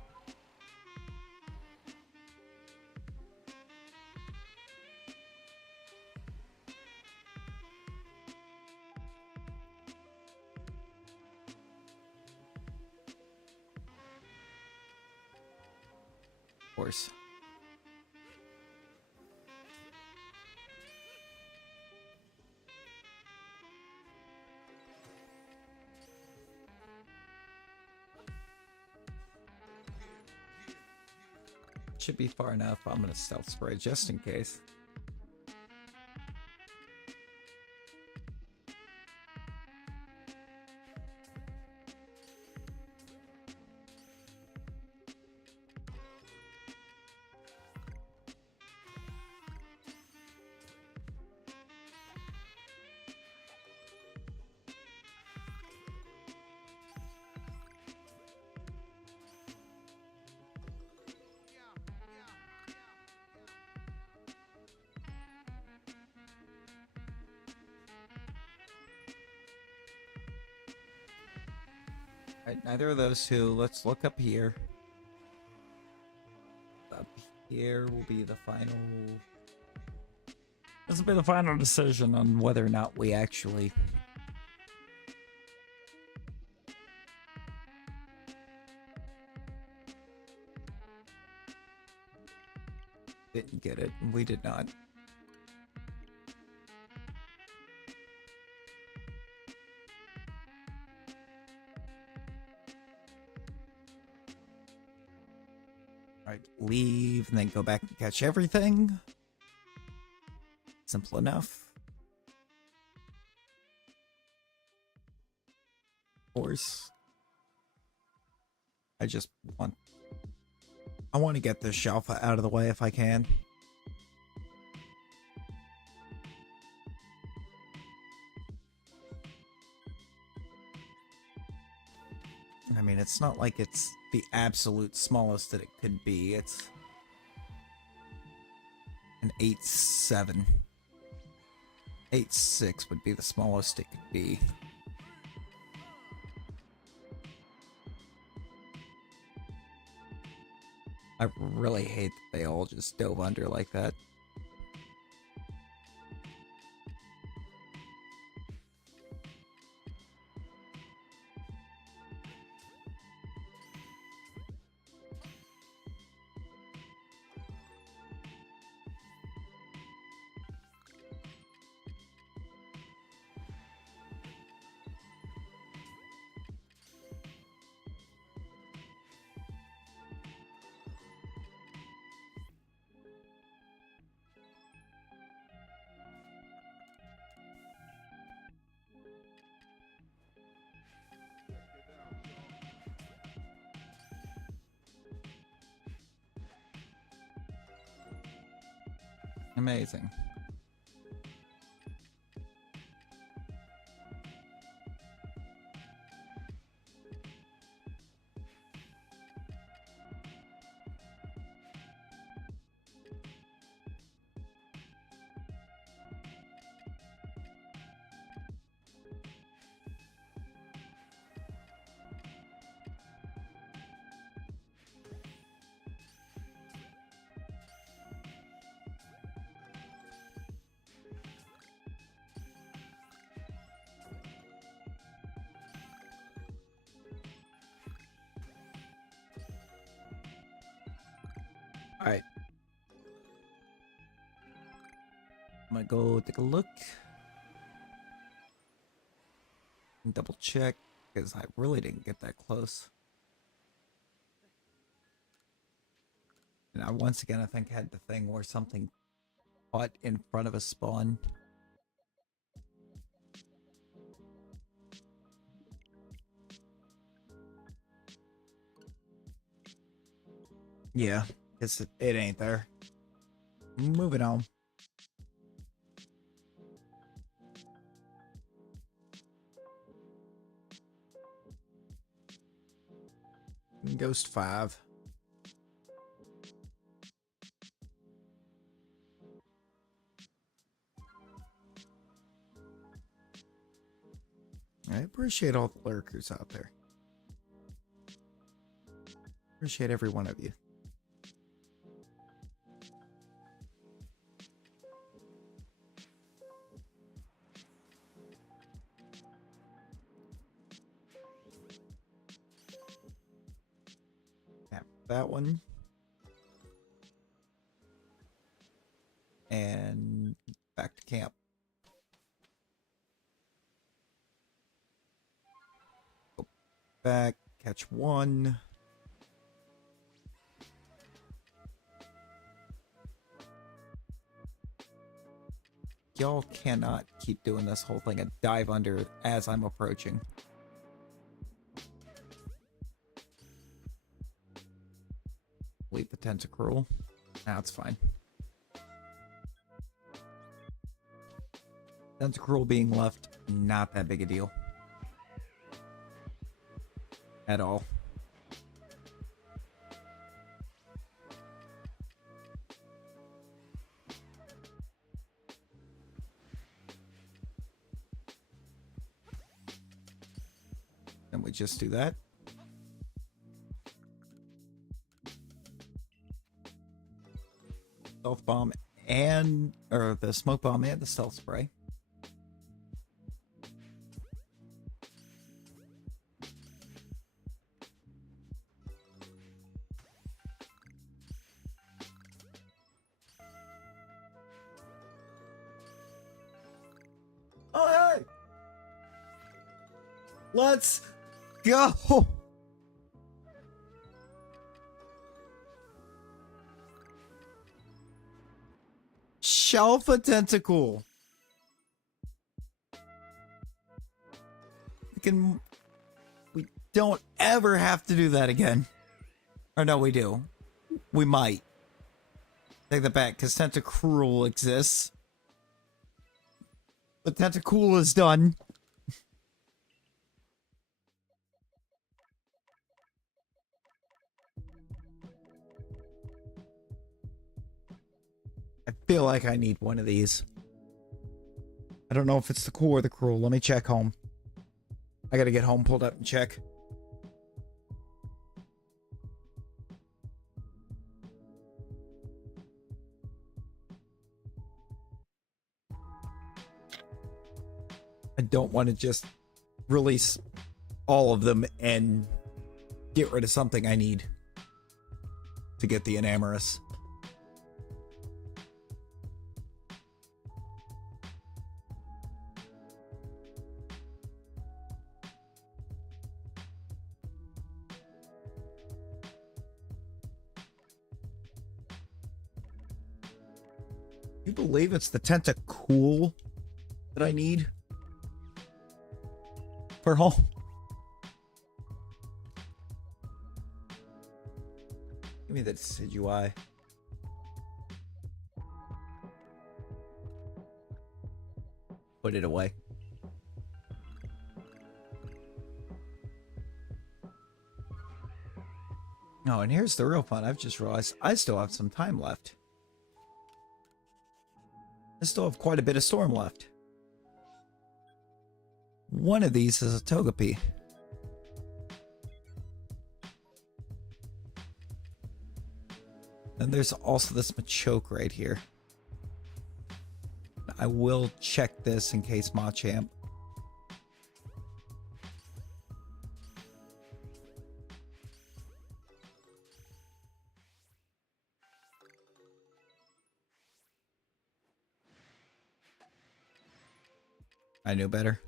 Of course. Should be far enough. I'm gonna stealth spray just in case. Alright, neither of those two. Let's look up here. Up here will be the final... This will be the final decision on whether or not we actually... didn't get it. We did not. Alright, leave and then go back and catch everything. Simple enough. Of course. I want to get this shelf out of the way if I can. I mean, it's not like it's the absolute smallest that it could be. It's an 8.7. 8.6 would be the smallest it could be. I really hate that they all just dove under like that. Amazing. Alright. I'm gonna go take a look. And double check, because I really didn't get that close. And I once again, I think, had the thing where something caught in front of a spawn. Yeah. It ain't there. Moving on. Ghost 5. I appreciate all the lurkers out there. Appreciate every one of you. That one. And back to camp. Go back, catch one. Y'all cannot keep doing this whole thing and dive under as I'm approaching. Leave the tentacruel. Now it's fine. Tentacruel being left, not that big a deal. At all. Then we just do that. Stealth bomb and or the smoke bomb and the stealth spray. Oh hey! Let's go! Shelfa tentacle. We don't ever have to do that again. Or no, we do. We might. Take that back, because Tentacruel exists. But Tentacool is done. I feel like I need one of these. I don't know if it's the cool or the cruel. Let me check home. I gotta get home, pulled up and check. I don't want to just release all of them and get rid of something I need to get the Enamorous. You believe it's the Tentacool that I need for home? Give me the Decidueye. Put it away. Oh, and here's the real fun. I've just realized I still have some time left. I still have quite a bit of storm left. One of these is a Togepi. And there's also this Machoke right here. I will check this in case Machamp. I knew better.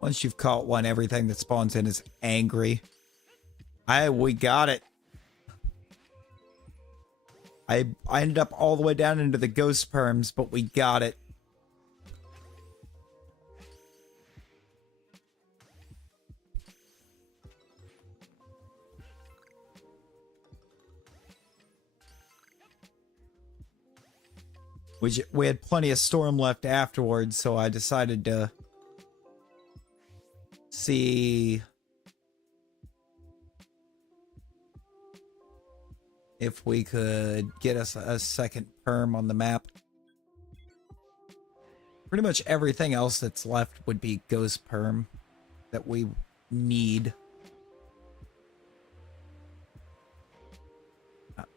Once you've caught one, everything that spawns in is angry. We got it. I ended up all the way down into the ghost perms, but we got it. We had plenty of storm left afterwards, so I decided to see if we could get us a second perm on the map. Pretty much everything else that's left would be ghost perm that we need.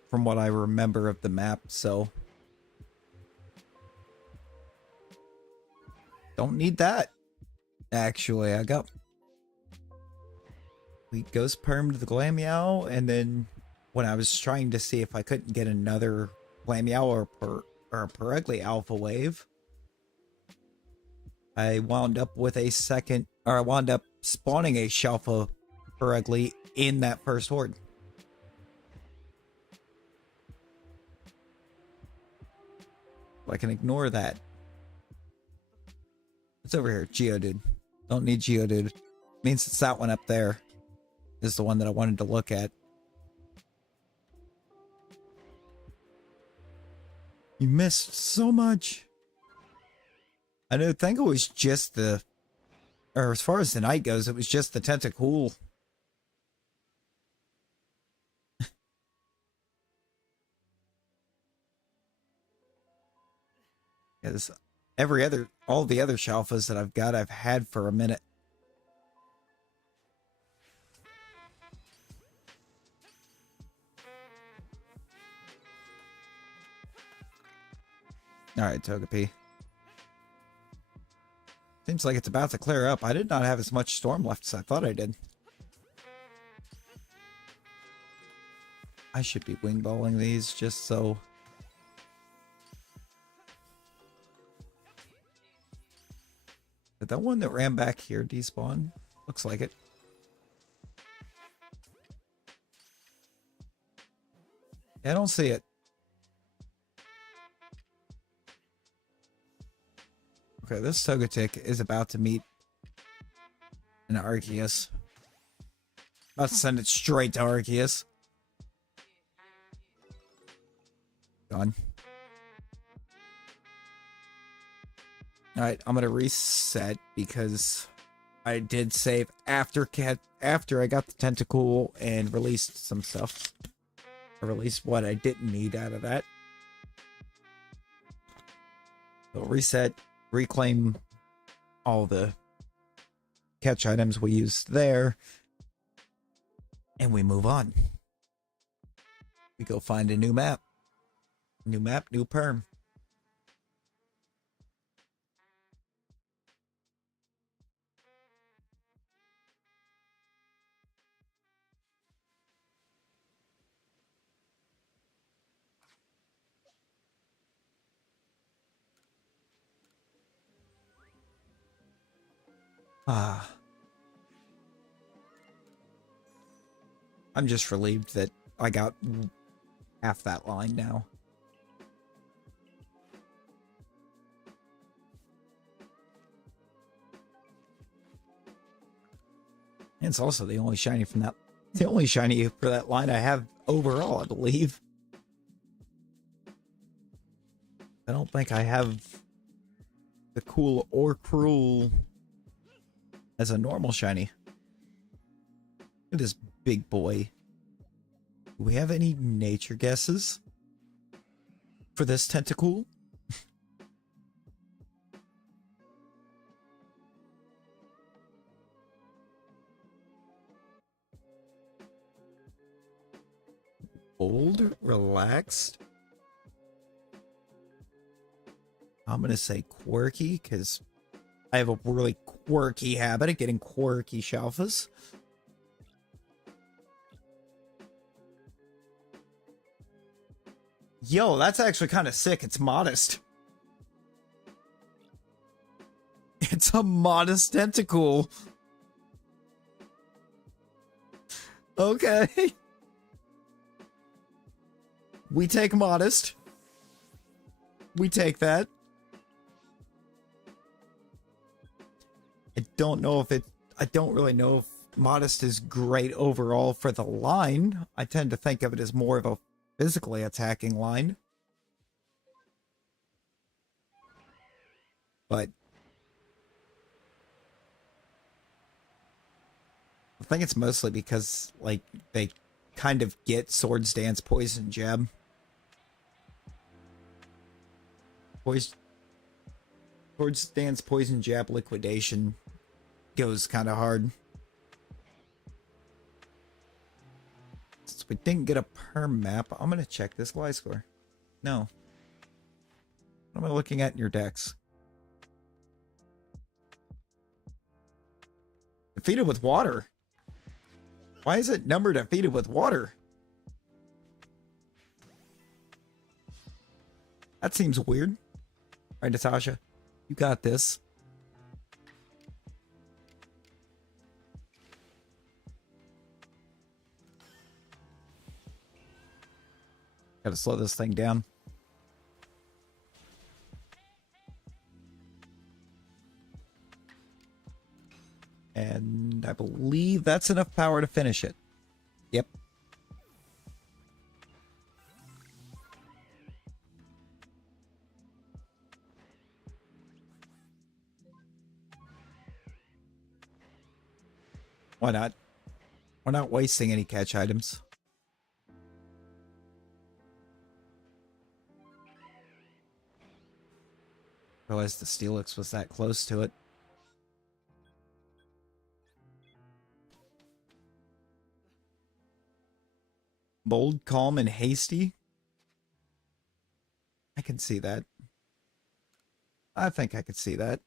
From what I remember of the map, so don't need that. Actually, we ghost permed the Glameow, and then when I was trying to see if I couldn't get another Glameow or a Perugly Alpha Wave, I wound up with a second, or I wound up spawning a Shelfa Perugly in that first horde. I can ignore that. It's over here, Geodude. Don't need Geodude. Means it's that one up there is the one that I wanted to look at. You missed so much. I think it was just the, or as far as the night goes, it was just the Tentacool. Because all the other Shelfas that I've had for a minute. Alright, Togepi. Seems like it's about to clear up. I did not have as much storm left as I thought I did. I should be wing balling these just so... Did that one that ran back here despawn? Looks like it. Yeah, I don't see it. Okay, this Togetic is about to meet an Arceus. About to send it straight to Arceus. Gone. Alright, I'm gonna reset because I did save after I got the tentacle and released some stuff. Or released what I didn't need out of that. So reset, reclaim all the catch items we used there, and we move on. We go find a new map. New map, new perm. Ah. I'm just relieved that I got half that line now. And it's also the only shiny from that. The only shiny for that line I have overall, I believe. I don't think I have the cool or cruel as a normal shiny. Look at this big boy. Do we have any nature guesses for this tentacle? Bold, relaxed. I'm gonna say quirky because I have a really quirky habit of getting quirky shelfas. Yo, that's actually kind of sick. It's modest. It's a modest tentacle. Okay. We take modest. We take that. I don't really know if modest is great overall for the line. I tend to think of it as more of a physically attacking line. But I think it's mostly because, like, they kind of get Swords Dance Poison Jab. Swords Dance Poison Jab Liquidation goes kind of hard. Since we didn't get a perm map, I'm going to check this Y score. No. What am I looking at in your decks? Defeated with water. Why is it number defeated with water? That seems weird. All right, Natasha, you got this. Gotta slow this thing down. And I believe that's enough power to finish it. Yep. Why not? We're not wasting any catch items. Realized the Steelix was that close to it. Bold, calm, and hasty. I can see that. I think I could see that.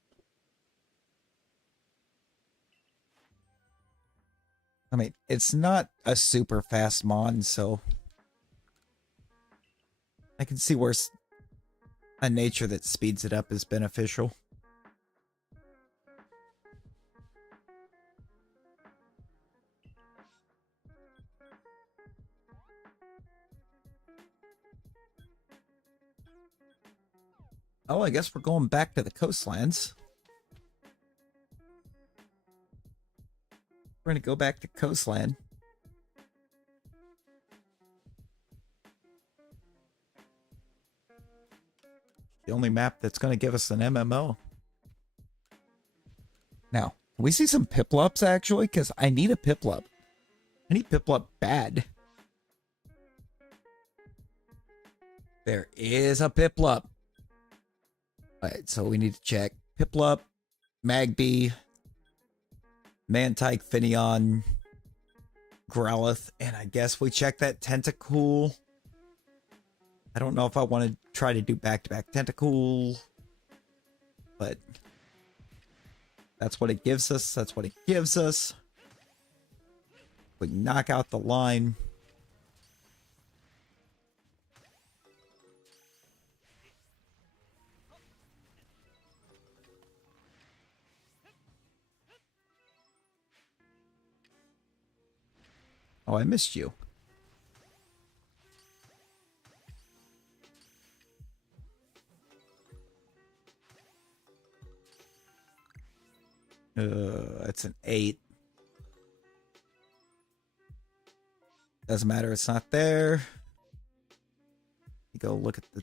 I mean, it's not a super fast mon, so I can see where a nature that speeds it up is beneficial. Oh, I guess we're going back to the coastlands. We're going to go back to coastland. The only map that's going to give us an MMO. Now, can we see some Piplups, actually? Because I need a Piplup. I need Piplup bad. There is a Piplup. Alright, so we need to check Piplup, Magby, Mantike, Finneon, Growlithe, and I guess we check that Tentacool. I don't know if I want to try to do back-to-back Tentacool, but that's what it gives us. That's what it gives us. We knock out the line. Oh, I missed you. It's an 8. Doesn't matter, it's not there. You go look at the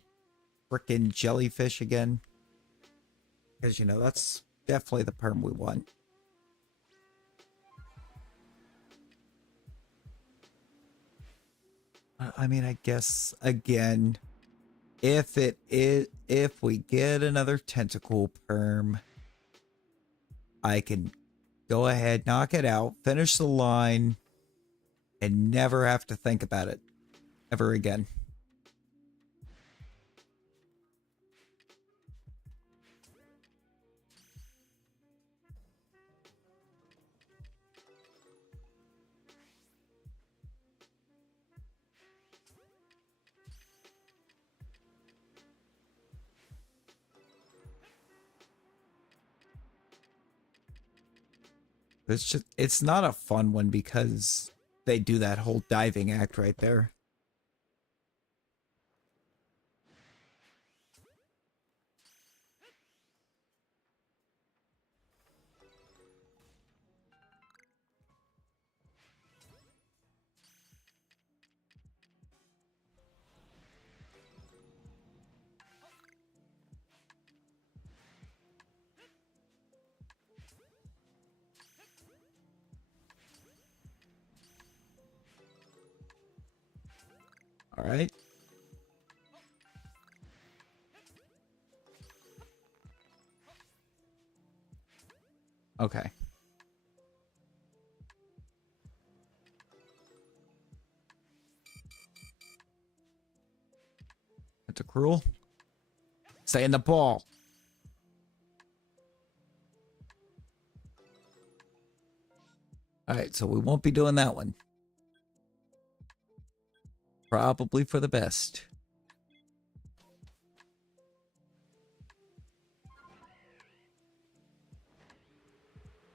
frickin' jellyfish again. Because, you know, that's definitely the perm we want. I mean, I guess, again, if we get another tentacle perm, I can go ahead, knock it out, finish the line, and never have to think about it ever again. It's not a fun one because they do that whole diving act right there. All right. Okay. That's a cruel. Stay in the ball. All right, so we won't be doing that one. Probably for the best.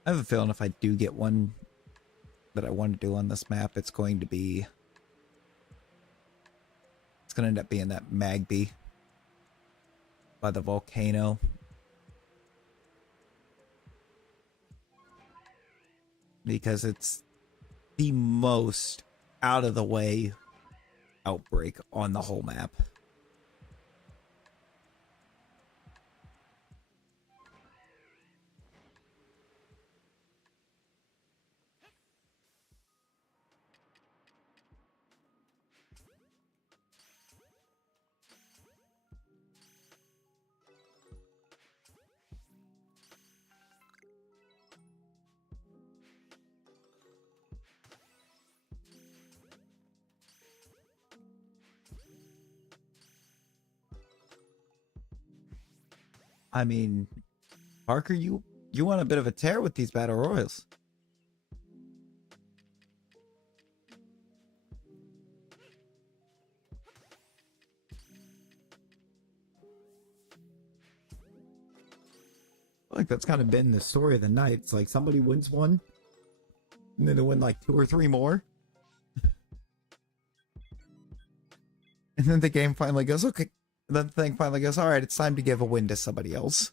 I have a feeling if I do get one that I want to do on this map, it's going to end up being that Magby by the volcano. Because it's the most out of the way outbreak on the whole map. I mean, Parker, you want a bit of a tear with these battle royals. Like that's kind of been the story of the night. It's like somebody wins one, and then they win like 2 or 3 more, And then the game finally goes, okay. Then the thing finally goes, all right, it's time to give a win to somebody else.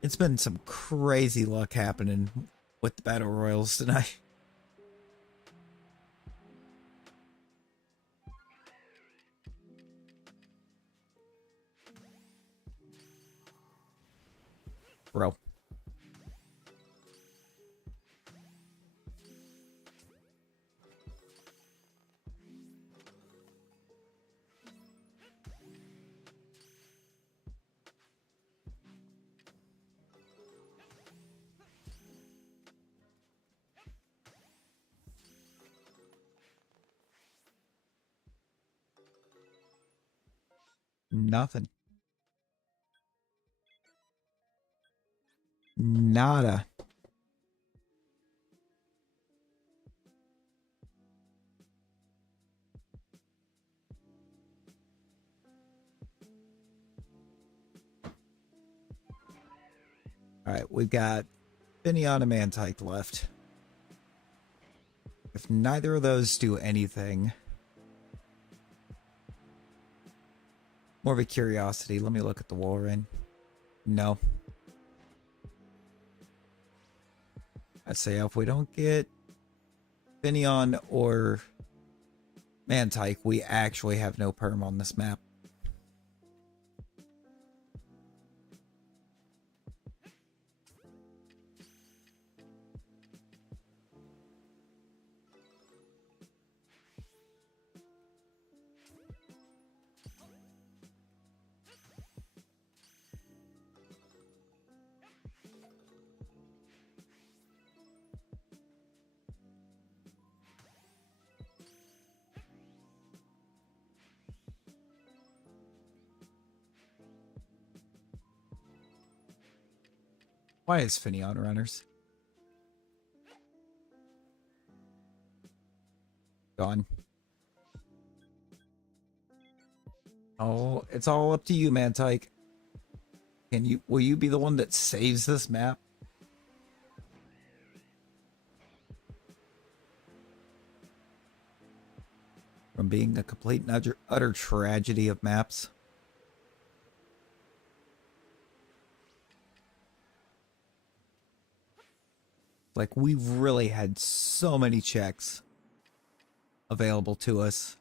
It's been some crazy luck happening with the battle royals tonight. Bro. Nothing. Nada. Alright, we've got Finneon and Mantike left. If neither of those do anything... More of a curiosity. Let me look at the wall ring. No. I'd say if we don't get Finneon or Mantike, we actually have no perm on this map. Why is Finneon runners? Gone. Oh, it's all up to you, Mantike. Will you be the one that saves this map? From being a complete and utter tragedy of maps. Like, we've really had so many checks available to us.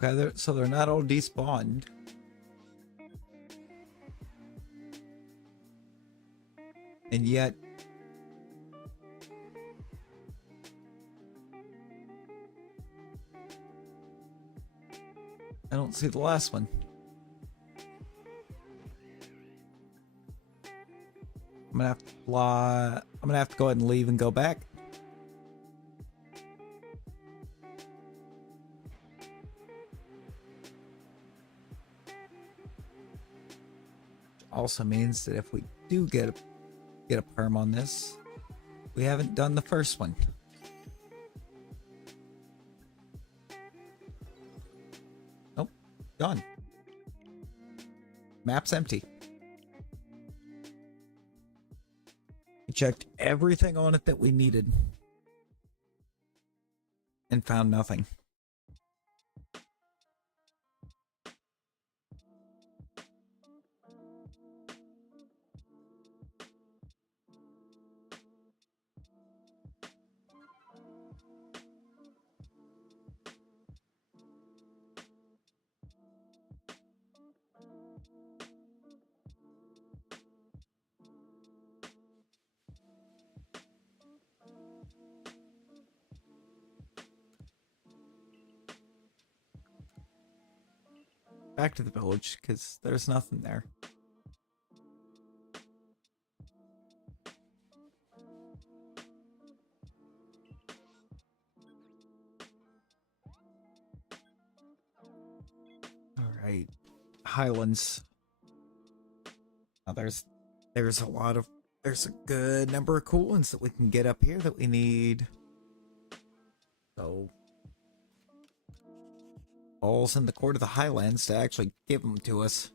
Okay, so they're not all despawned. And yet... I don't see the last one. I'm gonna have to fly... I'm gonna have to go ahead and leave and go back. Also means that if we do get a perm on this, we haven't done the first one. Nope, gone. Map's empty. We checked everything on it that we needed and found nothing. back to the village because there's nothing there. All right, Highlands. Now there's a good number of cool ones that we can get up here that we need. So all's in the court of the Highlands to actually give them to us.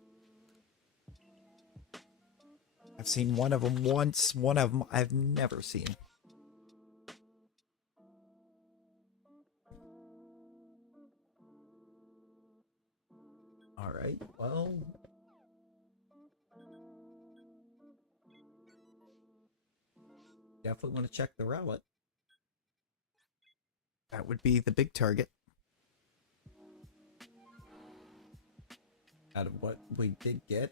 I've seen one of them once, one of them I've never seen. Alright, well... definitely want to check the relic. That would be the big target. Out of what we did get.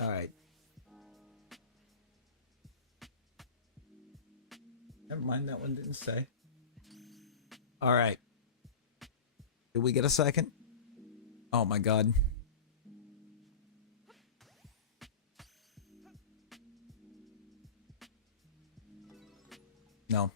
Alright. Never mind, that one didn't say. Alright. Did we get a second? Oh my god. No.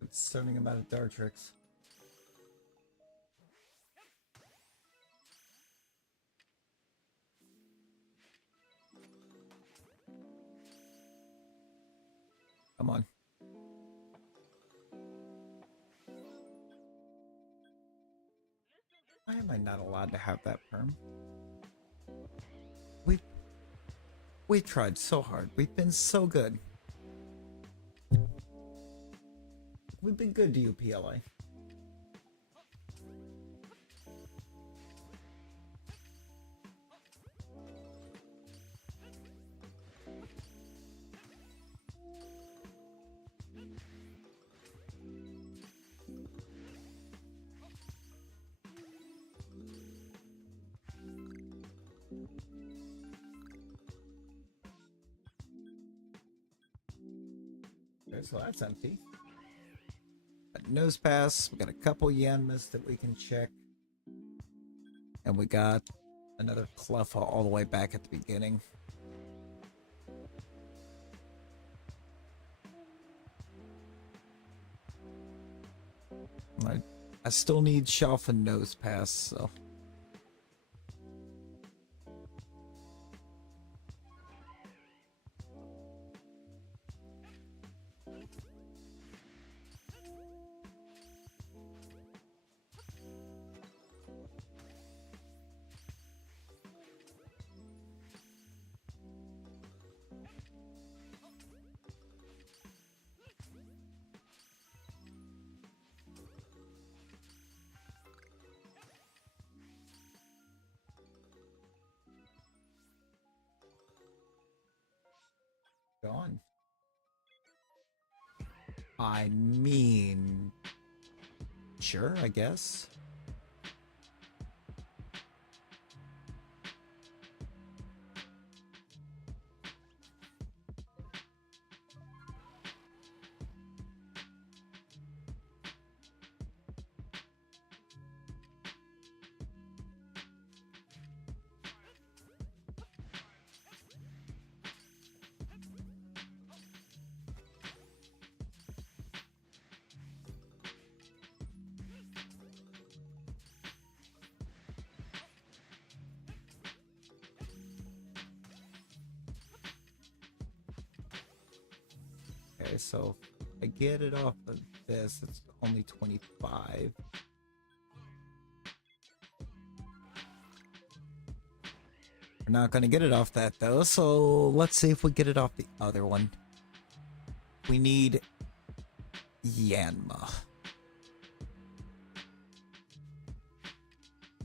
Concerning amount of dart tricks. Come on. Why am I not allowed to have that perm? We tried so hard. We've been so good. We've been good to you, PLA. Okay, so that's empty. Got nose pass. We got a couple Yanmas that we can check. And we got another Cleffa all the way back at the beginning. I still need Shelf and Nose Pass, so... Gone. I mean, sure, I guess. Okay, so if I get it off of this, it's only 25. We're not going to get it off that though, so let's see if we get it off the other one. We need Yanma.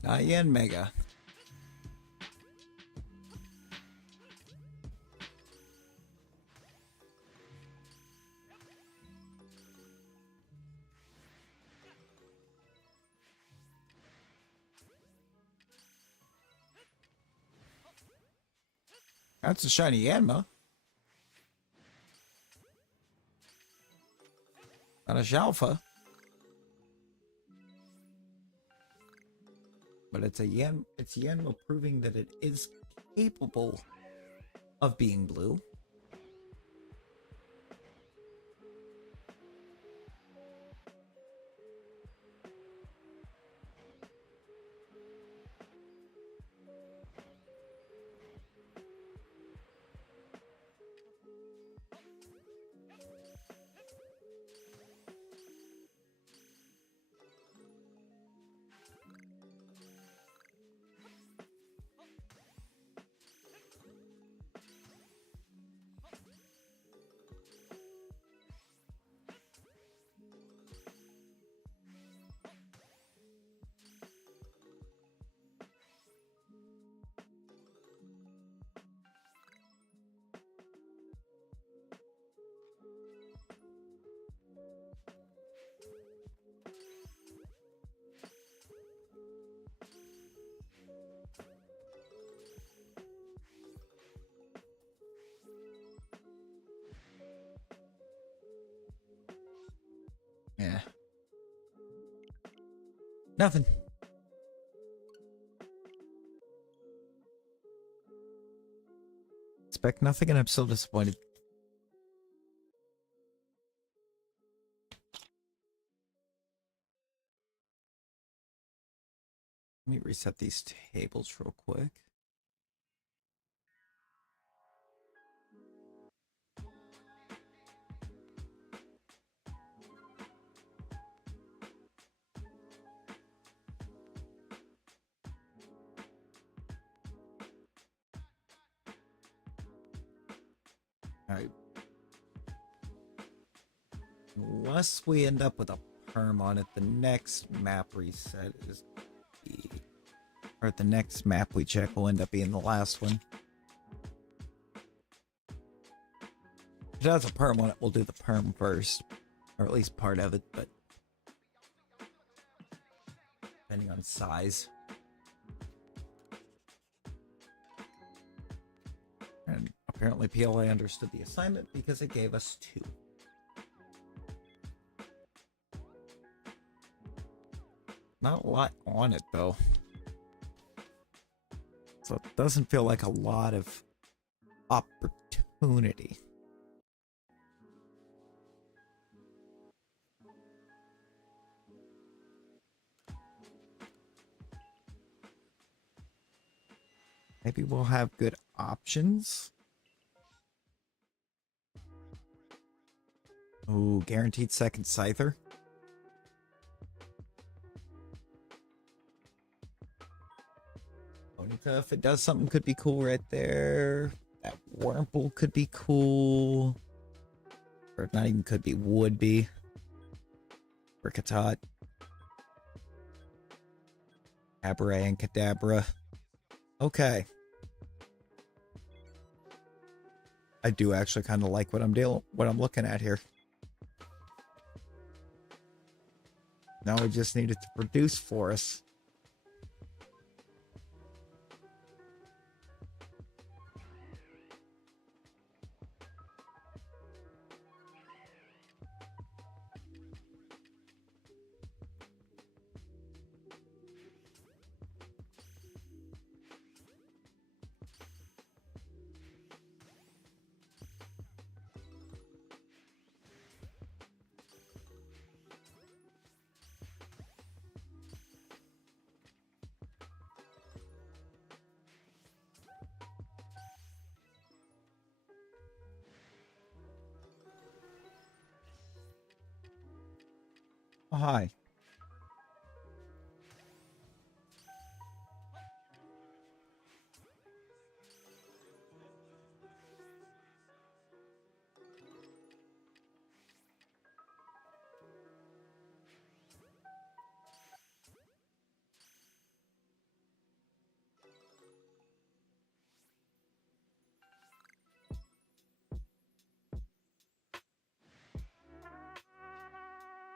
Not Yanmega. That's a shiny Yanma. Not a Shalfa. But it's Yanma proving that it is capable of being blue. Yeah. Nothing. Expect nothing, and I'm still disappointed. Let me reset these tables real quick. Alright. Unless we end up with a perm on it, the next map reset is or the next map we check will end up being the last one. If it has a perm on it, we'll do the perm first. Or at least part of it, but depending on size. And apparently PLA understood the assignment because it gave us 2. Not a lot on it though. So it doesn't feel like a lot of opportunity. Maybe we'll have good options. Ooh, guaranteed second Scyther. Bonita, if it does something, could be cool right there. That Wurmple could be cool. Or not even could be, would be. Rickatot. Cabaret and Kadabra. Okay. I do actually kind of like what I'm looking at here. Now we just need it to produce for us. hi.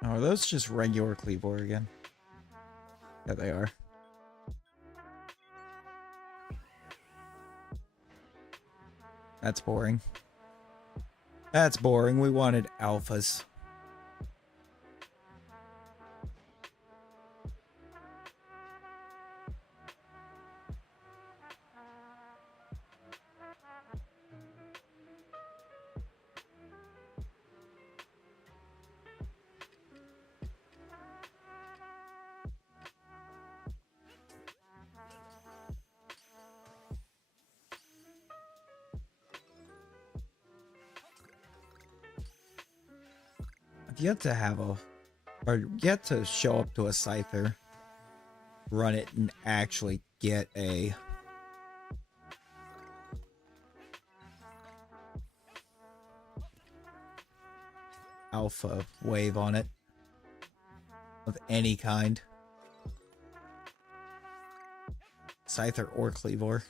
Oh, are those just regular Cleavor again? Yeah, they are. That's boring. That's boring. We wanted alphas. I've yet to have a, or yet to show up to a Scyther, run it, and actually get a alpha wave on it of any kind. Scyther or Cleavor.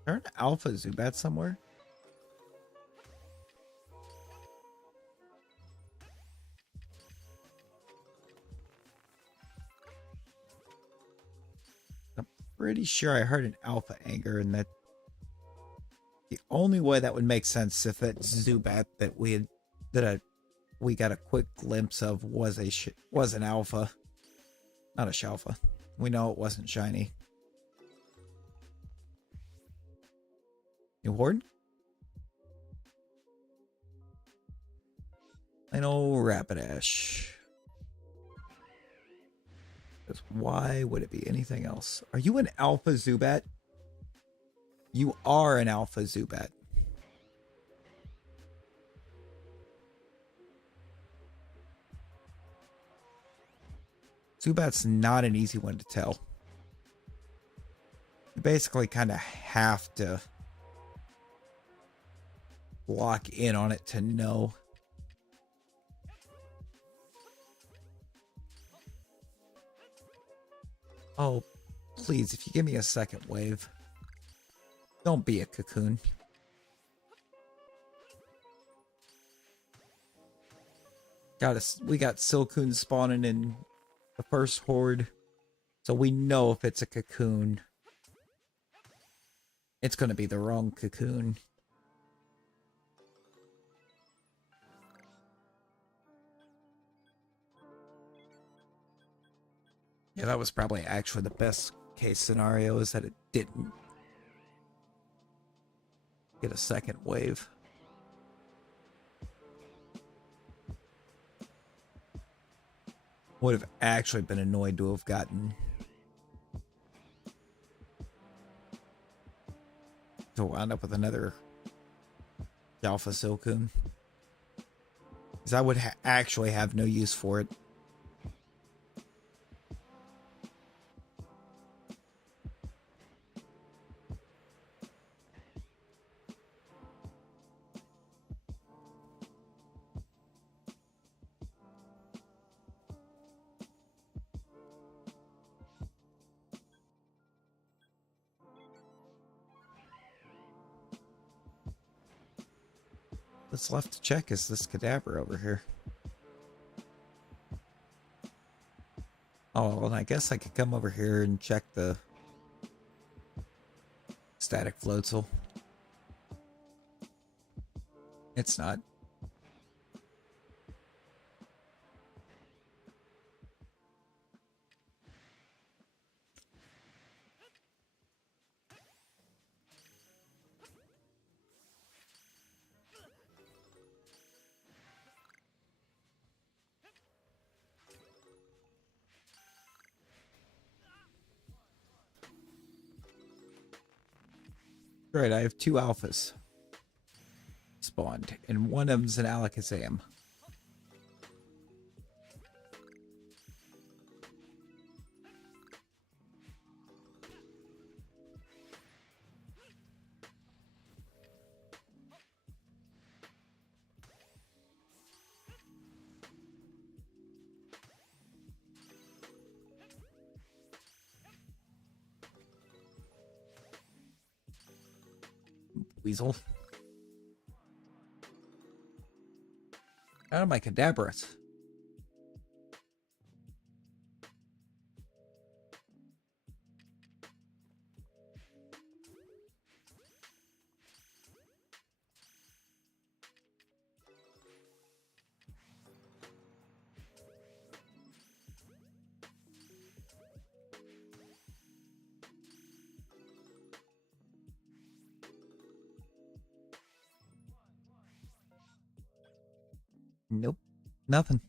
Is there an alpha Zubat somewhere? I'm pretty sure I heard an alpha anger, and that the only way that would make sense if that Zubat that we had we got a quick glimpse of was an alpha, not a shalfa. We know it wasn't shiny. New horde? I know Rapidash. Because why would it be anything else? Are you an alpha Zubat? You are an alpha Zubat. Zubat's not an easy one to tell. You basically kind of have to lock in on it to know. Oh, please, if you give me a second wave. Don't be a cocoon. We got Silcoon spawning in the first horde. So we know if it's a cocoon, it's going to be the wrong cocoon. Yeah, that was probably actually the best case scenario, is that it didn't get a second wave. Would have actually been annoyed to have gotten to wind up with another Alpha Silcoon, because I would actually have no use for it. What's left to check is this cadaver over here. Oh, well, I guess I could come over here and check the static floatzel. It's not. Right, I have 2 alphas spawned, and one of them's an Alakazam. Weasel. Out of my Kadabras. Nope. Nothing.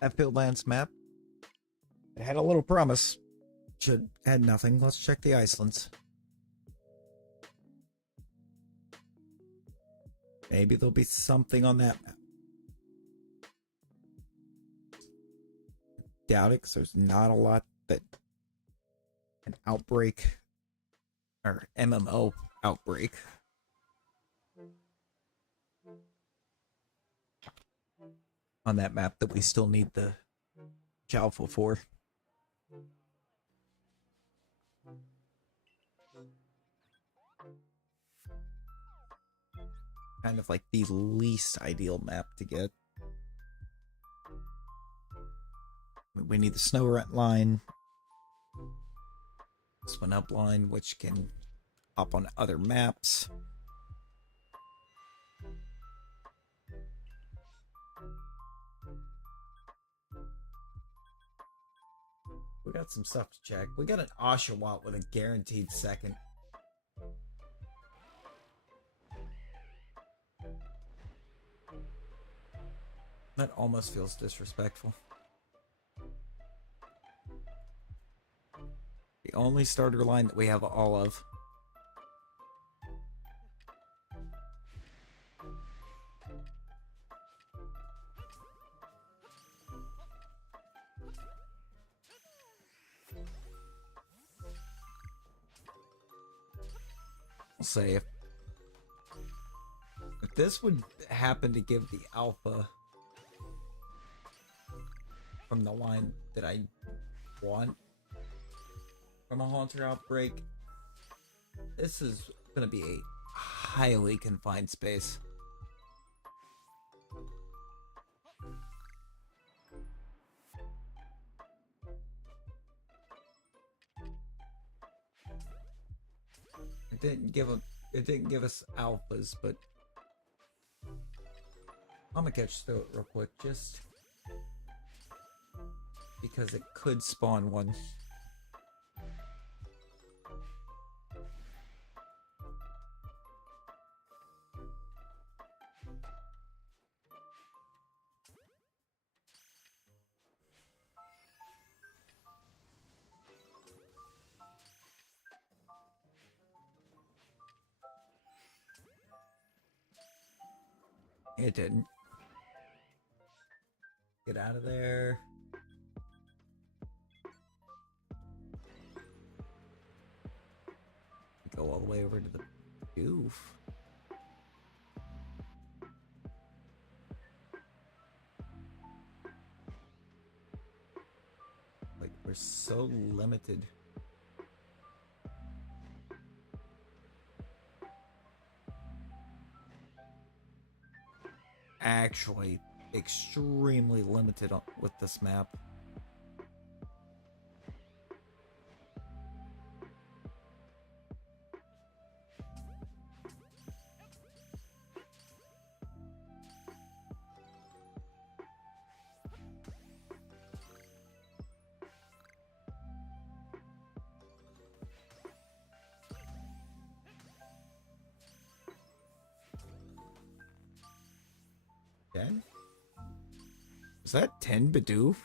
That Fieldlands map. It had a little promise. Should had nothing. Let's check the Icelands. Maybe there'll be something on that map. Doubt it, 'cause there's not a lot that an outbreak or MMO outbreak. On that map that we still need the Jalfa for. Kind of like the least ideal map to get. We need the snow rent line. This one up line, which can hop on other maps. We got some stuff to check. We got an Oshawott with a guaranteed second. That almost feels disrespectful. The only starter line that we have all of. I'll say if this would happen to give the alpha from the line that I want from a Haunter outbreak, this is going to be a highly confined space. It didn't give us alphas, but I'm gonna catch through it real quick just because it could spawn one. It didn't. Get out of there. Go all the way over to the goof. Like, we're so limited. Actually extremely limited with this map. 10? Is that 10 Bidoof?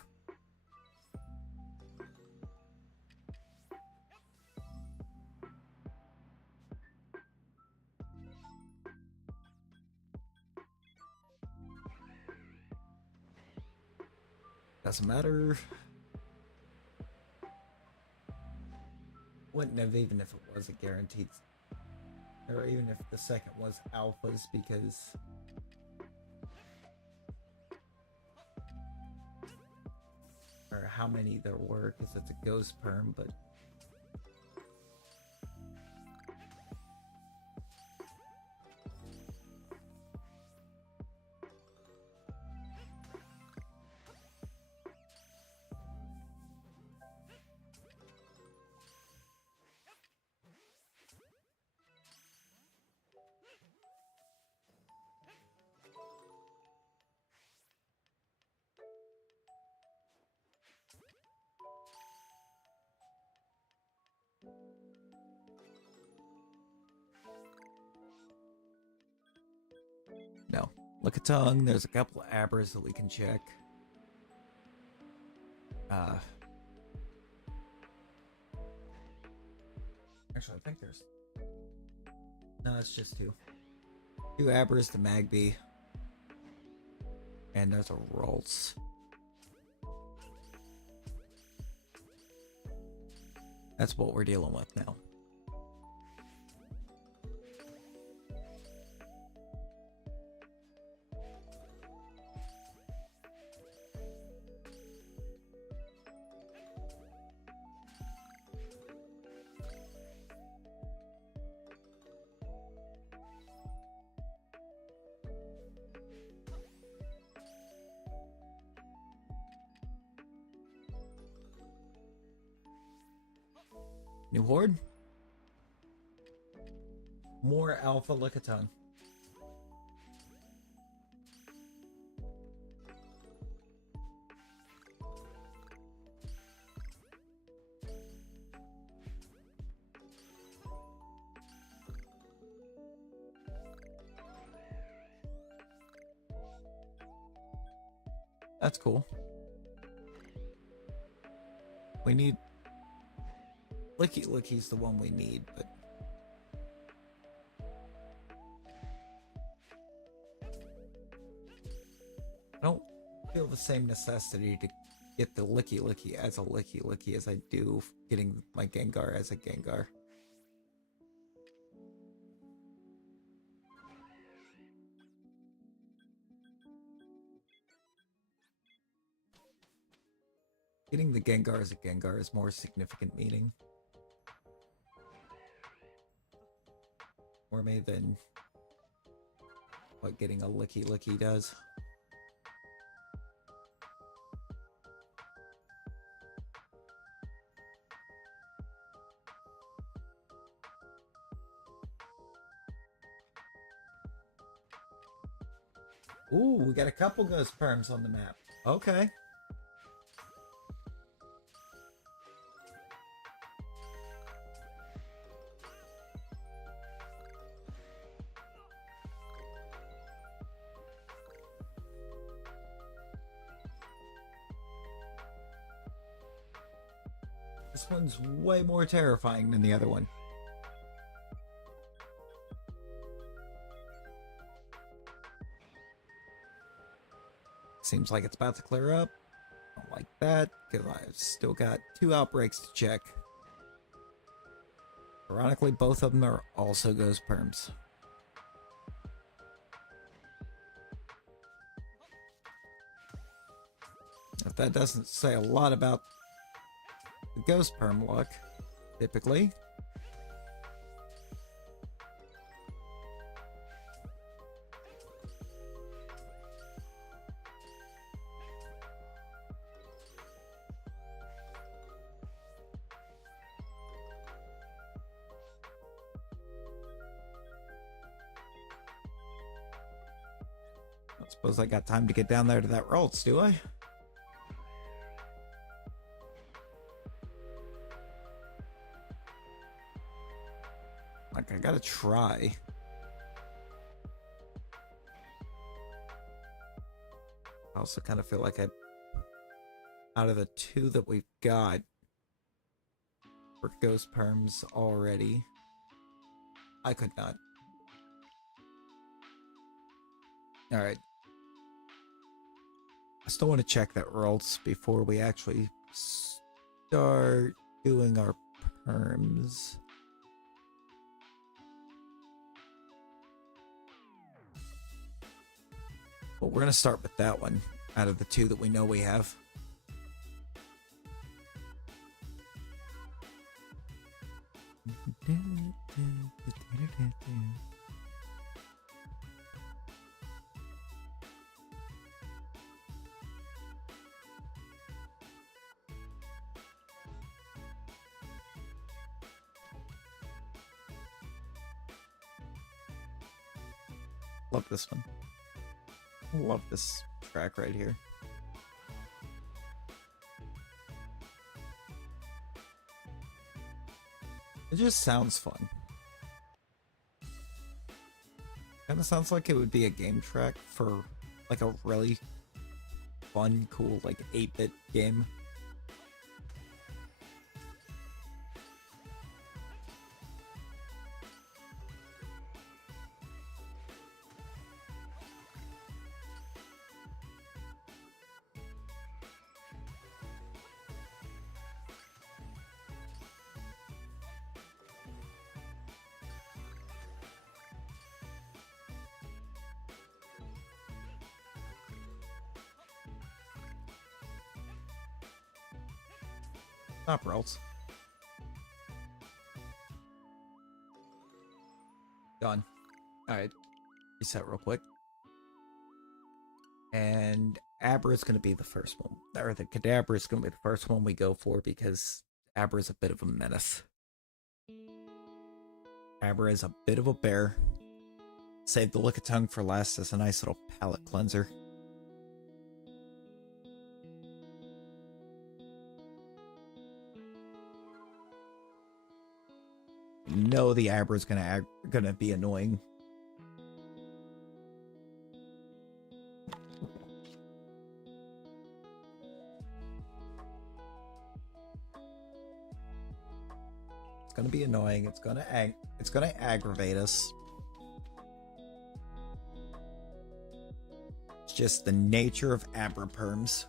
Doesn't matter. Wouldn't have even if it was a guaranteed, or even if the second was alphas, because or how many there were, because it's a ghost perm, but no. Look at tongue. There's a couple of Abras that we can check. Actually, I think there's... No, it's just two. Two Abras to Magby. And there's a Rolls. That's what we're dealing with now. New horde? More alpha Lickitung. That's cool. We need... Licky's the one we need, but... I don't feel the same necessity to get the Licky as a Licky as I do getting my Gengar as a Gengar. Getting the Gengar as a Gengar is more significant meaning for me than what getting a Licky does. Ooh, we got a couple ghost perms on the map. Okay. This one's way more terrifying than the other one. Seems like it's about to clear up. Don't like that, because I've still got 2 outbreaks to check. Ironically, both of them are also ghost perms. If that doesn't say a lot about the ghost perm luck, typically. I suppose I got time to get down there to that Rolls, do I? Like, I gotta try. also kind of feel like out of the two that we've got for ghost perms already, I could not. Alright. I still want to check that rolls before we actually start doing our perms. But we're going to start with that one out of the two that we know we have. Love this one. Love this track right here. It just sounds fun. Kind of sounds like it would be a game track for like a really fun, cool, like 8-bit game. Stop rolls. Done. Alright. Reset real quick. And Abra is going to be the first one. Or the Kadabra is going to be the first one we go for because Abra is a bit of a menace. Abra is a bit of a bear. Save the Lick of Tongue for last as a nice little palate cleanser. Know the Abra is gonna be annoying. It's gonna be annoying. It's gonna aggravate us. It's just the nature of Abra perms.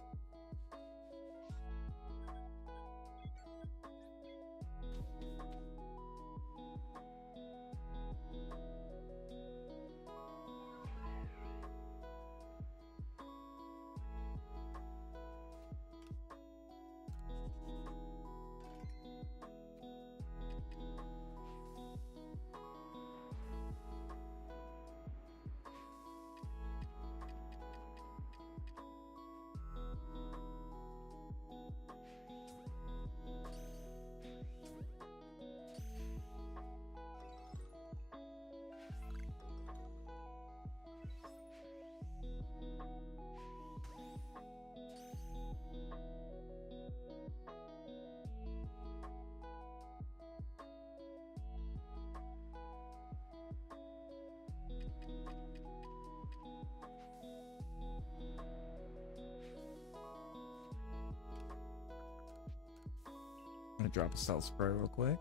I'm gonna drop a stealth spray real quick.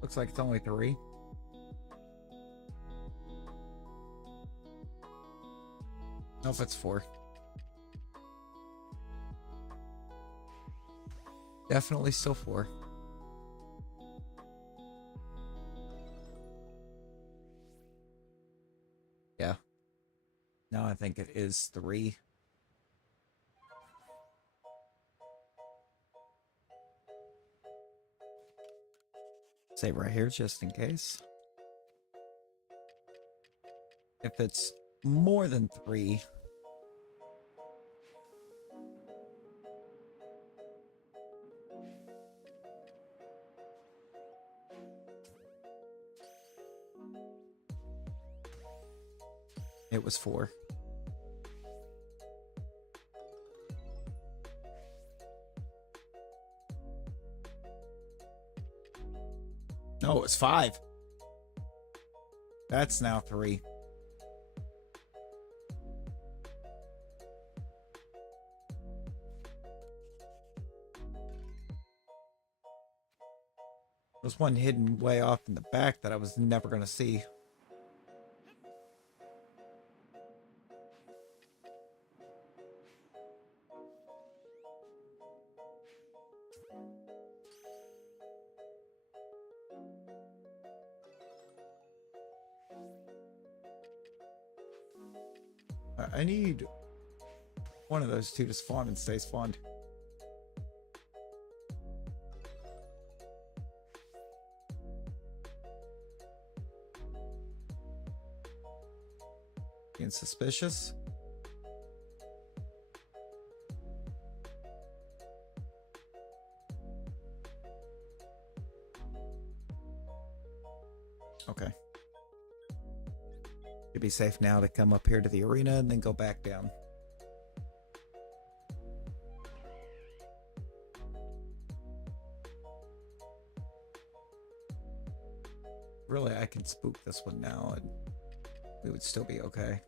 Looks like it's only 3. No, if it's 4. Definitely still 4. Yeah. No, I think it is 3. Save right here just in case. If it's more than 3, it was 4. No, it was 5. That's now 3. There's one hidden way off in the back that I was never going to see. I need one of those two to spawn and stay spawned. Being suspicious. Okay. You'd be safe now to come up here to the arena and then go back down. Really, I can spook this one now and we would still be okay.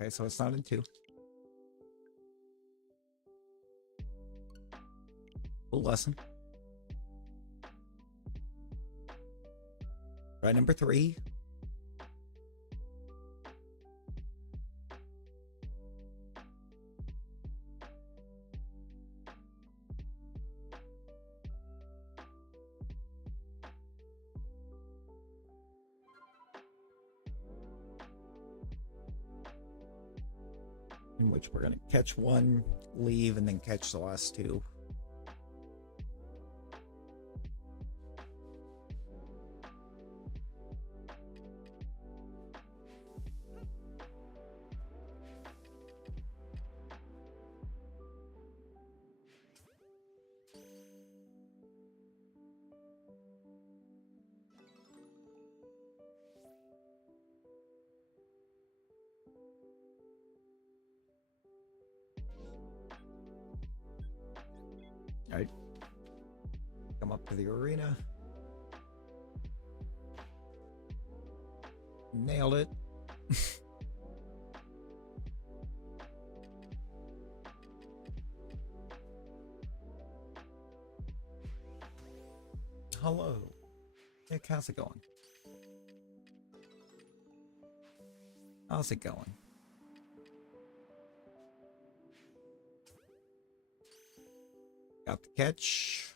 Okay, so it's not in 2. Cool lesson. Right, number 3. In which we're going to catch one, leave, and then catch the last 2. Alright. Come up to the arena. Nailed it. Hello. Nick, how's it going? How's it going? Got the catch.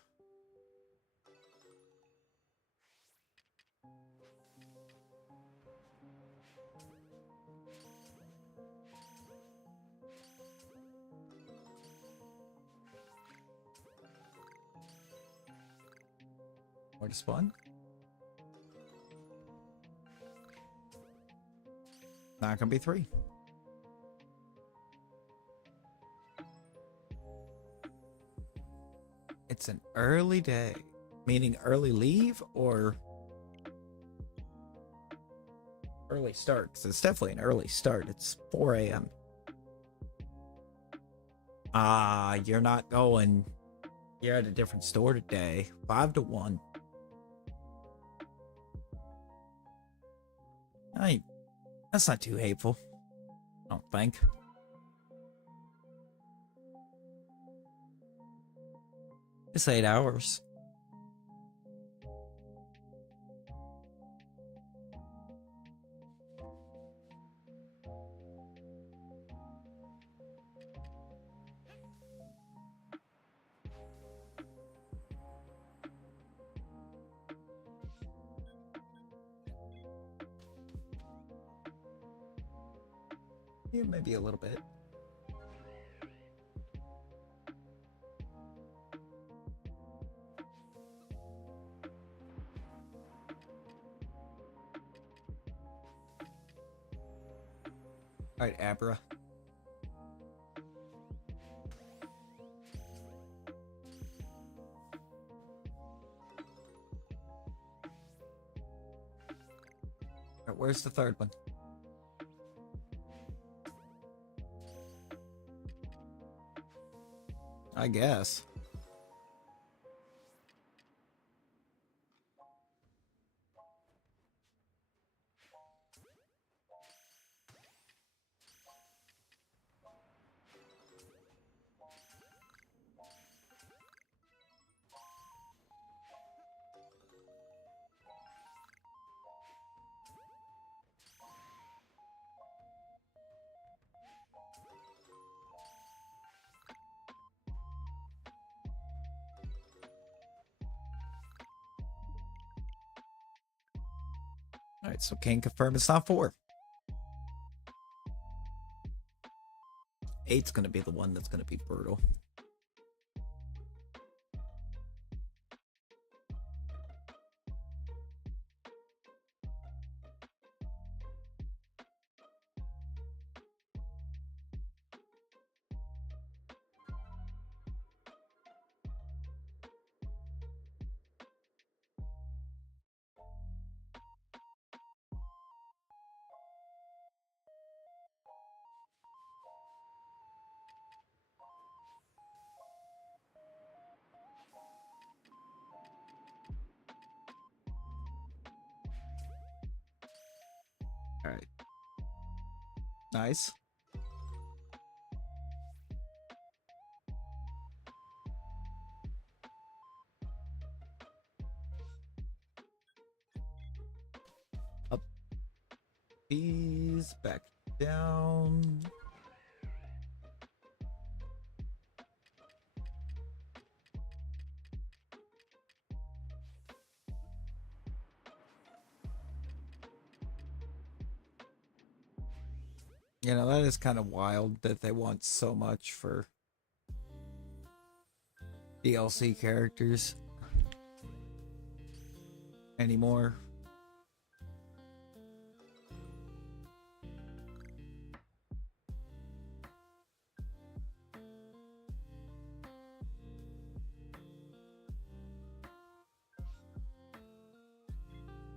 Where to spawn? Not gonna be 3. It's an early day, meaning early leave or early start? Because it's definitely an early start. It's 4 a.m. Ah, you're not going. You're at a different store today. 5 to 1. That's not too hateful, I don't think. It's 8 hours. Yeah, maybe a little bit. All right, Abra. where's the third one? I guess. Alright, so can confirm it's not 4. 8's gonna be the one that's gonna be brutal. Alright. Nice. Up. These back down. You know, that is kind of wild that they want so much for DLC characters anymore.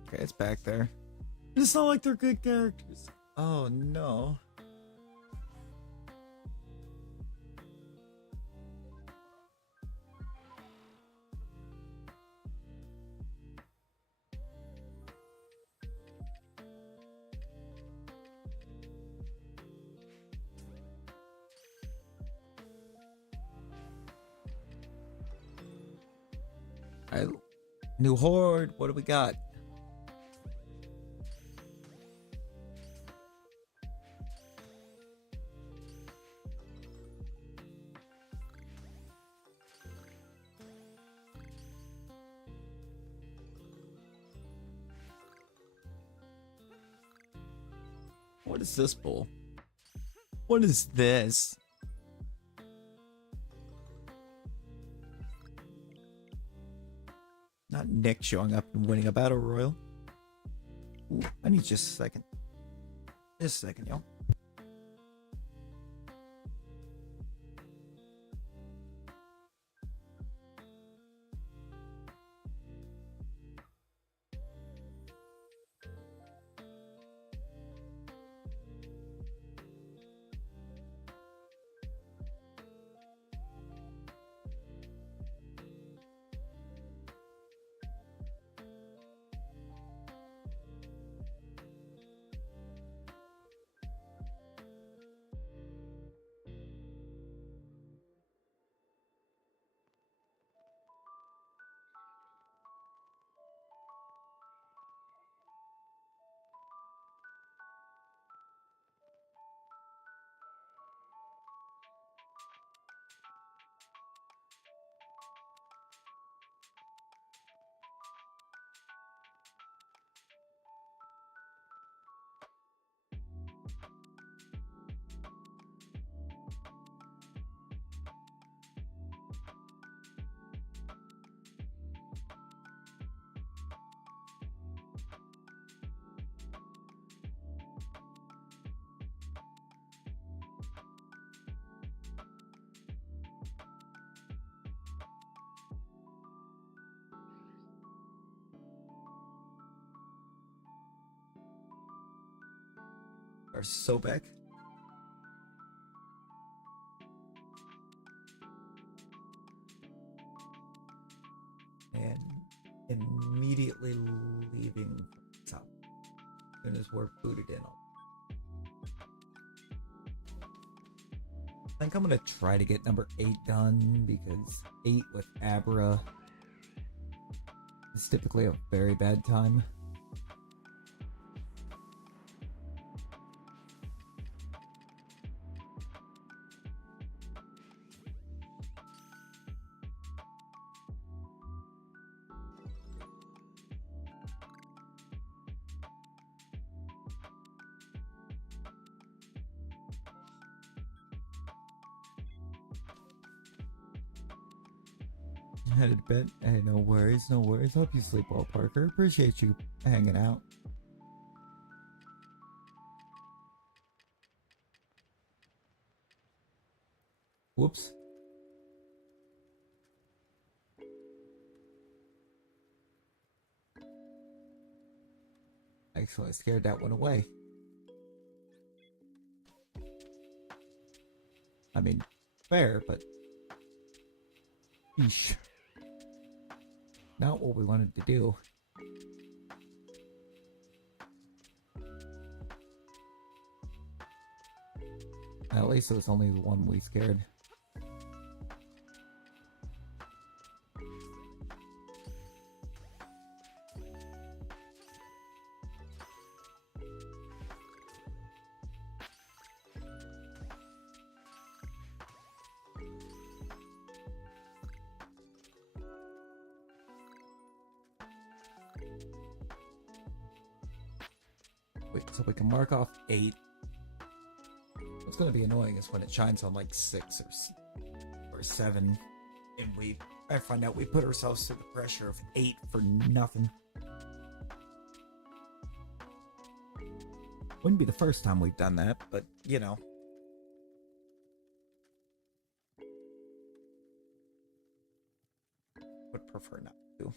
Okay, it's back there. It's not like they're good characters. Oh no. Alright, new horde. What do we got? What is this bull? What is this? Not Nick showing up and winning a battle royal. Ooh, I need just a second. Just a second, y'all. Our Sobek. And immediately leaving south as soon as we're booted in. I think I'm gonna try to get number 8 done because 8 with Abra is typically a very bad time. Headed to bed. Hey, no worries, no worries. Hope you sleep well, Parker. Appreciate you hanging out. Whoops. Actually, I scared that one away. I mean, fair, but... Eesh. Not what we wanted to do. At least it was only the one we scared. So we can mark off 8. What's going to be annoying is when it shines on like 6 or 7, and I find out we put ourselves through the pressure of 8 for nothing. Wouldn't be the first time we've done that, but you know. Would prefer not to.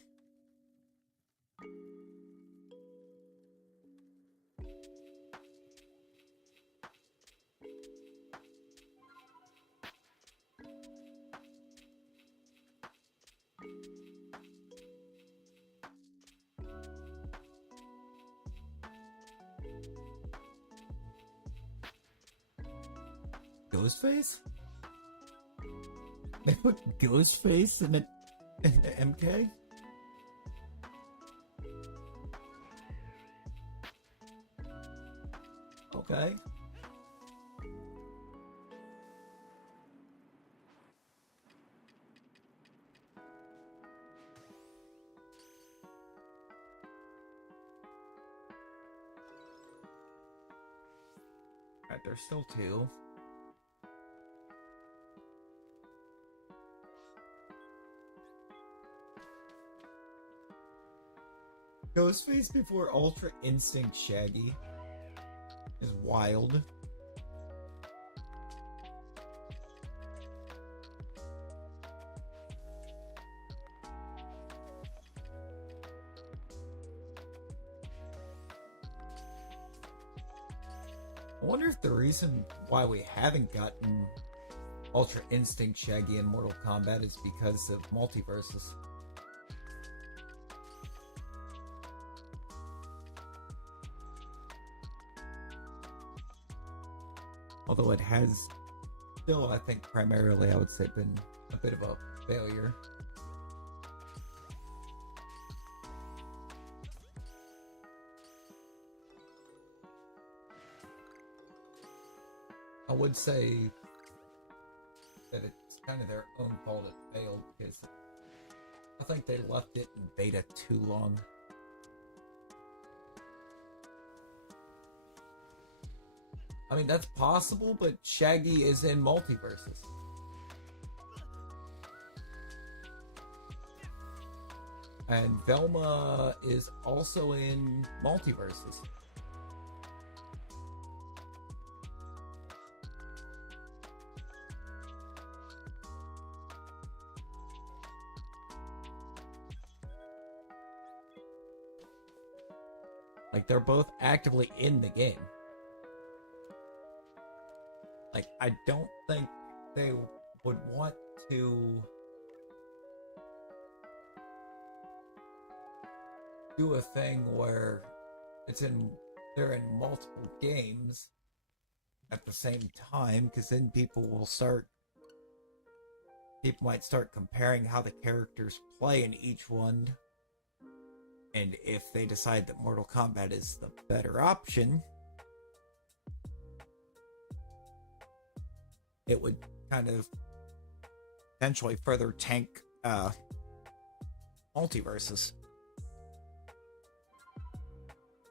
Ghostface? They put Ghostface in the MK? Okay. Alright, there's still 2. Ghostface before Ultra Instinct Shaggy is wild. I wonder if the reason why we haven't gotten Ultra Instinct Shaggy in Mortal Kombat is because of multiverses. Although it has still, I think, primarily, I would say, been a bit of a failure. I would say that it's kind of their own fault it failed, because I think they left it in beta too long. I mean, that's possible, but Shaggy is in multiverses. And Velma is also in multiverses. Like, they're both actively in the game. Like, I don't think they would want to do a thing where they're in multiple games at the same time, because then people might start comparing how the characters play in each one, and if they decide that Mortal Kombat is the better option, it would kind of potentially further tank multiverses.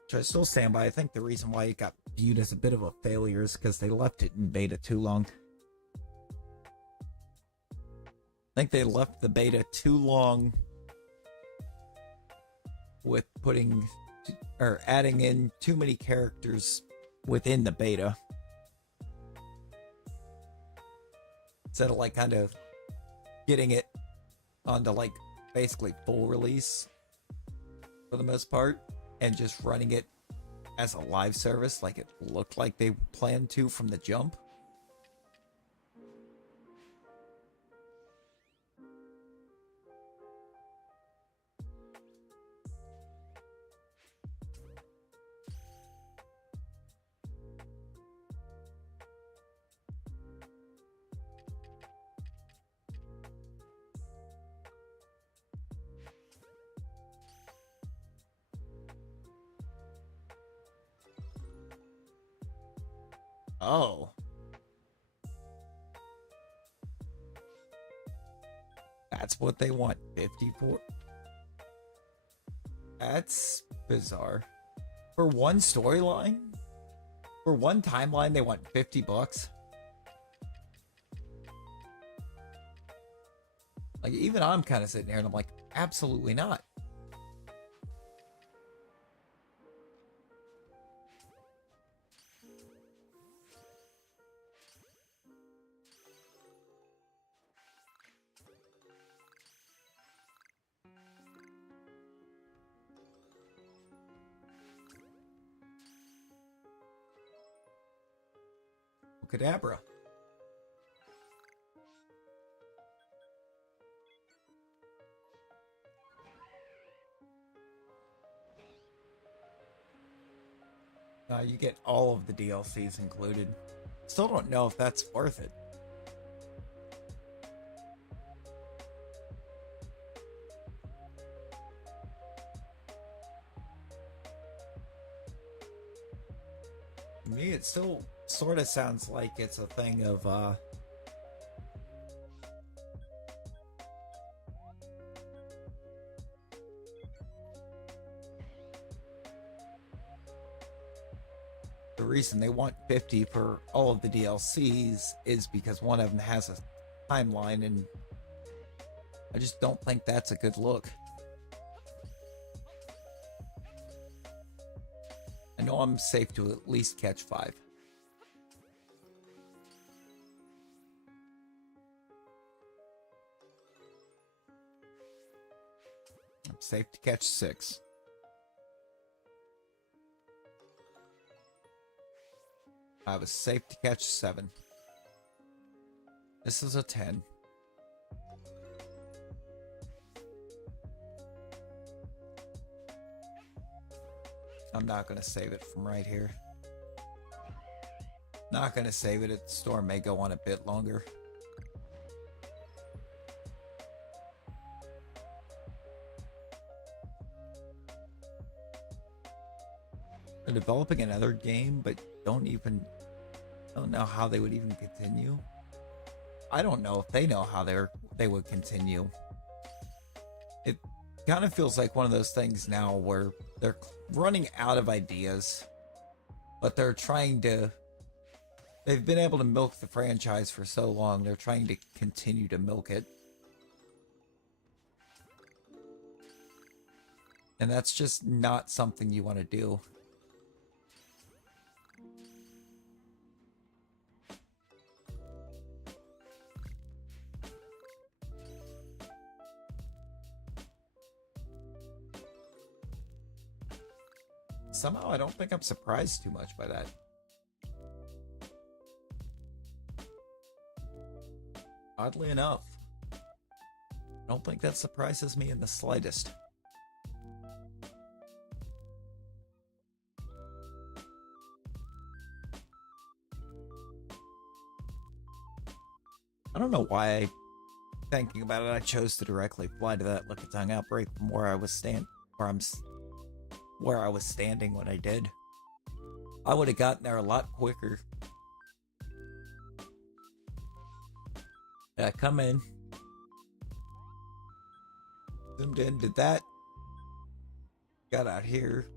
Which I still stand by. I think the reason why it got viewed as a bit of a failure is because they left it in beta too long. I think they left the beta too long with adding in too many characters within the beta. Instead of like kind of getting it onto like basically full release for the most part, and just running it as a live service like it looked like they planned to from the jump. Oh. That's what they want 50 for? That's bizarre. For one storyline? For one timeline, they want $50? Like, even I'm kind of sitting here and I'm like, absolutely not. Kadabra. You get all of the DLCs included. Still don't know if that's worth it. To me, it still sort of sounds like it's a thing of the reason they want 50 for all of the DLCs is because one of them has a timeline, and I just don't think that's a good look. I know I'm safe to at least catch 5. I'm safe to catch 6. I was safe to catch 7. This is a 10. I'm not going to save it from right here. Not going to save it. The storm may go on a bit longer. They're developing another game, but don't know how they would even continue. I don't know if they know how they would continue. It kind of feels like one of those things now where they're running out of ideas, but they've been able to milk the franchise for so long, they're trying to continue to milk it. And that's just not something you want to do. Somehow I don't think I'm surprised too much by that. Oddly enough. I don't think that surprises me in the slightest. I don't know why, thinking about it, I chose to directly fly to that Lickitung outbreak from where I was where I was standing when I did. I would have gotten there a lot quicker. Yeah, come in. Zoomed in, did that. Got out here.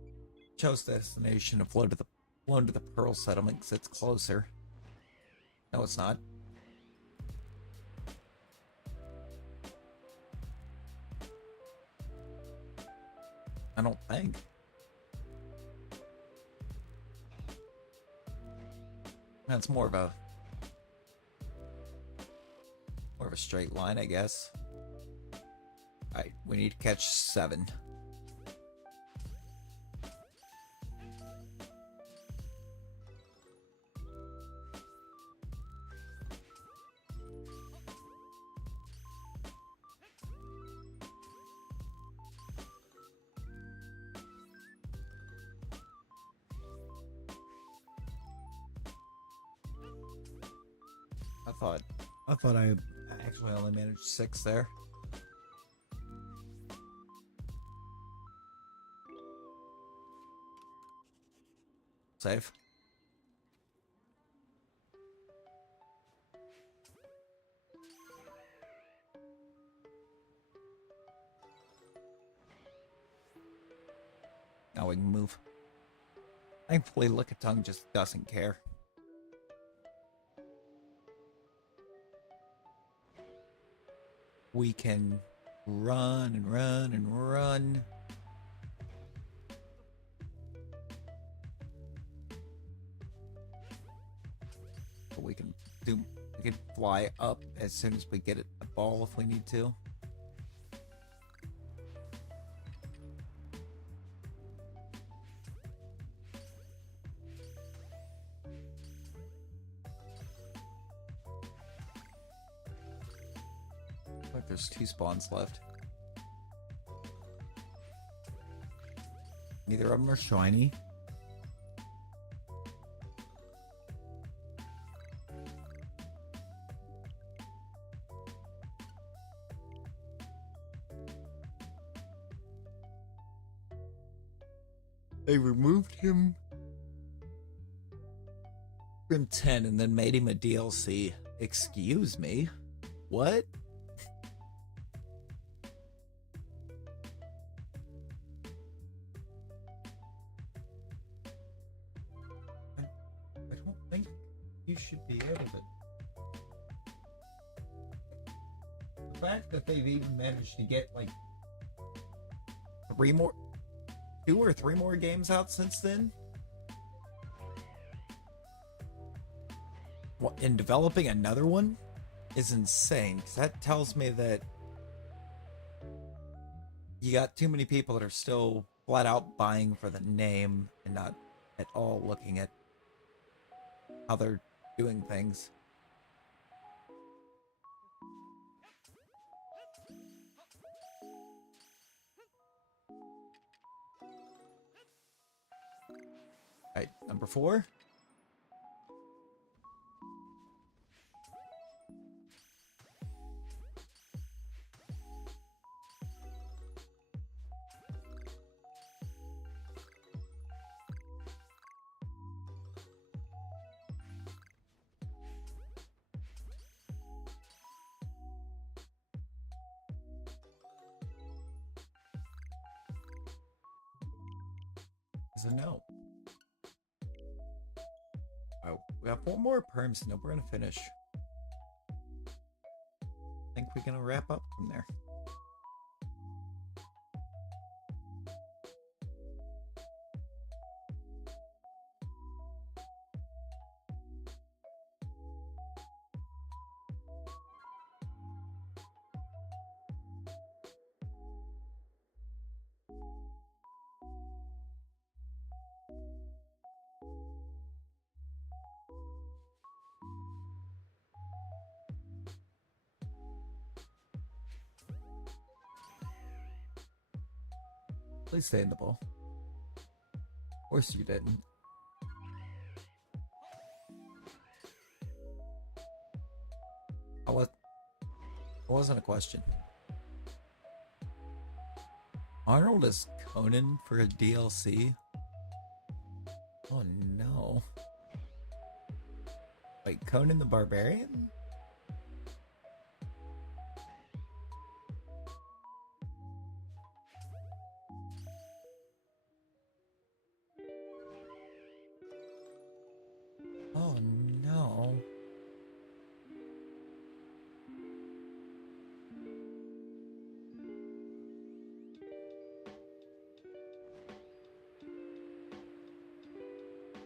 Chose destination and flown to the Pearl Settlement because it's closer. No, it's not. I don't think. That's more of a straight line, I guess. Alright, we need to catch 7. I thought I actually only managed 6 there. Save. Now we can move. Thankfully, Lickitung just doesn't care. We can run and run and run. But we can fly up as soon as we get it the ball if we need to. Look, there's 2 spawns left. Neither of them are shiny. They removed him from 10 and then made him a DLC. Excuse me? What? I don't think you should be able to. The fact that they've even managed to get like 2 or 3 more games out since then. What, in developing another one is insane, because that tells me that you got too many people that are still flat out buying for the name and not at all looking at how they're doing things. Alright, number 4. Is a no. Oh, we have 4 more perms and then we're gonna finish. I think we're gonna wrap up from there. Please stay in the ball. Of course you didn't. It wasn't a question. Arnold is Conan for a DLC? Oh no. Wait, Conan the Barbarian? Oh no.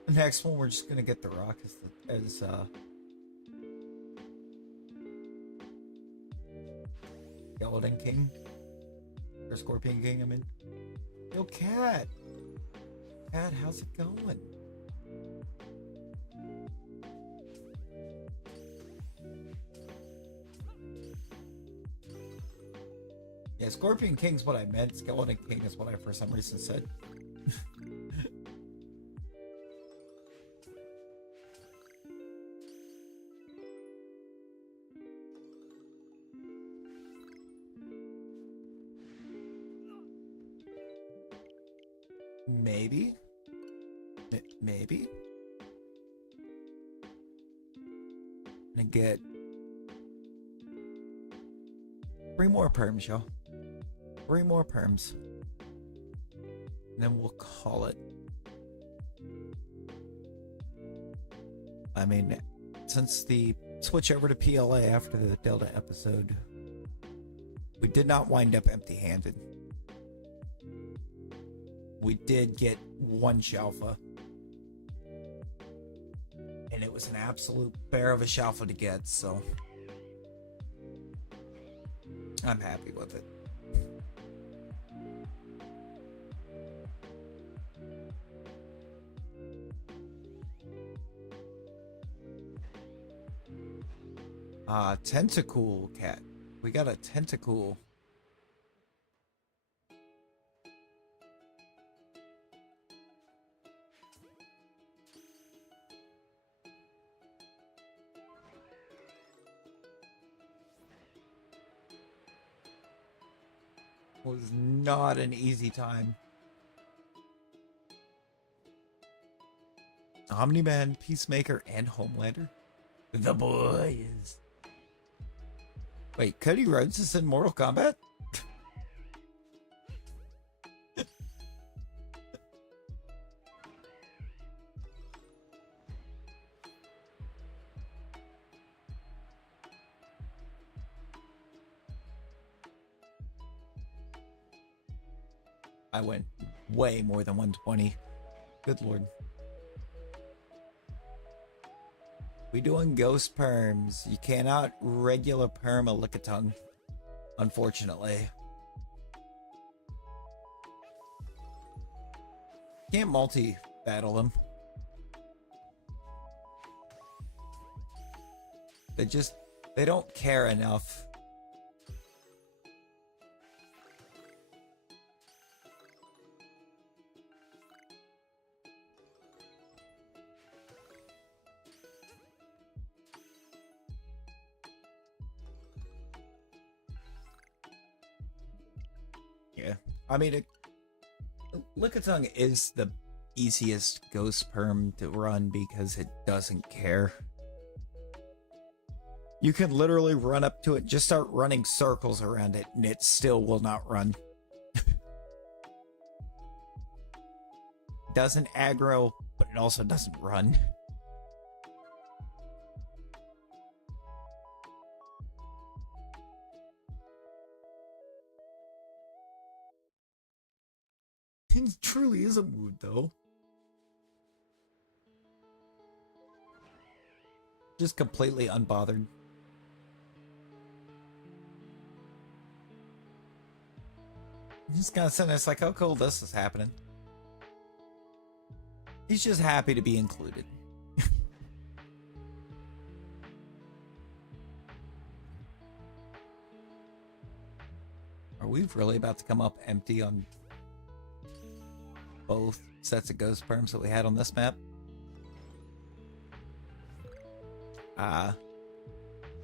The next one, we're just gonna get the Rock as Skeleton King. Or Scorpion King, I mean. Yo, Cat! Cat, how's it going? Yeah, Scorpion King's what I meant. Skeleton King is what I for some reason said. Maybe. Maybe. Gonna get 3 more perms, y'all. 3 more perms. And then we'll call it. I mean, since the switch over to PLA after the Delta episode, we did not wind up empty-handed. We did get 1 Shalfa. And it was an absolute bear of a Shalfa to get, so I'm happy with it. Tentacool cat. We got a Tentacool. Was not an easy time. Omni-Man, Peacemaker, and Homelander. The boys. Wait, Cody Rhodes is in Mortal Kombat? I went way more than 120. Good lord. We doing ghost perms. You cannot regular perm a Lickitung, unfortunately. Can't multi-battle them. They don't care enough. Yeah, I mean, Lickitung is the easiest ghost perm to run because it doesn't care. You can literally run up to it, just start running circles around it, and it still will not run. Doesn't aggro, but it also doesn't run. It truly is a mood, though. Just completely unbothered. Just kind of sitting there, it's like, oh cool, this is happening. He's just happy to be included. Are we really about to come up empty on both sets of ghost perms that we had on this map.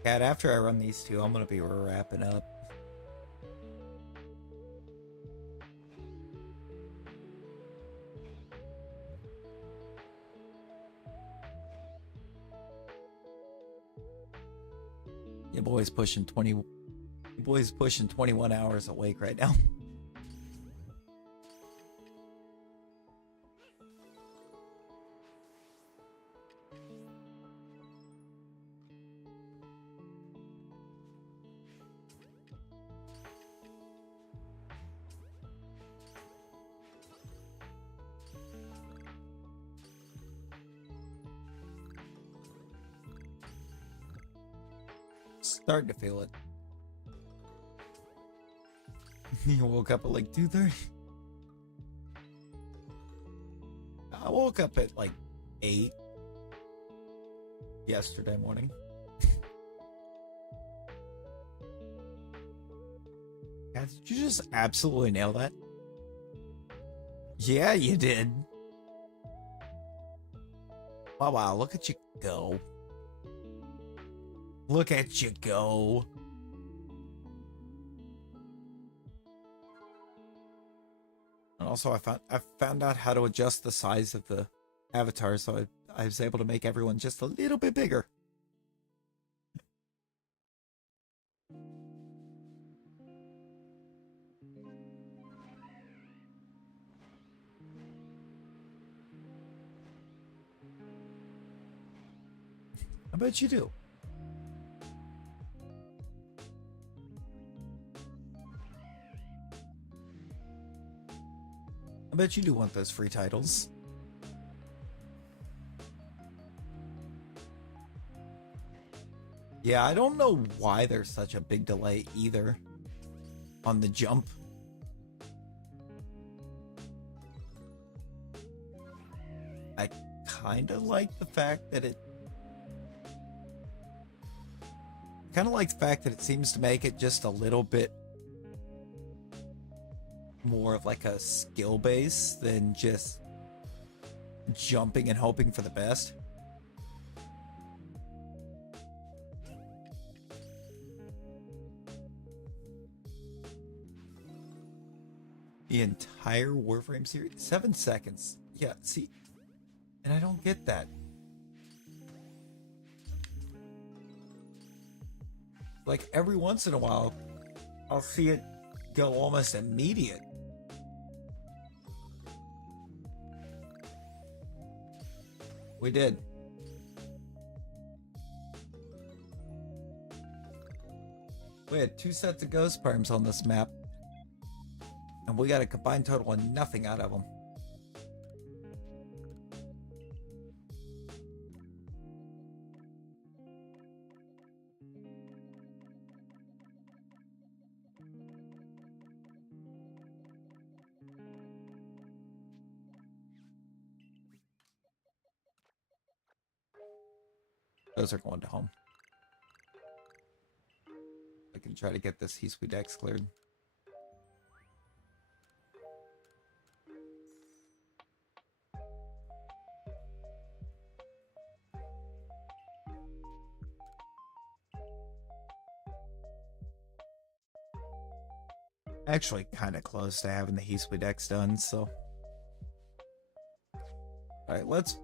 Cat, after I run these two, I'm gonna be wrapping up. Your boy's pushing 21 hours awake right now. Starting to feel it. You woke up at like 2:30. I woke up at like 8 yesterday morning. God, did you just absolutely nail that? Yeah, you did. Wow, look at you go. Look at you go. And also I found out how to adjust the size of the avatar, so I was able to make everyone just a little bit bigger. I bet you do. I bet you do want those free titles. Yeah, I don't know why there's such a big delay either on the jump. I kind of like the fact that it seems to make it just a little bit more of like a skill base than just jumping and hoping for the best. The entire Warframe series? 7 seconds. Yeah, see, and I don't get that. Like every once in a while, I'll see it go almost immediate. We did. We had 2 sets of ghost perms on this map, and we got a combined total of nothing out of them. Those are going to home. I can try to get this Hisui Dex cleared. Actually, kind of close to having the Hisui Dex done, so. Alright, let's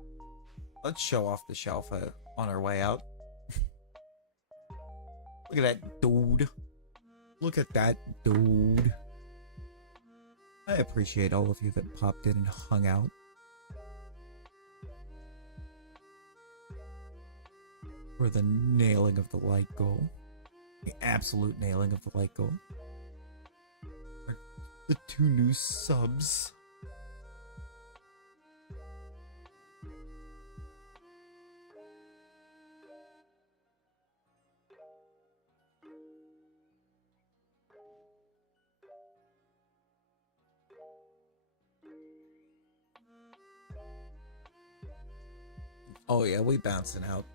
show off the shelf on our way out. Look at that dude. Look at that dude. I appreciate all of you that popped in and hung out. For the nailing of the light goal. The absolute nailing of the light goal. The 2 new subs. Oh yeah, we bouncing out.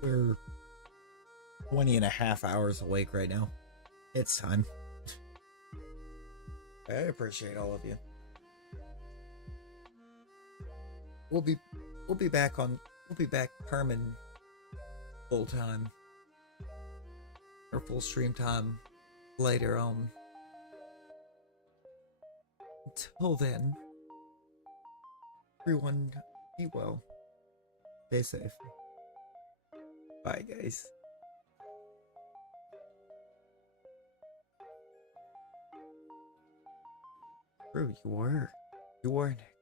We're 20.5 hours awake right now. It's time. I appreciate all of you. we'll be back permanent full time or full stream time later on. Until then, everyone be well. Stay safe. Bye, guys. Bro, you were next.